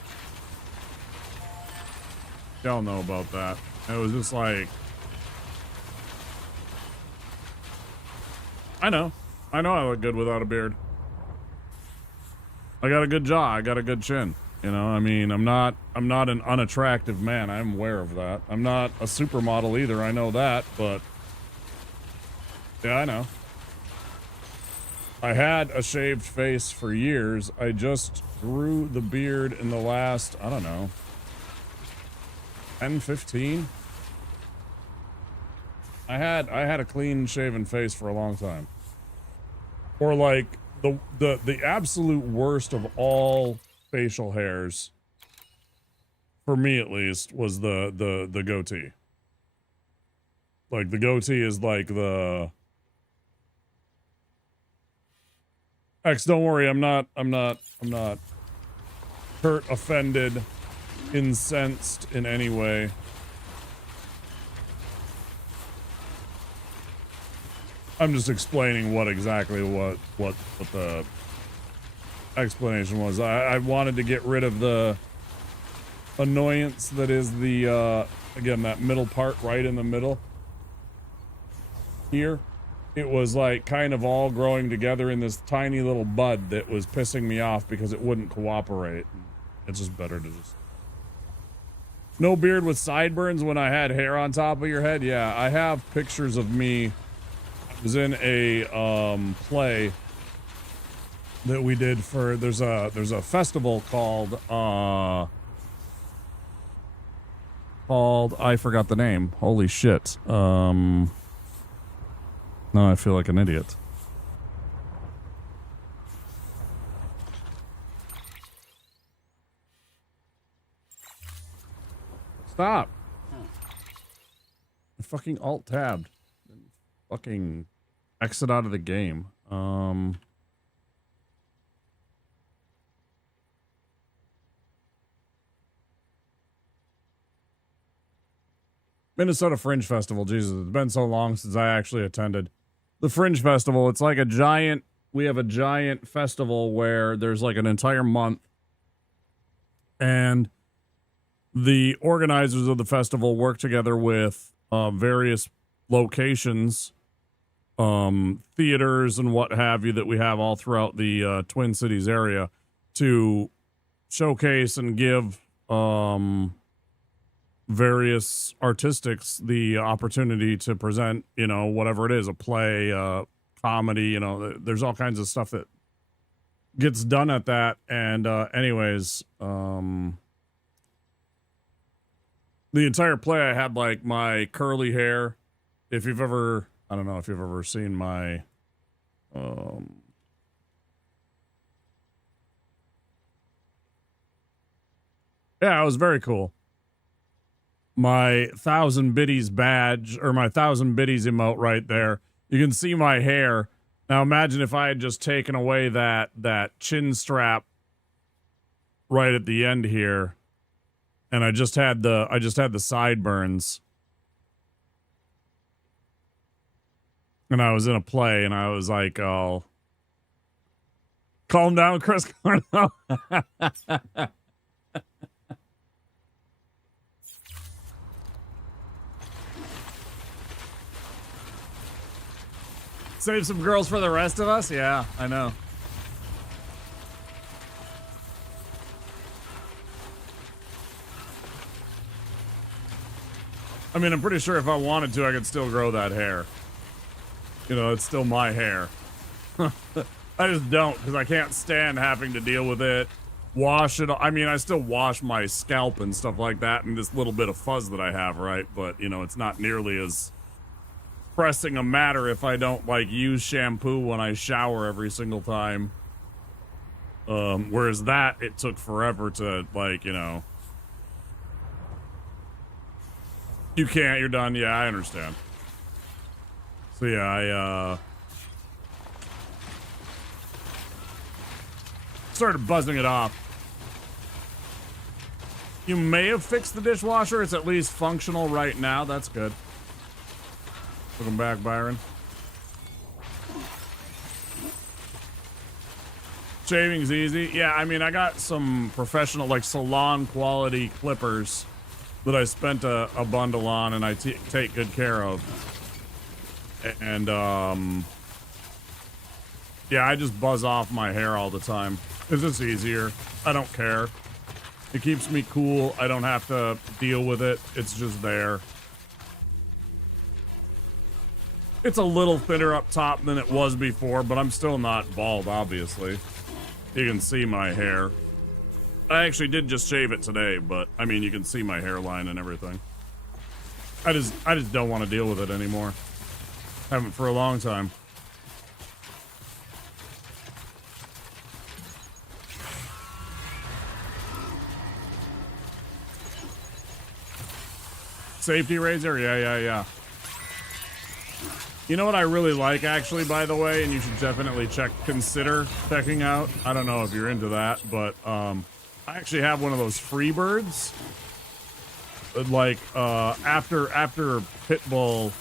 Y'all know about that. It was just like, I know I look good without a beard. I got a good jaw. I got a good chin. You know, I mean, I'm not an unattractive man. I'm aware of that. I'm not a supermodel either. I know that, but yeah, I know. I had a shaved face for years. I just grew the beard in the last, I don't know, 10, 15. I had a clean shaven face for a long time. Or like the absolute worst of all facial hairs, for me at least, was the goatee. Like the goatee is like the X, don't worry, I'm not hurt, offended, incensed in any way. I'm just explaining what exactly what the explanation was. I wanted to get rid of the annoyance that is the again, that middle part right in the middle here. It was like kind of all growing together in this tiny little bud that was pissing me off because it wouldn't cooperate. It's just better to just no beard with sideburns when I had hair on top of your head. Yeah, I have pictures of me. I was in a play that we did for there's a festival called I forgot the name. Holy shit. Now I feel like an idiot. Stop. I fucking alt tabbed. Fucking exit out of the game. Minnesota Fringe Festival. Jesus, it's been so long since I actually attended the Fringe Festival. It's like we have a giant festival where there's like an entire month, and the organizers of the festival work together with various locations, theaters and what have you that we have all throughout the Twin Cities area to showcase and give various artistics the opportunity to present, you know, whatever it is, a play, comedy, you know, there's all kinds of stuff that gets done at that. And anyways, the entire play, I had like my curly hair. If you've ever, I don't know if you've ever seen my yeah, it was very cool. My 1,000 biddies badge, or my 1,000 biddies emote right there. You can see my hair. Now imagine if I had just taken away that chin strap right at the end here, and I just had the sideburns. And I was in a play, and I was like, "Oh, calm down, Chris Cornell." Save some girls for the rest of us? Yeah, I know. I mean, I'm pretty sure if I wanted to, I could still grow that hair. You know, it's still my hair. I just don't, because I can't stand having to deal with it. Wash it. I mean, I still wash my scalp and stuff like that, and this little bit of fuzz that I have, right? But, you know, it's not nearly as pressing a matter if I don't like use shampoo when I shower every single time. Whereas that, it took forever to, like, you know, You can't, you're done. Yeah, I understand. So yeah, I started buzzing it off. You may have fixed the dishwasher. It's at least functional right now. That's good. Welcome back, Byron. Shaving's easy. Yeah, I mean, I got some professional, like, salon quality clippers that I spent a bundle on and I take good care of. And, yeah, I just buzz off my hair all the time. It's just easier. I don't care. It keeps me cool. I don't have to deal with it. It's just there. It's a little thinner up top than it was before, but I'm still not bald, obviously. You can see my hair. I actually did just shave it today, but I mean, you can see my hairline and everything. I just don't want to deal with it anymore. Haven't for a long time. Safety razor? Yeah. You know what I really like, actually, by the way, and you should definitely consider checking out. I don't know if you're into that, but I actually have one of those Freebirds. Like after Pitbull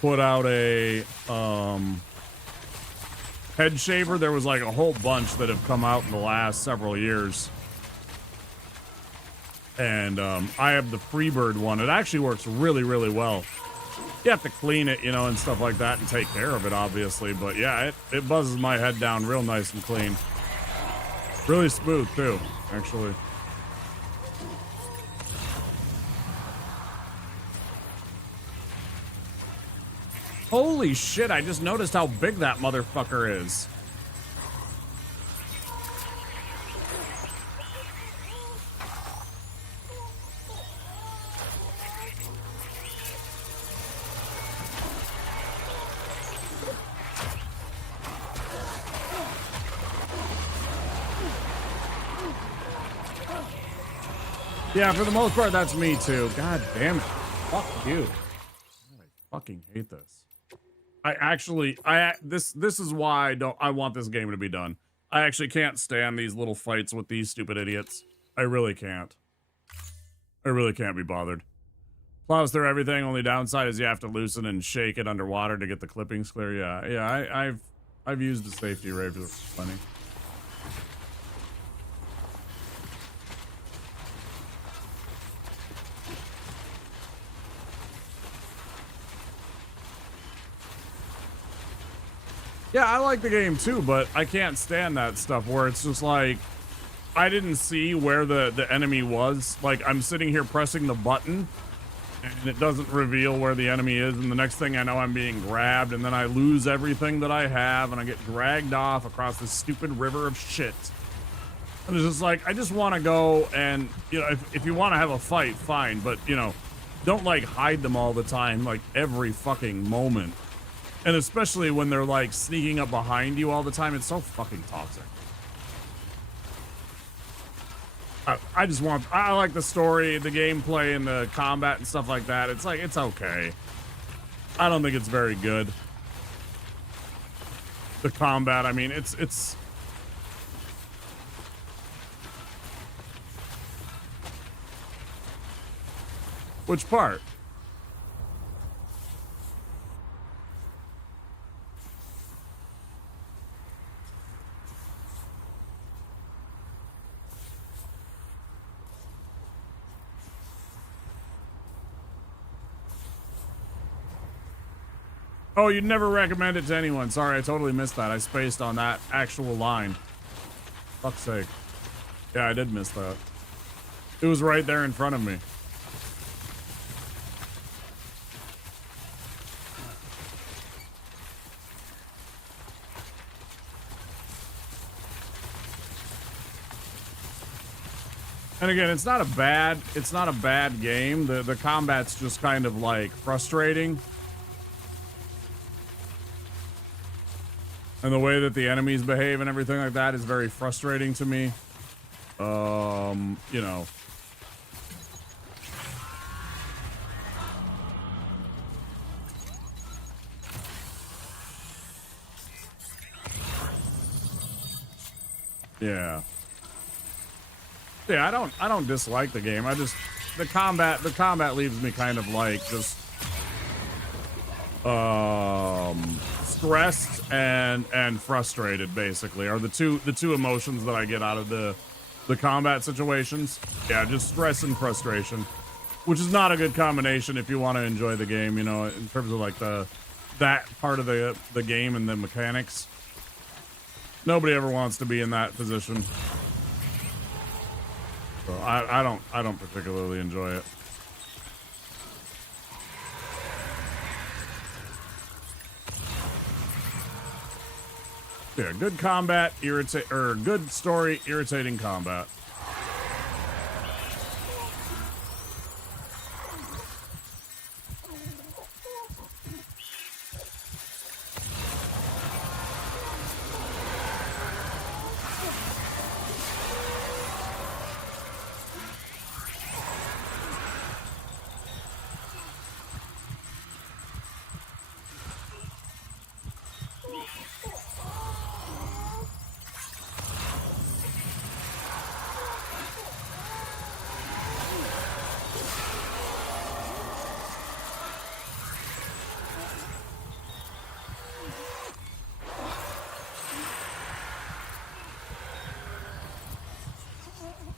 put out a head shaver, there was like a whole bunch that have come out in the last several years. And I have the Freebird one. It actually works really, really well. You have to clean it, you know, and stuff like that and take care of it, obviously. But yeah, it buzzes my head down real nice and clean. Really smooth, too, actually. Holy shit, I just noticed how big that motherfucker is. Yeah, for the most part, that's me too. God damn it. Fuck you. I fucking hate this. This is why I want this game to be done. I actually can't stand these little fights with these stupid idiots. I really can't. I really can't be bothered. Plows through everything. Only downside is you have to loosen and shake it underwater to get the clippings clear. Yeah, I've used the safety razor plenty. Yeah, I like the game too, but I can't stand that stuff where it's just like, I didn't see where the enemy was. Like, I'm sitting here pressing the button, and it doesn't reveal where the enemy is, and the next thing I know, I'm being grabbed, and then I lose everything that I have, and I get dragged off across this stupid river of shit. And it's just like, I just want to go and, you know, if you want to have a fight, fine, but, you know, don't, like, hide them all the time, like, every fucking moment. And especially when they're, like, sneaking up behind you all the time. It's so fucking toxic. I like the story, the gameplay, and the combat and stuff like that. It's like, it's okay. I don't think it's very good. The combat, I mean, it's... Which part? Oh, you'd never recommend it to anyone. Sorry, I totally missed that. I spaced on that actual line. Fuck's sake. Yeah, I did miss that. It was right there in front of me. And again, it's not a bad game. The combat's just kind of like frustrating. And the way that the enemies behave and everything like that is very frustrating to me. You know. Yeah. Yeah, I don't dislike the game. I just the combat leaves me kind of like just stressed and frustrated, basically, are the two emotions that I get out of the combat situations. Yeah, just stress and frustration, which is not a good combination if you want to enjoy the game, you know, in terms of like that part of the game and the mechanics. Nobody ever wants to be in that position. So I don't particularly enjoy it. Yeah, good combat, good story, irritating combat.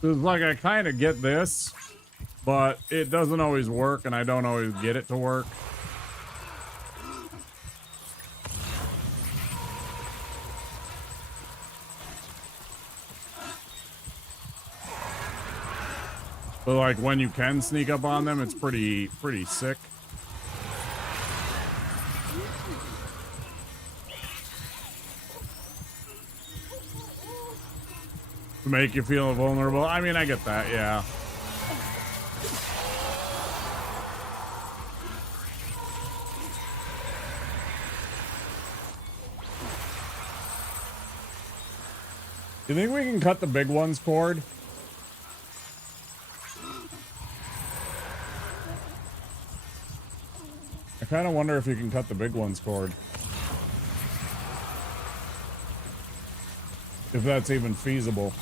It's like I kind of get this, but it doesn't always work, and I don't always get it to work. But like when you can sneak up on them, it's pretty sick. To make you feel vulnerable. I mean, I get that, yeah. You think we can cut the big one's cord? I kind of wonder if you can cut the big one's cord. If that's even feasible.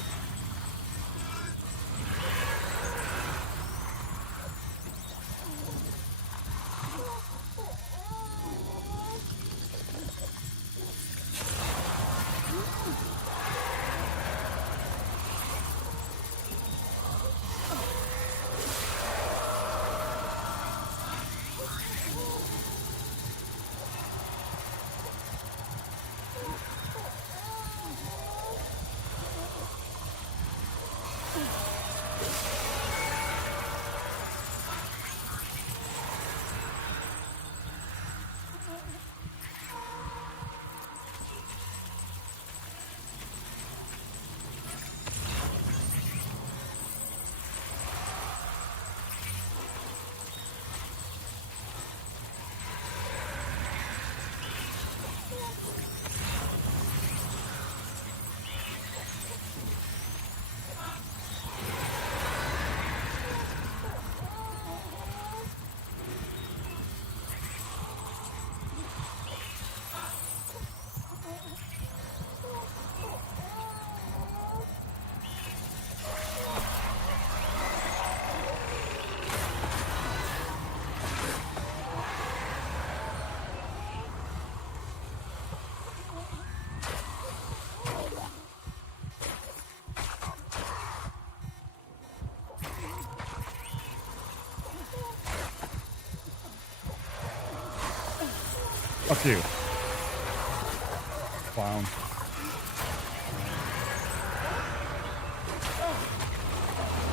Fuck you. Clown.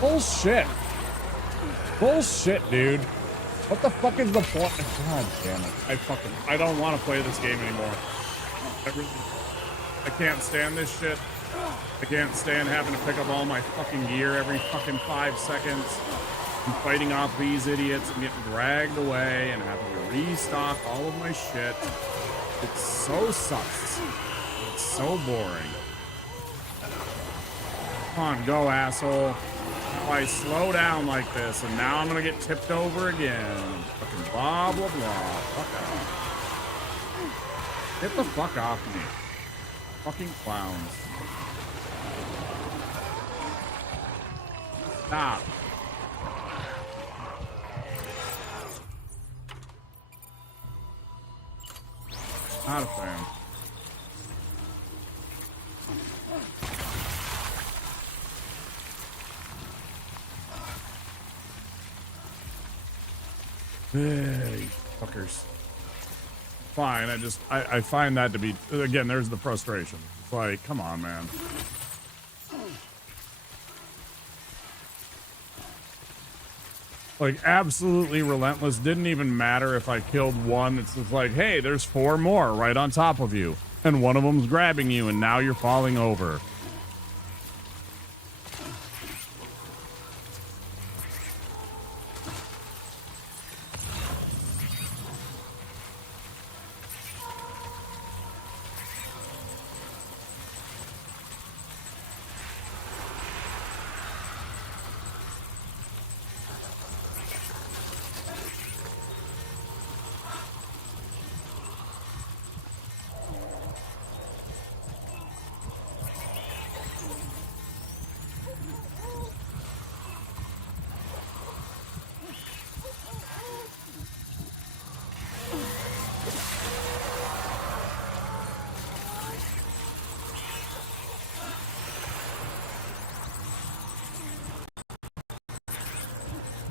Bullshit. Bullshit, dude. What the fuck is the point? God damn it. I don't want to play this game anymore. I can't stand this shit. I can't stand having to pick up all my fucking gear every fucking 5 seconds. I'm fighting off these idiots and getting dragged away and having to restock all of my shit. It so sucks. It's so boring. Come on, go, asshole. If I slow down like this, and now I'm gonna get tipped over again. Fucking blah, blah, blah. Fuck off. Get the fuck off me. Fucking clowns. Stop. Not a fan. Hey, fuckers. Fine, I find that to be, again, there's the frustration. It's like, come on, man. Like, absolutely relentless. Didn't even matter if I killed one. It's just like, hey, there's 4 more right on top of you. And one of them's grabbing you, and now you're falling over.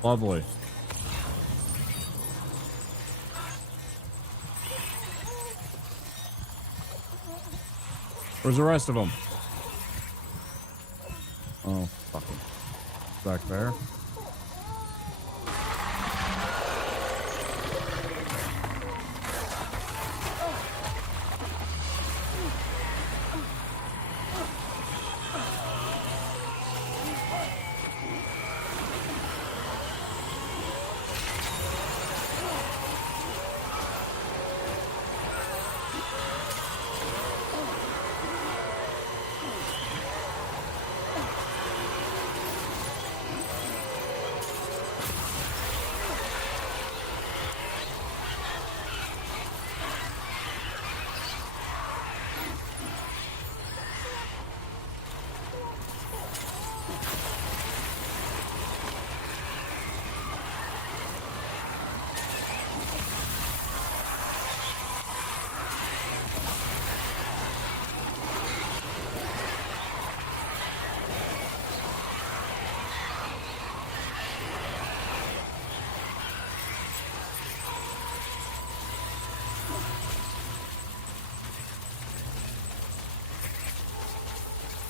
Lovely. Where's the rest of them? Oh, fucking. Back there.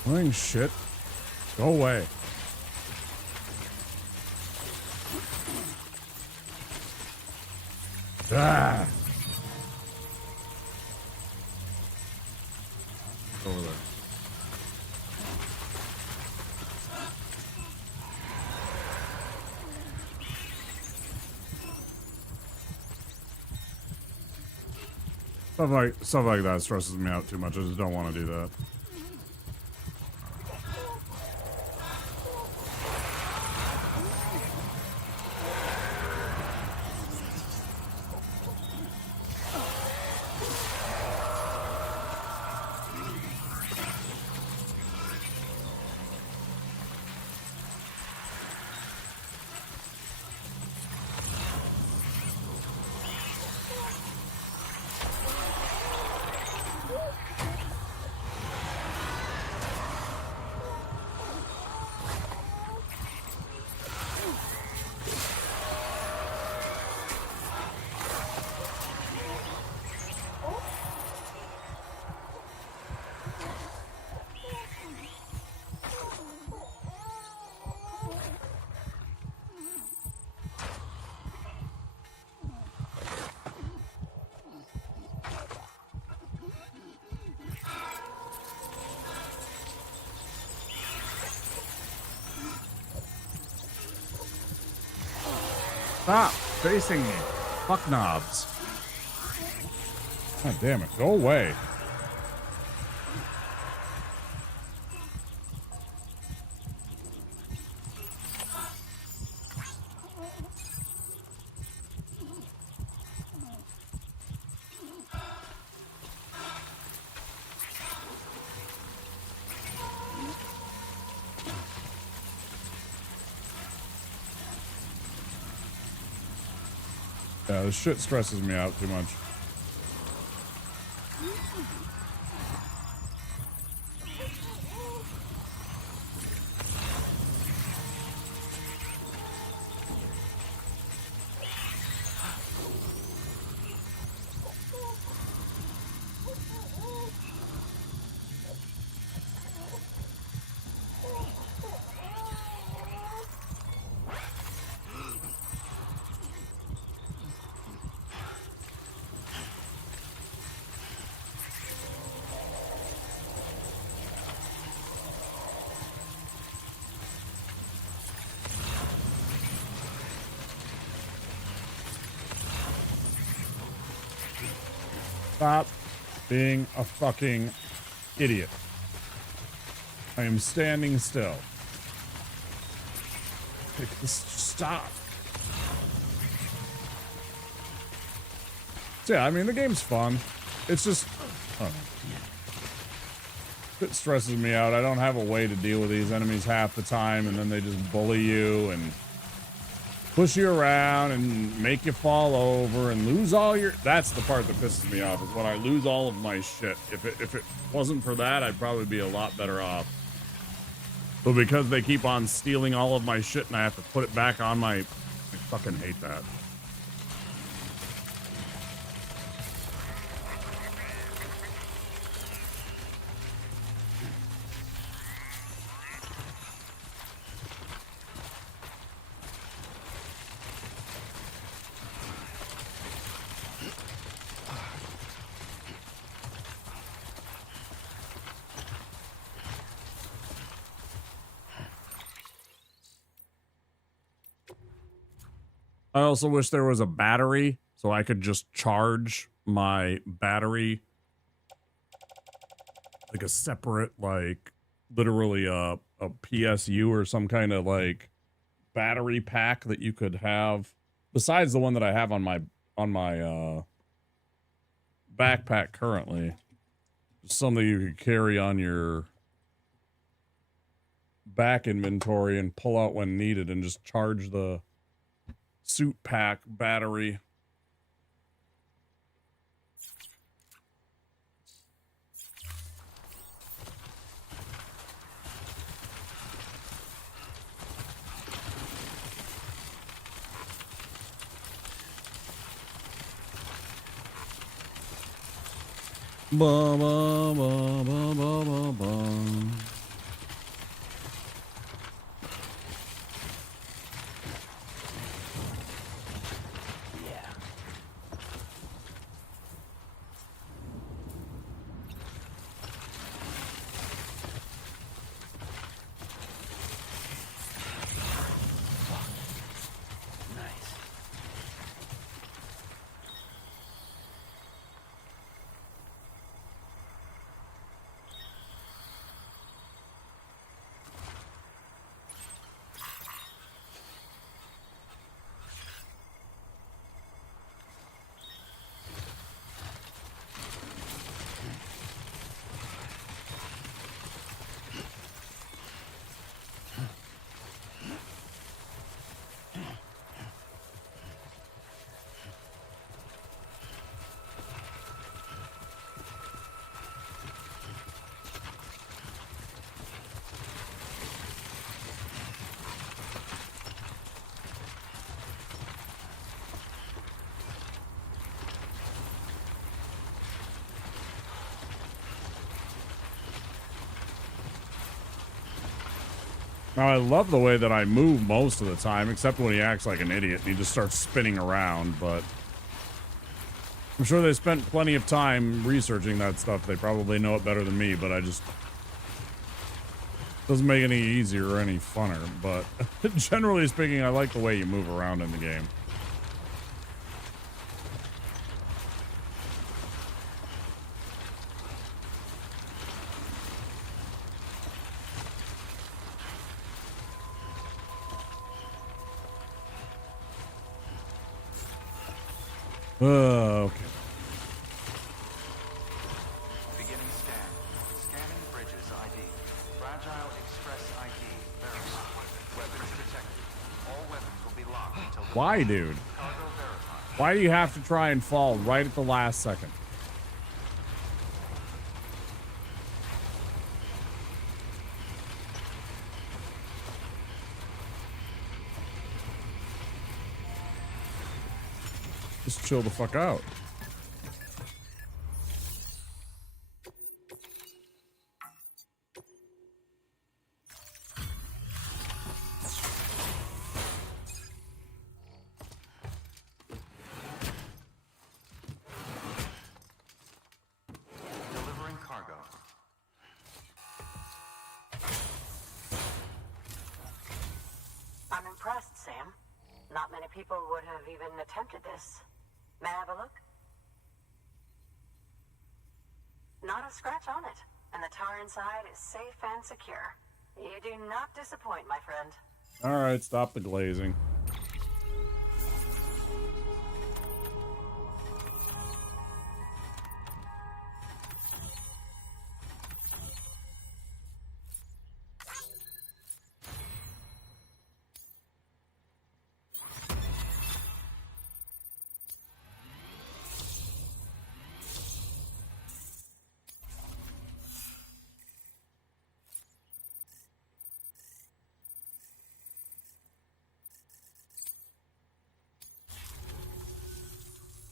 Annoying shit. Go away. Ah. Over there. Stuff like that stresses me out too much. I just don't want to do that. Stop facing me. Fuck knobs. God damn it. Go away. Yeah, this shit stresses me out too much. Stop being a fucking idiot. I am standing still. Stop. So yeah, I mean, the game's fun. It's just, I don't know. It stresses me out. I don't have a way to deal with these enemies half the time, and then they just bully you and push you around and make you fall over and lose all your... That's the part that pisses me off, is when I lose all of my shit. If it wasn't for that, I'd probably be a lot better off. But because they keep on stealing all of my shit and I have to put it back on my... I fucking hate that. I also wish there was a battery so I could just charge my battery, like a separate, like literally a PSU or some kind of like battery pack that you could have besides the one that I have on my backpack currently. Something you could carry on your back inventory and pull out when needed and just charge the suit pack battery. Ba ba ba ba ba ba ba. Now, I love the way that I move most of the time, except when he acts like an idiot and he just starts spinning around, but I'm sure they spent plenty of time researching that stuff. They probably know it better than me, but I just... doesn't make it any easier or any funner, but generally speaking, I like the way you move around in the game. Okay. Beginning scan. Scanning bridges ID. Fragile Express ID. Verified. Weapons detected. All weapons will be locked until... Why, dude? Cargo verified. Why do you have to try and fall right at the last second? Just chill the fuck out. Delivering cargo. I'm impressed, Sam. Not many people would have even attempted this. May I have a look? Not a scratch on it, and the tar inside is safe and secure. You do not disappoint, my friend. All right, stop the glazing.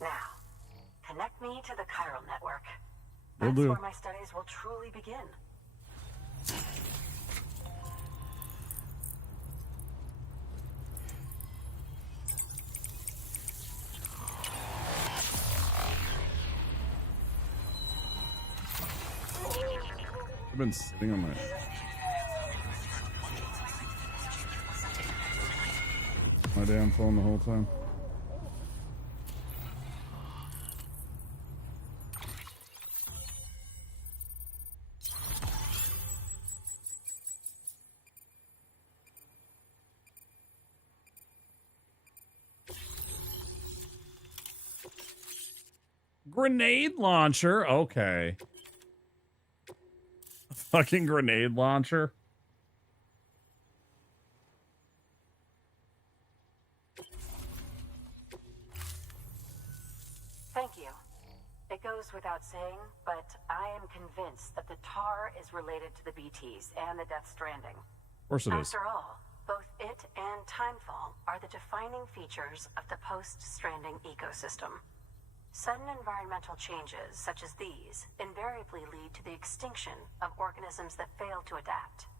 Now, connect me to the chiral network. Will That's do. where my studies will truly begin. I've been sitting on my damn phone the whole time. Grenade launcher? Okay. A fucking grenade launcher? Thank you. It goes without saying, but I am convinced that the tar is related to the BTs and the Death Stranding. Of course it is. After all, both it and Timefall are the defining features of the post-Stranding ecosystem. Sudden environmental changes, such as these, invariably lead to the extinction of organisms that fail to adapt.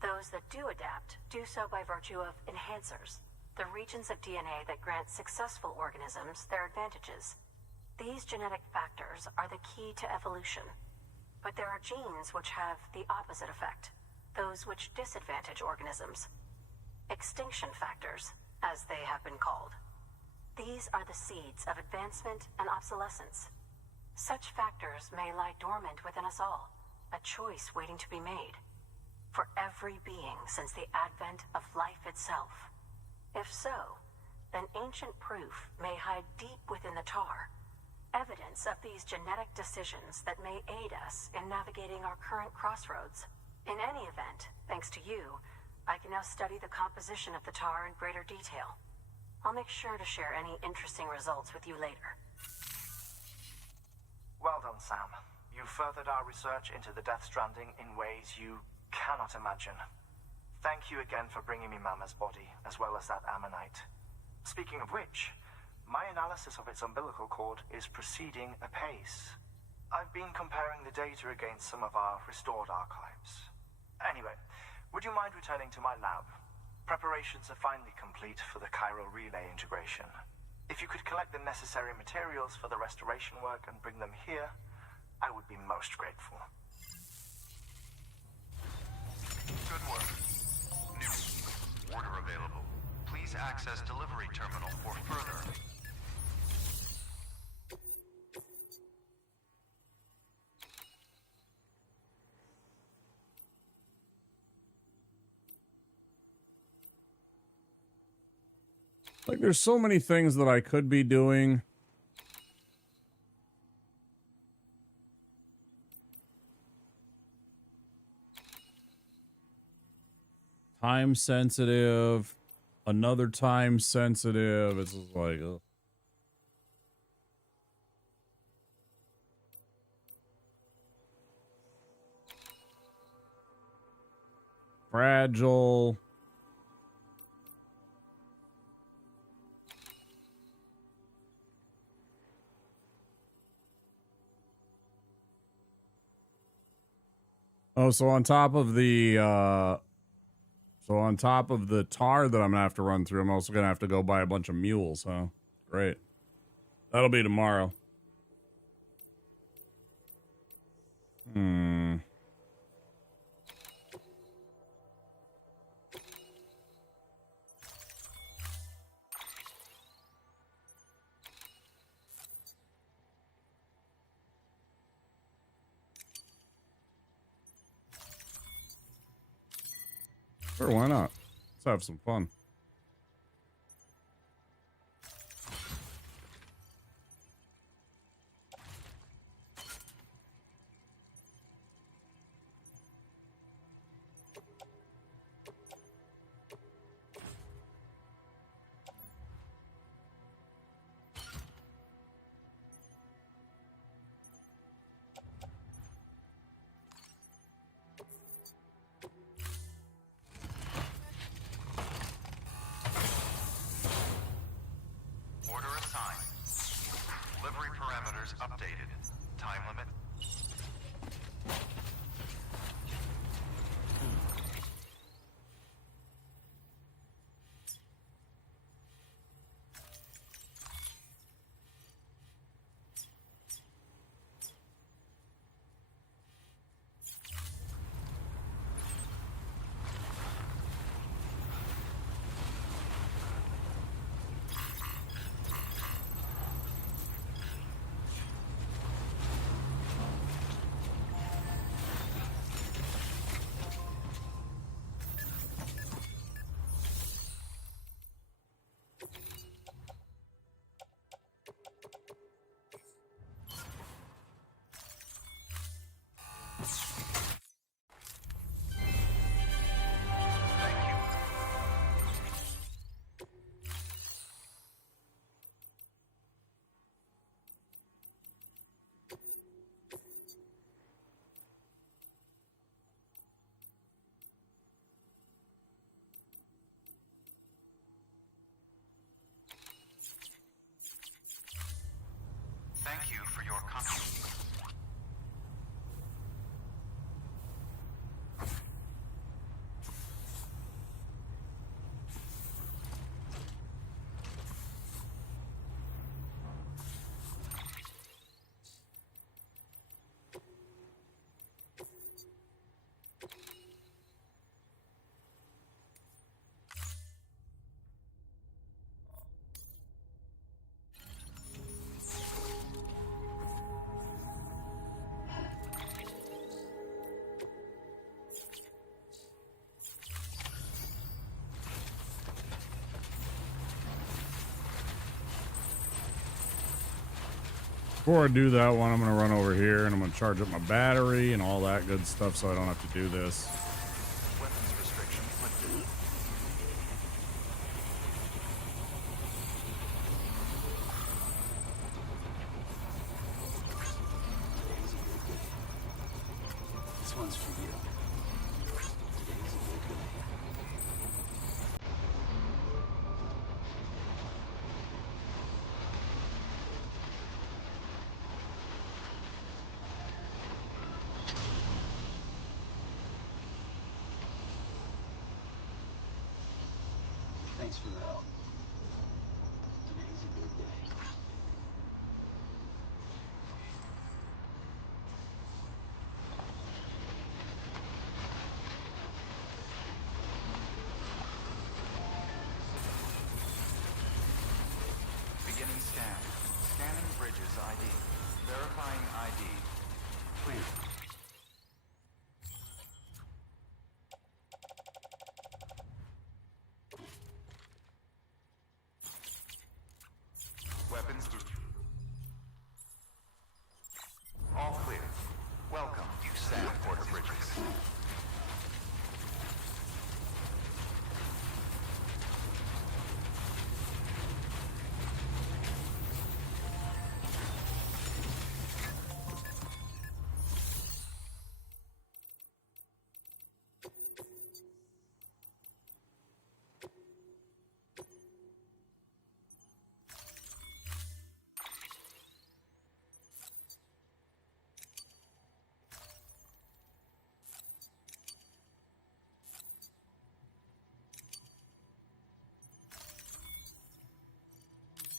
Those that do adapt do so by virtue of enhancers, the regions of DNA that grant successful organisms their advantages. These genetic factors are the key to evolution. But there are genes which have the opposite effect, those which disadvantage organisms. Extinction factors, as they have been called. These are the seeds of advancement and obsolescence. Such factors may lie dormant within us all, a choice waiting to be made. For every being since the advent of life itself. If so, then ancient proof may hide deep within the tar. Evidence of these genetic decisions that may aid us in navigating our current crossroads. In any event, thanks to you, I can now study the composition of the tar in greater detail. I'll make sure to share any interesting results with you later. Well done, Sam. You furthered our research into the Death Stranding in ways you cannot imagine. Thank you again for bringing me Mama's body, as well as that ammonite. Speaking of which, my analysis of its umbilical cord is proceeding apace. I've been comparing the data against some of our restored archives. Anyway, would you mind returning to my lab? Preparations are finally complete for the chiral relay integration. If you could collect the necessary materials for the restoration work and bring them here, I would be most grateful. Good work. New order available. Please access delivery terminal for further. Like, there's so many things that I could be doing. Time sensitive, another time sensitive. It's just like, ugh. fragile. Oh, so on top of the tar that I'm gonna have to run through, I'm also gonna have to go buy a bunch of mules, huh? Great. That'll be tomorrow. Sure, why not? Let's have some fun. Order assigned. Delivery parameters updated. Time limit. Thank you for your contribution. Before I do that one, I'm going to run over here and I'm going to charge up my battery and all that good stuff so I don't have to do this. Weapons restrictions lifted. This one's for you. Today's a good day. Thanks for the help. Today's a good day. Beginning scan. Scanning bridges ID. Verifying ID. Clear. Weapons all clear. Welcome, you Sam Porter Bridges.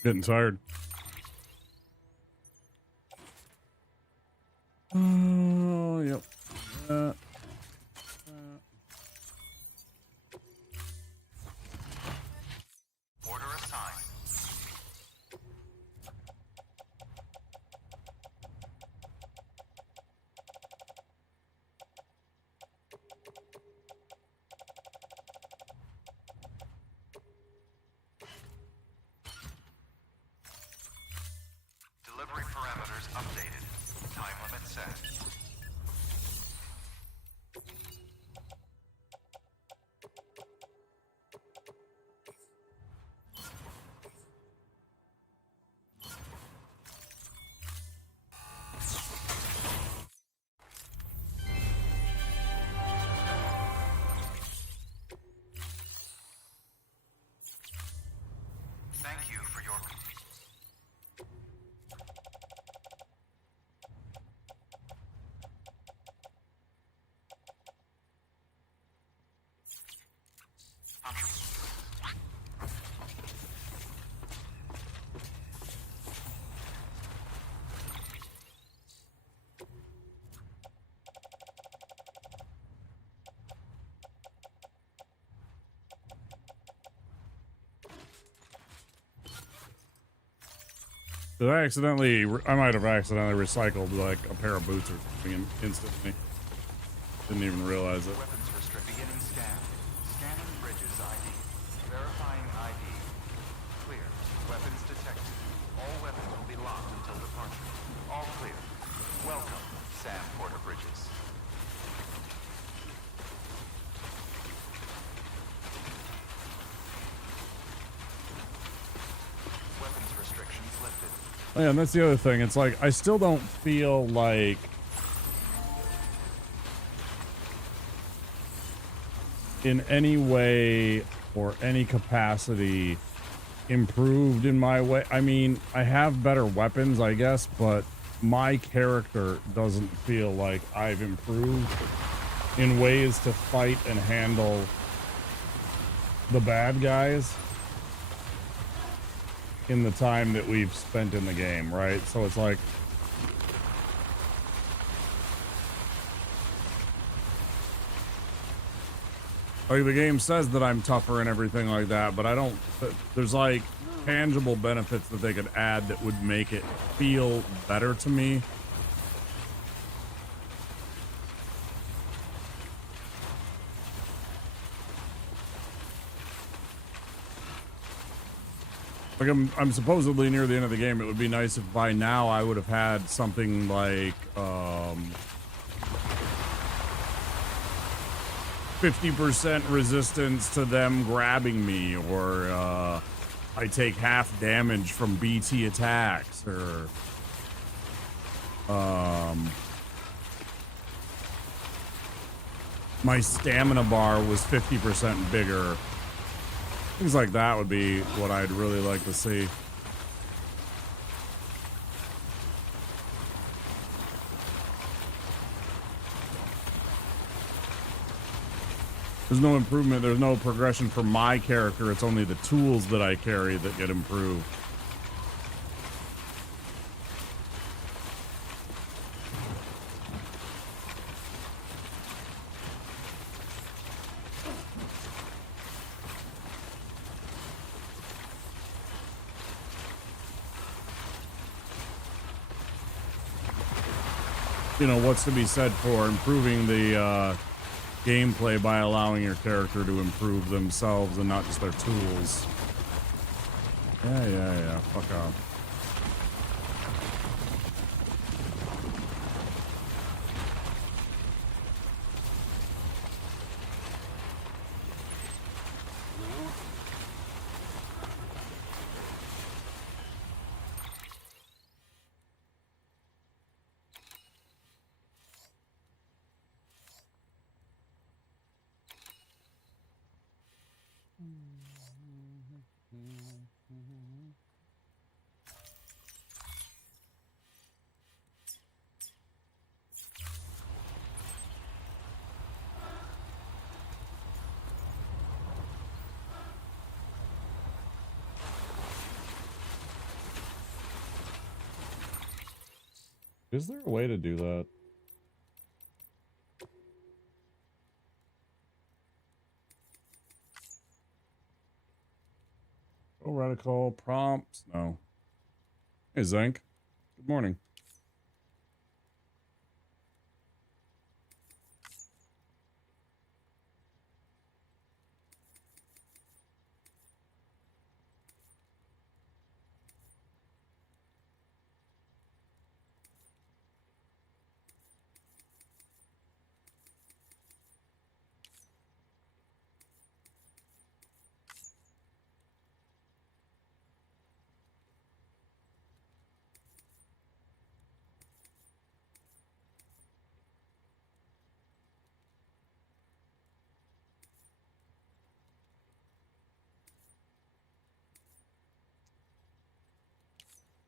Getting tired. Oh, yep. Order assigned. Delivery parameters updated. Time limit set. Thank you for your... Did I accidentally? I might have accidentally recycled like a pair of boots or something instantly. Didn't even realize it. Weapons restrict. Beginning scan. Scanning bridges ID. Verifying ID. Clear. Weapons detected. All weapons will be locked until departure. All clear. Welcome, Sam Porter Bridges. Weapons restrictions lifted. Oh, yeah, and that's the other thing. It's like I still don't feel like in any way or any capacity improved in my way. I mean, I have better weapons, I guess, but my character doesn't feel like I've improved in ways to fight and handle the bad guys in the time that we've spent in the game, right? So it's like the game says that I'm tougher and everything like that, but I don't, there's like tangible benefits that they could add that would make it feel better to me. Like I'm supposedly near the end of the game. It would be nice if by now I would have had something like 50% resistance to them grabbing me, or I take half damage from BT attacks, or my stamina bar was 50% bigger. Things like that would be what I'd really like to see. There's no improvement, there's no progression for my character, it's only the tools that I carry that get improved. You know, what's to be said for improving the gameplay by allowing your character to improve themselves and not just their tools. Yeah, fuck off. Is there a way to do that? Oh, radical prompts. No. Hey, Zank. Good morning.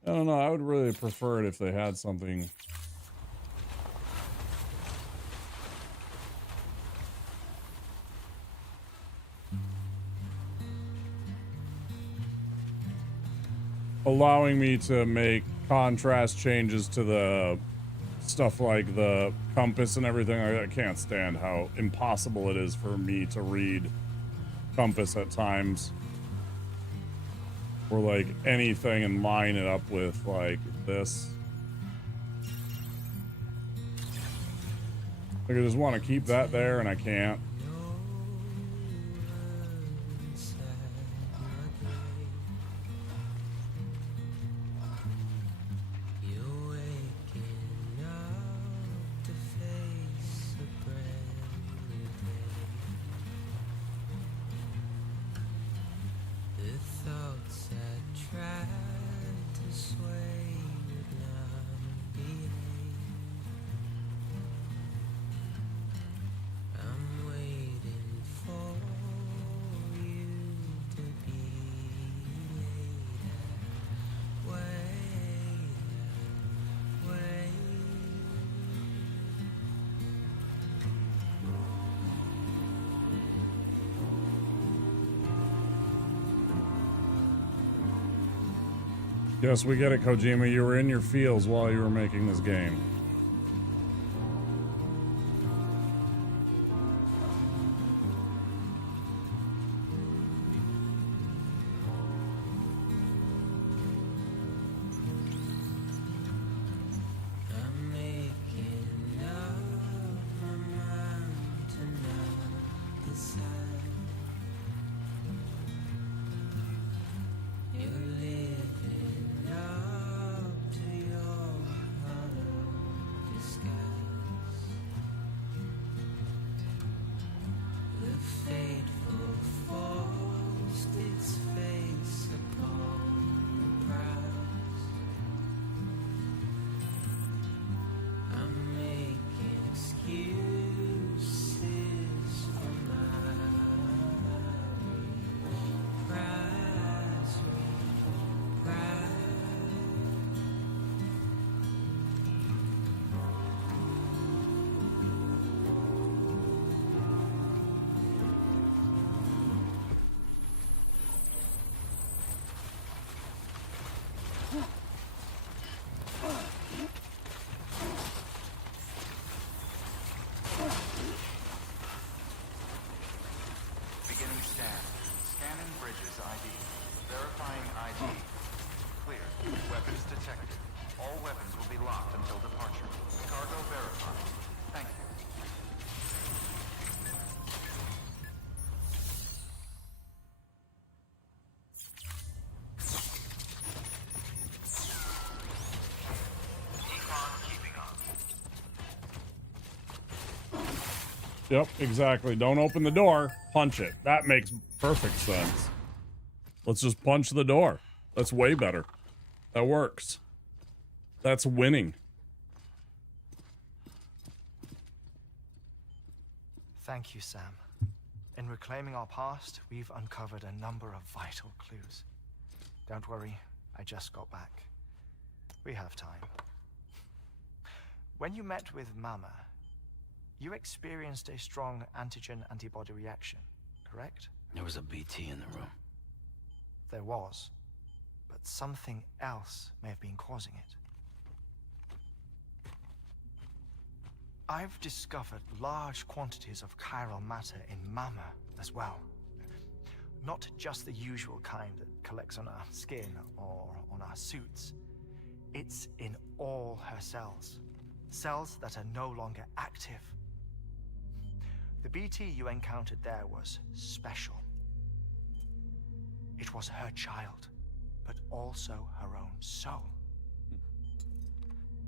I don't know. I would really prefer it if they had something. Allowing me to make contrast changes to the stuff like the compass and everything. I can't stand how impossible it is for me to read compass at times. Or like anything and line it up with like this. Like I just want to keep that there and I can't. Yes, we get it, Kojima. You were in your feels while you were making this game. Beginning scan. Scanning bridges ID. Verifying ID. Clear. Weapons detected. All weapons will be locked until departure. Cargo verified. Thank you. Yep, exactly. Don't open the door. Punch it. That makes perfect sense. Let's just punch the door. That's way better. That works. That's winning. Thank you, Sam. In reclaiming our past, we've uncovered a number of vital clues. Don't worry, I just got back. We have time. When you met with Mama, you experienced a strong antigen-antibody reaction, correct? There was a BT in the room. There was, but something else may have been causing it. I've discovered large quantities of chiral matter in Mama as well. Not just the usual kind that collects on our skin or on our suits. It's in all her cells. Cells that are no longer active. The BT you encountered there was special. It was her child, but also her own soul.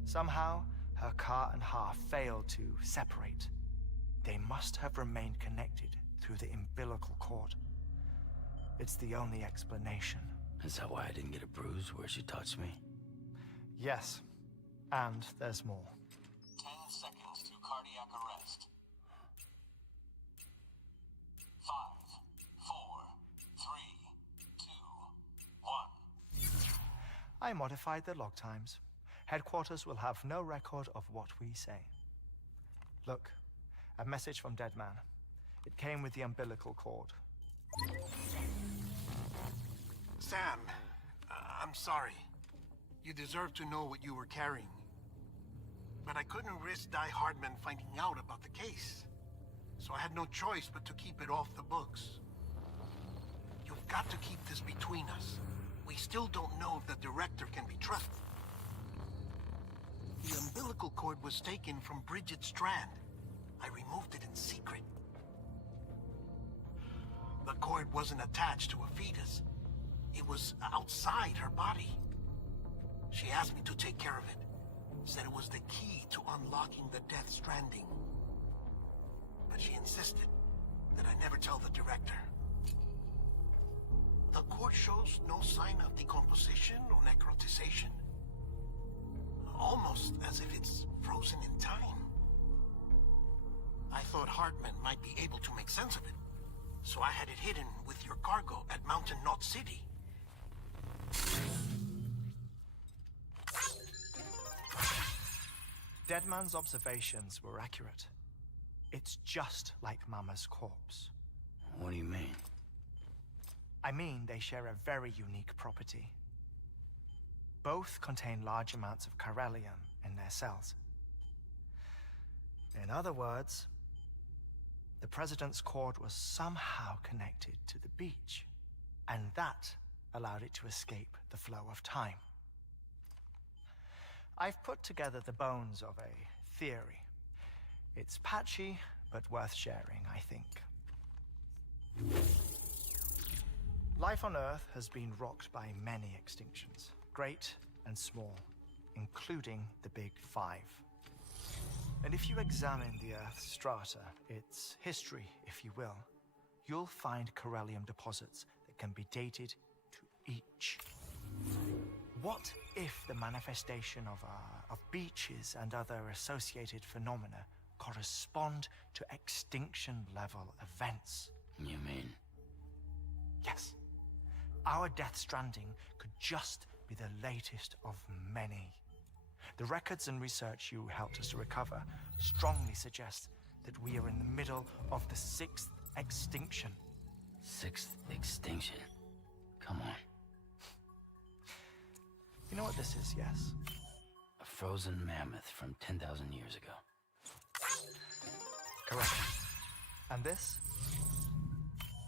Somehow, her car and half failed to separate. They must have remained connected through the umbilical cord. It's the only explanation. Is that why I didn't get a bruise where she touched me? Yes, and there's more. 10 seconds to cardiac arrest. 5, 4, 3, 2, 1. I modified the log times. Headquarters will have no record of what we say. Look, a message from Deadman. It came with the umbilical cord. Sam, I'm sorry. You deserve to know what you were carrying. But I couldn't risk Die Hardman finding out about the case. So I had no choice but to keep it off the books. You've got to keep this between us. We still don't know if the director can be trusted. The umbilical cord was taken from Bridget Strand. I removed it in secret. The cord wasn't attached to a fetus. It was outside her body. She asked me to take care of it. Said it was the key to unlocking the Death Stranding. But she insisted that I never tell the director. The cord shows no sign of decomposition or necrotization. Almost as if it's frozen in time. I thought Hartman might be able to make sense of it. So I had it hidden with your cargo at Mountain Knot City. Deadman's observations were accurate. It's just like Mama's corpse. What do you mean? I mean, they share a very unique property. Both contain large amounts of chiralium in their cells. In other words, the President's cord was somehow connected to the beach, and that allowed it to escape the flow of time. I've put together the bones of a theory. It's patchy, but worth sharing, I think. Life on Earth has been rocked by many extinctions, great and small, including the Big Five. And if you examine the Earth's strata, its history, if you will, you'll find chiralium deposits that can be dated to each. What if the manifestation of beaches and other associated phenomena correspond to extinction-level events? You mean? Yes. Our Death Stranding could just be the latest of many. The records and research you helped us to recover strongly suggest that we are in the middle of the 6th extinction. 6th extinction? Come on. You know what this is, yes? A frozen mammoth from 10,000 years ago. Correct. And this?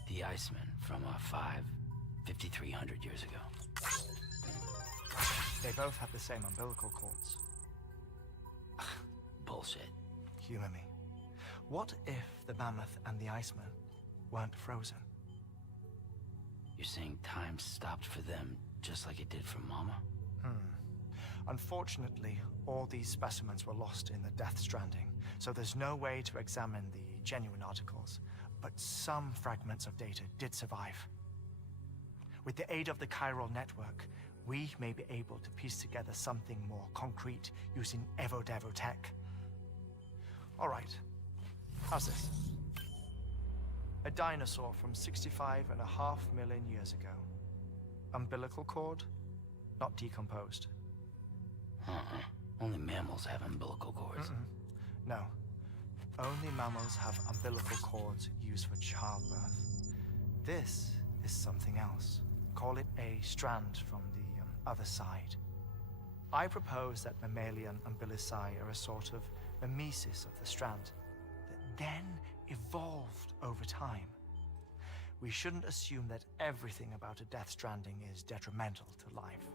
The Iceman from 5,300 years ago. They both have the same umbilical cords. Bullshit. Humor me. What if the mammoth and the Iceman weren't frozen? You're saying time stopped for them just like it did for Mama? Unfortunately, all these specimens were lost in the Death Stranding, so there's no way to examine the genuine articles, but some fragments of data did survive. With the aid of the chiral network, we may be able to piece together something more concrete using Evo-Devo tech. All right, how's this? A dinosaur from 65.5 million years ago. Umbilical cord, not decomposed. Only mammals have umbilical cords. No. Only mammals have umbilical cords used for childbirth. This is something else. Call it a strand from the other side. I propose that mammalian umbilici are a sort of mimesis of the Strand that then evolved over time. We shouldn't assume that everything about a Death Stranding is detrimental to life.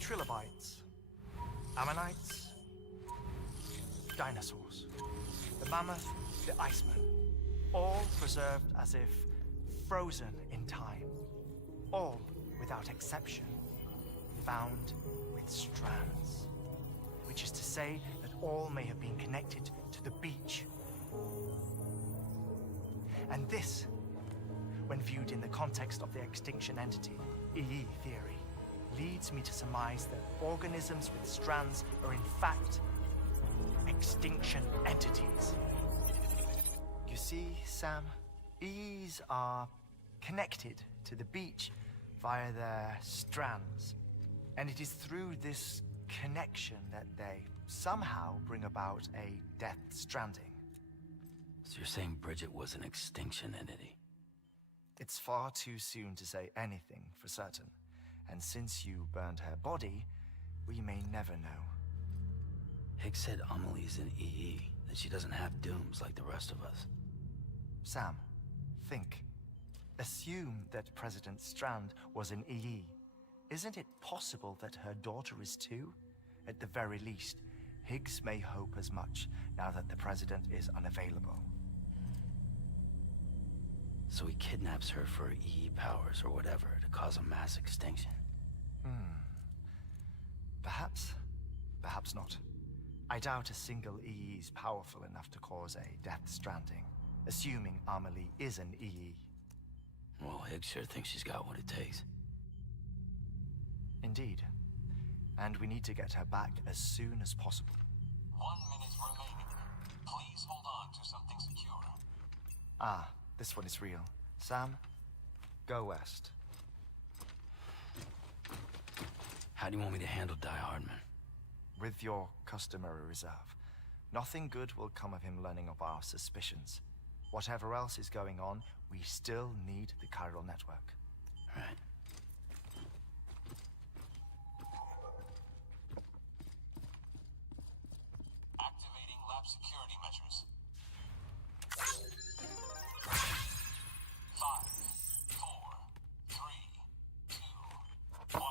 Trilobites, ammonites, dinosaurs, the mammoth, the iceman, all preserved as if frozen in time, all without exception found with strands, which is to say that all may have been connected to the beach. And this, when viewed in the context of the extinction entity, EE theory, leads me to surmise that organisms with strands are in fact extinction entities. You see, Sam, EEs are connected to the beach via their strands, and it is through this connection that they somehow bring about a Death Stranding. So you're saying Bridget was an extinction entity? It's far too soon to say anything for certain, and since you burned her body, we may never know. Higgs said Amelie's an EE, that she doesn't have dooms like the rest of us. Sam, think. Assume that President Strand was an EE. Isn't it possible that her daughter is too? At the very least, Higgs may hope as much now that the President is unavailable. So he kidnaps her for EE powers or whatever to cause a mass extinction. Perhaps. Perhaps not. I doubt a single EE is powerful enough to cause a Death Stranding, assuming Amelie is an EE. Well, Higgs sure thinks she's got what it takes. Indeed. And we need to get her back as soon as possible. 1 minute remaining. Please hold on to something secure. Ah, this one is real. Sam, go west. How do you want me to handle Die Hardman? With your customary reserve. Nothing good will come of him learning of our suspicions. Whatever else is going on, we still need the chiral network. Right. Activating lab security measures. 5, 4, 3, 2, 1.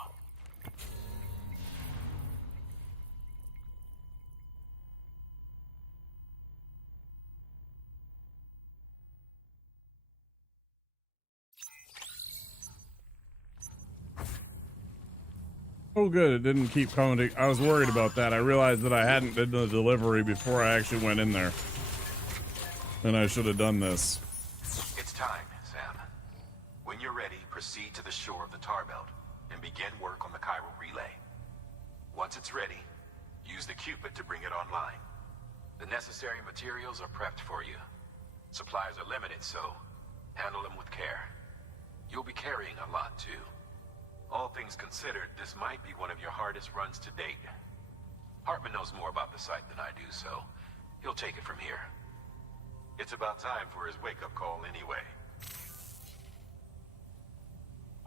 Oh, good. It didn't keep coming. I was worried about that. I realized that I hadn't done the delivery before I actually went in there. And I should have done this. It's time, Sam. When you're ready, proceed to the shore of the tar belt and begin work on the chiral relay. Once it's ready, use the Cupid to bring it online. The necessary materials are prepped for you. Supplies are limited, so handle them with care. You'll be carrying a lot, too. All things considered, this might be one of your hardest runs to date. Hartman knows more about the site than I do, so he'll take it from here. It's about time for his wake-up call anyway.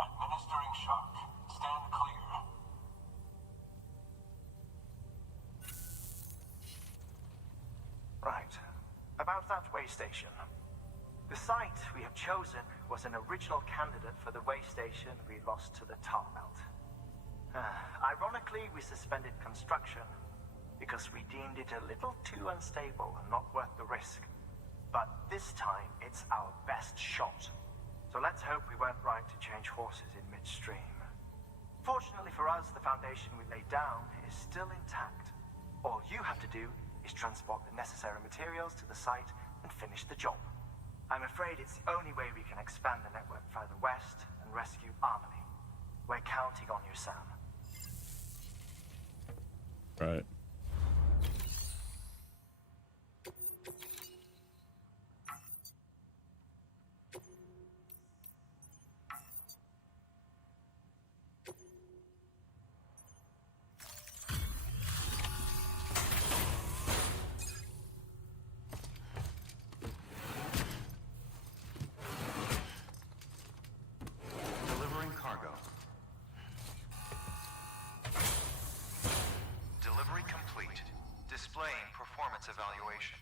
Administering shock. Stand clear. Right. About that way station. The site we have chosen was an original candidate for the way station we lost to the tar belt. Ironically, we suspended construction because we deemed it a little too unstable and not worth the risk. But this time, it's our best shot. So let's hope we weren't right to change horses in midstream. Fortunately for us, the foundation we laid down is still intact. All you have to do is transport the necessary materials to the site and finish the job. I'm afraid it's the only way we can expand the network further west and rescue Amelie. We're counting on you, Sam. Right. Delivering cargo. Delivery displaying performance evaluation.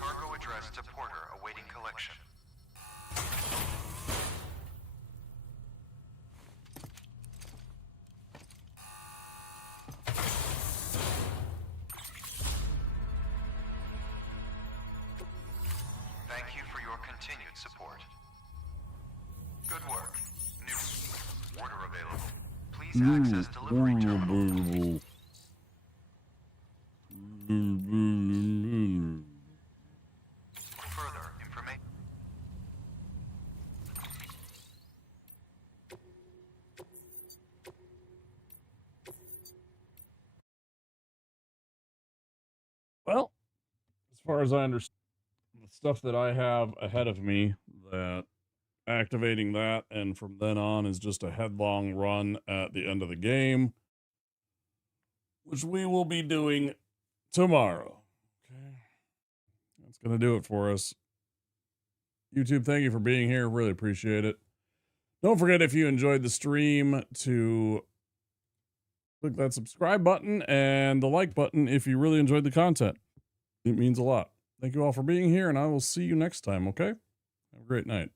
Cargo addressed to Porter awaiting collection. Thank you for your continued support. Good work. New order available. Please access delivery terminal. Further information. Well, as far as I understand, the stuff that I have ahead of me, that activating that and from then on is just a headlong run at the end of the game, which we will be doing tomorrow. Okay. That's going to do it for us. YouTube, thank you for being here. Really appreciate it. Don't forget, if you enjoyed the stream, to click that subscribe button and the like button if you really enjoyed the content. It means a lot. Thank you all for being here, and I will see you next time, okay? Have a great night.